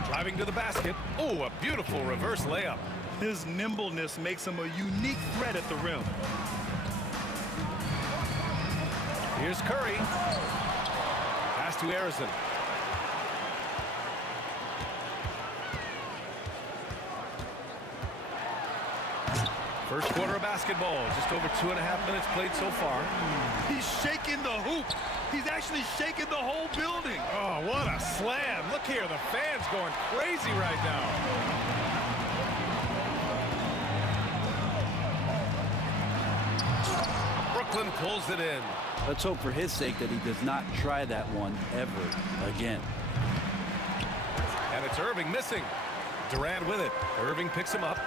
driving to the basket. Oh, a beautiful reverse layup. His nimbleness makes him a unique threat at the rim. Here's Curry. Pass to Harrison. First quarter of basketball, just over 2.5 minutes played so far. He's shaking the hoop. He's actually shaking the whole building. Oh, what a slam. Look here, the fans going crazy right now. Brooklyn pulls it in. Let's hope for his sake that he does not try that one ever again. And it's Irving missing. Durant with it. Irving picks him up.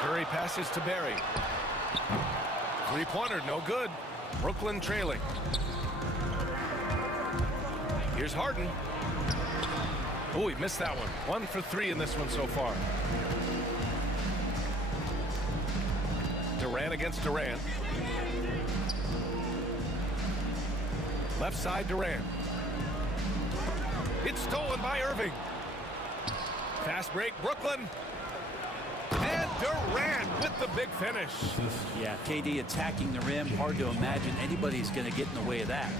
Curry passes to Barry. Three-pointer, no good. Brooklyn trailing. Here's Harden. Oh, he missed that one. 1 for 3 in this one so far. Durant against Durant. Left side, Durant. It's stolen by Irving. Fast break, Brooklyn. And Durant with the big finish. Yeah, KD attacking the rim. Hard to imagine anybody's going to get in the way of that.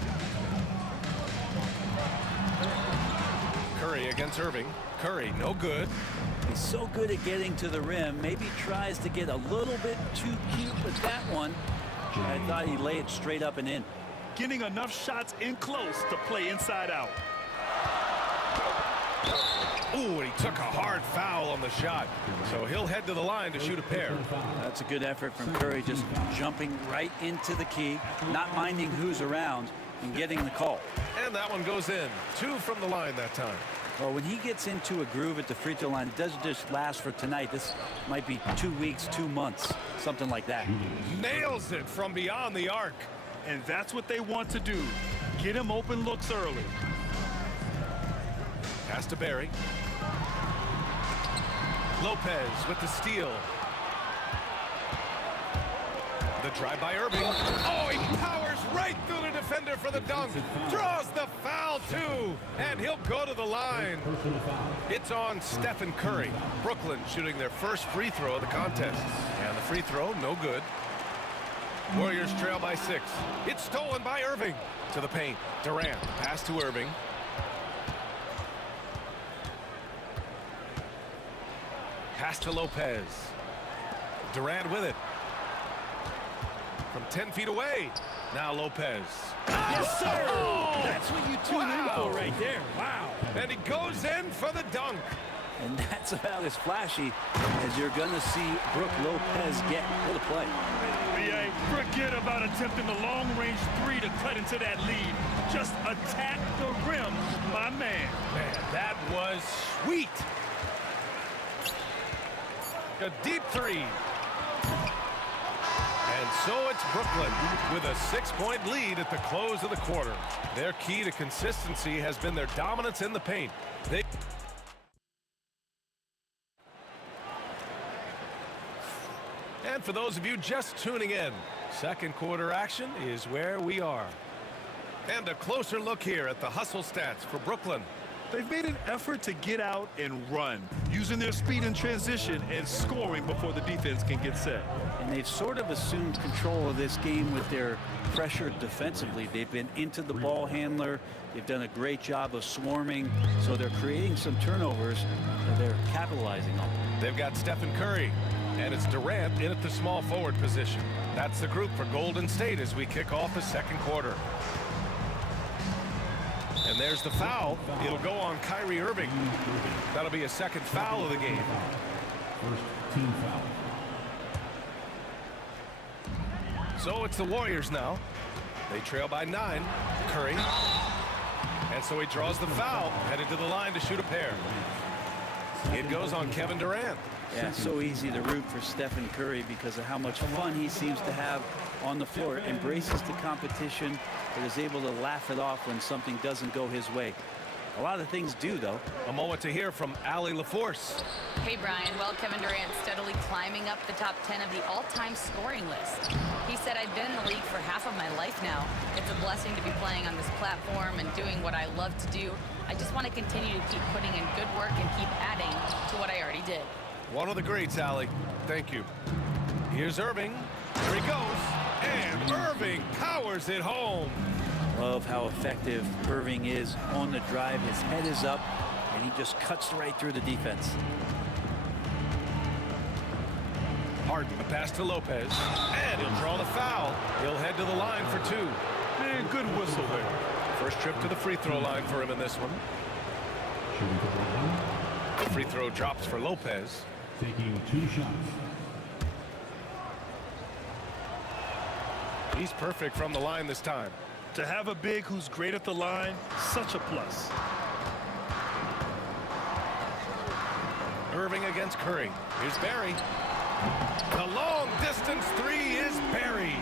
Curry against Irving. Curry, no good. He's so good at getting to the rim. Maybe tries to get a little bit too cute with that one. I thought he'd lay it straight up and in. Getting enough shots in close to play inside out. Ooh, and he took a hard foul on the shot. So he'll head to the line to shoot a pair. That's a good effort from Curry, just jumping right into the key, not minding who's around and getting the call. And that one goes in. 2 from the line that time. Well, when he gets into a groove at the free throw line, it doesn't just last for tonight. This might be 2 weeks, 2 months, something like that. Nails it from beyond the arc. And that's what they want to do. Get him open looks early. Pass to Barry. Lopez with the steal. Drive by Irving. Oh, he powers right through the defender for the dunk. Draws the foul, too. And he'll go to the line. It's on Stephen Curry. Brooklyn shooting their first free throw of the contest. And the free throw, no good. Warriors trail by 6. It's stolen by Irving. To the paint. Durant. Pass to Irving. Pass to Lopez. Durant with it. From 10 feet away. Now Lopez. Yes, sir! That's what you tune in for right there. Wow. And he goes in for the dunk. And that's about as flashy as you're going to see Brook Lopez get. What a play. BA, forget about attempting the long-range 3 to cut into that lead. Just attack the rim, my man. Man, that was sweet. A deep 3. And so it's Brooklyn with a 6-point lead at the close of the quarter. Their key to consistency has been their dominance in the paint. And for those of you just tuning in, second quarter action is where we are. And a closer look here at the hustle stats for Brooklyn. They've made an effort to get out and run, using their speed in transition and scoring before the defense can get set. And they've sort of assumed control of this game with their pressure defensively. They've been into the ball handler. They've done a great job of swarming. So they're creating some turnovers that they're capitalizing on. They've got Stephen Curry, and it's Durant in at the small forward position. That's the group for Golden State as we kick off the second quarter. And there's the foul. It'll go on Kyrie Irving. That'll be a second foul of the game. First team foul. So it's the Warriors now. They trail by 9. Curry. And so he draws the foul, headed to the line to shoot a pair. It goes on Kevin Durant. Yeah, it's so easy to root for Stephen Curry because of how much fun he seems to have on the floor. Embraces the competition, but is able to laugh it off when something doesn't go his way. A lot of things do, though. A moment to hear from Allie LaForce. Hey, Brian. Well, Kevin Durant steadily climbing up the top 10 of the all-time scoring list. He said, I've been in the league for half of my life now. It's a blessing to be playing on this platform and doing what I love to do. I just want to continue to keep putting in good work and keep adding to what I already did. One of the greats, Allie. Thank you. Here's Irving. Here he goes. And Irving powers it home. Love how effective Irving is on the drive. His head is up, and he just cuts right through the defense. Harden, a pass to Lopez. And he'll draw the foul. He'll head to the line for 2. Man, good whistle there. First trip to the free throw line for him in this one. The free throw drops for Lopez. Taking 2 shots. He's perfect from the line this time. To have a big who's great at the line, such a plus. Irving against Curry. Here's Barry. The long distance 3 is Barry.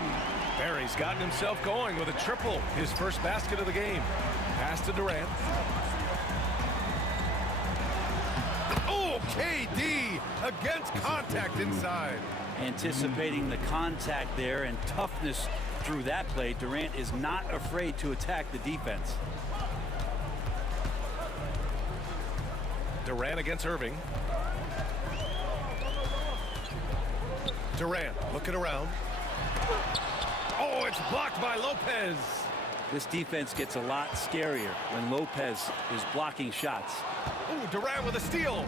Barry's gotten himself going with a triple, his first basket of the game. Pass to Durant. Oh, KD against contact inside. Anticipating the contact there and toughness through that play, Durant is not afraid to attack the defense. Durant against Irving. Durant looking around. Oh, it's blocked by Lopez. This defense gets a lot scarier when Lopez is blocking shots. Oh, Durant with a steal.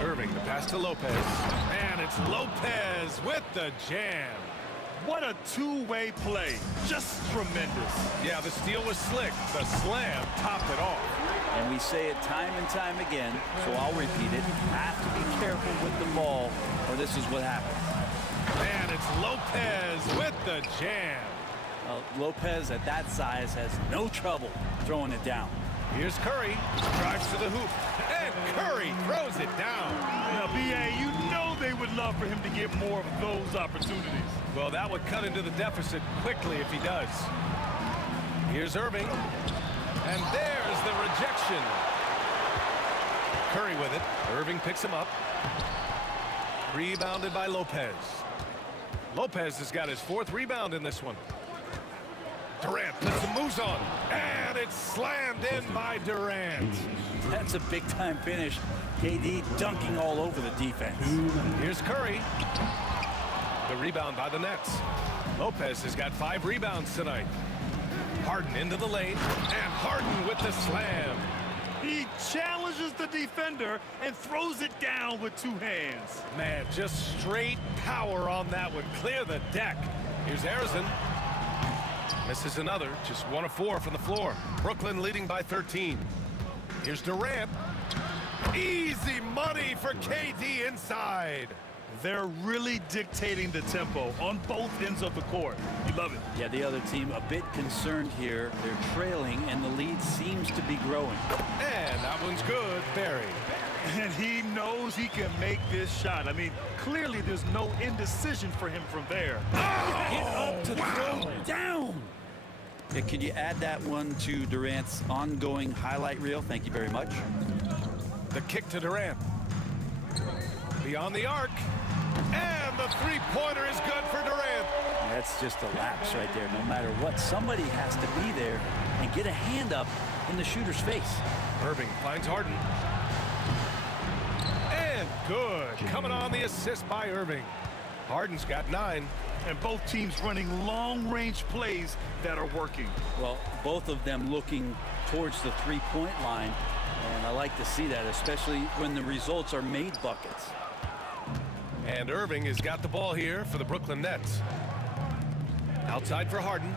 Irving, the pass to Lopez. And it's Lopez with the jam. What a two-way play. Just tremendous. Yeah, the steal was slick. The slam topped it off. And we say it time and time again, so I'll repeat it. You have to be careful with the ball, or this is what happens. And it's Lopez with the jam. Lopez at that size has no trouble throwing it down. Here's Curry. Drives to the hoop. And Curry throws it down. Now, B.A., you know they would love for him to get more of those opportunities. Well, that would cut into the deficit quickly if he does. Here's Irving. And there's the rejection. Curry with it. Irving picks him up. Rebounded by Lopez. Lopez has got his 4th rebound in this one. Durant puts some moves on, and it's slammed in by Durant. That's a big-time finish. KD dunking all over the defense. Here's Curry. The rebound by the Nets. Lopez has got 5 rebounds tonight. Harden into the lane, and Harden with the slam. He challenges the defender and throws it down with 2 hands. Man, just straight power on that one. Clear the deck. Here's Harrison. Misses another. Just 1 of 4 from the floor. Brooklyn leading by 13. Here's Durant. Easy money for KD inside. They're really dictating the tempo on both ends of the court. You love it. Yeah, the other team a bit concerned here. They're trailing, and the lead seems to be growing. And that one's good. Barry. And he knows he can make this shot. I mean, clearly there's no indecision for him from there. Get up to throw down. Yeah, can you add that one to Durant's ongoing highlight reel? Thank you very much. The kick to Durant. Beyond the arc. And the 3-pointer is good for Durant. That's just a lapse right there. No matter what, somebody has to be there and get a hand up in the shooter's face. Irving finds Harden. And good. Coming on the assist by Irving. Harden's got 9. And both teams running long-range plays that are working. Well, both of them looking towards the 3-point line. And I like to see that, especially when the results are made buckets. And Irving has got the ball here for the Brooklyn Nets. Outside for Harden.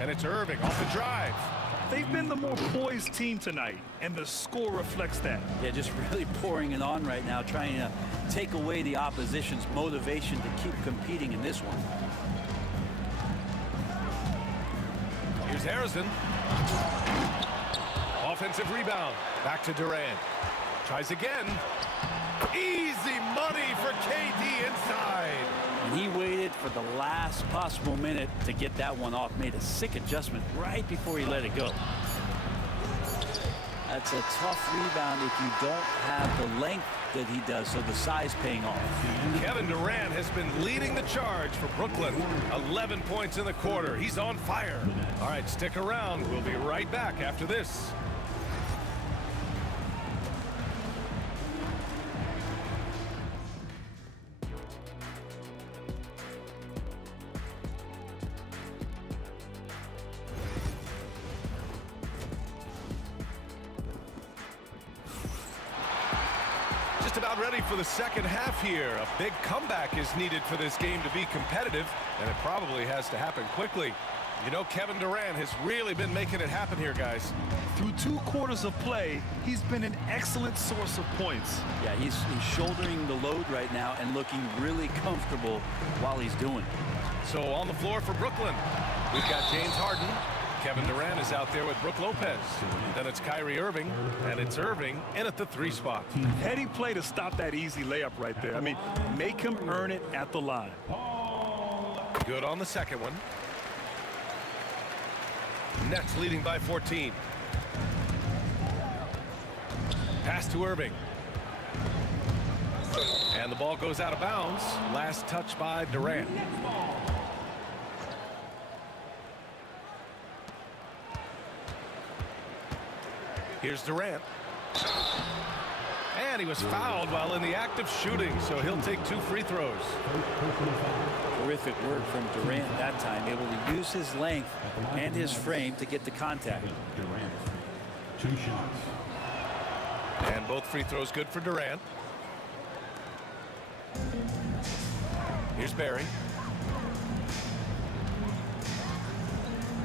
And it's Irving off the drive. They've been the more poised team tonight, and the score reflects that. Yeah, just really pouring it on right now, trying to take away the opposition's motivation to keep competing in this one. Here's Harrison. Offensive rebound. Back to Durant. Tries again. Easy money for KD inside. And he waited for the last possible minute to get that one off. Made a sick adjustment right before he let it go. That's a tough rebound if you don't have the length that he does, so the size paying off. Kevin Durant has been leading the charge for Brooklyn. 11 points in the quarter. He's on fire. All right, stick around. We'll be right back after this. About ready for the second half here. A big comeback is needed for this game to be competitive, and it probably has to happen quickly. You know, Kevin Durant has really been making it happen here, guys. Through 2 quarters of play, he's been an excellent source of points. Yeah, he's shouldering the load right now and looking really comfortable while he's doing it. So on the floor for Brooklyn, we've got James Harden. Kevin Durant is out there with Brook Lopez. Then it's Kyrie Irving, and it's Irving in at the 3 spot. Heady play to stop that easy layup right there. I mean, make him earn it at the line. Good on the second one. Nets leading by 14. Pass to Irving. And the ball goes out of bounds. Last touch by Durant. Here's Durant. And he was fouled while in the act of shooting, so he'll take 2 free throws. Terrific work from Durant that time, able to use his length and his frame to get the contact. Durant, 2 shots. And both free throws good for Durant. Here's Barry.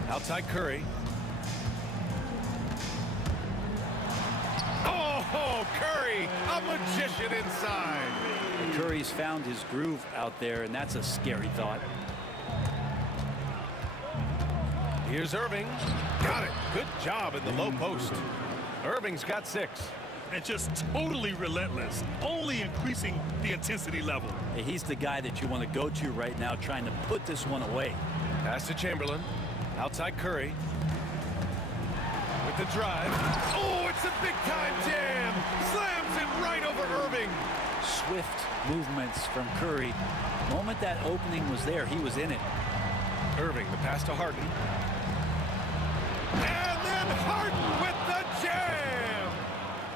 Outside Curry. Oh, Curry, a magician inside. And Curry's found his groove out there, and that's a scary thought. Here's Irving. Got it. Good job in the low post. Irving's got 6. And just totally relentless, only increasing the intensity level. Hey, he's the guy that you want to go to right now, trying to put this one away. Pass to Chamberlain. Outside Curry. With the drive. Oh, it's a big-time jam. Slams it right over Irving. swift movements from Curry. The moment that opening was there, he was in it. Irving, the pass to Harden. And then Harden with the jam!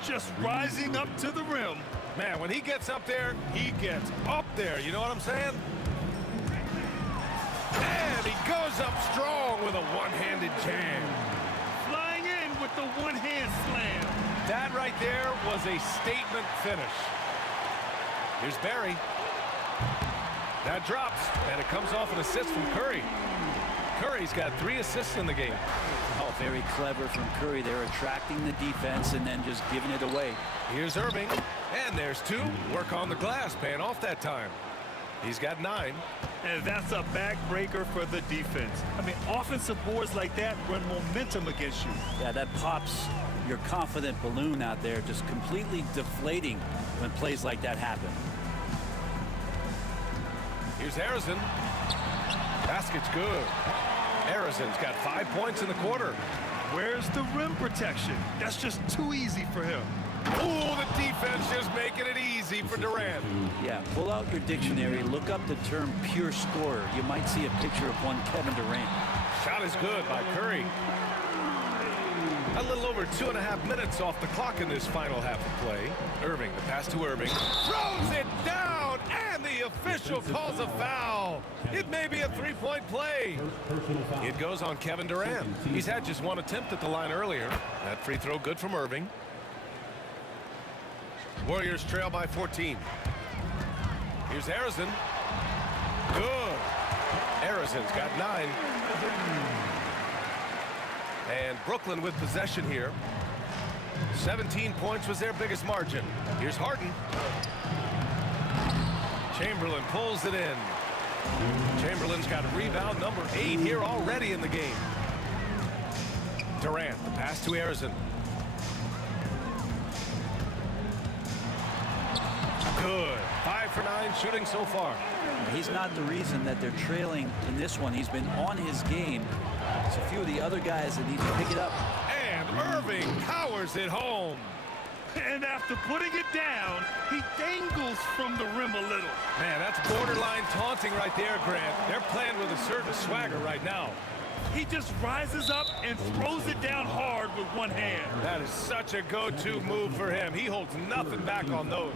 Just rising up to the rim. Man, when he gets up there, he gets up there. You know what I'm saying? And he goes up strong with a one-handed jam. Flying in with the one-hand slam. That right there was a statement finish. Here's Barry. That drops, and it comes off an assist from Curry. Curry's got 3 assists in the game. Oh, very clever from Curry. They're attracting the defense and then just giving it away. Here's Irving, and there's 2. Work on the glass, paying off that time. He's got 9. And that's a backbreaker for the defense. I mean, offensive boards like that run momentum against you. Yeah, that pops your confident balloon out there, just completely deflating when plays like that happen. Here's Harrison. Basket's good. Harrison's got 5 points in the quarter. Where's the rim protection? That's just too easy for him. Oh, the defense just making it easy for Durant. Yeah, pull out your dictionary, look up the term pure scorer. You might see a picture of one Kevin Durant. Shot is good by Curry. A little over 2.5 minutes off the clock in this final half of play. Irving, the pass to Irving. Throws it down, and the official calls a foul. It may be a 3-point play. It goes on Kevin Durant. He's had just 1 attempt at the line earlier. That free throw good from Irving. Warriors trail by 14. Here's Harrison. Good. Harrison's got 9. And Brooklyn with possession here. 17 points was their biggest margin. Here's Harden. Chamberlain pulls it in. Chamberlain's got rebound number 8 here already in the game. Durant, the pass to Harrison. Good. 5 for 9 shooting so far. He's not the reason that they're trailing in this one. He's been on his game. There's a few of the other guys that need to pick it up. And Irving powers it home. And after putting it down, he dangles from the rim a little. Man, that's borderline taunting right there, Grant. They're playing with a certain swagger right now. He just rises up and throws it down hard with one hand. That is such a go-to move for him. He holds nothing back on those.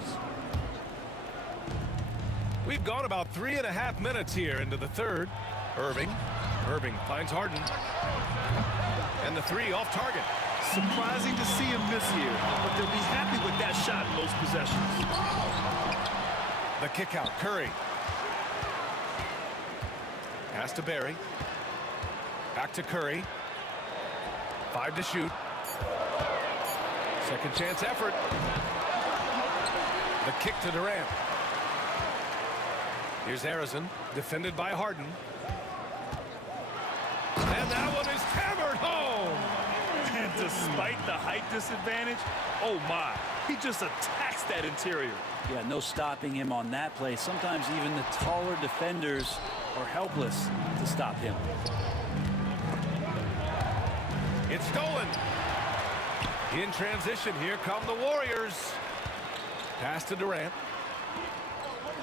We've gone about 3.5 minutes here into the third. Irving finds Harden. And the 3 off target. Surprising to see him miss here, but they'll be happy with that shot in most possessions. The kick out, Curry. Pass to Barry. Back to Curry. 5 to shoot. Second chance effort. The kick to Durant. Here's Harrison, defended by Harden. And that one is hammered home. And despite the height disadvantage, oh my, he just attacks that interior. Yeah, no stopping him on that play. Sometimes even the taller defenders are helpless to stop him. It's stolen. In transition, here come the Warriors. Pass to Durant.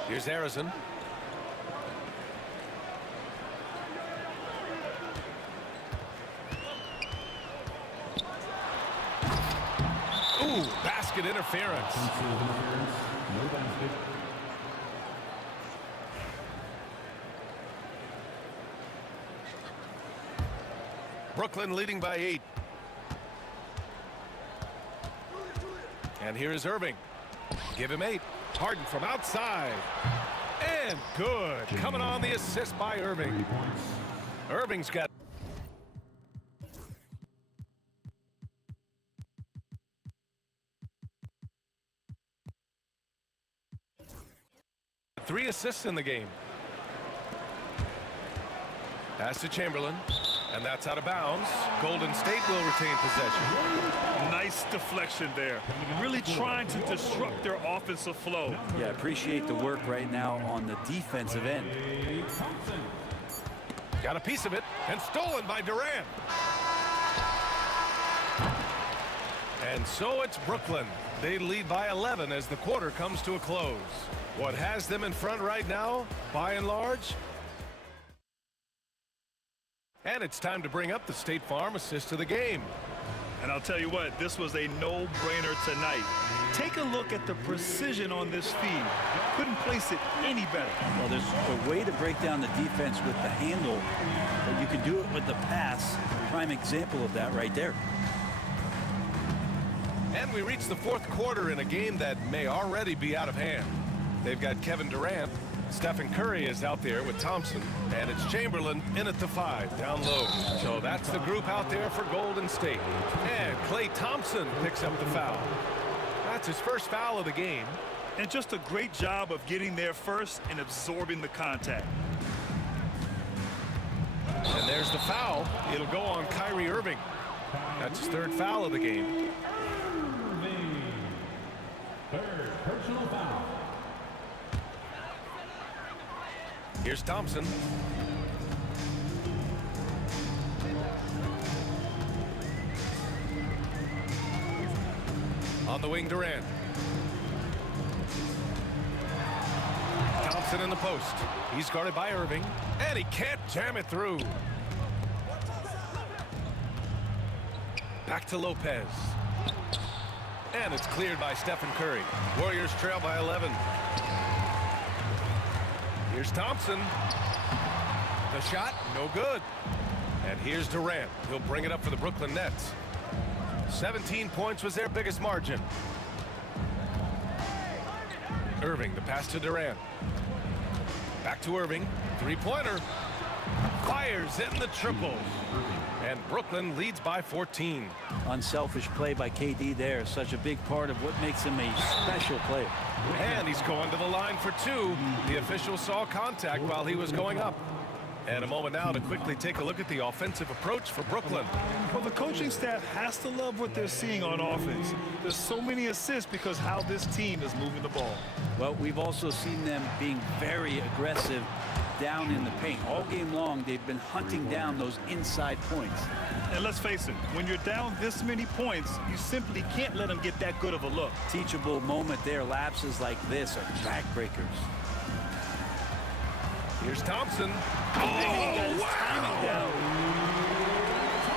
Here's Harrison. Ooh, basket interference. No basket. Brooklyn leading by 8. And here is Irving. Give him 8. Harden from outside. And good. Coming on the assist by Irving. Irving's got three assists in the game. Pass to Chamberlain. And that's out of bounds. Golden State will retain possession. Nice deflection there. Really trying to disrupt their offensive flow. Yeah, appreciate the work right now on the defensive end. Got a piece of it and stolen by Durant. And so it's Brooklyn. They lead by 11 as the quarter comes to a close. What has them in front right now, by and large? And it's time to bring up the State Farm assist of the game. And I'll tell you what, this was a no-brainer tonight. Take a look at the precision on this feed. Couldn't place it any better. Well, there's a way to break down the defense with the handle, but you can do it with the pass. Prime example of that right there. And we reach the fourth quarter in a game that may already be out of hand. They've got Kevin Durant. Stephen Curry is out there with Thompson, and it's Chamberlain in at the 5 down low. So that's the group out there for Golden State. And Klay Thompson picks up the foul. That's his first foul of the game. And just a great job of getting there first and absorbing the contact. And there's the foul. It'll go on Kyrie Irving. That's his third foul of the game. Third personal foul. Here's Thompson. On the wing, Durant. Thompson in the post. He's guarded by Irving, and he can't jam it through. Back to Lopez. And it's cleared by Stephen Curry. Warriors trail by 11. Here's Thompson. The shot, no good. And here's Durant. He'll bring it up for the Brooklyn Nets. 17 points was their biggest margin. Irving, the pass to Durant. Back to Irving. Three-pointer. Fires in the triple. And Brooklyn leads by 14. Unselfish play by KD there. Such a big part of what makes him a special player. And he's going to the line for 2. The official saw contact while he was going up. And a moment now to quickly take a look at the offensive approach for Brooklyn. Well, the coaching staff has to love what they're seeing on offense. There's so many assists because how this team is moving the ball. Well, we've also seen them being very aggressive down in the paint. All game long, they've been hunting down those inside points. And let's face it, when you're down this many points, you simply can't let them get that good of a look. Teachable moment there. Lapses like this are backbreakers. Here's Thompson. Oh, wow!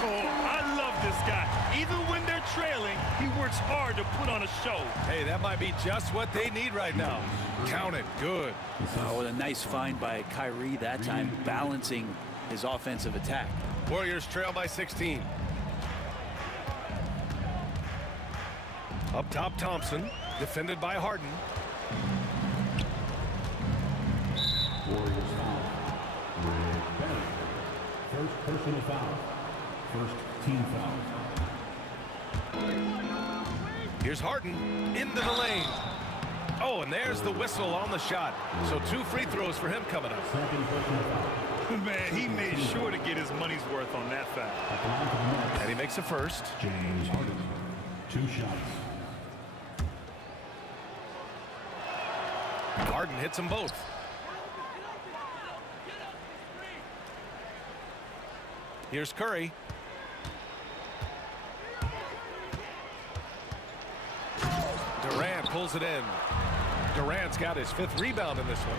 Oh, I love this guy. Even when they're trailing, he works hard to put on a show. Hey, that might be just what they need right now. Count it. Good. Oh, what a nice find by Kyrie that time, balancing his offensive attack. Warriors trail by 16. Up top, Thompson. Defended by Harden. Warriors foul. Rick Barry. First personal foul. First team foul. Here's Harden into the lane. Oh, and there's the whistle on the shot. So 2 free throws for him coming up. Second personal foul. Man, he made sure to get his money's worth on that foul. And he makes a first. James Harden. 2 shots. Harden hits them both. Here's Curry. Durant pulls it in. Durant's got his 5th rebound in this one.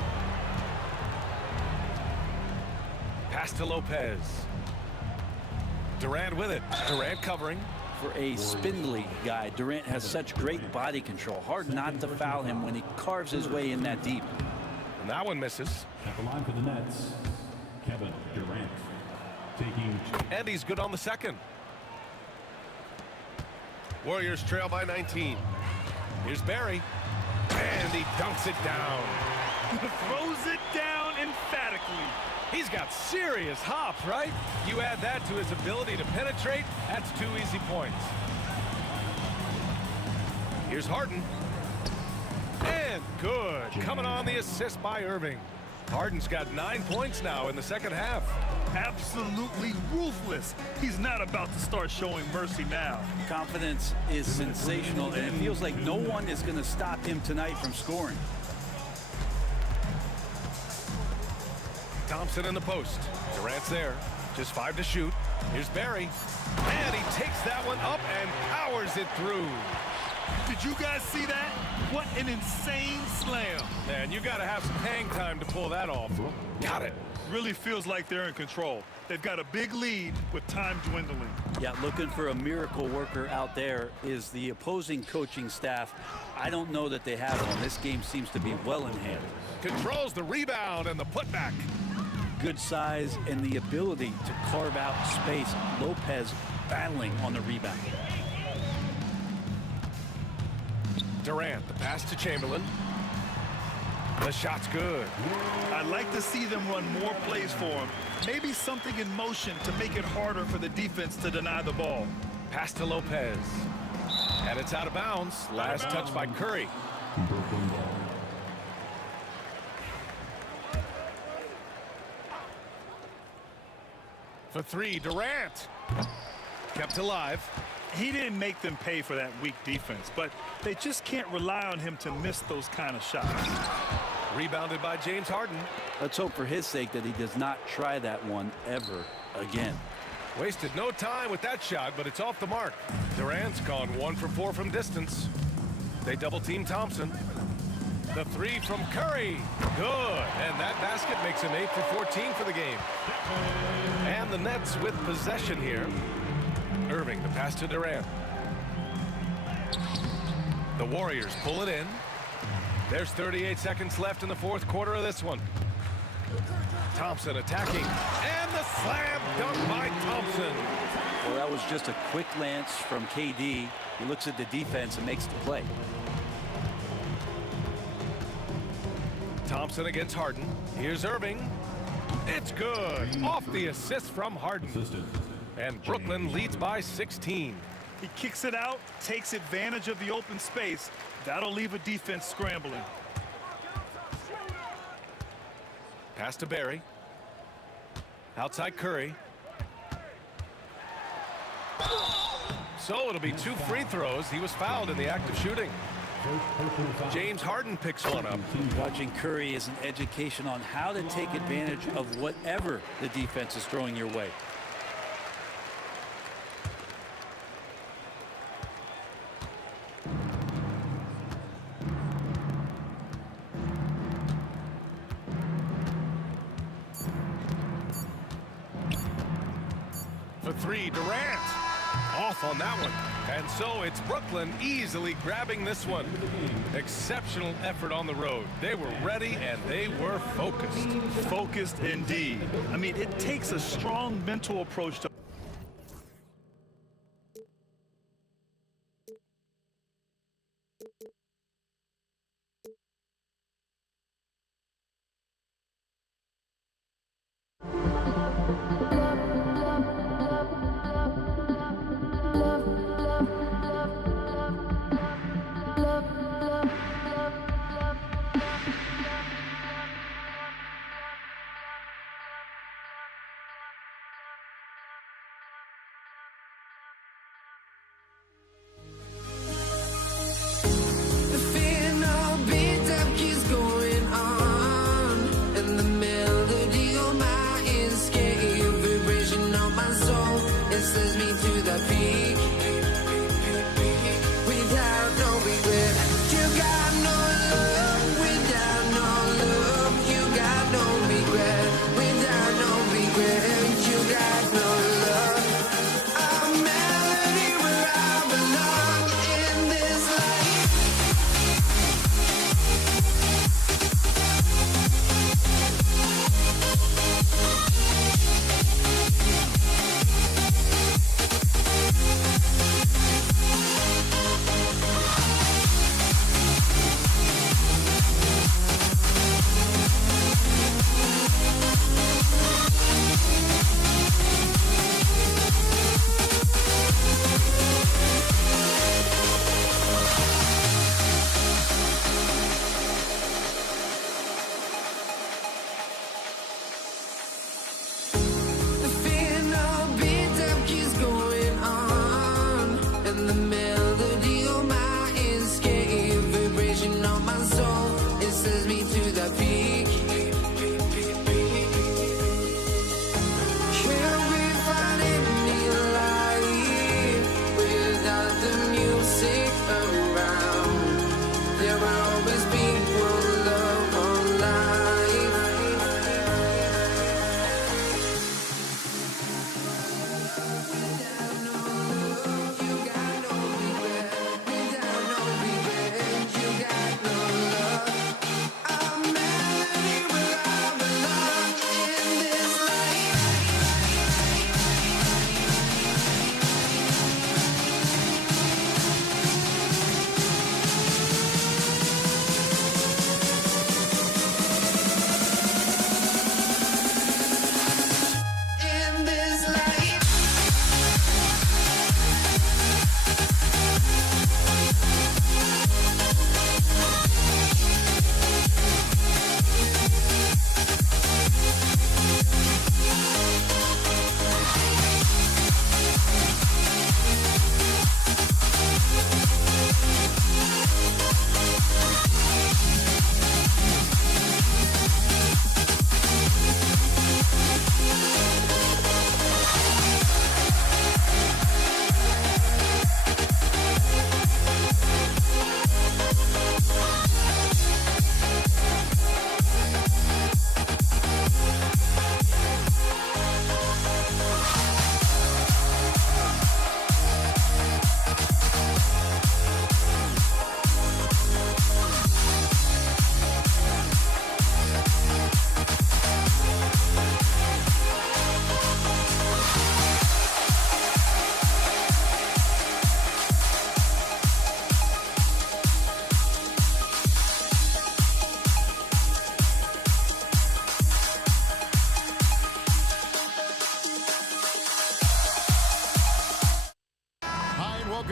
Pass to Lopez. Durant with it. Durant covering. For a spindly guy, Durant has such great body control. Hard not to foul him when he carves his way in that deep. And that one misses. At the line for the Nets, Kevin Durant. And he's good on the second. Warriors trail by 19. Here's Barry. And he dunks it down. Throws it down emphatically. He's got serious hop, right? You add that to his ability to penetrate, that's 2 easy points. Here's Harden. And good. Coming on the assist by Irving. Harden's got 9 points now in the second half. Absolutely ruthless. He's not about to start showing mercy now. Confidence is sensational, and it feels like no one is going to stop him tonight from scoring. Thompson in the post. Durant's there. Just 5 to shoot. Here's Barry. And he takes that one up and powers it through. Did you guys see that? What an insane slam. Man, you got to have some hang time to pull that off. Got it. Really feels like they're in control. They've got a big lead with time dwindling. Yeah, looking for a miracle worker out there is the opposing coaching staff. I don't know that they have one. This game seems to be well in hand. Controls the rebound and the putback. Good size and the ability to carve out space. Lopez battling on the rebound. Durant, the pass to Chamberlain. The shot's good. I'd like to see them run more plays for him. Maybe something in motion to make it harder for the defense to deny the ball. Pass to Lopez. And it's out of bounds. Last touch by Curry. For three, Durant. Kept alive. He didn't make them pay for that weak defense, but they just can't rely on him to miss those kind of shots. Rebounded by James Harden. Let's hope for his sake that he does not try that one ever again. Wasted no time with that shot, but it's off the mark. Durant's gone 1 for 4 from distance. They double team Thompson. The three from Curry. Good. And that basket makes him 8 for 14 for the game. And the Nets with possession here. Irving, the pass to Durant. The Warriors pull it in. There's 38 seconds left in the fourth quarter of this one. Thompson attacking. And the slam dunk by Thompson. Well, that was just a quick glance from KD. He looks at the defense and makes the play. Thompson against Harden. Here's Irving. It's good. Off the assist from Harden. And Brooklyn leads by 16. He kicks it out, takes advantage of the open space. That'll leave a defense scrambling. Pass to Barry. Outside Curry. So it'll be 2 free throws. He was fouled in the act of shooting. James Harden picks one up. Watching Curry is an education on how to take advantage of whatever the defense is throwing your way. For three, Durant. Off on that one. And so it's Brooklyn easily grabbing this one. Exceptional effort on the road. They were ready and they were focused. Focused indeed. I mean, it takes a strong mental approach to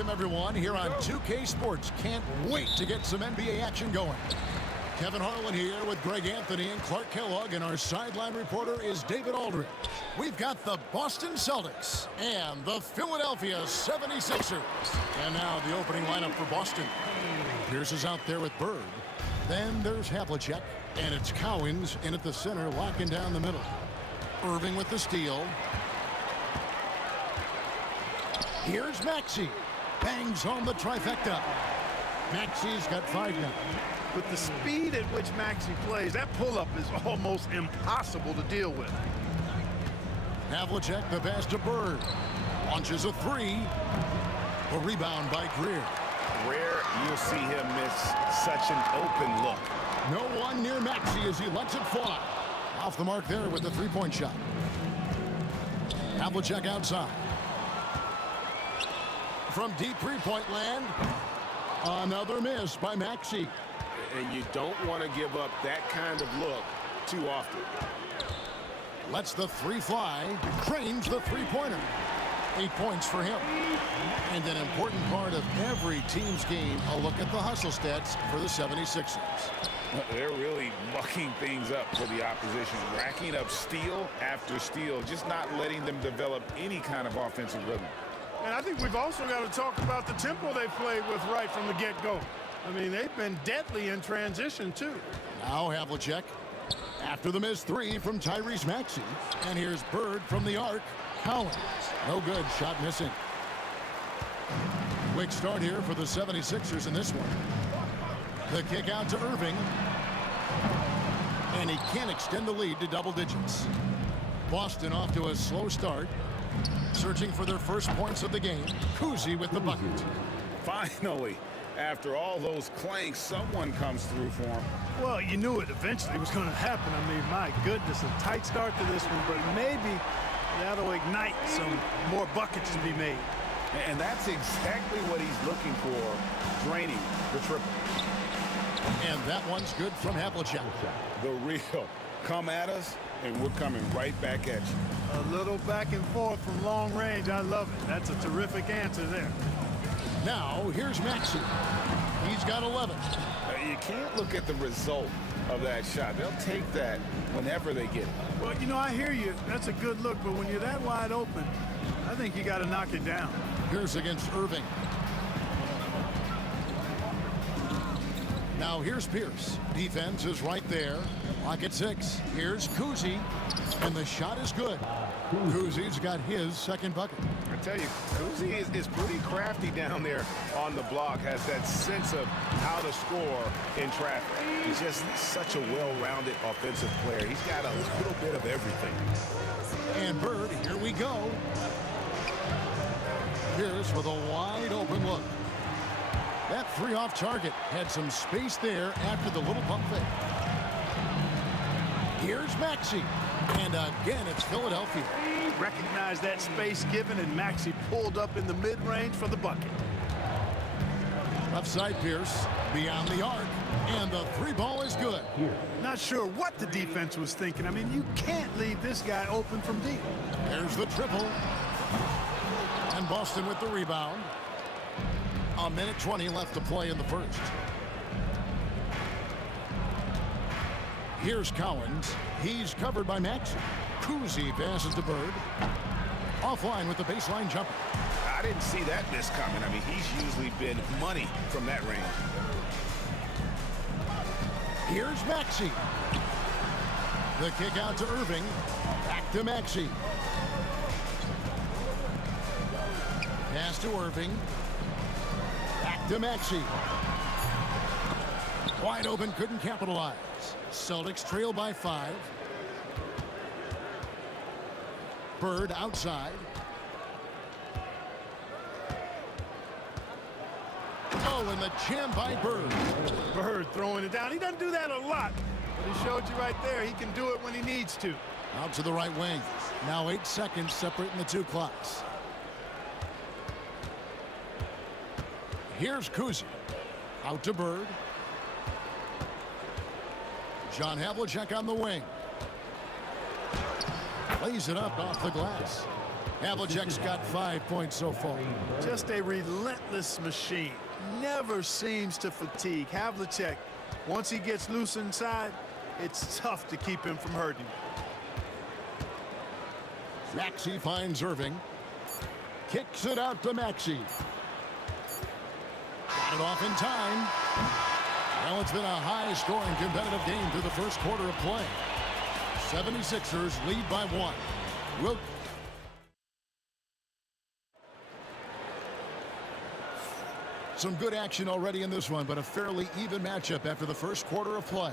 Welcome, everyone, here on 2K Sports. Can't wait to get some NBA action going. Kevin Harlan here with Greg Anthony and Clark Kellogg, and our sideline reporter is David Aldridge. We've got the Boston Celtics and the Philadelphia 76ers. And now the opening lineup for Boston. Pierce is out there with Bird. Then there's Havlicek, and it's Cowens in at the center, locking down the middle. Irving with the steal. Here's Maxey. Bangs home the trifecta. Maxey's got 5 now. With the speed at which Maxey plays, that pull-up is almost impossible to deal with. Havlicek, the pass to Bird. Launches a 3. A rebound by Greer. Rare you'll see him miss such an open look. No one near Maxey as he lets it fly. Off the mark there with the three-point shot. Havlicek outside. From deep three-point land, another miss by Maxey. And you don't want to give up that kind of look too often. Lets the 3 fly, cranes the three-pointer. 8 points for him. And an important part of every team's game, a look at the hustle stats for the 76ers. They're really mucking things up for the opposition, racking up steal after steal, just not letting them develop any kind of offensive rhythm. And I think we've also got to talk about the tempo they played with right from the get-go. I mean, they've been deadly in transition, too. Now Havlicek. After the missed 3 from Tyrese Maxey. And here's Bird from the arc. Cowens. No good. Shot missing. Quick start here for the 76ers in this one. The kick out to Irving. And he can't extend the lead to double digits. Boston off to a slow start. Searching for their first points of the game. Kuzi with the bucket. Finally, after all those clanks, someone comes through for him. Well, you knew it eventually was going to happen. I mean, my goodness, a tight start to this one, but maybe that'll ignite some more buckets to be made. And that's exactly what he's looking for, draining the triple. And that one's good from Havlicek. The real come at us, and we're coming right back at you. A little back and forth from long range. I love it. That's a terrific answer there. Now, here's Maxey. He's got 11. You can't look at the result of that shot. They'll take that whenever they get it. Well, you know, I hear you. That's a good look, but when you're that wide open, I think you got to knock it down. Here's against Irving. Now here's Pierce. Defense is right there. Lock at 6. Here's Kuzi. And the shot is good. Kuzi's got his second bucket. I tell you, Kuzi is pretty crafty down there on the block. Has that sense of how to score in traffic. He's just such a well-rounded offensive player. He's got a little bit of everything. And Bird, here we go. Pierce with a wide open look. That 3 off target had some space there after the little pump fake. Here's Maxey. And again, it's Philadelphia. Recognize that space given, and Maxey pulled up in the mid-range for the bucket. Left side Pierce, beyond the arc, and the 3 ball is good. Not sure what the defense was thinking. I mean, you can't leave this guy open from deep. There's the triple. And Boston with the rebound. A minute 20 left to play in the first. Here's Cowens. He's covered by Maxey. Kuzi passes to Bird. Offline with the baseline jumper. I didn't see that miss coming. I mean, he's usually been money from that range. Here's Maxey. The kick out to Irving. Back to Maxey. Pass to Irving. Back to Maxey. Wide open, couldn't capitalize. Celtics trail by 5. Bird outside. Oh, and the jam by Bird. Bird throwing it down. He doesn't do that a lot, but he showed you right there he can do it when he needs to. Out to the right wing. Now 8 seconds separating the 2 clocks. Here's Kuzi. Out to Bird. John Havlicek on the wing. Lays it up off the glass. Havlicek's got 5 points so far. Just a relentless machine. Never seems to fatigue. Havlicek, once he gets loose inside, it's tough to keep him from hurting. Maxey finds Irving. Kicks it out to Maxey. Got it off in time. Well, it's been a high-scoring competitive game through the first quarter of play. 76ers lead by 1. Some good action already in this one, but a fairly even matchup after the first quarter of play.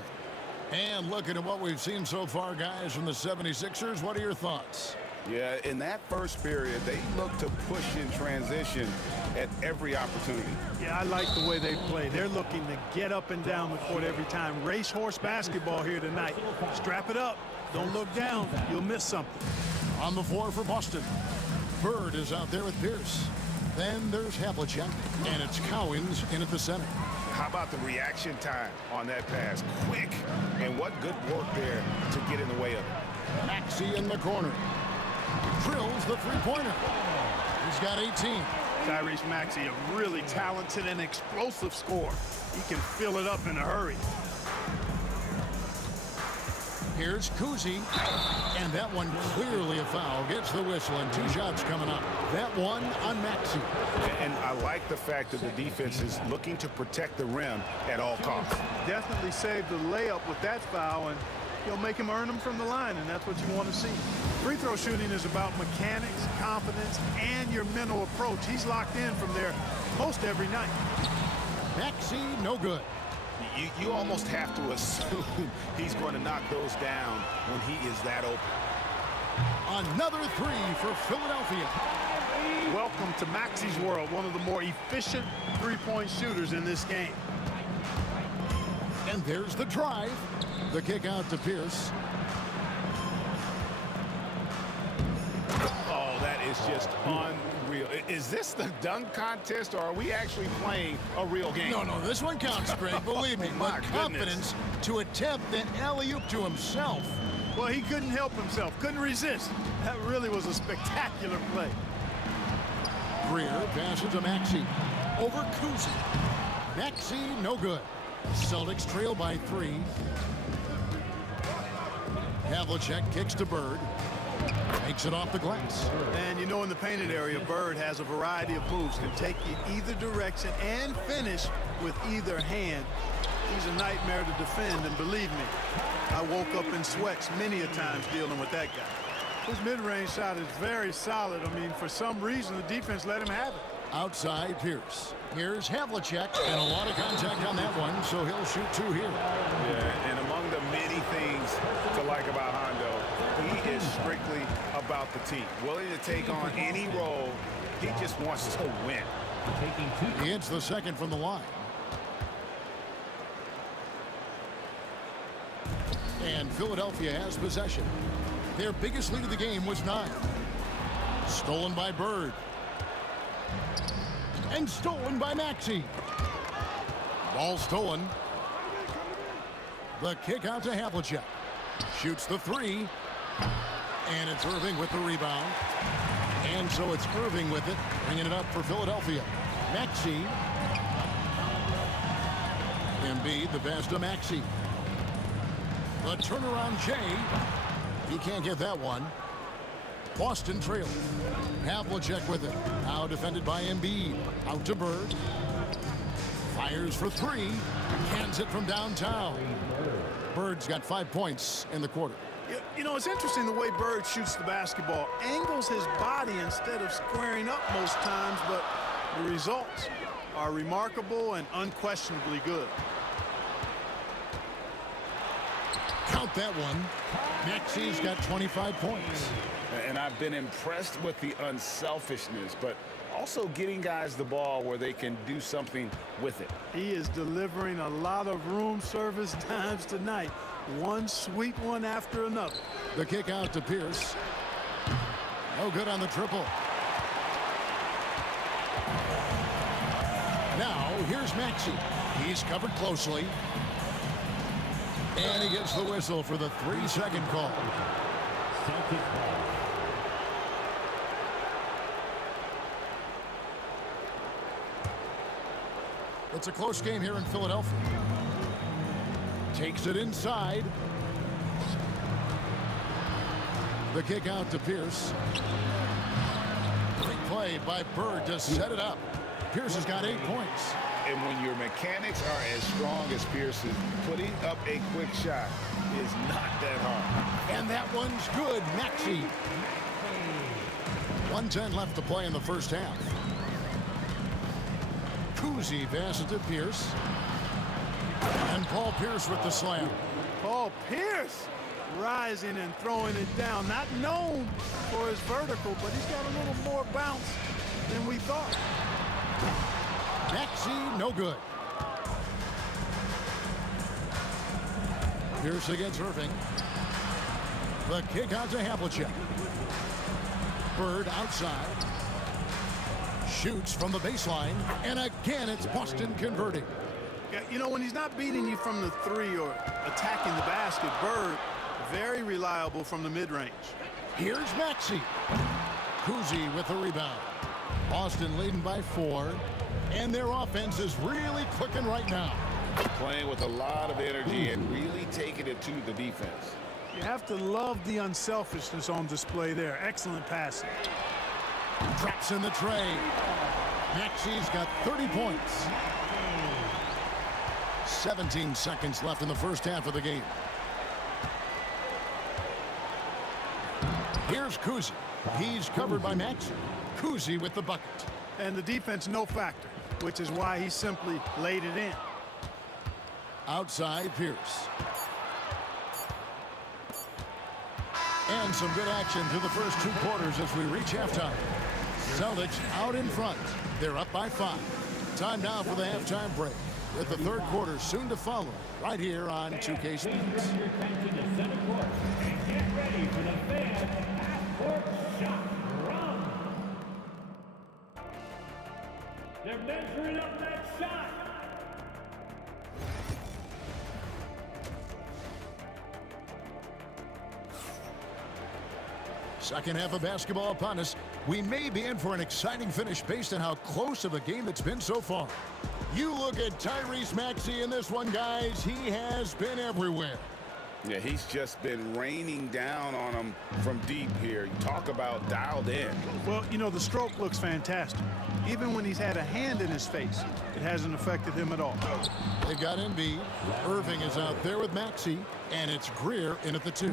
And looking at what we've seen so far, guys, from the 76ers, what are your thoughts? Yeah, in that first period, they look to push in transition at every opportunity. Yeah, I like the way they play. They're looking to get up and down the court every time. Racehorse basketball here tonight. Strap it up. Don't look down. You'll miss something. On the floor for Boston, Bird is out there with Pierce. Then there's Havlicek, and it's Cowens in at the center. How about the reaction time on that pass? Quick, and what good work there to get in the way of it. Maxey in the corner. Drills the three-pointer. He's got 18. Tyrese Maxey, a really talented and explosive scorer. He can fill it up in a hurry. Here's Kuzi, and that one clearly a foul. Gets the whistle, and 2 shots coming up. That one on Maxey. And I like the fact that the defense is looking to protect the rim at all costs. Definitely saved the layup with that foul, and you'll make him earn them from the line, and that's what you want to see. Free throw shooting is about mechanics, confidence, and your mental approach. He's locked in from there most every night. Maxey, no good. You almost have to assume he's going to knock those down when he is that open. Another 3 for Philadelphia. Welcome to Maxey's world, one of the more efficient three-point shooters in this game. And there's the drive. The kick out to Pierce. Oh, that is just unreal. Is this the dunk contest, or are we actually playing a real game? No, this one counts, Greg, believe me. My But confidence to attempt an alley-oop to himself. Well, he couldn't help himself, couldn't resist. That really was a spectacular play. Greer passes to Maxey. Over Kuzi. Maxey, no good. Celtics trail by 3. Havlicek kicks to Bird. Makes it off the glass. And you know, in the painted area, Bird has a variety of moves. Can take you either direction and finish with either hand. He's a nightmare to defend, and believe me, I woke up in sweats many a times dealing with that guy. His mid-range shot is very solid. I mean, for some reason, the defense let him have it. Outside Pierce. Here's Havlicek, and a lot of contact on that one, so he'll shoot 2 here. Yeah, and among the many things to like about Hondo, he is strictly about the team. Willing to take on any role. He just wants to win. He hits the second from the line. And Philadelphia has possession. Their biggest lead of the game was 9. Stolen by Bird. And stolen by Maxey. Ball stolen. The kick out to Havlicek. Shoots the 3. And it's Irving with the rebound. And so it's Irving with it, bringing it up for Philadelphia. Maxey. Embiid, the pass to Maxey. The turnaround Jay. He can't get that one. Boston trails. Havlicek with it. Now defended by Embiid. Out to Bird. Fires for 3. Cans it from downtown. Bird's got 5 points in the quarter. You know, it's interesting the way Bird shoots the basketball. Angles his body instead of squaring up most times, but the results are remarkable and unquestionably good. Count that one. Maxey's got 25 points. And I've been impressed with the unselfishness, but also getting guys the ball where they can do something with it. He is delivering a lot of room service times tonight. One sweet one after another. The kick out to Pierce. No good on the triple. Now, here's Maxey. He's covered closely. And he gets the whistle for the 3-second call. It's a close game here in Philadelphia. Takes it inside. The kick out to Pierce. Great play by Bird to set it up. Pierce has got 8 points. And when your mechanics are as strong as Pierce's, putting up a quick shot is not that hard. And that one's good. Maxey. 1:10 left to play in the first half. Kuzi passes to Pierce. And Paul Pierce with the slam. Paul Pierce rising and throwing it down. Not known for his vertical, but he's got a little more bounce than we thought. Maxey, no good. Pierce against Irving. The kick out to Havlicek. Bird outside. Shoots from the baseline. And again, it's Boston converting. Yeah, you know, when he's not beating you from the three or attacking the basket, Bird, very reliable from the mid-range. Here's Maxey. Kuzi with the rebound. Boston leading by 4. And their offense is really clicking right now. Playing with a lot of energy and really taking it to the defense. You have to love the unselfishness on display there. Excellent passing. Traps in the tray. Maxey's got 30 points. 17 seconds left in the first half of the game. Here's Kuzi. He's covered by Maxey. Kuzi with the bucket. And the defense no factor, which is why he simply laid it in. Outside Pierce. And some good action through the first 2 quarters as we reach halftime. Celtics out in front. They're up by 5. Time now for the halftime break, with the third quarter soon to follow right here on 2K Sports. They're measuring up that shot. Second half of basketball upon us. We may be in for an exciting finish based on how close of a game it's been so far. You look at Tyrese Maxey in this one, guys. He has been everywhere. Yeah, he's just been raining down on him from deep here. You talk about dialed in. Well, you know, the stroke looks fantastic. Even when he's had a hand in his face, it hasn't affected him at all. They've got Embiid. Irving is out there with Maxey, and it's Greer in at the 2.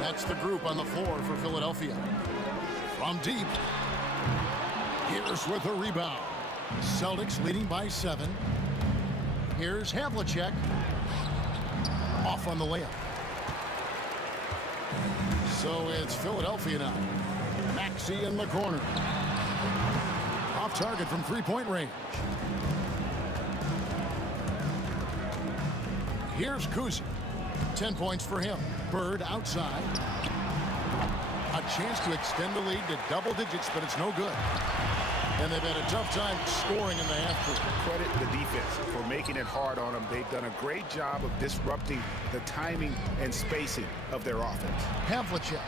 That's the group on the floor for Philadelphia. From deep, Pierce with a rebound. Celtics leading by 7. Here's Havlicek. Off on the layup. So it's Philadelphia now. Maxey in the corner. Off target from 3-point range. Here's Kuzi. 10 points for him. Bird outside. A chance to extend the lead to double digits, but it's no good. And they've had a tough time scoring in the half court. Credit the defense for making it hard on them. They've done a great job of disrupting the timing and spacing of their offense. Havlicek.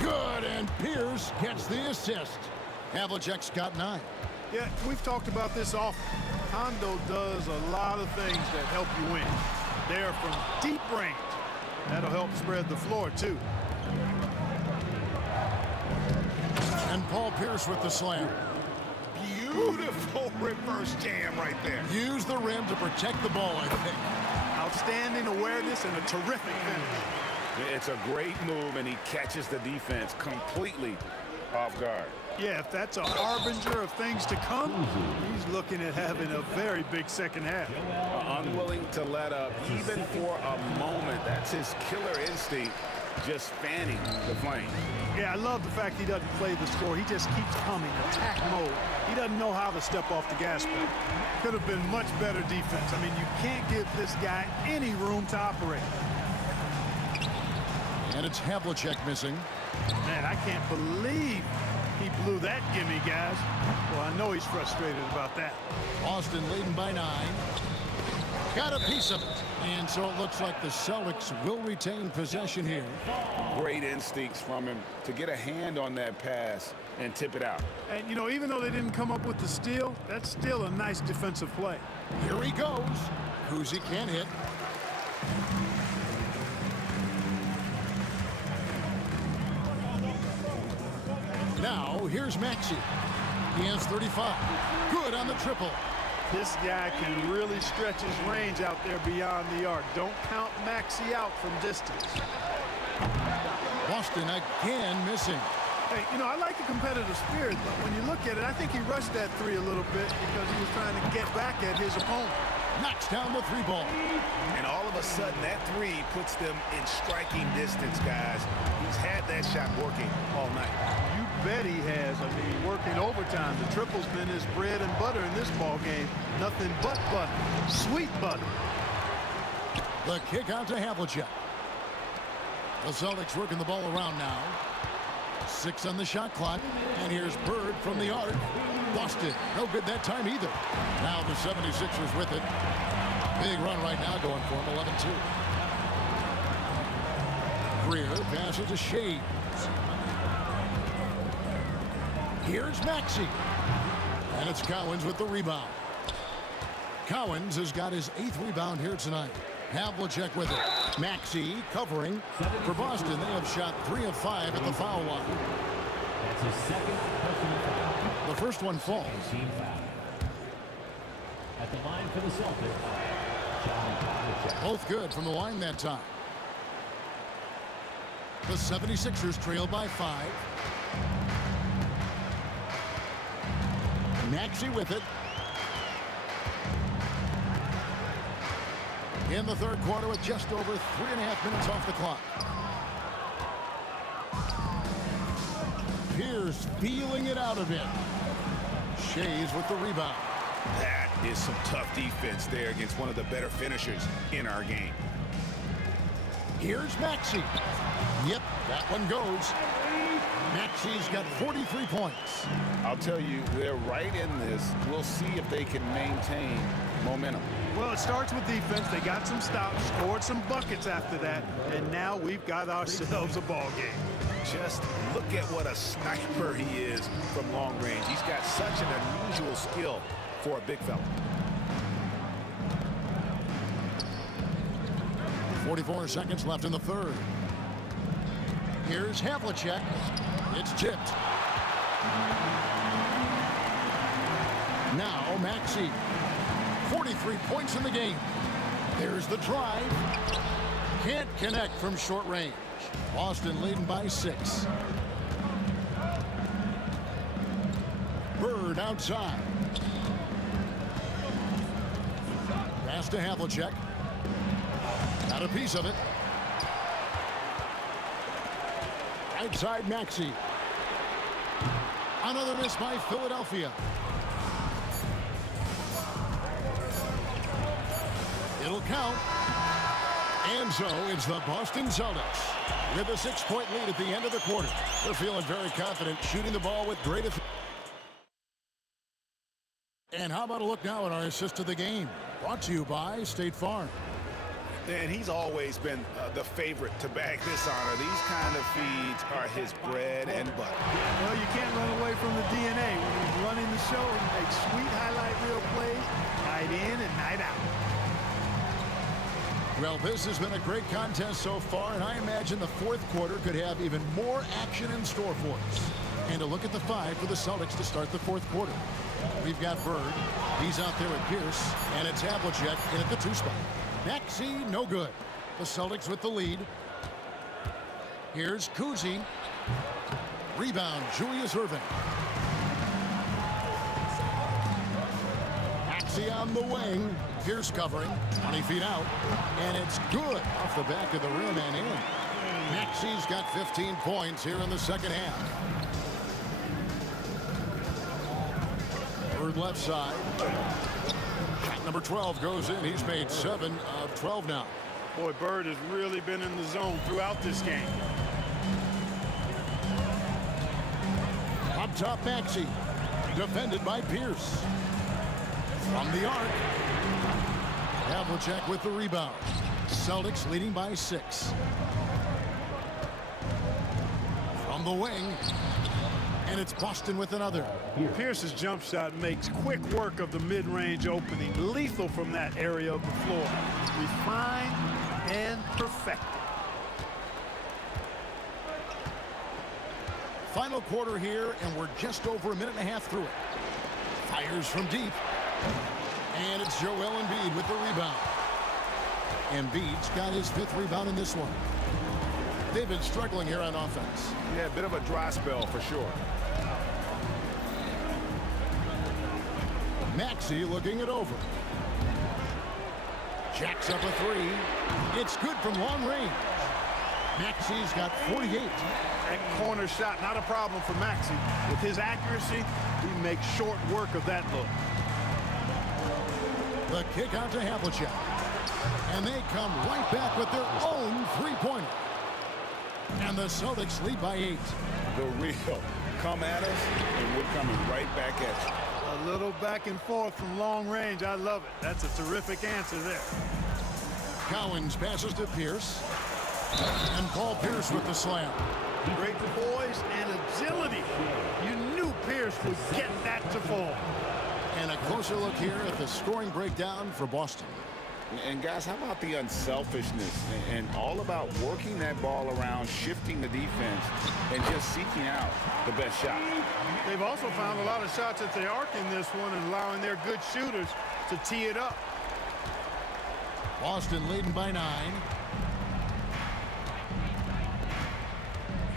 Good, and Pierce gets the assist. Havlicek's got 9. Yeah, we've talked about this often. Hondo does a lot of things that help you win. They're from deep range. That'll help spread the floor, too. And Paul Pierce with the slam. Beautiful reverse jam right there. Use the rim to protect the ball, I think. Outstanding awareness and a terrific finish. It's a great move, and he catches the defense completely off guard. Yeah, if that's a harbinger of things to come, he's looking at having a very big second half. Unwilling to let up, even for a moment. That's his killer instinct, just fanning the flame. Yeah, I love the fact he doesn't play the score. He just keeps coming, attack mode. He doesn't know how to step off the gas pedal. Could have been much better defense. I mean, you can't give this guy any room to operate. And it's Havlicek missing. Man, I can't believe he blew that gimme, guys. Well, I know he's frustrated about that. Boston leading by 9. Got a piece of it. And so it looks like the Celtics will retain possession here. Great instincts from him to get a hand on that pass and tip it out. And, you know, even though they didn't come up with the steal, that's still a nice defensive play. Here he goes. Kuzi can't hit. Now, here's Maxey. He has 35. Good on the triple. This guy can really stretch his range out there beyond the arc. Don't count Maxey out from distance. Boston again missing. Hey, you know, I like the competitive spirit, but when you look at it, I think he rushed that three a little bit because he was trying to get back at his opponent. Knocks down the three ball. And all of a sudden, that three puts them in striking distance, guys. He's had that shot working all night. You bet he has. I mean, working overtime. The triple's been his bread and butter in this ball game. Nothing but butter. Sweet butter. The kick out to Havlicek. The Celtics working the ball around now. 6 on the shot clock. And here's Bird from the arc. Boston, no good that time either. Now the 76ers with it. Big run right now going for him, 11-2. Greer passes to Shades. Here's Maxey. And it's Cowens with the rebound. Cowens has got his 8th rebound here tonight. Havlicek with it. Maxey covering. For Boston, they have shot 3 of 5 at the foul line. That's his second personal foul. The first one falls. Team foul. At the line for the Celtics, John Havlicek. Both good from the line that time. The 76ers trail by 5. Maxey with it. In the third quarter with just over 3.5 minutes off the clock. Pierce feeling it out of it. Shays with the rebound. That is some tough defense there against one of the better finishers in our game. Here's Maxey. Yep, that one goes. Maxey's got 43 points. I'll tell you, they're right in this. We'll see if they can maintain momentum. Well, it starts with defense. They got some stops, scored some buckets after that, and now we've got ourselves a ball game. Just look at what a sniper he is from long range. He's got such an unusual skill for a big fella. 44 seconds left in the third. Here's Havlicek. It's tipped. Now Maxey. 43 points in the game. There's the drive. Can't connect from short range. Boston leading by 6. Bird outside. Pass to Havlicek. Got a piece of it. Outside Maxey. Another miss by Philadelphia. It'll count. And so it's the Boston Celtics with a 6-point lead at the end of the quarter. They're feeling very confident, shooting the ball with great effect. And how about a look now at our assist of the game? Brought to you by State Farm. And he's always been the favorite to bag this honor. These kind of feeds are his bread and butter. Well, you can't run away from the DNA. When he's running the show, he makes sweet highlight reel plays, night in and night out. Well, this has been a great contest so far, and I imagine the fourth quarter could have even more action in store for us. And a look at the 5 for the Celtics to start the fourth quarter. We've got Bird. He's out there with Pierce, and it's Havlicek in at the 2 spot. Maxey, no good. The Celtics with the lead. Here's Kuzi. Rebound, Julius Erving. Maxey on the wing. Pierce covering, 20 feet out. And it's good off the back of the rim and in. Maxey's got 15 points here in the second half. Bird left side. Shot number 12 goes in. He's made 7 of 12 now. Boy, Bird has really been in the zone throughout this game. Up top, Maxey. Defended by Pierce. From the arc. Havlicek with the rebound. Celtics leading by 6. From the wing. And it's Boston with another. Pierce's jump shot makes quick work of the mid-range opening. Lethal from that area of the floor. Refined and perfected. Final quarter here, and we're just over a minute and a half through it. Fires from deep. And it's Joel Embiid with the rebound. Embiid's got his 5th rebound in this one. They've been struggling here on offense. Yeah, a bit of a dry spell for sure. Maxey looking it over. Jacks up a 3. It's good from long range. Maxey's got 48. That corner shot, not a problem for Maxey. With his accuracy, he makes short work of that look. The kick out to Havlicek. And they come right back with their own three-pointer. And the Celtics lead by 8. The real. Come at us, and we're coming right back at you. A little back and forth from long range. I love it. That's a terrific answer there. Cowens passes to Pierce. And Paul Pierce with the slam. Great poise and agility. You knew Pierce would get that to fall. And a closer look here at the scoring breakdown for Boston. And guys, how about the unselfishness and all about working that ball around, shifting the defense, and just seeking out the best shot. They've also found a lot of shots at the arc in this one and allowing their good shooters to tee it up. Boston leading by 9.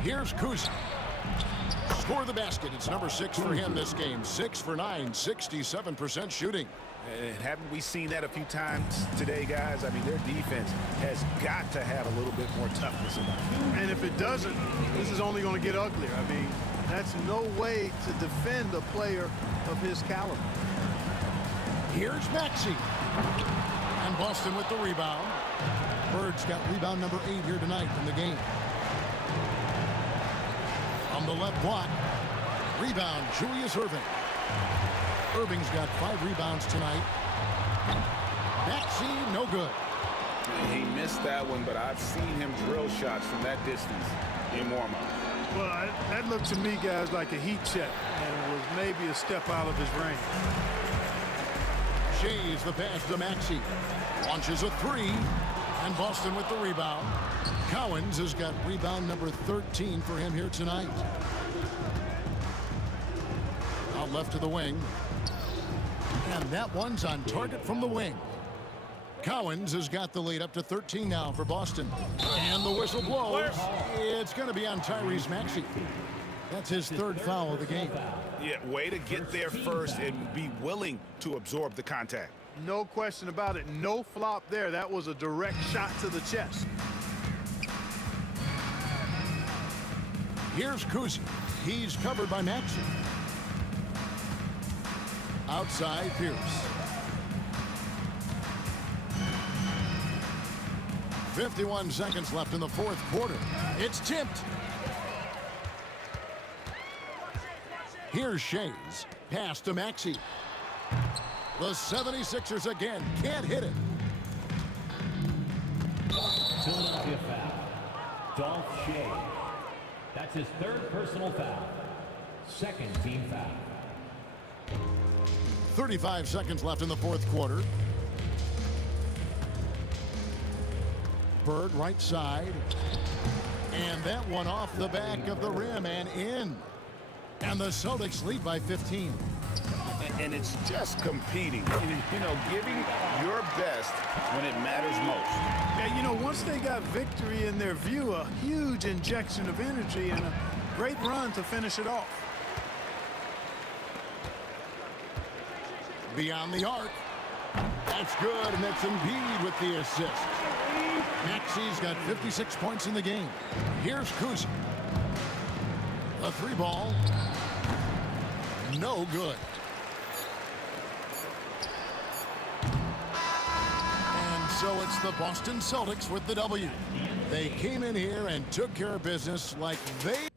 Here's Kuzma. Score the basket. It's number 6 for him this game. 6 for 9, 67% shooting. And haven't we seen that a few times today, guys? I mean, their defense has got to have a little bit more toughness about it. And if it doesn't, this is only going to get uglier. I mean, that's no way to defend a player of his caliber. Here's Maxey. And Boston with the rebound. Bird's got rebound number 8 here tonight in the game. On the left block. Rebound, Julius Erving. Irving's got 5 rebounds tonight. Maxey, no good. He missed that one, but I've seen him drill shots from that distance in warm-up. Well, that looked to me, guys, like a heat check, and was maybe a step out of his range. Shays the pass to Maxey. Launches a 3, and Boston with the rebound. Cowens has got rebound number 13 for him here tonight. Out left to the wing. And that one's on target from the wing. Cowens has got the lead up to 13 now for Boston. And the whistle blows. It's going to be on Tyrese Maxey. That's his 3rd foul of the game. Yeah, way to get there first and be willing to absorb the contact. No question about it. No flop there. That was a direct shot to the chest. Here's Kuzma. He's covered by Maxey. Outside Pierce. 51 seconds left in the 4th quarter. It's tipped. Here's Shays. Pass to Maxey. The 76ers again can't hit it. Philadelphia foul. Dolph Shea. That's his 3rd personal foul. 2nd team foul. 35 seconds left in the 4th quarter. Bird right side. And that one off the back of the rim and in. And the Celtics lead by 15. And it's just competing, you know, giving your best when it matters most. Yeah, you know, once they got victory in their view, a huge injection of energy and a great run to finish it off. Beyond the arc. That's good, and that's Embiid with the assist. Maxey's got 56 points in the game. Here's Kuzma. A 3 ball. No good. And so it's the Boston Celtics with the W. They came in here and took care of business like they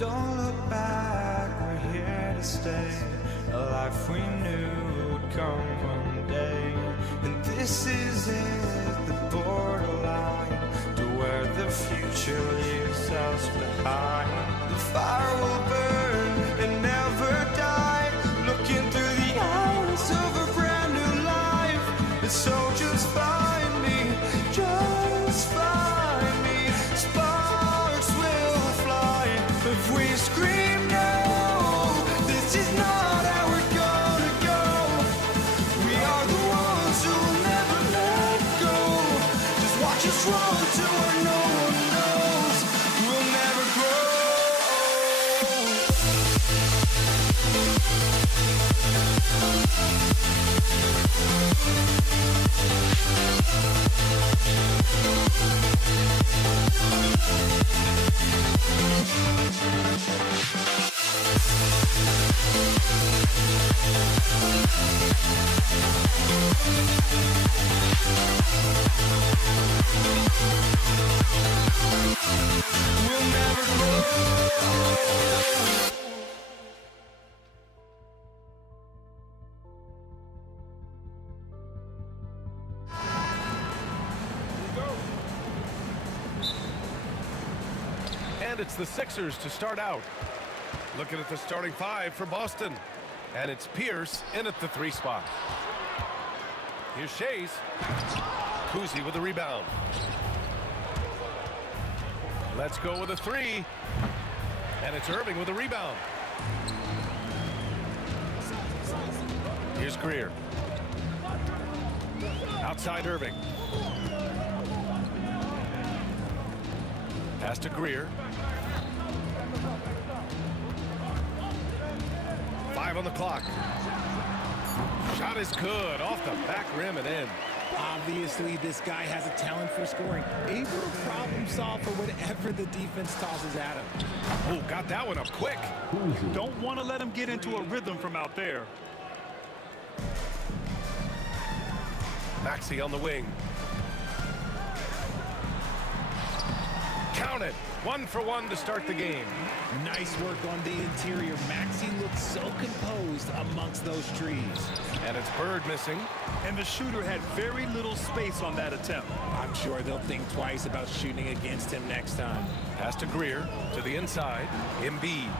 Don't look back, we're here to stay. A life we knew would come one day. And this is it, the borderline to where the future leaves us behind. The fire will burn and never die, looking through the eyes of a brand new life. And so just find me, just find me. Sparks will fly if we scream no. This is not how we're gonna go. We are the ones who will never let go. Just watch us run to where no one knows. We'll never grow. We'll never grow. And it's the Sixers to start out. Looking at the starting five for Boston. And it's Pierce in at the 3 spot. Here's Shays. Kuzi with the rebound. Let's go with a 3. And it's Irving with a rebound. Here's Greer. Outside Irving. Pass to Greer. 5 on the clock. Shot is good. Off the back rim and in. Obviously, this guy has a talent for scoring. Able to problem solve for whatever the defense tosses at him. Oh, got that one up quick. Don't want to let him get into a rhythm from out there. Maxey on the wing. Count it. 1 for 1 to start the game. Nice work on the interior. Maxey looks so composed amongst those trees. And it's Bird missing. And the shooter had very little space on that attempt. I'm sure they'll think twice about shooting against him next time. Pass to Greer to the inside. Embiid.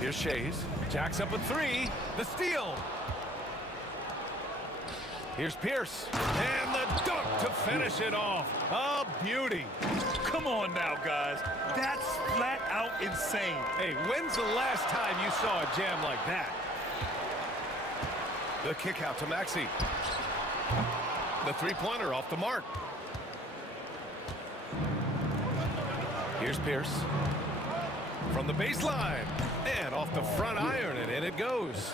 Here's Shays. Jacks up with 3. The steal. Here's Pierce. And the dunk to finish it off. A beauty. Come on now, guys. That's flat out insane. Hey, when's the last time you saw a jam like that? The kick out to Maxey. The 3-pointer off the mark. Here's Pierce. From the baseline. And off the front iron, and in it goes.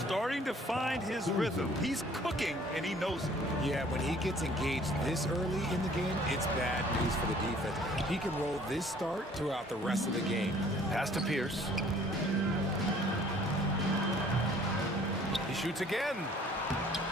Starting to find his rhythm. He's cooking, and he knows it. Yeah, when he gets engaged this early in the game, it's bad news for the defense. He can roll this start throughout the rest of the game. Pass to Pierce. He shoots again.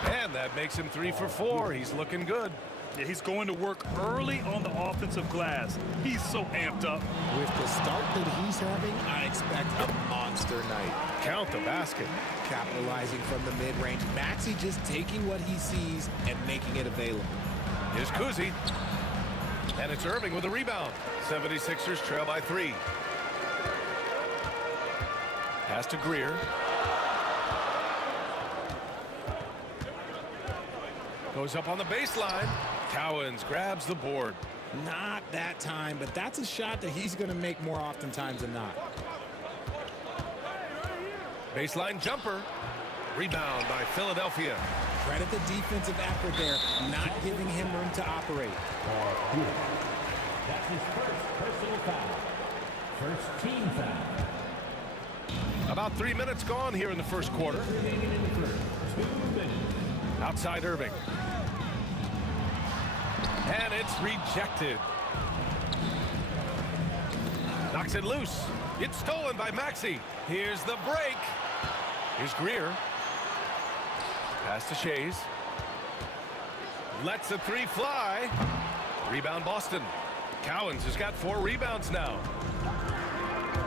And that makes him 3 for 4. He's looking good. Yeah, he's going to work early on the offensive glass. He's so amped up. With the start that he's having, I expect a monster night. Count the basket. Capitalizing from the mid-range. Maxey just taking what he sees and making it available. Here's Kuzi. And it's Irving with a rebound. 76ers trail by 3. Pass to Greer. Goes up on the baseline. Cowens grabs the board. Not that time, but that's a shot that he's going to make more oftentimes than not. Baseline jumper. Rebound by Philadelphia. Credit the defensive effort there, not giving him room to operate. That's his first personal foul. First team foul. About 3 minutes gone here in the first quarter. 2 minutes. Outside Irving. And it's rejected. Knocks it loose. It's stolen by Maxey. Here's the break. Here's Greer. Pass to Shays. Lets a 3 fly. Rebound Boston. Cowens has got 4 rebounds now.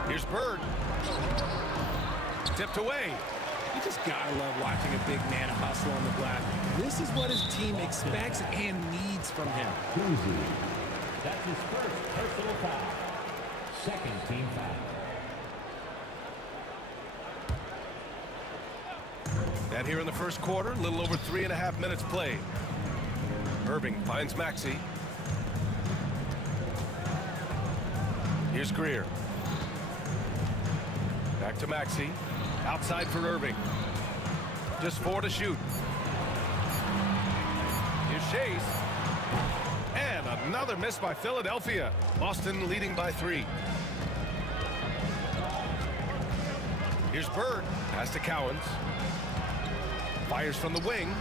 Here's Bird. Tipped away. You just gotta love watching a big man hustle on the glass. This is what his team expects and needs from him. That's his first personal foul. Second team foul. And here in the first quarter, a little over 3.5 minutes played. Irving finds Maxey. Here's Greer. Back to Maxey. Outside for Irving. Just 4 to shoot. Here's Shays. And another miss by Philadelphia. Boston leading by 3. Here's Bird. Pass to Cowens. Fires from the wing.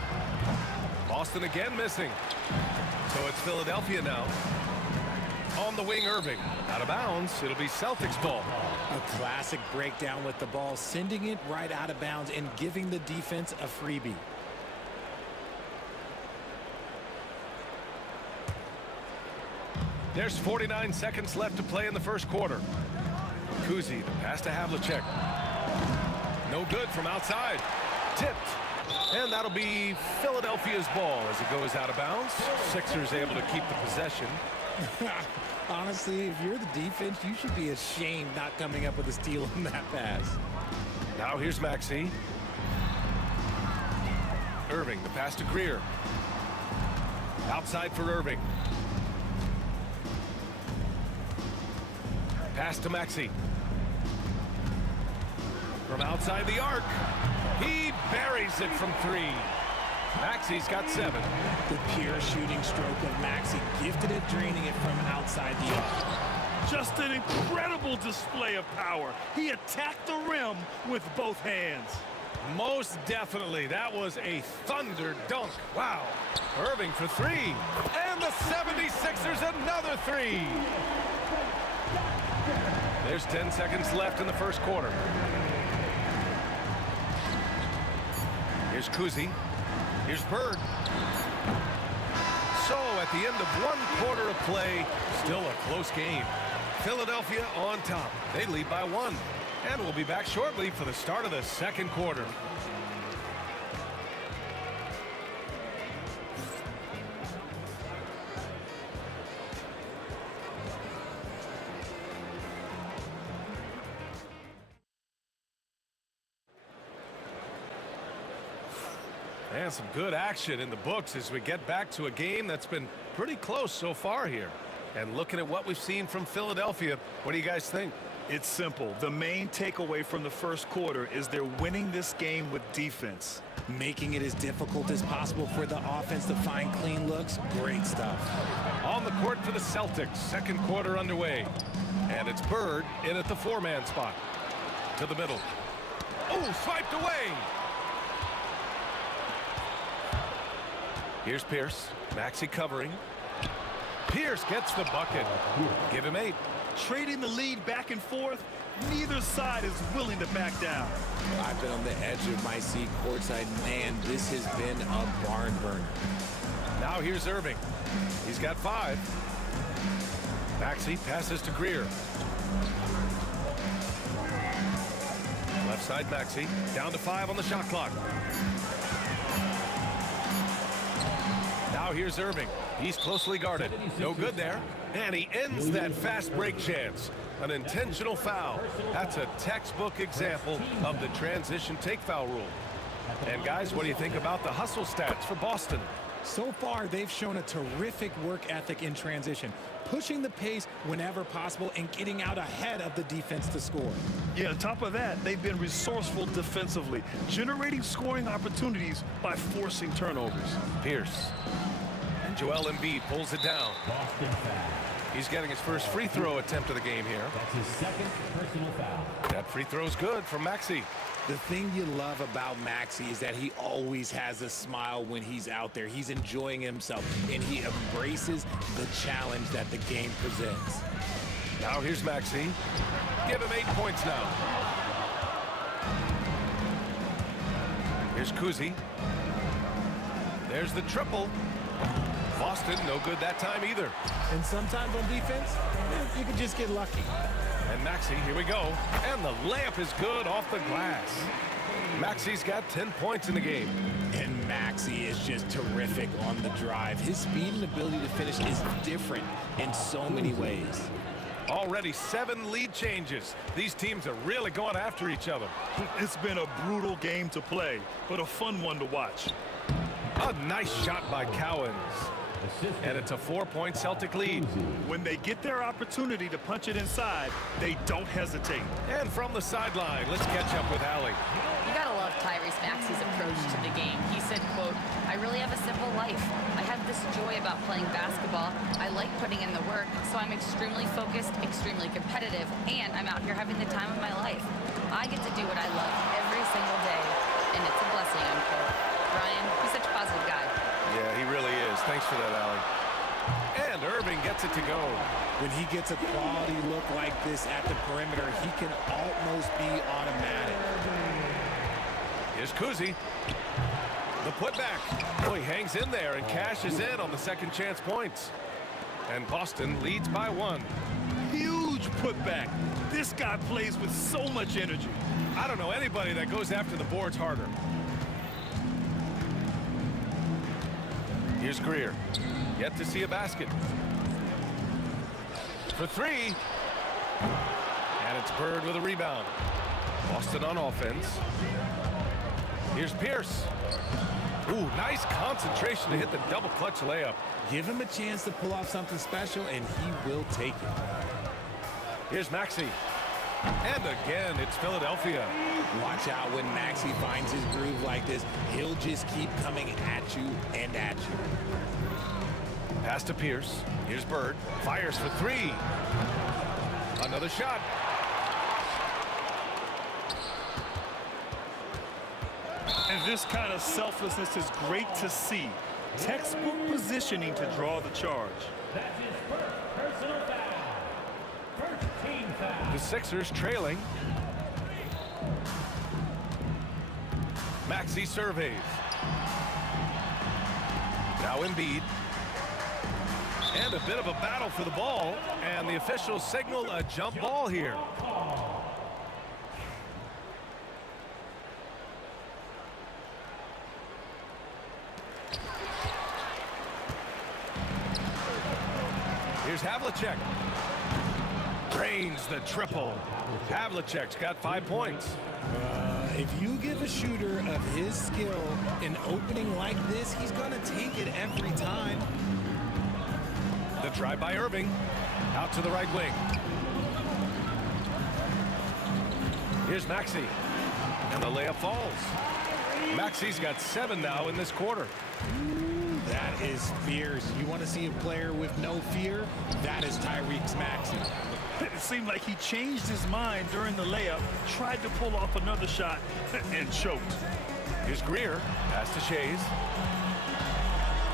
Boston again missing. So it's Philadelphia now. On the wing, Irving. Out of bounds. It'll be Celtics ball. A classic breakdown with the ball, sending it right out of bounds and giving the defense a freebie. There's 49 seconds left to play in the first quarter. Kuzi, the pass to Havlicek. No good from outside. Tipped. And that'll be Philadelphia's ball as it goes out of bounds. Sixers able to keep the possession. Honestly, if you're the defense, you should be ashamed not coming up with a steal on that pass. Now here's Maxey. Irving, the pass to Greer. Outside for Irving. Pass to Maxey. From outside the arc. He buries it from 3. Maxey's got 7. The pure shooting stroke of Maxey, gifted at draining it from outside the arc. Just an incredible display of power. He attacked the rim with both hands. Most definitely. That was a thunder dunk. Wow. Irving for 3. And the 76ers another 3. There's 10 seconds left in the first quarter. Here's Kuzi. Here's Bird. So at the end of 1 quarter of play, still a close game. Philadelphia on top. They lead by 1. And we'll be back shortly for the start of the second quarter. And some good action in the books as we get back to a game that's been pretty close so far here. And looking at what we've seen from Philadelphia, what do you guys think? It's simple. The main takeaway from the first quarter is they're winning this game with defense. Making it as difficult as possible for the offense to find clean looks. Great stuff. On the court for the Celtics. Second quarter underway. And it's Bird in at the 4-man spot. To the middle. Oh, swiped away. Here's Pierce. Maxey covering. Pierce gets the bucket. Give him 8. Trading the lead back and forth, neither side is willing to back down. I've been on the edge of my seat courtside. Man, this has been a barn burner. Now here's Irving. He's got 5. Maxey passes to Greer. Left side Maxey. Down to 5 on the shot clock. Now here's Irving. He's closely guarded. No good there. And he ends that fast break chance. An intentional foul. That's a textbook example of the transition take foul rule. And guys, what do you think about the hustle stats for Boston? So far, they've shown a terrific work ethic in transition, pushing the pace whenever possible and getting out ahead of the defense to score. Yeah, on top of that, they've been resourceful defensively, generating scoring opportunities by forcing turnovers. Pierce. And Joel Embiid pulls it down. Boston foul. He's getting his first free throw attempt of the game here. That's his second personal foul. That free throw's good from Maxey. The thing you love about Maxey is that he always has a smile when he's out there. He's enjoying himself, and he embraces the challenge that the game presents. Now here's Maxey. Give him 8 points now. Here's Kuzi. There's the triple. Boston, no good that time either. And sometimes on defense, you can just get lucky. And Maxey, here we go. And the layup is good off the glass. Maxey's got 10 points in the game. And Maxey is just terrific on the drive. His speed and ability to finish is different in so many ways. Already 7 lead changes. These teams are really going after each other. It's been a brutal game to play, but a fun one to watch. A nice shot by Cowens. And it's a 4-point Celtic lead. When they get their opportunity to punch it inside, they don't hesitate. And from the sideline, let's catch up with Allie. You gotta love Tyrese Maxey's approach to the game. He said, quote, "I really have a simple life. I have this joy about playing basketball. I like putting in the work, so I'm extremely focused, extremely competitive, and I'm out here having the time of my life. I get to do what I love every single day, and it's a blessing," unquote. Ryan, he's such a positive guy. Yeah, he really is. Thanks for that, Allie. And Irving gets it to go. When he gets a quality look like this at the perimeter, he can almost be automatic. Here's Kuzi. The putback. Oh, he hangs in there and cashes in on the second chance points. And Boston leads by 1. Huge putback. This guy plays with so much energy. I don't know anybody that goes after the boards harder. Here's Greer. Yet to see a basket. For 3. And it's Bird with a rebound. Boston on offense. Here's Pierce. Ooh, nice concentration to hit the double clutch layup. Give him a chance to pull off something special, and he will take it. Here's Maxey. And again, it's Philadelphia. Watch out when Maxey finds his groove like this. He'll just keep coming at you and at you. Pass to Pierce. Here's Bird. Fires for 3. Another shot. And this kind of selflessness is great to see. Textbook positioning to draw the charge. That's his first personal foul. First team foul. The Sixers trailing. Maxey surveys. Now Embiid. And a bit of a battle for the ball. And the officials signal a jump ball here. Here's Havlicek. Drains the triple. Havlicek's got 5 points. If you give a shooter of his skill an opening like this, he's going to take it every time. The drive by Irving. Out to the right wing. Here's Maxey. And the layup falls. Maxey's got 7 now in this quarter. That is fierce. You want to see a player with no fear? That is Tyrese Maxey. It seemed like he changed his mind during the layup, tried to pull off another shot, and choked. Here's Greer. Pass to Shays.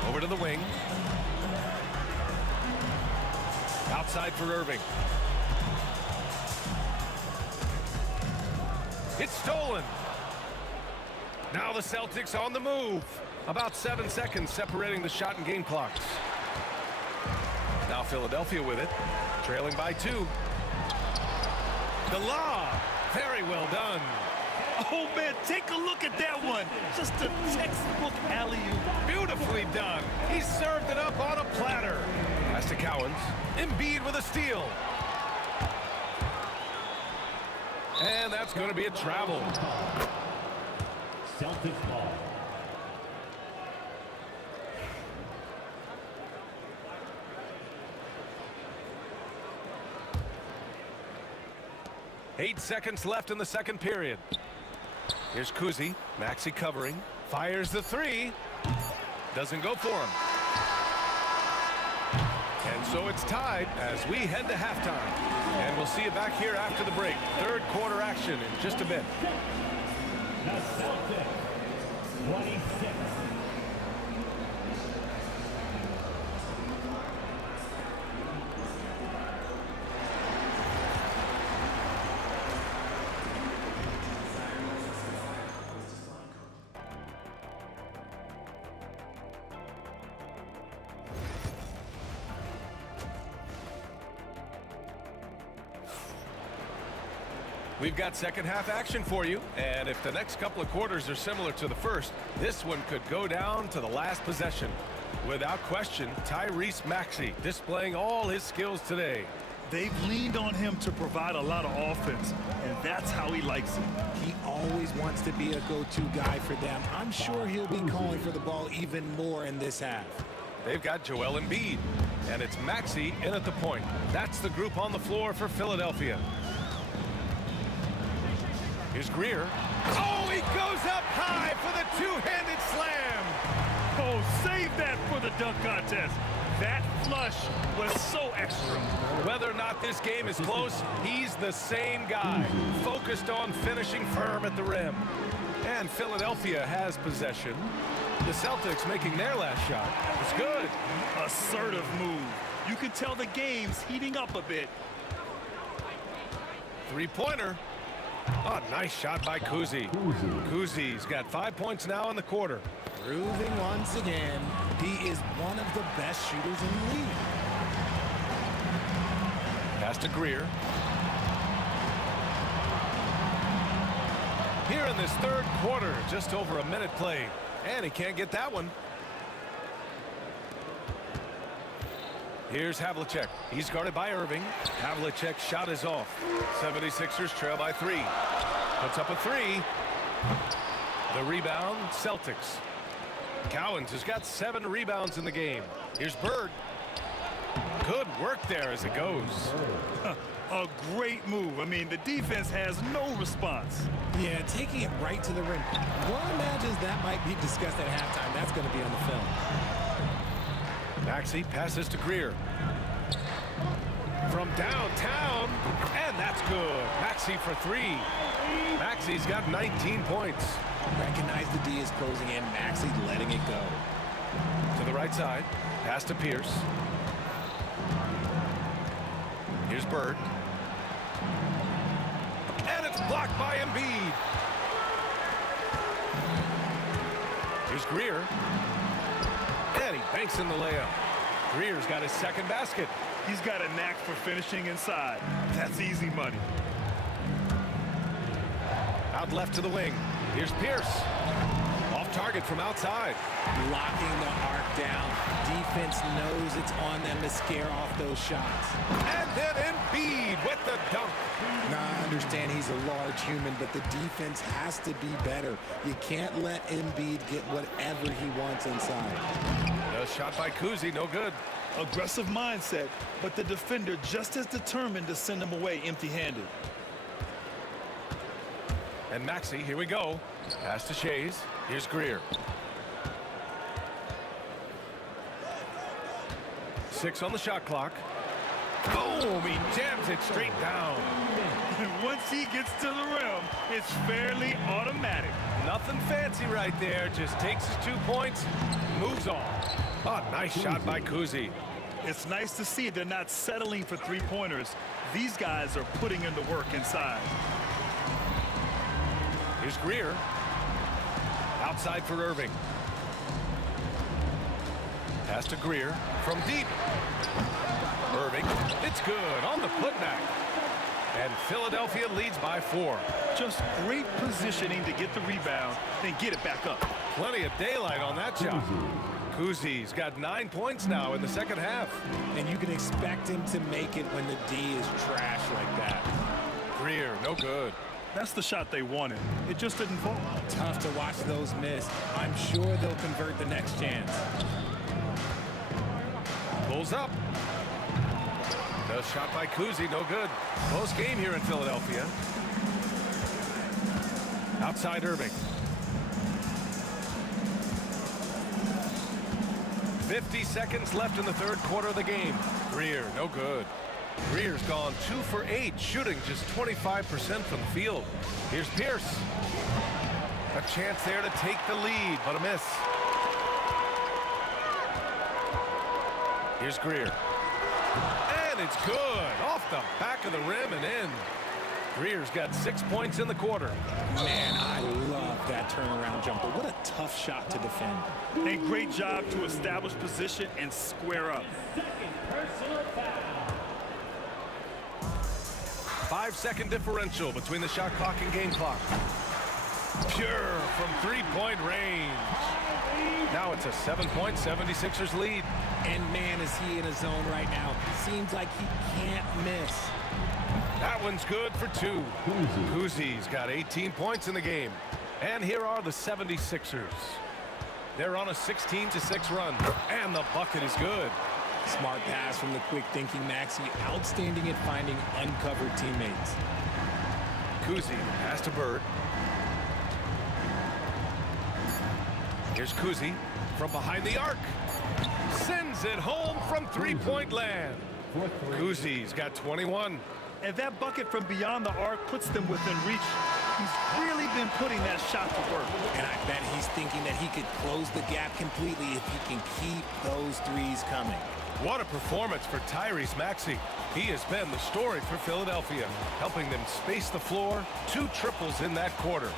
Over to the wing. Outside for Irving. It's stolen. Now the Celtics on the move. About 7 seconds separating the shot and game clocks. Now Philadelphia with it, trailing by 2. The lob, very well done. Oh man, take a look at that one. Just a textbook alley-oop. Beautifully done. He served it up on a platter. Pass to Cowens. Embiid with a steal. And that's going to be a travel. Celtics ball. Eight seconds left in the second period. Here's Kuzi. Maxey covering. Fires the 3. Doesn't go for him. And so it's tied as we head to halftime. And we'll see you back here after the break. Third quarter action in just a bit. The Celtics, 26. We've got second half action for you, and if the next couple of quarters are similar to the first, this one could go down to the last possession. Without question, Tyrese Maxey displaying all his skills today. They've leaned on him to provide a lot of offense, and that's how he likes it. He always wants to be a go-to guy for them. I'm sure he'll be calling for the ball even more in this half. They've got Joel Embiid, and it's Maxey in at the point. That's the group on the floor for Philadelphia. Here's Greer. Oh, he goes up high for the two-handed slam. Oh, save that for the dunk contest. That flush was so extra. Whether or not this game is close, he's the same guy, focused on finishing firm at the rim. And Philadelphia has possession. The Celtics making their last shot. It's good. Assertive move. You can tell the game's heating up a bit. Three-pointer. Oh, nice shot by Kuzi. Kuzi's got 5 points now in the quarter. Proving once again, he is one of the best shooters in the league. Pass to Greer. Here in this third quarter, just over a minute played. And he can't get that one. Here's Havlicek. He's guarded by Irving. Havlicek's shot is off. 76ers trail by 3. Puts up a 3. The rebound, Celtics. Cowens has got 7 rebounds in the game. Here's Bird. Good work there as it goes. A great move. I mean, the defense has no response. Yeah, taking it right to the rim. One imagines that might be discussed at halftime. That's going to be on the film. Maxey passes to Greer. From downtown, and that's good. Maxey for 3. Maxey's got 19 points. Recognize the D is closing in. Maxey letting it go. To the right side. Pass to Pierce. Here's Bird. And it's blocked by Embiid. Here's Greer. And he banks in the layup. Greer's got his second basket. He's got a knack for finishing inside. That's easy money. Out left to the wing. Here's Pierce. Off target from outside. Locking the arc down. Defense knows it's on them to scare off those shots. And then Embiid with the dunk. Now, I understand he's a large human, but the defense has to be better. You can't let Embiid get whatever he wants inside. A shot by Kuzi, no good. Aggressive mindset, but the defender just as determined to send him away empty-handed. And Maxey, here we go. Pass to Shays. Here's Greer. 6 on the shot clock. Boom! He jams it straight down. Once he gets to the rim, it's fairly automatic. Nothing fancy right there. Just takes his 2 points, moves on. Oh, nice shot by Kuzi. It's nice to see they're not settling for three-pointers. These guys are putting in the work inside. Here's Greer. Outside for Irving. Pass to Greer from deep. Irving, it's good on the putback. And Philadelphia leads by 4. Just great positioning to get the rebound, then get it back up. Plenty of daylight on that shot. Kuzi's got 9 points now in the second half. And you can expect him to make it when the D is trash like that. Greer, no good. That's the shot they wanted. It just didn't fall. Tough to watch those miss. I'm sure they'll convert the next chance. Pulls up. The shot by Kuzi, no good. Close game here in Philadelphia. Outside Irving. 50 seconds left in the third quarter of the game. Greer, no good. Greer's gone 2 for 8, shooting just 25% from the field. Here's Pierce. A chance there to take the lead, but a miss. Here's Greer. And it's good. Off the back of the rim and in. Greer's got 6 points in the quarter. Man, I love that turnaround jumper. What a tough shot to defend. A great job to establish position and square up. Second personal foul. 5-second differential between the shot clock and game clock. Pure from three-point range. Now it's a 7-point 76ers lead. And man, is he in a zone right now. Seems like he can't miss. That one's good for two. Kuzi's got 18 points in the game. And here are the 76ers. They're on a 16-6 run. And the bucket is good. Smart pass from the quick-thinking Maxey. Outstanding at finding uncovered teammates. Kuzi pass to Bird. Here's Kuzi from behind the arc. Sends it home from three-point land. Kuzi's got 21. And that bucket from beyond the arc puts them within reach. He's really been putting that shot to work. And I bet he's thinking that he could close the gap completely if he can keep those threes coming. What a performance for Tyrese Maxey. He has been the story for Philadelphia, helping them space the floor. 2 triples in that quarter.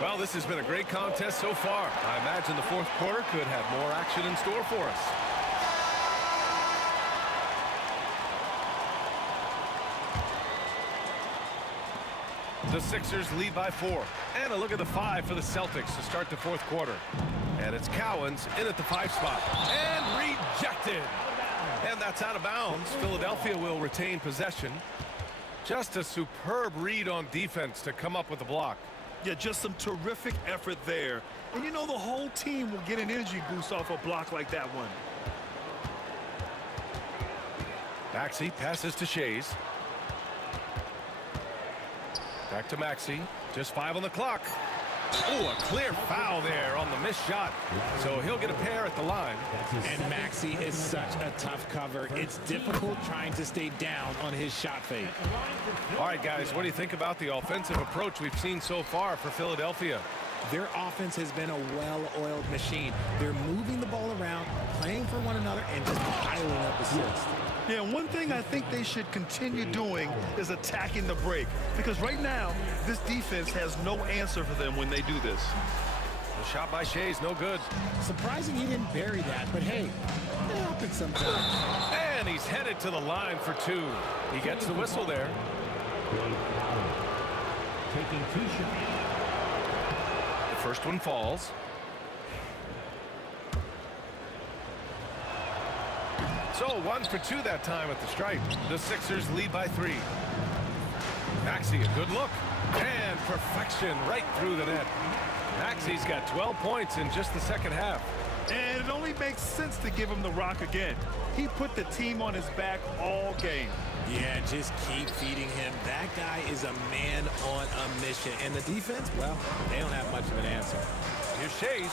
Well, this has been a great contest so far. I imagine the fourth quarter could have more action in store for us. The Sixers lead by 4. And a look at the 5 for the Celtics to start the fourth quarter. And it's Cowens in at the 5 spot. And rejected. And that's out of bounds. Philadelphia will retain possession. Just a superb read on defense to come up with the block. Yeah, just some terrific effort there. And you know the whole team will get an energy boost off a block like that one. Maxey passes to Shays. Back to Maxey. Just 5 on the clock. Oh, a clear foul there on the missed shot. So he'll get a pair at the line. And Maxey is such a tough cover. It's difficult trying to stay down on his shot fake. All right, guys, what do you think about the offensive approach we've seen so far for Philadelphia? Their offense has been a well-oiled machine. They're moving the ball around, playing for one another, and just piling up assists. Yeah, one thing I think they should continue doing is attacking the break. Because right now, this defense has no answer for them when they do this. The shot by Shay's no good. Surprising he didn't bury that, but hey, it happens sometimes. And he's headed to the line for 2. He gets the whistle there. Taking 2 shots. The first one falls. So 1 for 2 that time at the stripe. The Sixers lead by 3. Maxey, a good look. And perfection right through the net. Maxey's got 12 points in just the second half. And it only makes sense to give him the rock again. He put the team on his back all game. Yeah, just keep feeding him. That guy is a man on a mission. And the defense, well, they don't have much of an answer. Here's Shays.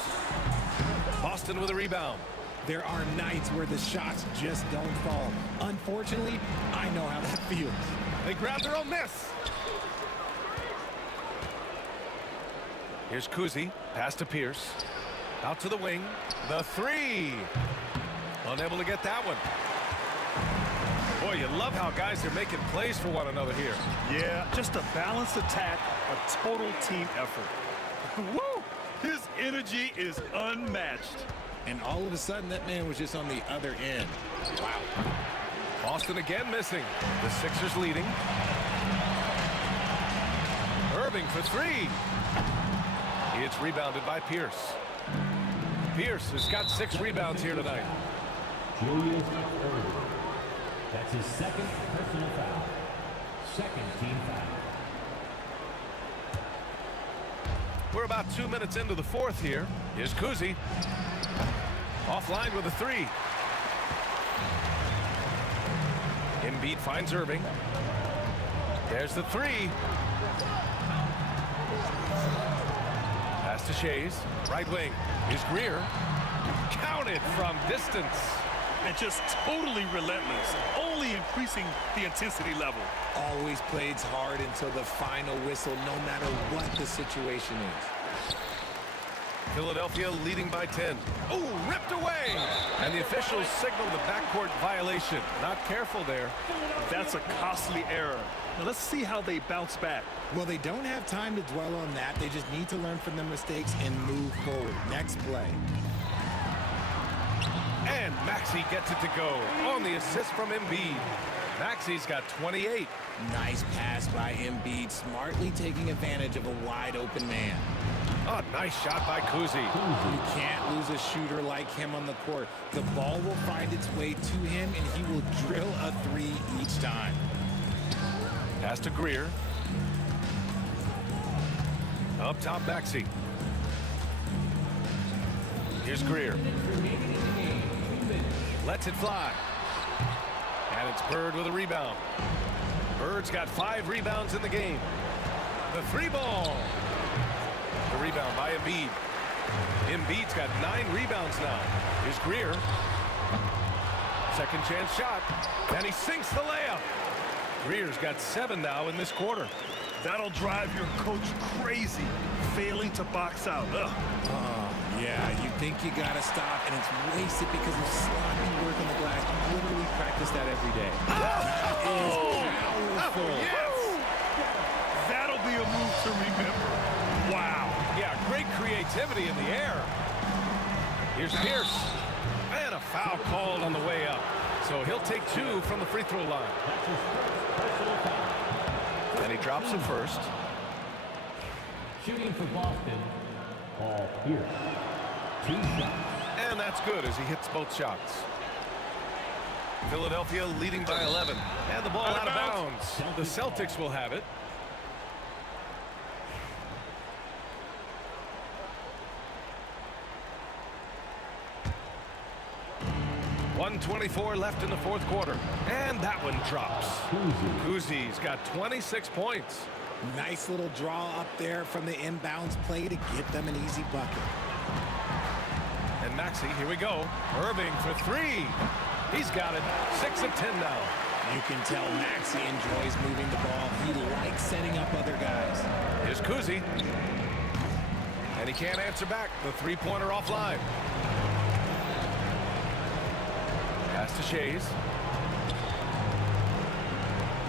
Boston with a rebound. There are nights where the shots just don't fall. Unfortunately, I know how that feels. They grab their own miss. Here's Kuzi. Pass to Pierce. Out to the wing. The 3. Unable to get that one. Boy, you love how guys are making plays for one another here. Yeah, just a balanced attack, a total team effort. Woo! His energy is unmatched. And all of a sudden, that man was just on the other end. Wow. Boston again missing. The Sixers leading. Irving for 3. It's rebounded by Pierce. Pierce has got 6 rebounds here tonight. Julius Irving. That's his second personal foul. Second team foul. We're about 2 minutes into the fourth here. Here's Kuzi. Offline with a 3. Embiid finds Irving. There's the 3. Pass to Shays. Right wing. Here's Greer. Counted from distance. And just totally relentless, only increasing the intensity level. Always plays hard until the final whistle, no matter what the situation is. Philadelphia leading by 10. Oh, ripped away! And the officials signal the backcourt violation. Not careful there. That's a costly error. Now let's see how they bounce back. Well, they don't have time to dwell on that. They just need to learn from their mistakes and move forward. Next play. And Maxey gets it to go on the assist from Embiid. Maxey's got 28. Nice pass by Embiid, smartly taking advantage of a wide-open man. Oh, nice shot by Kuzi. You can't lose a shooter like him on the court. The ball will find its way to him, and he will drill a three each time. Pass to Greer. Up top, Maxey. Here's Greer. Lets it fly. And it's Bird with a rebound. Bird's got 5 rebounds in the game. The 3-ball. The rebound by Embiid. Embiid's got 9 rebounds now. Here's Greer. Second chance shot. And he sinks the layup. Greer's got 7 now in this quarter. That'll drive your coach crazy, failing to box out. Yeah, you think you gotta stop, and it's wasted because of sloppy work on the glass. You literally practice that every day. That is powerful. Yes! That'll be a move to remember. Wow. Yeah, great creativity in the air. Here's Pierce. And a foul called on the way up. So he'll take 2 from the free throw line. And he drops it first. Shooting for Boston, Paul Pierce. 2 shots. And that's good as he hits both shots. Philadelphia leading by 11. And the ball out of bounds. The Celtics will have it. .124 left in the fourth quarter. And that one drops. Kuzi's got 26 points. Nice little draw up there from the inbounds play to get them an easy bucket. And Maxey, here we go. Irving for 3. He's got it. 6 of 10 now. You can tell Maxey enjoys moving the ball. He likes setting up other guys. Here's Kuzi. And he can't answer back. The three-pointer offline. Pass to Shays.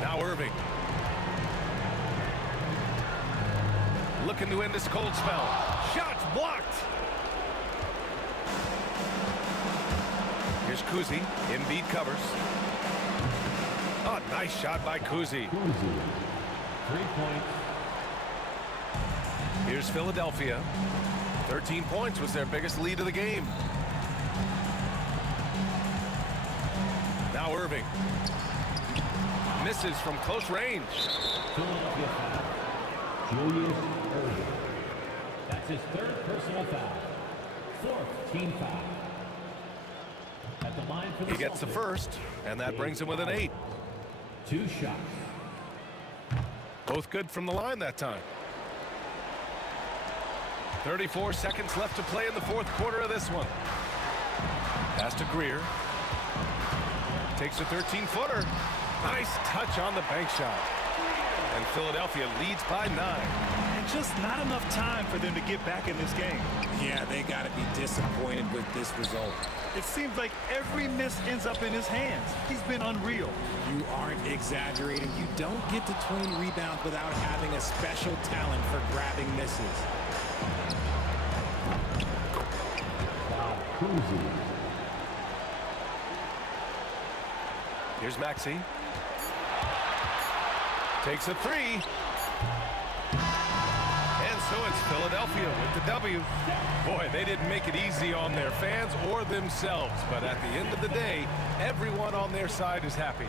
Now Irving. Looking to end this cold spell. Shots blocked. Here's Kuzi. Embiid covers. Oh, nice shot by Kuzi. 3 points. Here's Philadelphia. 13 points was their biggest lead of the game. Now Irving. Misses from close range. Philadelphia foul. Julius Irving. That's his 3rd personal foul. 4th team foul. At the line for the He gets the Celtics. first, and that brings him with an 8. 2 shots. Both good from the line that time. 34 seconds left to play in the fourth quarter of this one. Pass to Greer. Takes a 13-footer. Nice touch on the bank shot. And Philadelphia leads by 9. And just not enough time for them to get back in this game. Yeah, they got to be disappointed with this result. It seems like every miss ends up in his hands. He's been unreal. You aren't exaggerating. You don't get to 20 rebounds without having a special talent for grabbing misses. Here's Maxey. Takes a 3. And so it's Philadelphia with the W. Boy, they didn't make it easy on their fans or themselves. But at the end of the day, everyone on their side is happy.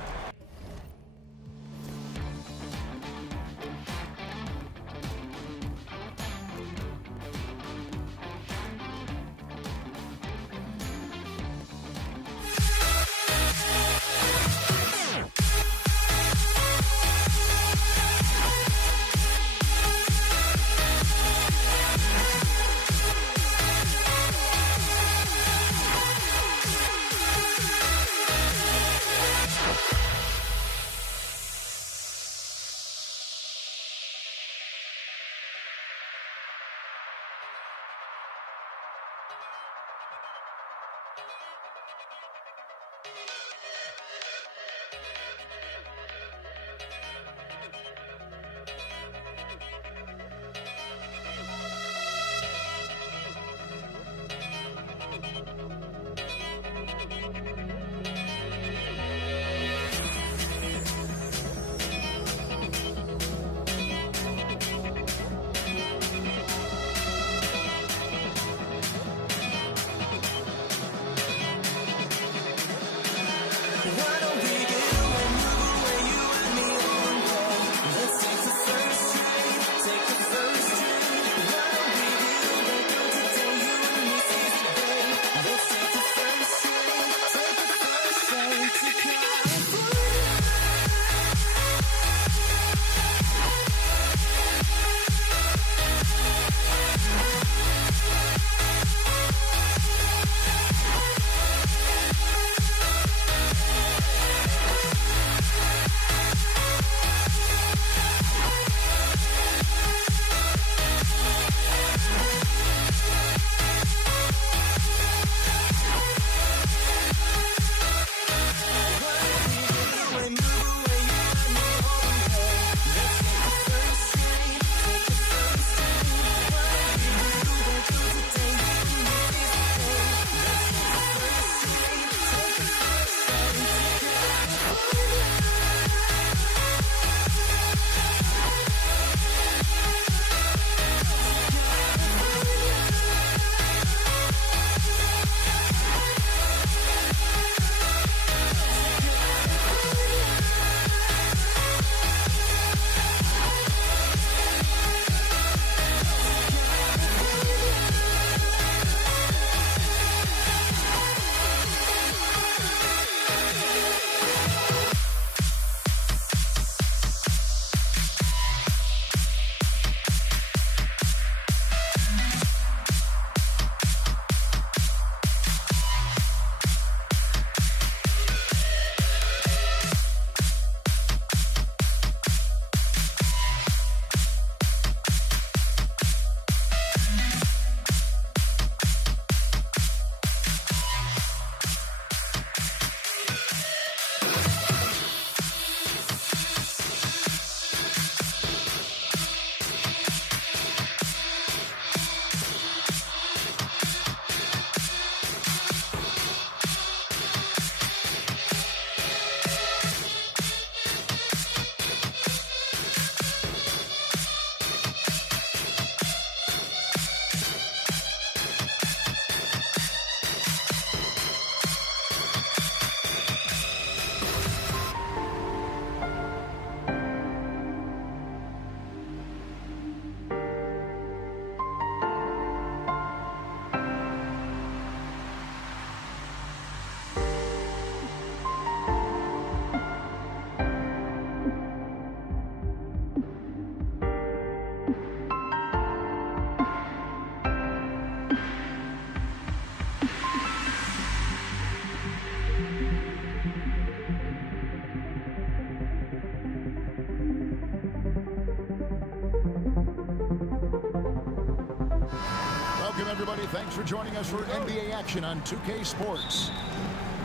everybody. Thanks for joining us for NBA action on 2K Sports.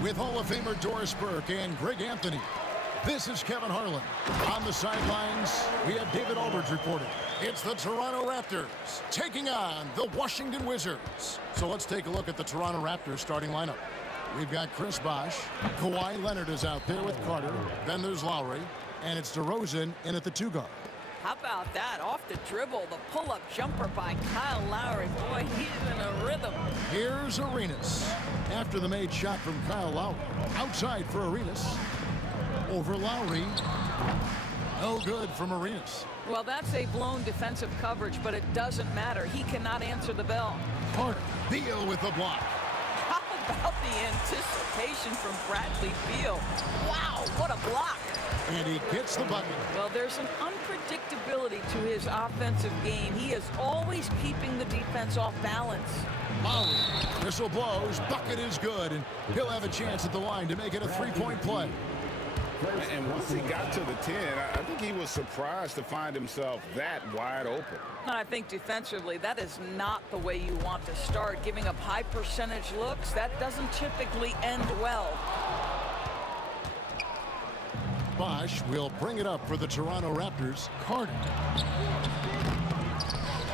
With Hall of Famer Doris Burke and Greg Anthony, this is Kevin Harlan. On the sidelines, we have David Aldridge reporting. It's the Toronto Raptors taking on the Washington Wizards. So let's take a look at the Toronto Raptors starting lineup. We've got Chris Bosh. Kawhi Leonard is out there with Carter. Then there's Lowry. And it's DeRozan in at the 2 guard. How about that? Off the dribble, the pull-up jumper by Kyle Lowry. Boy, he's in a rhythm. Here's Arenas. After the made shot from Kyle Lowry. Outside for Arenas. Over Lowry. No good from Arenas. Well, that's a blown defensive coverage, but it doesn't matter. He cannot answer the bell. Carter, Beal with the block. How about the anticipation from Bradley Beal? Wow, what a block. And he gets the bucket. Well, there's an unpredictability to his offensive game. He is always keeping the defense off balance. Lowry, whistle blows, bucket is good, and he'll have a chance at the line to make it a 3-point play. And once he got to the 10, I think he was surprised to find himself that wide open. I think defensively, that is not the way you want to start. Giving up high percentage looks, that doesn't typically end well. Bosh will bring it up for the Toronto Raptors. Carter.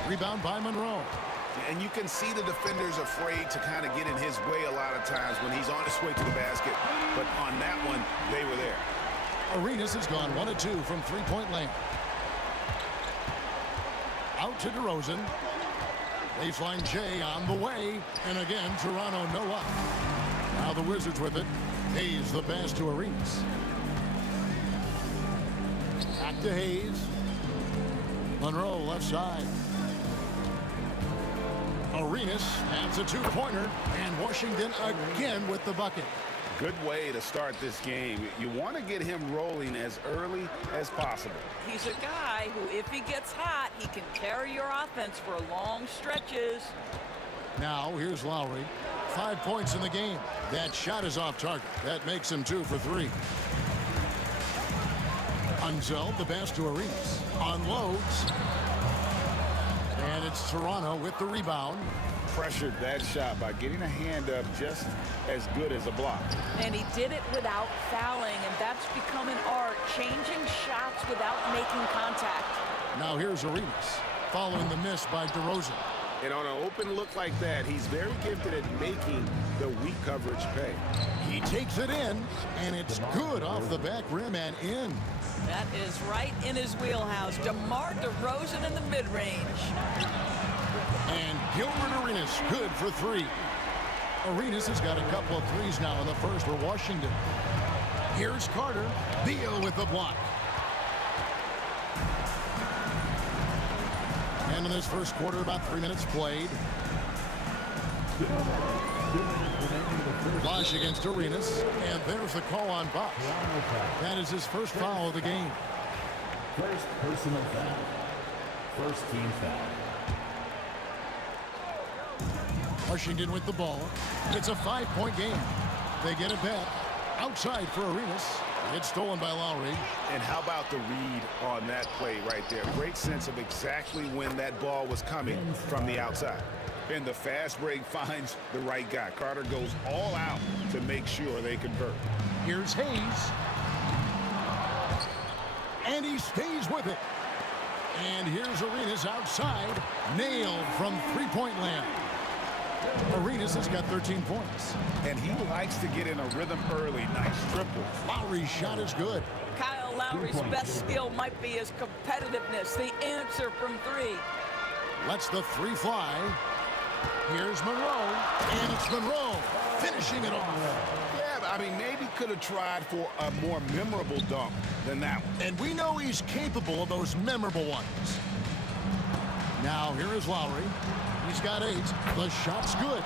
Rebound by Monroe. And you can see the defenders afraid to kind of get in his way a lot of times when he's on his way to the basket. But on that one, they were there. Arenas has gone 1 of 2 from 3-point land. Out to DeRozan. Baseline J on the way. And again, Toronto no up. Now the Wizards with it. Hayes the pass to Arenas. Back to Hayes. Monroe left side. Arenas adds a 2-pointer. And Washington again with the bucket. Good way to start this game. You want to get him rolling as early as possible. He's a guy who, if he gets hot, he can carry your offense for long stretches. Now, here's Lowry. 5 points in the game. That shot is off target. That makes him 2 for 3. Unzeld, the pass to Arenas. Unloads. And it's Toronto with the rebound. Pressured that shot by getting a hand up just as good as a block. And he did it without fouling, and that's become an art, changing shots without making contact. Now here's Arenas, following the miss by DeRozan. And on an open look like that, he's very gifted at making the weak coverage pay. He takes it in, and it's good off the back rim and in. That is right in his wheelhouse. DeMar DeRozan in the mid-range. And Gilbert Arenas, good for 3. Arenas has got a couple of threes now in the first for Washington. Here's Carter. Beal with the block. And in this first quarter, about 3 minutes played. Bosh against Arenas. And there's the call on Bosh. That is his first foul of the game. First personal foul. First team foul. Washington with the ball. It's a 5-point game. They get it back. Outside for Arenas. It's stolen by Lowry. And how about the read on that play right there? Great sense of exactly when that ball was coming from the outside. And the fast break finds the right guy. Carter goes all out to make sure they convert. Here's Hayes. And he stays with it. And here's Arenas outside. Nailed from 3-point land. Arenas has got 13 points. And he likes to get in a rhythm early. Nice triple. Lowry's shot is good. Kyle Lowry's best skill might be his competitiveness. The answer from 3. Lets the 3 fly. Here's Monroe. And it's Monroe finishing it off. Yeah, but I mean, maybe could have tried for a more memorable dunk than that one. And we know he's capable of those memorable ones. Now, here is Lowry. He's got 8. The shot's good.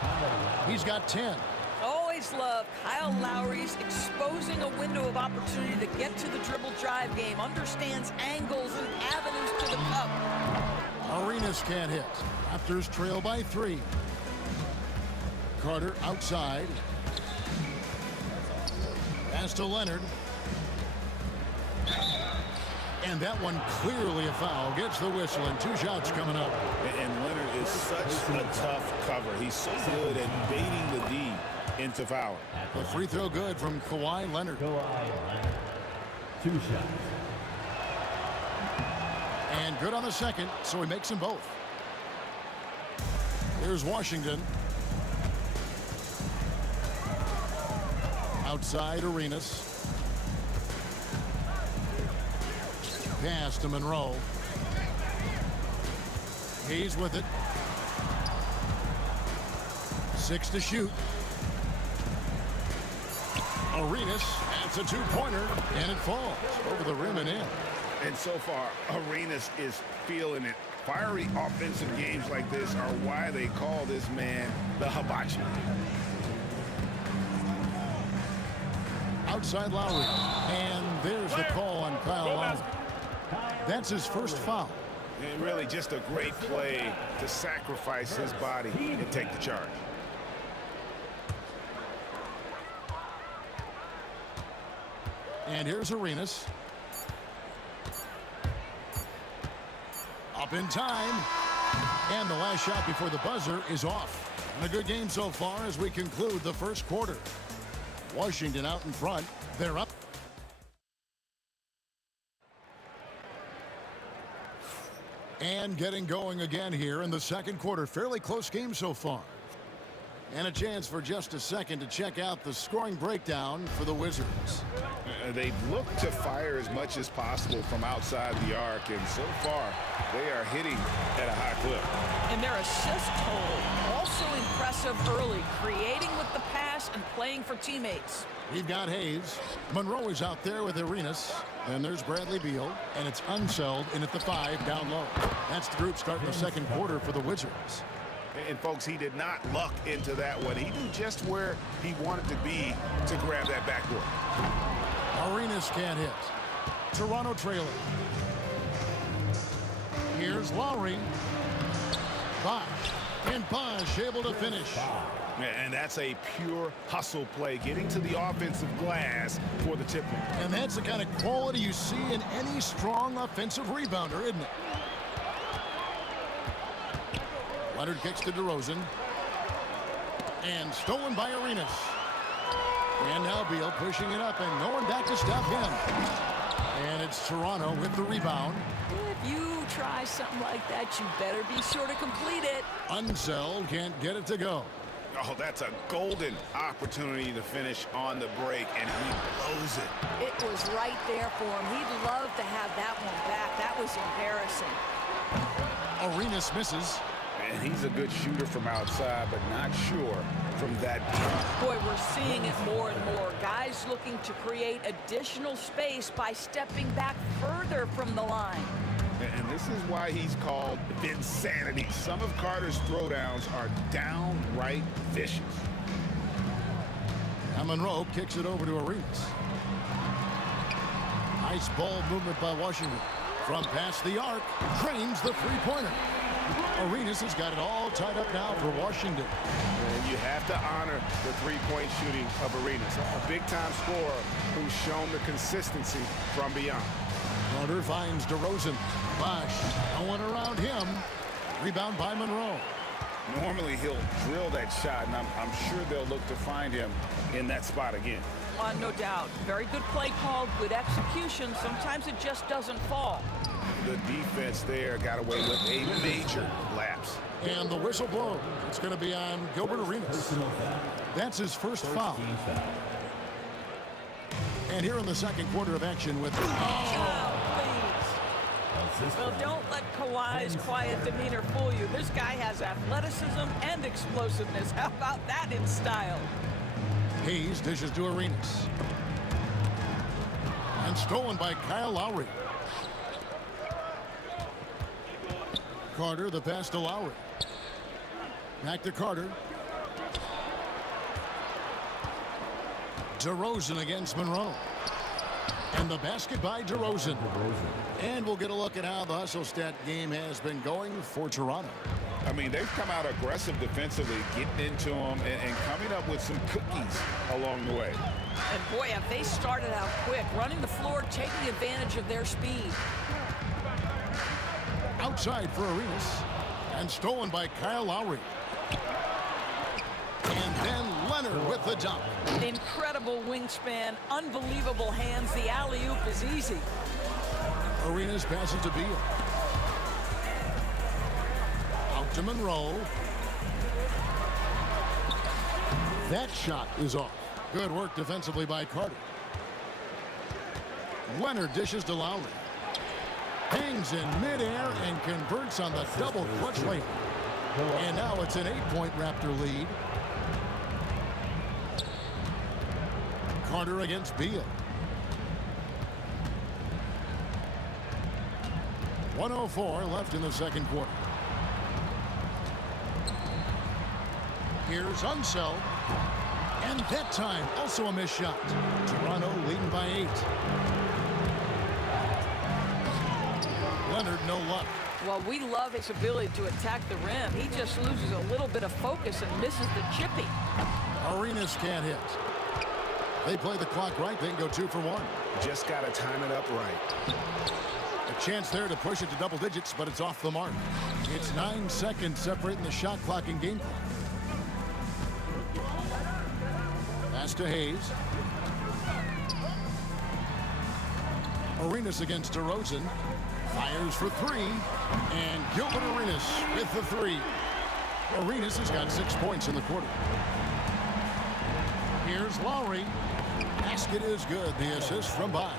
He's got 10. Always love Kyle Lowry's exposing a window of opportunity to get to the dribble drive game. Understands angles and avenues to the cup. Arenas can't hit. Raptors trail by 3. Carter outside. Pass to Leonard. And that one clearly a foul. Gets the whistle, and 2 shots coming up. And Leonard is such a tough cover. He's so good at baiting the D into foul. A free throw good from Kawhi Leonard. 2 shots. And good on the second, so he makes them both. Here's Washington. Outside Arenas. Pass to Monroe. He's with it. 6 to shoot. Arenas, that's a 2-pointer, and it falls over the rim and in. And so far, Arenas is feeling it. Fiery offensive games like this are why they call this man the hibachi. Outside Lowry. And there's the call on Kyle Lowry. That's his first foul. And really just a great play to sacrifice his body and take the charge. And here's Arenas. Up in time. And the last shot before the buzzer is off. And a good game so far as we conclude the first quarter. Washington out in front. They're up. And getting going again here in the second quarter. Fairly close game so far. And a chance for just a second to check out the scoring breakdown for the Wizards. They've looked to fire as much as possible from outside the arc, and so far they are hitting at a high clip. And their assist total also impressive early, creating with the pass and playing for teammates. We've got Hayes. Monroe is out there with Arenas. And there's Bradley Beal, and it's Unseld in at the 5 down low. That's the group starting the second quarter for the Wizards. And folks, he did not luck into that one. He knew just where he wanted to be to grab that backboard. Arenas can't hit. Toronto trailing. Here's Lowry. Bosh. And Bosh able to finish. And that's a pure hustle play, getting to the offensive glass for the tip-in. And that's the kind of quality you see in any strong offensive rebounder, isn't it? Leonard kicks to DeRozan. And stolen by Arenas. And now Beal pushing it up, and no one back to stop him. And it's Toronto with the rebound. If you try something like that, you better be sure to complete it. Unseld can't get it to go. Oh, that's a golden opportunity to finish on the break, and he blows it. It was right there for him. He'd love to have that one back. That was embarrassing. Arenas misses. And he's a good shooter from outside, but not sure from that deep. Boy, we're seeing it more and more. Guys looking to create additional space by stepping back further from the line. And this is why he's called Vinsanity. Some of Carter's throwdowns are downright vicious. Now Monroe kicks it over to Arenas. Nice ball movement by Washington. From past the arc, drains the three-pointer. Arenas has got it all tied up now for Washington. And you have to honor the three-point shooting of Arenas. A big-time scorer who's shown the consistency from beyond. Carter finds DeRozan. Bosh, no one around him. Rebound by Monroe. Normally he'll drill that shot, and I'm sure they'll look to find him in that spot again. No doubt. Very good play call, good execution. Sometimes it just doesn't fall. The defense there got away with a major lapse. And the whistle blows. It's going to be on Gilbert Arenas. That's his first foul. And here in the second quarter of action with... Well, don't let Kawhi's quiet demeanor fool you. This guy has athleticism and explosiveness. How about that in style? Hayes dishes to Arenas. And stolen by Kyle Lowry. Carter, the pass to Lowry. Back to Carter. DeRozan against Monroe. And the basket by DeRozan. And we'll get a look at how the hustle stat game has been going for Toronto. I mean, they've come out aggressive defensively, getting into them and coming up with some cookies along the way. And boy, have they started out quick, running the floor, taking advantage of their speed. Outside for Arenas. And stolen by Kyle Lowry. And then Leonard with the dunk. Incredible wingspan, unbelievable hands. The alley-oop is easy. Arenas passes to Beal. Out to Monroe. That shot is off. Good work defensively by Carter. Leonard dishes to Lowry. Hangs in midair and converts on the double clutch layup. And now it's an 8-point Raptor lead. Carter against Beal. 1:04 left in the second quarter. Here's Unseld. And that time, also a missed shot. Toronto leading by 8. Leonard, no luck. Well, we love his ability to attack the rim. He just loses a little bit of focus and misses the chippy. Arenas can't hit. They play the clock right. They can go 2 for 1. Just got to time it up right. A chance there to push it to double digits, but it's off the mark. It's 9 seconds separating the shot clock and game clock. Pass to Hayes. Arenas against DeRozan. Fires for 3. And Gilbert Arenas with the 3. Arenas has got 6 points in the quarter. Here's Lowry. Basket is good. The assist from Bosch.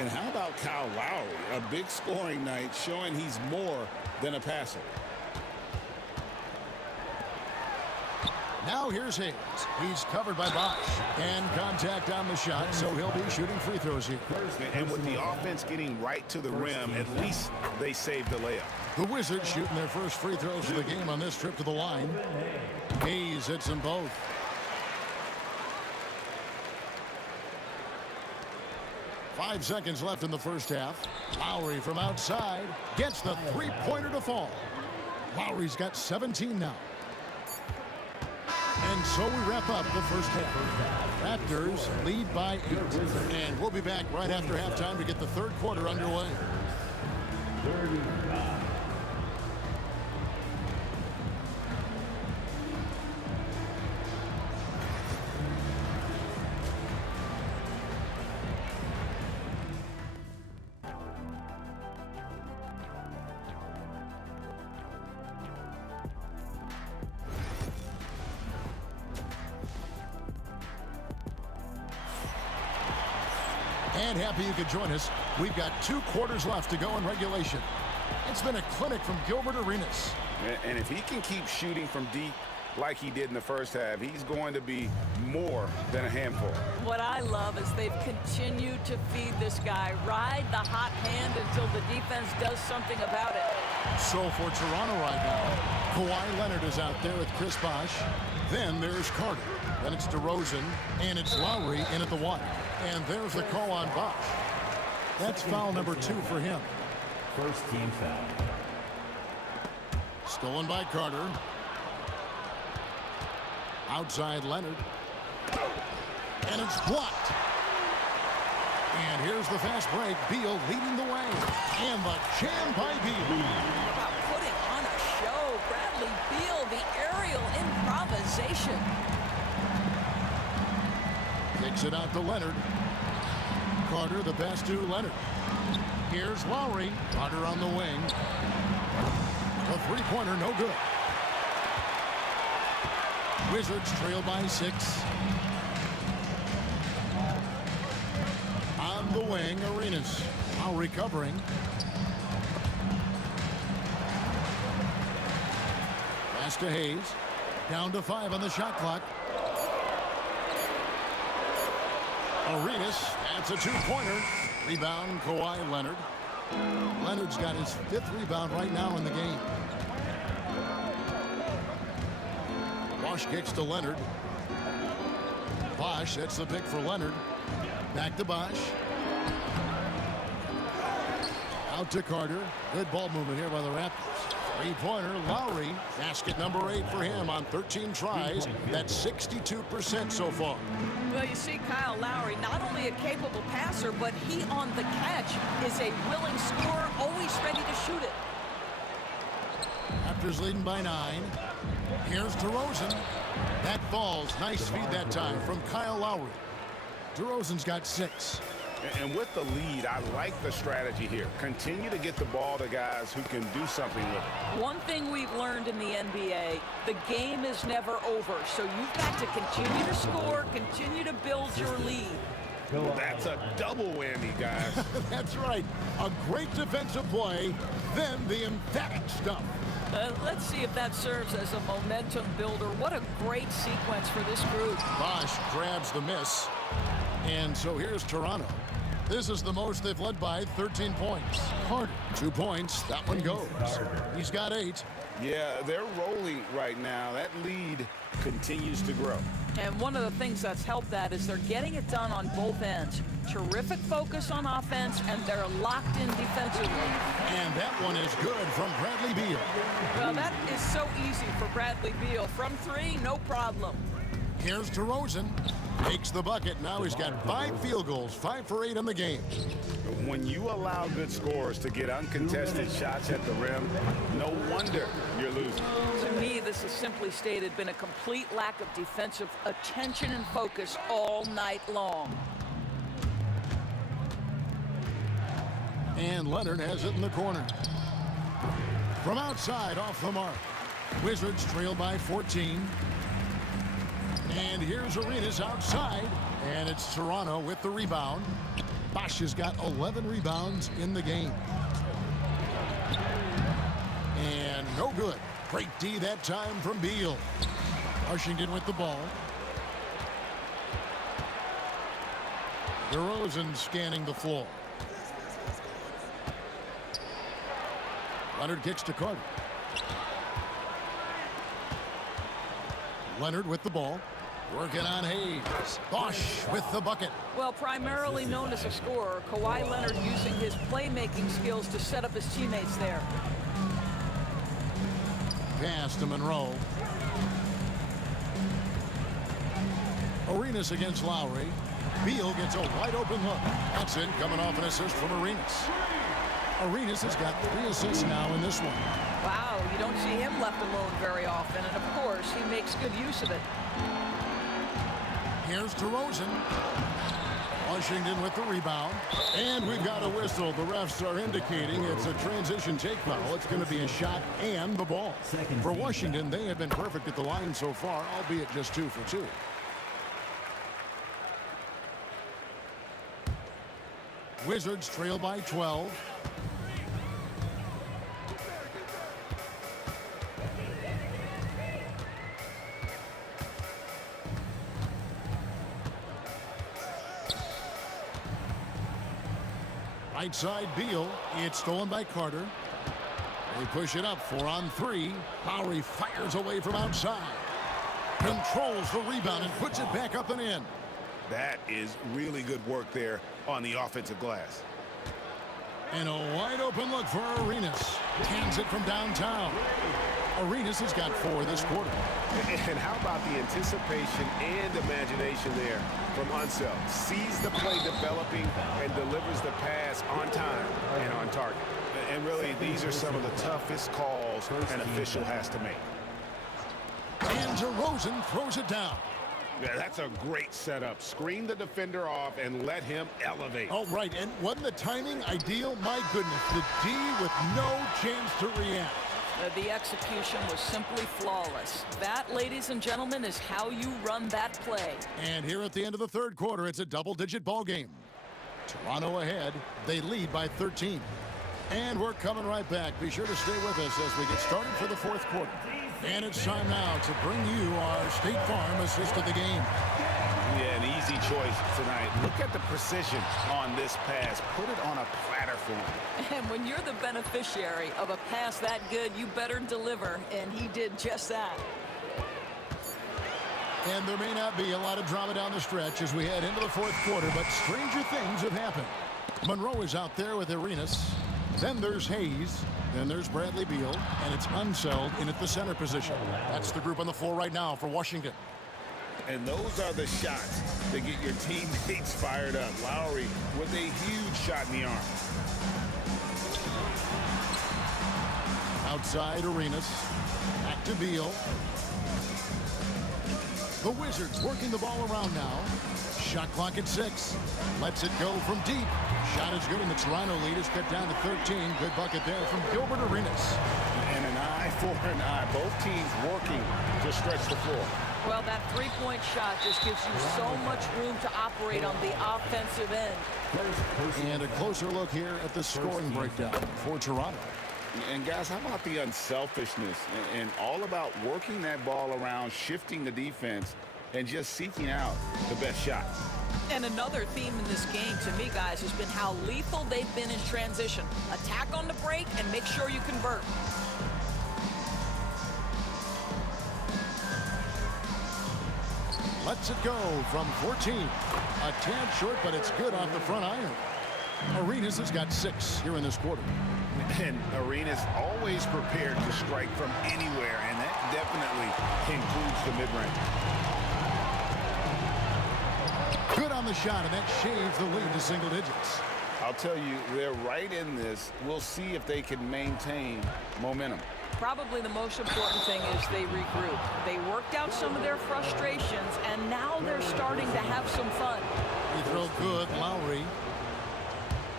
And how about Kyle Lowry? A big scoring night showing he's more than a passer. Now here's Hayes. He's covered by Bosch. And contact on the shot, so he'll be shooting free throws here. And with the offense getting right to the rim, at least they saved the layup. The Wizards shooting their first free throws of the game on this trip to the line. Hayes hits them both. Five seconds left in the first half. Lowry from outside gets the three-pointer to fall. Lowry's got 17 now. And so we wrap up the first half. Raptors lead by 8. And we'll be back right after halftime to get the third quarter underway. And happy you could join us. We've got 2 quarters left to go in regulation. It's been a clinic from Gilbert Arenas. And if he can keep shooting from deep like he did in the first half, he's going to be more than a handful. What I love is they've continued to feed this guy, ride the hot hand until the defense does something about it. So for Toronto right now, Kawhi Leonard is out there with Chris Bosh. Then there's Carter. Then it's DeRozan. And it's Lowry in at the 1. And there's the call on Bosh. That's foul number 2 for him. First team foul. Stolen by Carter. Outside Leonard. And it's blocked. And here's the fast break. Beal leading the way. And the jam by Beal. How about putting on a show? Bradley Beal, the aerial improvisation. Kicks it out to Leonard. Carter, the pass to Leonard. Here's Lowry. Carter on the wing. A three-pointer, no good. Wizards trail by 6. On the wing, Arenas. Now recovering. Pass to Hayes. Down to 5 on the shot clock. Arenas, that's a 2-pointer. Rebound, Kawhi Leonard. Leonard's got his 5th rebound right now in the game. Bosh kicks to Leonard. Bosh, that's the pick for Leonard. Back to Bosh. Out to Carter. Good ball movement here by the Raptors. Three-pointer, Lowry. Basket number 8 for him on 13 tries. That's 62% so far. Well, you see Kyle Lowry, not only a capable passer, but he on the catch is a willing scorer, always ready to shoot it. Raptors leading by 9. Here's DeRozan. That falls. Nice feed that time from Kyle Lowry. DeRozan's got 6. And with the lead, I like the strategy here. Continue to get the ball to guys who can do something with it. One thing we've learned in the NBA, the game is never over. So you've got to continue to score, continue to build your lead. That's a double whammy, guys. That's right. A great defensive play, then the emphatic stuff. Let's see if that serves as a momentum builder. What a great sequence for this group. Bosch grabs the miss. And so here's Toronto. This is the most they've led by, 13 points. Harden, 2 points. That one goes. He's got 8. Yeah, they're rolling right now. That lead continues to grow. And one of the things that's helped that is they're getting it done on both ends. Terrific focus on offense, and they're locked in defensively. And that one is good from Bradley Beal. Well, that is so easy for Bradley Beal. From 3, no problem. Here's DeRozan. Makes the bucket. Now he's got 5 field goals, 5 for 8 in the game. When you allow good scorers to get uncontested shots at the rim, no wonder you're losing. To me, this has simply stated been a complete lack of defensive attention and focus all night long. And Leonard has it in the corner. From outside, off the mark. Wizards trail by 14. And here's Arenas outside. And it's Toronto with the rebound. Bosch has got 11 rebounds in the game. And no good. Great D that time from Beal. Washington with the ball. DeRozan scanning the floor. Leonard kicks to Carter. Leonard with the ball. Working on Hayes. Bosch with the bucket. Well, primarily known as a scorer, Kawhi Leonard using his playmaking skills to set up his teammates there. Pass to Monroe. Arenas against Lowry. Beal gets a wide open look. That's it, coming off an assist from Arenas. Arenas has got 3 assists now in this one. Wow, you don't see him left alone very often, and of course, he makes good use of it. Here's DeRozan. Washington with the rebound. And we've got a whistle. The refs are indicating it's a transition take foul. It's going to be a shot and the ball. For Washington, they have been perfect at the line so far, albeit just 2 for 2. Wizards trail by 12. Right side, Beal. It's stolen by Carter. They push it up, 4 on 3. Lowry fires away from outside. Controls the rebound and puts it back up and in. That is really good work there on the offensive glass. And a wide open look for Arenas. Cans it from downtown. Arenas has got 4 this quarter. And how about the anticipation and imagination there from Unseld? Sees the play developing and delivers the pass on time and on target. And really, these are some of the toughest calls an official has to make. And DeRozan throws it down. Yeah, that's a great setup. Screen the defender off and let him elevate. Oh, right. And wasn't the timing ideal? My goodness, the D with no chance to react. The execution was simply flawless. That, ladies and gentlemen, is how you run that play. And here at the end of the third quarter, it's a double-digit ball game. Toronto ahead. They lead by 13. And we're coming right back. Be sure to stay with us as we get started for the fourth quarter. And it's time now to bring you our State Farm assist of the game. Yeah, an easy choice tonight. Look at the precision on this pass. Put it on a platter for him. And when you're the beneficiary of a pass that good, you better deliver. And he did just that. And there may not be a lot of drama down the stretch as we head into the fourth quarter, but stranger things have happened. Monroe is out there with Arenas. Then there's Hayes. Then there's Bradley Beal. And it's Unseld in at the center position. That's the group on the floor right now for Washington. And those are the shots that get your teammates fired up. Lowry with a huge shot in the arm. Outside Arenas. Back to Beal. The Wizards working the ball around now. Shot clock at 6. Lets it go from deep. Shot is good, and the Toronto lead is cut down to 13. Good bucket there from Gilbert Arenas. And an eye for an eye. Both teams working to stretch the floor. Well, that three-point shot just gives you so much room to operate on the offensive end. And a closer look here at the scoring breakdown for Toronto. And guys, how about the unselfishness and all about working that ball around, shifting the defense, and just seeking out the best shot. And another theme in this game to me, guys, has been how lethal they've been in transition. Attack on the break and make sure you convert. Lets it go from 14. A tad short, but it's good off the front iron. Arenas has got 6 here in this quarter. And Arenas always prepared to strike from anywhere, and that definitely includes the mid-range. Good on the shot, and that shaves the lead to single digits. I'll tell you, they're right in this. We'll see if they can maintain momentum. Probably the most important thing is they regroup. They worked out some of their frustrations, and now they're starting to have some fun. He throw good, Lowry.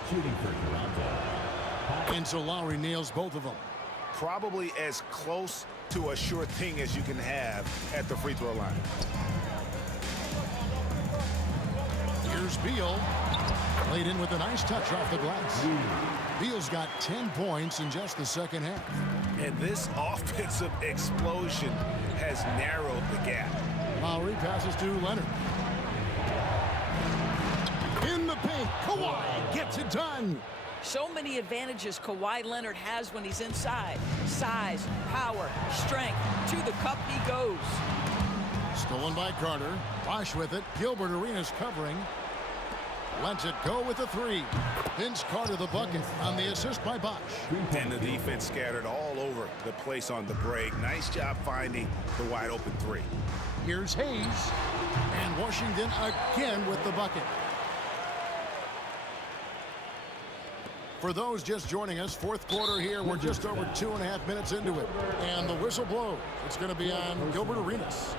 Shooting for Toronto. And so Lowry nails both of them. Probably as close to a sure thing as you can have at the free throw line. Here's Beal. Laid in with a nice touch off the glass. Beal's got 10 points in just the second half. And this offensive explosion has narrowed the gap. Lowry passes to Leonard. In the paint, Kawhi gets it done. So many advantages Kawhi Leonard has when he's inside. Size, power, strength. To the cup he goes. Stolen by Carter. Bosch with it. Gilbert Arenas covering. Lets it go with a 3. Vince Carter the bucket on the assist by Bosch. And the defense scattered all over the place on the break. Nice job finding the wide open 3. Here's Hayes. And Washington again with the bucket. For those just joining us, fourth quarter here. We're just over 2.5 minutes into it. And the whistle blows. It's going to be on Gilbert Arenas.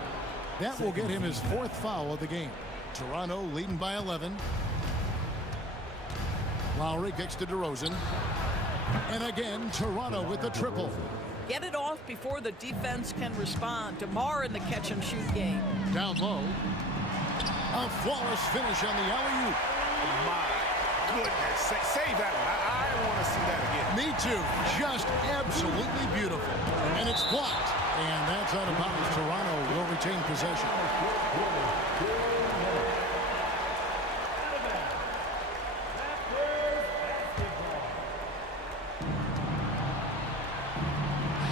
That will get him his 4th foul of the game. Toronto leading by 11. Lowry kicks to DeRozan. And again, Toronto with the triple. Get it off before the defense can respond. DeMar in the catch-and-shoot game. Down low. A flawless finish on the alley-oop. My goodness. Save that one. I want to see that again. Me too. Just absolutely beautiful. And it's blocked. And that's out of bounds. Toronto will retain possession.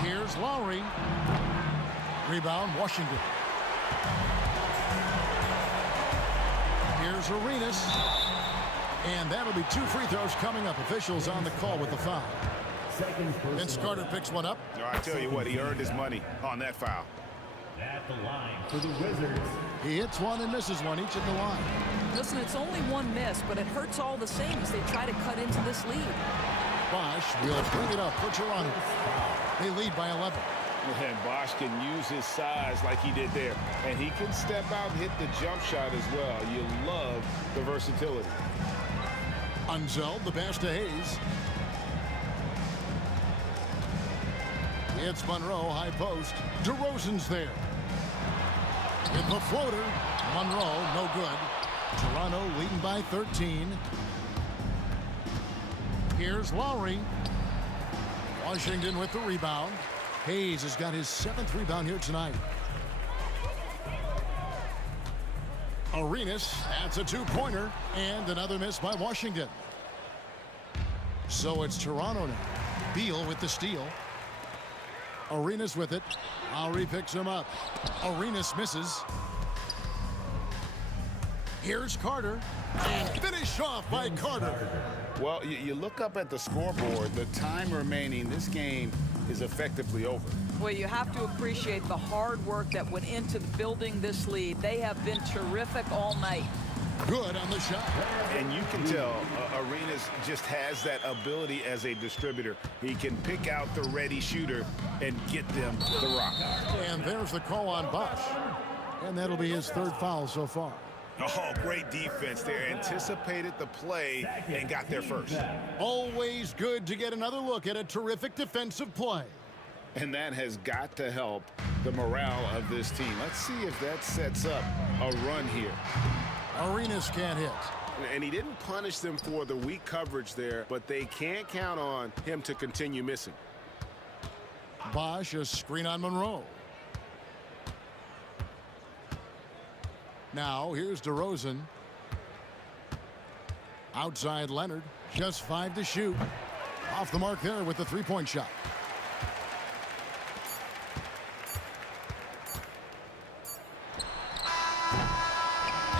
Here's Lowry. Rebound, Washington. Here's Arenas. And that'll be 2 free throws coming up. Officials on the call with the foul. Vince Carter picks one up. I tell you what, he earned his money on that foul. At the line for the Wizards. He hits one and misses one, each at the line. Listen, it's only one miss, but it hurts all the same as they try to cut into this lead. Bosch will bring it up for Toronto. They lead by 11. And Bosch can use his size like he did there. And he can step out and hit the jump shot as well. You love the versatility. Unseld, the pass to Hayes. It's Monroe, high post. DeRozan's there. In the floater. Monroe, no good. Toronto leading by 13. Here's Lowry. Washington with the rebound. Hayes has got his 7th rebound here tonight. Arenas adds a 2-pointer and another miss by Washington. So it's Toronto now. Beal with the steal. Arenas with it. Lowry picks him up. Arenas misses. Here's Carter. And finish off by Carter. Well, you look up at the scoreboard, the time remaining, this game is effectively over. Well, you have to appreciate the hard work that went into building this lead. They have been terrific all night. Good on the shot. And you can tell Arenas just has that ability as a distributor. He can pick out the ready shooter and get them the rock. And there's the call on Bosch. And that'll be his third foul so far. Oh, great defense there. Anticipated the play and got there first. Always good to get another look at a terrific defensive play. And that has got to help the morale of this team. Let's see if that sets up a run here. Arenas can't hit. And he didn't punish them for the weak coverage there, but they can't count on him to continue missing. Bosch, a screen on Monroe. Now, here's DeRozan. Outside Leonard. Just 5 to shoot. Off the mark there with the three-point shot.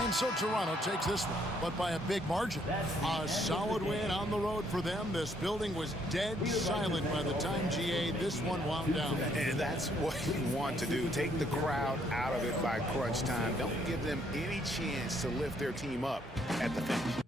And so Toronto takes this one, but by a big margin. A solid win on the road for them. This building was dead silent by the time, GA, this one wound down. And that's what you want to do. Take the crowd out of it by crunch time. Don't give them any chance to lift their team up at the finish.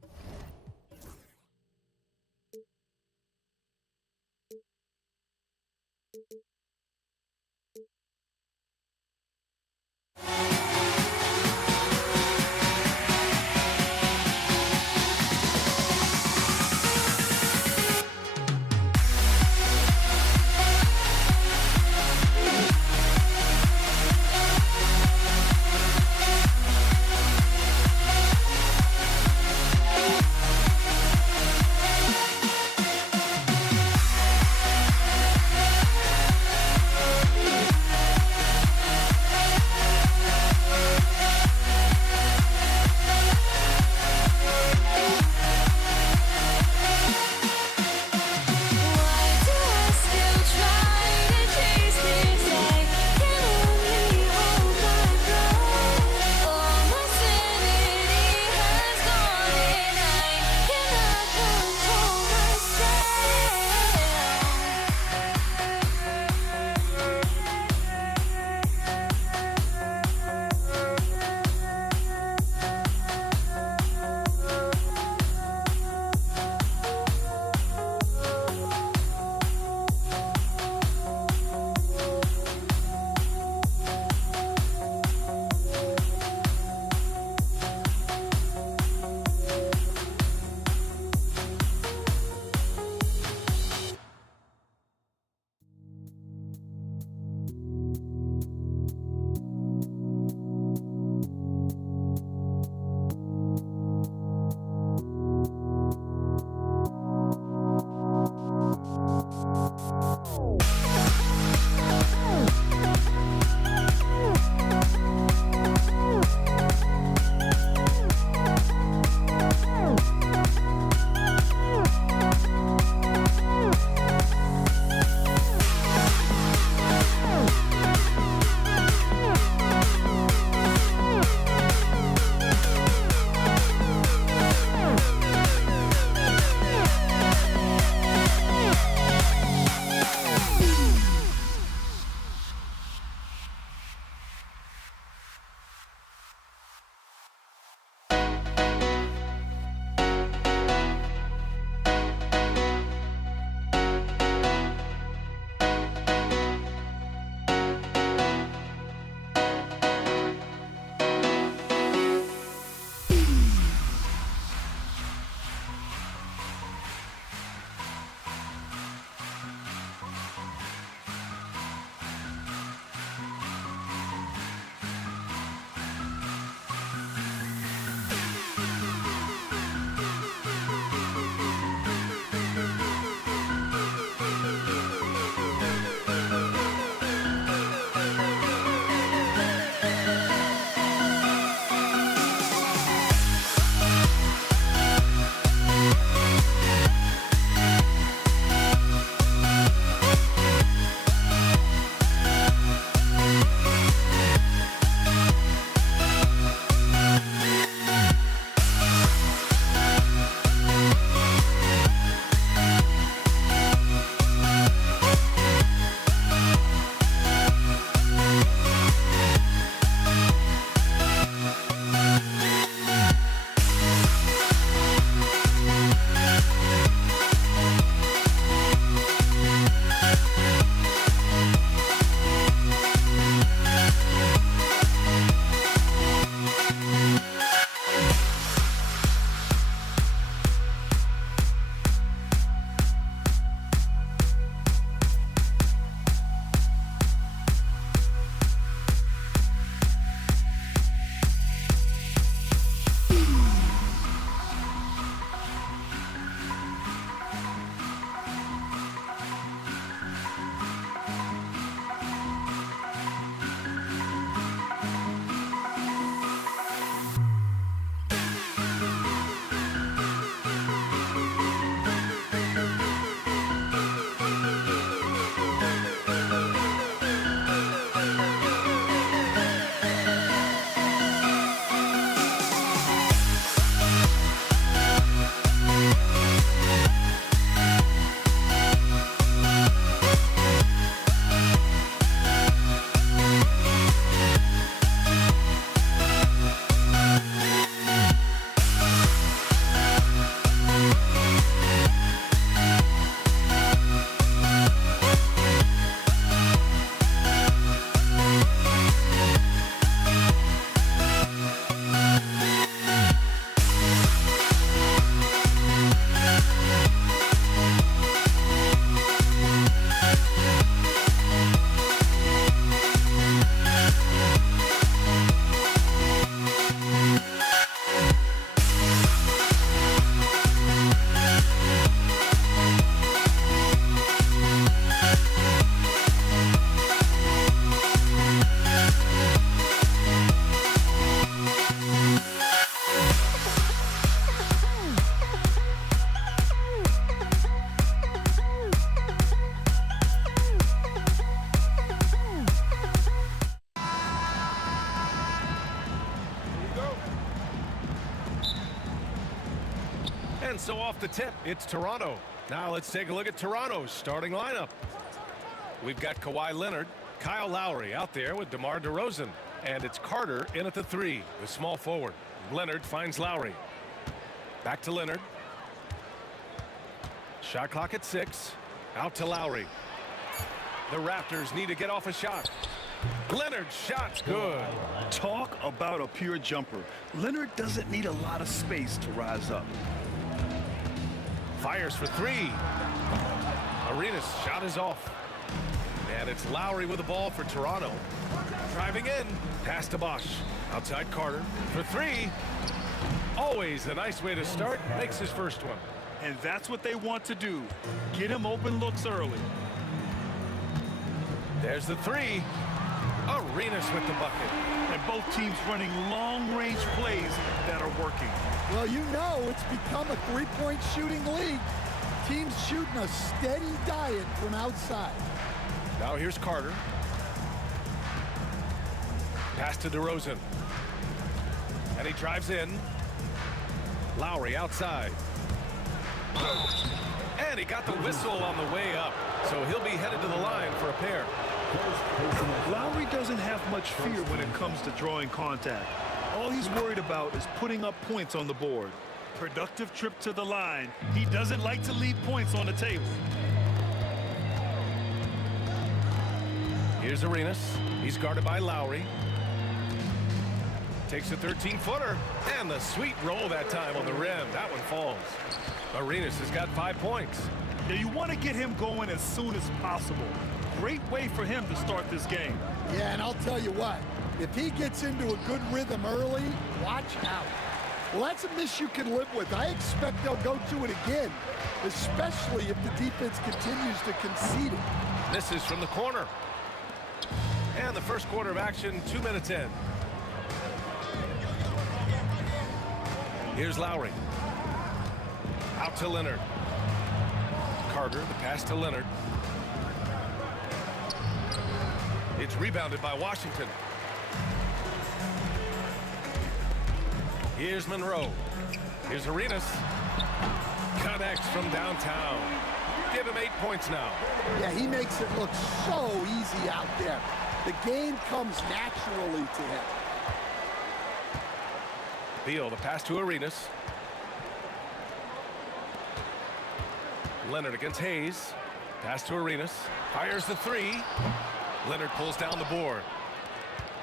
so off the tip, it's Toronto. Now let's take a look at Toronto's starting lineup. We've got Kawhi Leonard, Kyle Lowry out there with DeMar DeRozan. And it's Carter in at the 3, the small forward. Leonard finds Lowry. Back to Leonard. Shot clock at 6. Out to Lowry. The Raptors need to get off a shot. Leonard's shot's good. Talk about a pure jumper. Leonard doesn't need a lot of space to rise up. Fires for 3. Arenas' shot is off. And it's Lowry with the ball for Toronto. Driving in. Pass to Bosch. Outside Carter for 3. Always a nice way to start. Makes his first one. And that's what they want to do. Get him open looks early. There's the 3. Arenas with the bucket. And both teams running long-range plays that are working. Well, you know it's become a three-point shooting league. Teams shooting a steady diet from outside. Now here's Carter. Pass to DeRozan. And he drives in. Lowry outside. And he got the whistle on the way up. So he'll be headed to the line for a pair. Lowry doesn't have much fear when it comes to drawing contact. All he's worried about is putting up points on the board. Productive trip to the line. He doesn't like to leave points on the table. Here's Arenas. He's guarded by Lowry. Takes a 13-footer. And the sweet roll that time on the rim. That one falls. Arenas has got 5 points. Now you want to get him going as soon as possible. Great way for him to start this game. Yeah, and I'll tell you what. If he gets into a good rhythm early, watch out. Well, that's a miss you can live with. I expect they'll go to it again, especially if the defense continues to concede it. This is from the corner. And the first quarter of action, 2 minutes in. Here's Lowry. Out to Leonard. Carter, the pass to Leonard. It's rebounded by Washington. Here's Monroe. Here's Arenas. Connects from downtown. Give him 8 points now. Yeah, he makes it look so easy out there. The game comes naturally to him. Beal, the pass to Arenas. Leonard against Hayes. Pass to Arenas. Fires the 3. Leonard pulls down the board.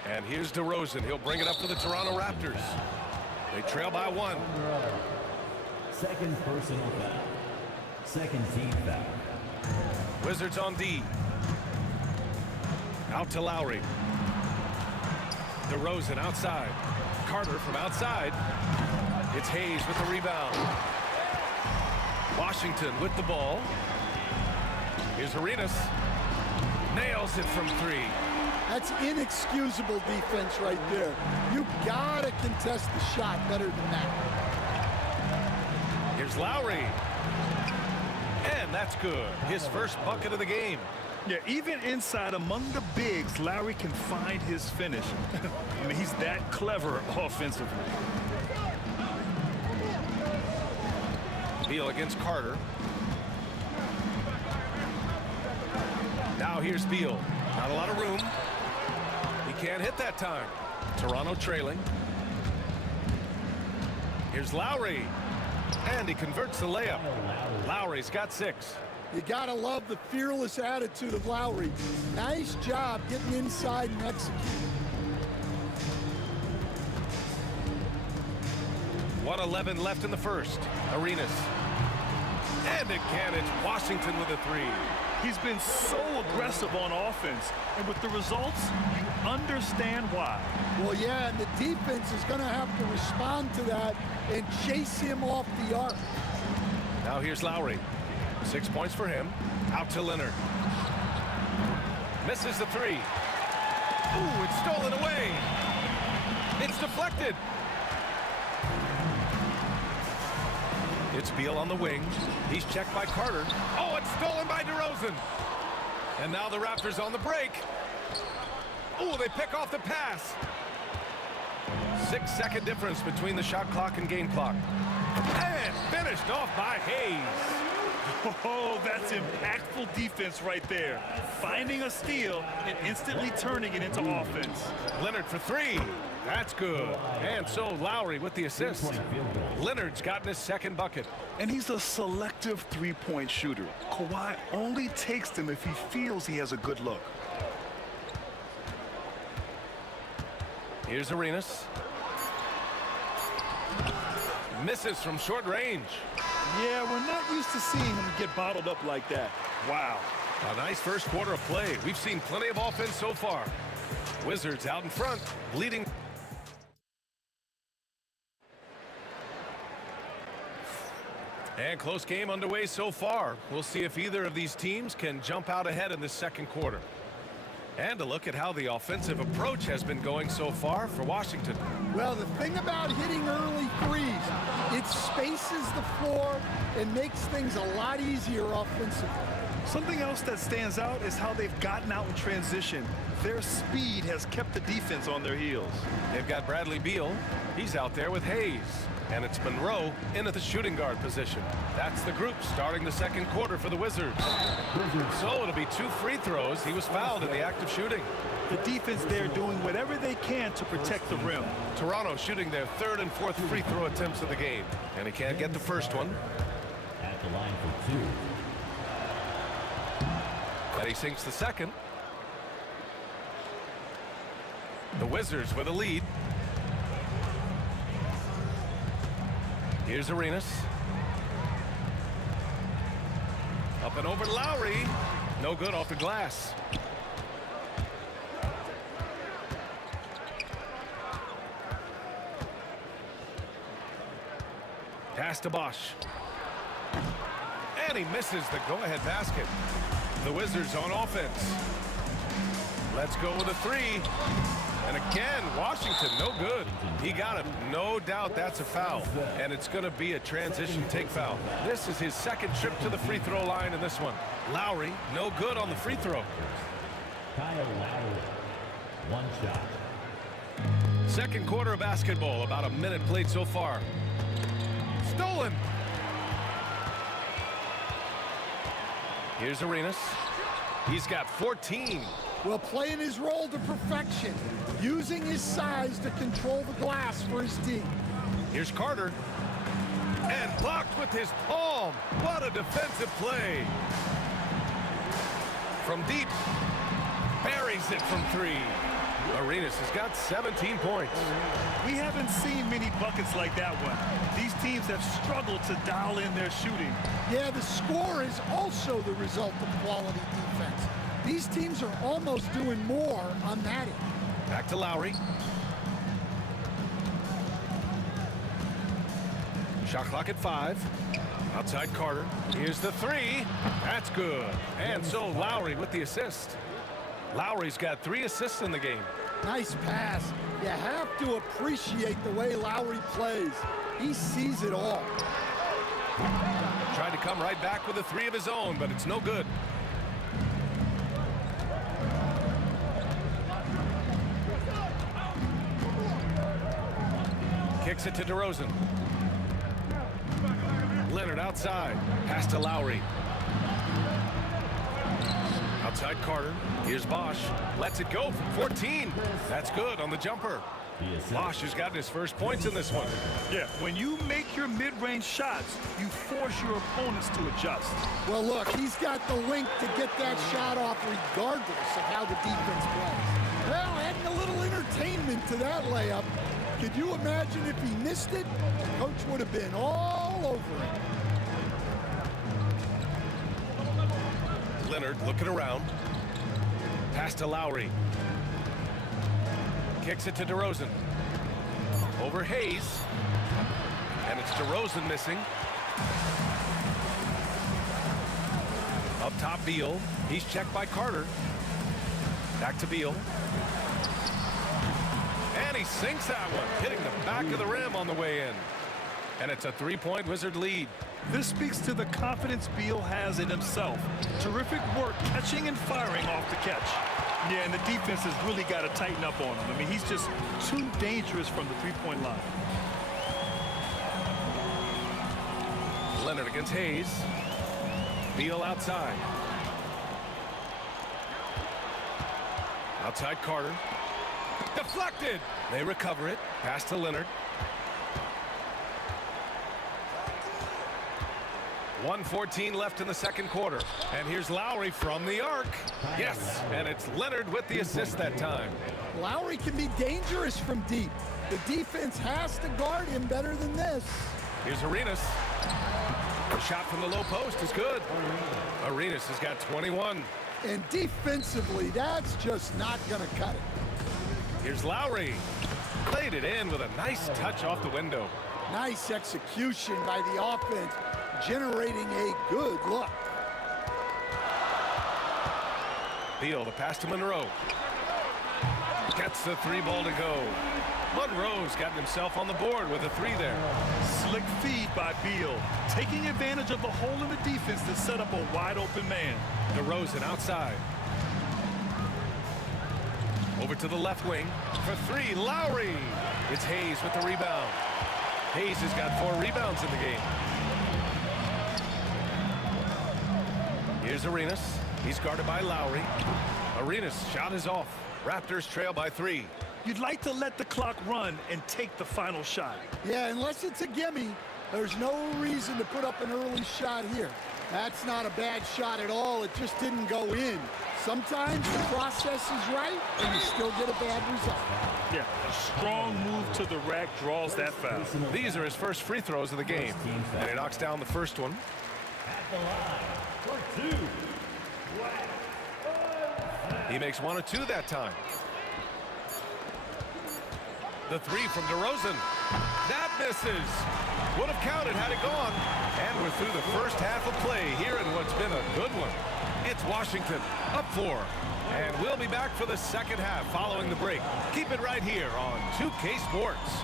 And here's DeRozan. He'll bring it up for the Toronto Raptors. They trail by 1. Second personal foul. Second team foul. Wizards on D. Out to Lowry. DeRozan outside. Carter from outside. It's Hayes with the rebound. Washington with the ball. Here's Arenas. Nails it from 3. That's inexcusable defense right there. You gotta contest the shot better than that. Here's Lowry. And that's good. His first bucket of the game. Yeah, even inside among the bigs, Lowry can find his finish. I mean, he's that clever offensively. Beal against Carter. Now here's Beal. Not a lot of room. He can't hit that time. Toronto trailing. Here's Lowry. And he converts the layup. Lowry's got 6. You gotta love the fearless attitude of Lowry. Nice job getting inside and executing. 1:11 left in the first. Arenas. And again, it's Washington with a 3. He's been so aggressive on offense, and with the results, you understand why. Well, yeah, and the defense is going to have to respond to that and chase him off the arc. Now here's Lowry. 6 points for him. Out to Leonard. Misses the 3. Ooh, it's stolen away. It's deflected. It's Beal on the wing. He's checked by Carter. Oh, it's stolen by DeRozan. And now the Raptors on the break. Oh, they pick off the pass. 6-second difference between the shot clock and game clock. And finished off by Hayes. Oh, that's impactful defense right there. Finding a steal and instantly turning it into offense. Leonard for three. That's good. And so Lowry with the assist. Leonard's gotten his second bucket. And he's a selective three-point shooter. Kawhi only takes them if he feels he has a good look. Here's Arenas. Misses from short range. Yeah, we're not used to seeing him get bottled up like that. Wow. A nice first quarter of play. We've seen plenty of offense so far. Wizards out in front, leading. And close game underway so far. We'll see if either of these teams can jump out ahead in the second quarter. And a look at how the offensive approach has been going so far for Washington. Well, the thing about hitting early threes, it spaces the floor and makes things a lot easier offensively. Something else that stands out is how they've gotten out in transition. Their speed has kept the defense on their heels. They've got Bradley Beal. He's out there with Hayes. And it's Monroe in at the shooting guard position. That's the group starting the second quarter for the Wizards. So it'll be 2 free throws. He was fouled in the act of shooting. The defense there doing whatever they can to protect the rim. Toronto shooting their 3rd and 4th free throw attempts of the game. And he can't get the first one. At the line for 2. And he sinks the second. The Wizards with a lead. Here's Arenas. Up and over Lowry. No good off the glass. Pass to Bosch. And he misses the go-ahead basket. The Wizards on offense. Let's go with a three. And again, Washington, no good. He got it. No doubt that's a foul. And it's going to be a transition take foul. This is his second trip to the free throw line in this one. Lowry, no good on the free throw. Kyle Lowry, 1 shot. Second quarter of basketball, about a minute played so far. Stolen. Here's Arenas. He's got 14. Well, playing his role to perfection, using his size to control the glass for his team. Here's Carter. And blocked with his palm. What a defensive play. From deep. Buries it from 3. Arenas has got 17 points. We haven't seen many buckets like that one. These teams have struggled to dial in their shooting. Yeah, the score is also the result of quality defense. These teams are almost doing more on that end. Back to Lowry. Shot clock at 5. Outside Carter. Here's the 3. That's good. And so Lowry with the assist. Lowry's got 3 assists in the game. Nice pass. You have to appreciate the way Lowry plays. He sees it all. Tried to come right back with a 3 of his own, but it's no good. Kicks it to DeRozan. Leonard outside. Pass to Lowry. Outside Carter. Here's Bosch. Lets it go from 14. That's good on the jumper. Bosch has gotten his first points in this one. Yeah, when you make your mid-range shots, you force your opponents to adjust. Well, look, he's got the length to get that shot off regardless of how the defense plays. Well, adding a little entertainment to that layup. Could you imagine if he missed it? The coach would have been all over it. Leonard looking around. Pass to Lowry. Kicks it to DeRozan. Over Hayes. And it's DeRozan missing. Up top, Beal. He's checked by Carter. Back to Beal. And he sinks that one, hitting the back of the rim on the way in. And it's a 3-point Wizard lead. This speaks to the confidence Beal has in himself. Terrific work catching and firing off the catch. Yeah, and the defense has really got to tighten up on him. I mean, he's just too dangerous from the three-point line. Leonard against Hayes. Beal outside. Outside Carter. Deflected. They recover it. Pass to Leonard. 1:14 left in the second quarter. And here's Lowry from the arc. Yes, and it's Leonard with the assist that time. Lowry can be dangerous from deep. The defense has to guard him better than this. Here's Arenas. The shot from the low post is good. Arenas has got 21. And defensively, that's just not going to cut it. Here's Lowry. Played it in with a nice touch off the window. Nice execution by the offense, generating a good look. Beal, the pass to Monroe. Gets the three ball to go. Monroe's gotten himself on the board with a three there. Slick feed by Beal, taking advantage of the hole in the defense to set up a wide open man. DeRozan outside. Over to the left wing for three. Lowry. It's Hayes with the rebound. Hayes has got 4 rebounds in the game. Here's Arenas. He's guarded by Lowry. Arenas' shot is off. Raptors trail by 3. You'd like to let the clock run and take the final shot. Yeah, unless it's a gimme, there's no reason to put up an early shot here. That's not a bad shot at all. It just didn't go in. Sometimes the process is right, and you still get a bad result. Yeah, a strong move to the rack draws that foul. These are his first free throws of the game, and he knocks down the first one. At the line for 2. He makes 1 of 2 that time. The three from DeRozan. That misses. Would have counted had it gone. And we're through the first half of play here in what's been a good one. It's Washington up 4. And we'll be back for the second half following the break. Keep it right here on 2K Sports.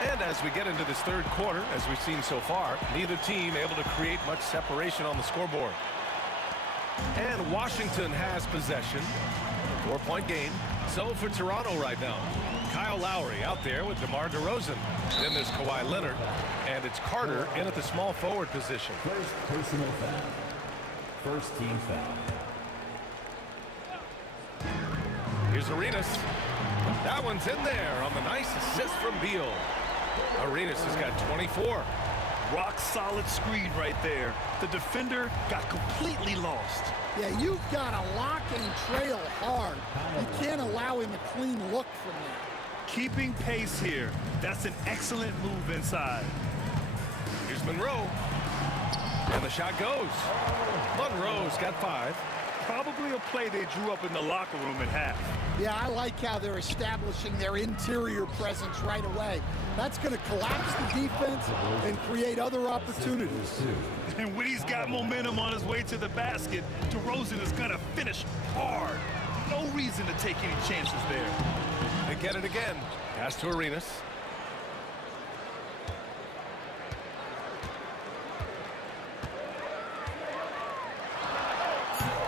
And as we get into this third quarter, as we've seen so far, neither team able to create much separation on the scoreboard. And Washington has possession. 4-point game. So for Toronto right now. Kyle Lowry out there with DeMar DeRozan. Then there's Kawhi Leonard. And it's Carter in at the small forward position. First personal foul. First team foul. Here's Arenas. That one's in there on the nice assist from Beal. Arenas has got 24. Rock solid screen right there. The defender got completely lost. Yeah, you've got to lock and trail hard. You can't allow him a clean look from there. Keeping pace here. That's an excellent move inside. Here's Monroe. And the shot goes. Monroe's got 5. Probably a play they drew up in the locker room at half. Yeah, I like how they're establishing their interior presence right away. That's going to collapse the defense and create other opportunities. And when he's got momentum on his way to the basket, DeRozan is going to finish hard. No reason to take any chances there. They get it again. Pass to Arenas.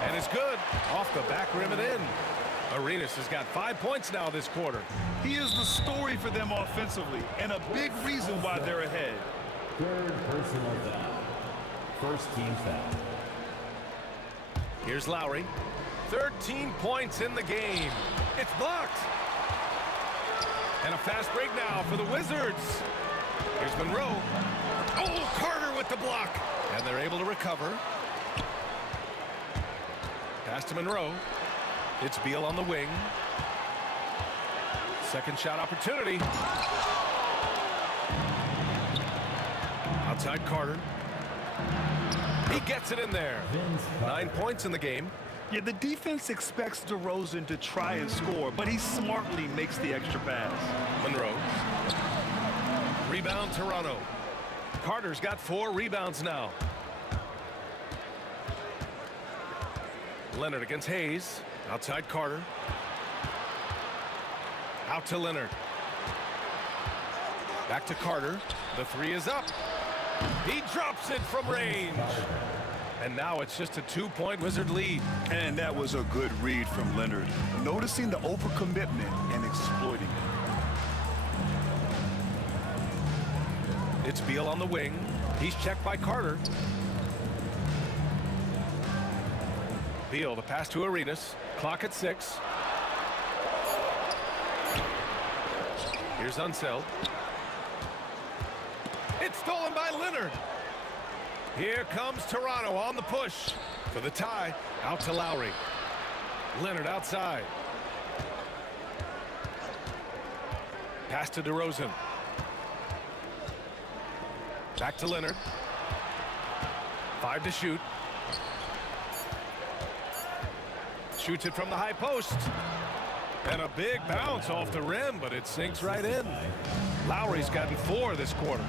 And it's good. Off the back rim and in. Arenas has got 5 points now this quarter. He is the story for them offensively and a big reason why they're ahead. Third personal foul. First team foul. Here's Lowry. 13 points in the game. It's blocked. And a fast break now for the Wizards. Here's Monroe. Oh, Carter with the block. And they're able to recover. Pass to Monroe. It's Beal on the wing. Second shot opportunity. Outside Carter. He gets it in there. 9 points in the game. Yeah, the defense expects DeRozan to try and score, but he smartly makes the extra pass. Monroe. Rebound Toronto. Carter's got 4 rebounds now. Leonard against Hayes. Outside Carter. Out to Leonard. Back to Carter. The 3 is up. He drops it from range. And now it's just a 2-point Wizard lead. And that was a good read from Leonard. Noticing the overcommitment and exploiting it. It's Beal on the wing. He's checked by Carter. Beal, the pass to Arenas. Clock at 6. Here's Unseld. It's stolen by Leonard. Here comes Toronto on the push for the tie. Out to Lowry. Leonard outside. Pass to DeRozan. Back to Leonard. 5 to shoot. Shoots it from the high post. And a big bounce off the rim, but it sinks right in. Lowry's gotten 4 this quarter.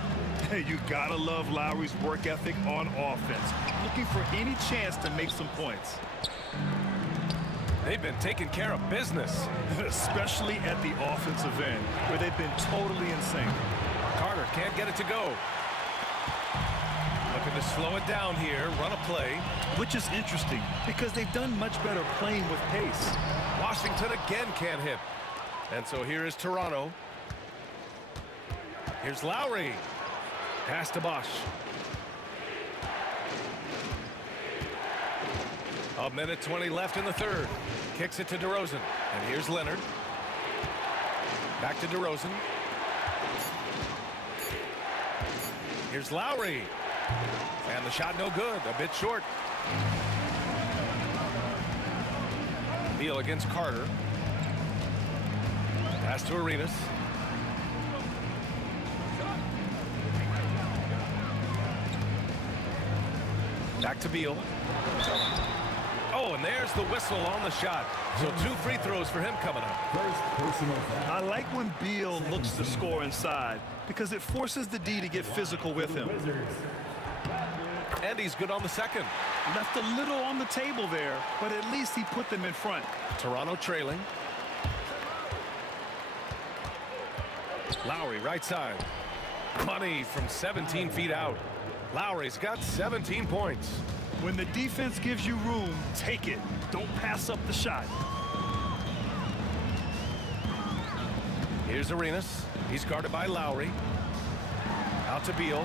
Hey, you gotta love Lowry's work ethic on offense. Looking for any chance to make some points. They've been taking care of business. Especially at the offensive end, where they've been totally insane. Carter can't get it to go. Looking to slow it down here, run a play. Which is interesting, because they've done much better playing with pace. Washington again can't hit. And so here is Toronto. Here's Lowry. Pass to Bosch. A minute 20 left in the third. Kicks it to DeRozan. And here's Leonard. Back to DeRozan. Here's Lowry. And the shot no good. A bit short. Beal against Carter. Pass to Arenas. Back to Beal. Oh, and there's the whistle on the shot. So 2 free throws for him coming up. I like when Beal looks to score inside because it forces the D to get physical with him. And he's good on the second. Left a little on the table there, but at least he put them in front. Toronto trailing. Lowry right side. Money from 17 feet out. Lowry's got 17 points. When the defense gives you room, take it. Don't pass up the shot. Here's Arenas. He's guarded by Lowry. Out to Beal.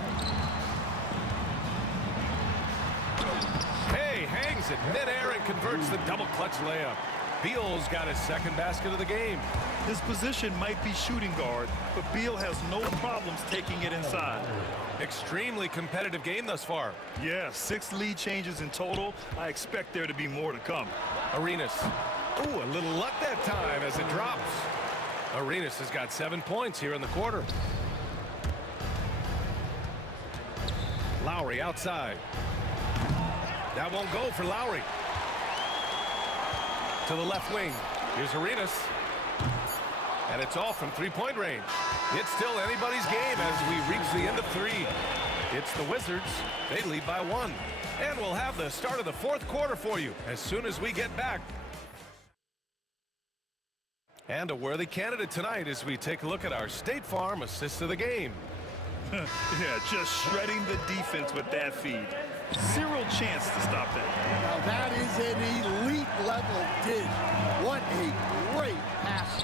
Hey, hangs it midair and converts the double clutch layup. Beal's got his second basket of the game. His position might be shooting guard, but Beal has no problems taking it inside. Extremely competitive game thus far. Yeah, 6 lead changes in total. I expect there to be more to come. Arenas. Ooh, a little luck that time as it drops. Arenas has got 7 points here in the quarter. Lowry outside. That won't go for Lowry. To the left wing. Here's Arenas. And it's off from 3-point range. It's still anybody's game as we reach the end of 3. It's the Wizards. They lead by 1. And we'll have the start of the 4th quarter for you as soon as we get back. And a worthy candidate tonight as we take a look at our State Farm assist of the game. Yeah, just shredding the defense with that feed. 0 chance to stop that. Now that is an elite level dish. What a great pass.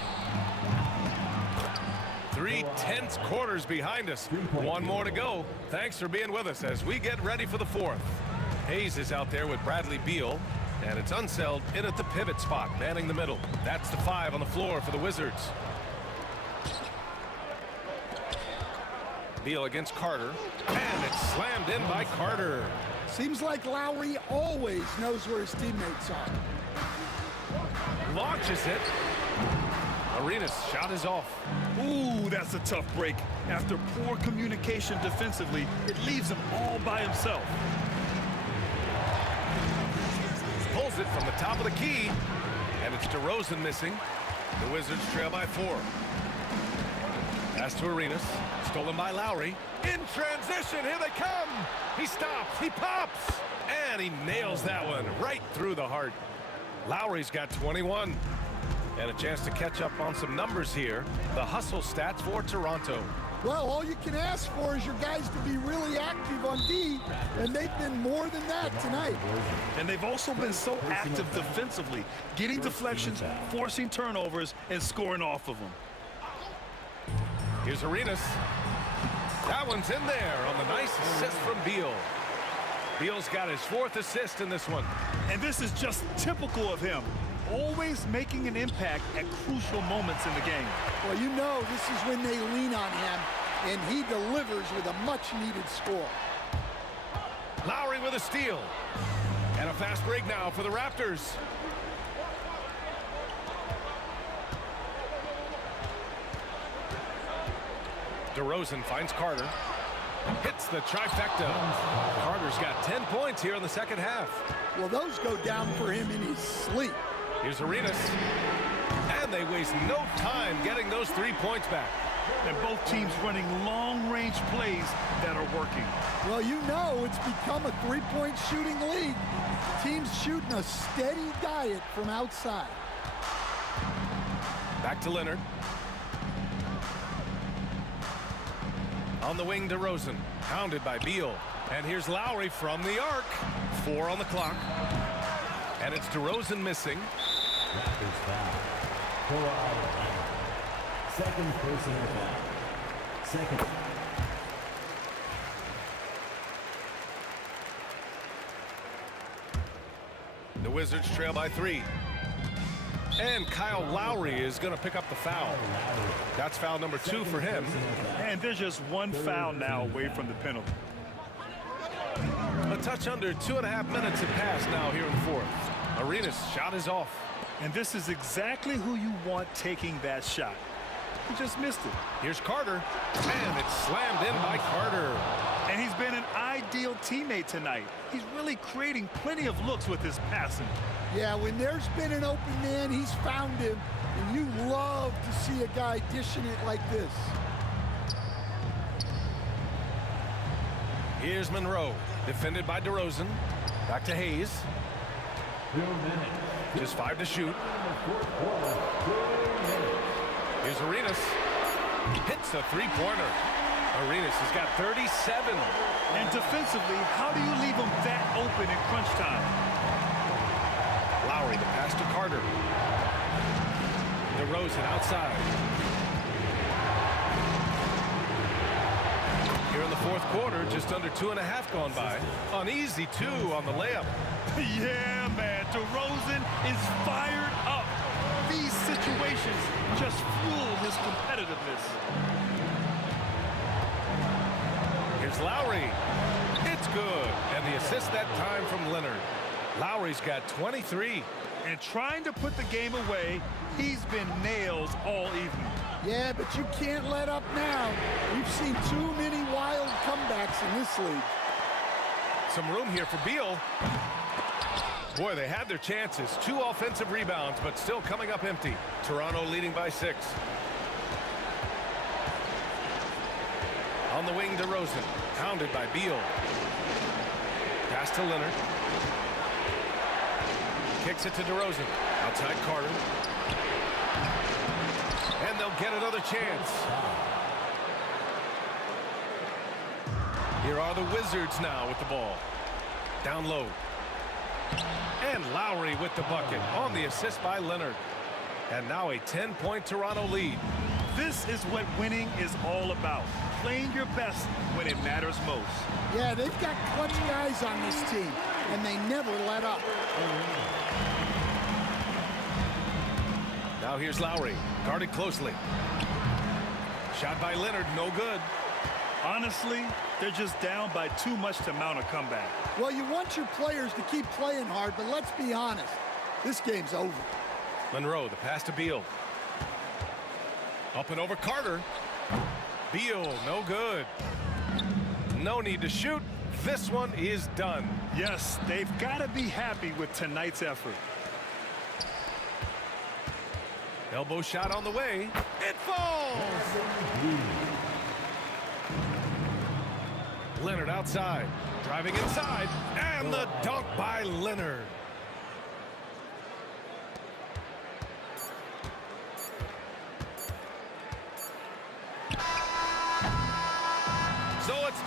3 tense quarters behind us. 1 more to go. Thanks for being with us as we get ready for the 4th. Hayes is out there with Bradley Beal. And it's Unseld in at the pivot spot, manning the middle. That's the 5 on the floor for the Wizards. Beal against Carter. And it's slammed in by Carter. Seems like Lowry always knows where his teammates are. Launches it. Arenas' shot is off. Ooh, that's a tough break. After poor communication defensively, it leaves him all by himself. Pulls it from the top of the key. And it's DeRozan missing. The Wizards trail by 4. Pass to Arenas. Stolen by Lowry. In transition, here they come. He stops, he pops. And he nails that one right through the heart. Lowry's got 21. And a chance to catch up on some numbers here. The hustle stats for Toronto. Well, all you can ask for is your guys to be really active on D, and they've been more than that tonight. And they've also been so active defensively, getting deflections, forcing turnovers, and scoring off of them. Here's Arenas. That one's in there on the nice assist from Beal. Beal's got his 4th assist in this one. And this is just typical of him, always making an impact at crucial moments in the game. Well, you know this is when they lean on him, and he delivers with a much-needed score. Lowry with a steal. And a fast break now for the Raptors. DeRozan finds Carter. Hits the trifecta. Carter's got 10 points here in the second half. Well, those go down for him in his sleep. Here's Arenas. And they waste no time getting those 3 points back. And both teams running long-range plays that are working. Well, you know it's become a three-point shooting league. Teams shooting a steady diet from outside. Back to Leonard. On the wing, DeRozan, pounded by Beal. And here's Lowry from the arc. 4 on the clock. And it's DeRozan missing. Raptors foul. Second personal foul. Second. The Wizards trail by 3. And Kyle Lowry is going to pick up the foul. That's foul number 2 for him. And there's just one foul now away from the penalty. A touch under 2.5 minutes have passed now here in the 4th. Arenas' shot is off. And this is exactly who you want taking that shot. He just missed it. Here's Carter. And it's slammed in by Carter. And he's been an ideal teammate tonight. He's really creating plenty of looks with his passing. Yeah, when there's been an open man, he's found him. And you love to see a guy dishing it like this. Here's Monroe, defended by DeRozan. Back to Hayes. Just 5 to shoot. Here's Arenas. Hits a 3-pointer. Arenas has got 37. And defensively, how do you leave him that open in crunch time? Lowry, the pass to Carter. DeRozan outside. Here in the 4th quarter, just under 2.5 gone by. An easy 2 on the layup. Yeah, man, DeRozan is fired up. These situations just fuel his competitiveness. Here's Lowry. It's good. And the assist that time from Leonard. Lowry's got 23. And trying to put the game away, he's been nails all evening. Yeah, but you can't let up now. We've seen too many wild comebacks in this league. Some room here for Beal. Boy, they had their chances. 2 offensive rebounds, but still coming up empty. Toronto leading by 6. On the wing, DeRozan, pounded by Beal. Pass to Leonard. Kicks it to DeRozan. Outside Carter. And they'll get another chance. Here are the Wizards now with the ball. Down low. And Lowry with the bucket on the assist by Leonard. And now a 10-point Toronto lead. This is what winning is all about. Playing your best when it matters most. Yeah, they've got clutch guys on this team, and they never let up. Now here's Lowry, guarded closely. Shot by Leonard, no good. Honestly, they're just down by too much to mount a comeback. Well, you want your players to keep playing hard, but let's be honest. This game's over. Monroe, the pass to Beal. Up and over Carter. Beal, no good. No need to shoot. This one is done. Yes, they've got to be happy with tonight's effort. Elbow shot on the way. It falls! Leonard outside. Driving inside. And the dunk by Leonard.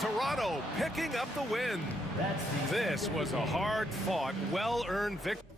Toronto picking up the win. This was a hard-fought, well-earned victory.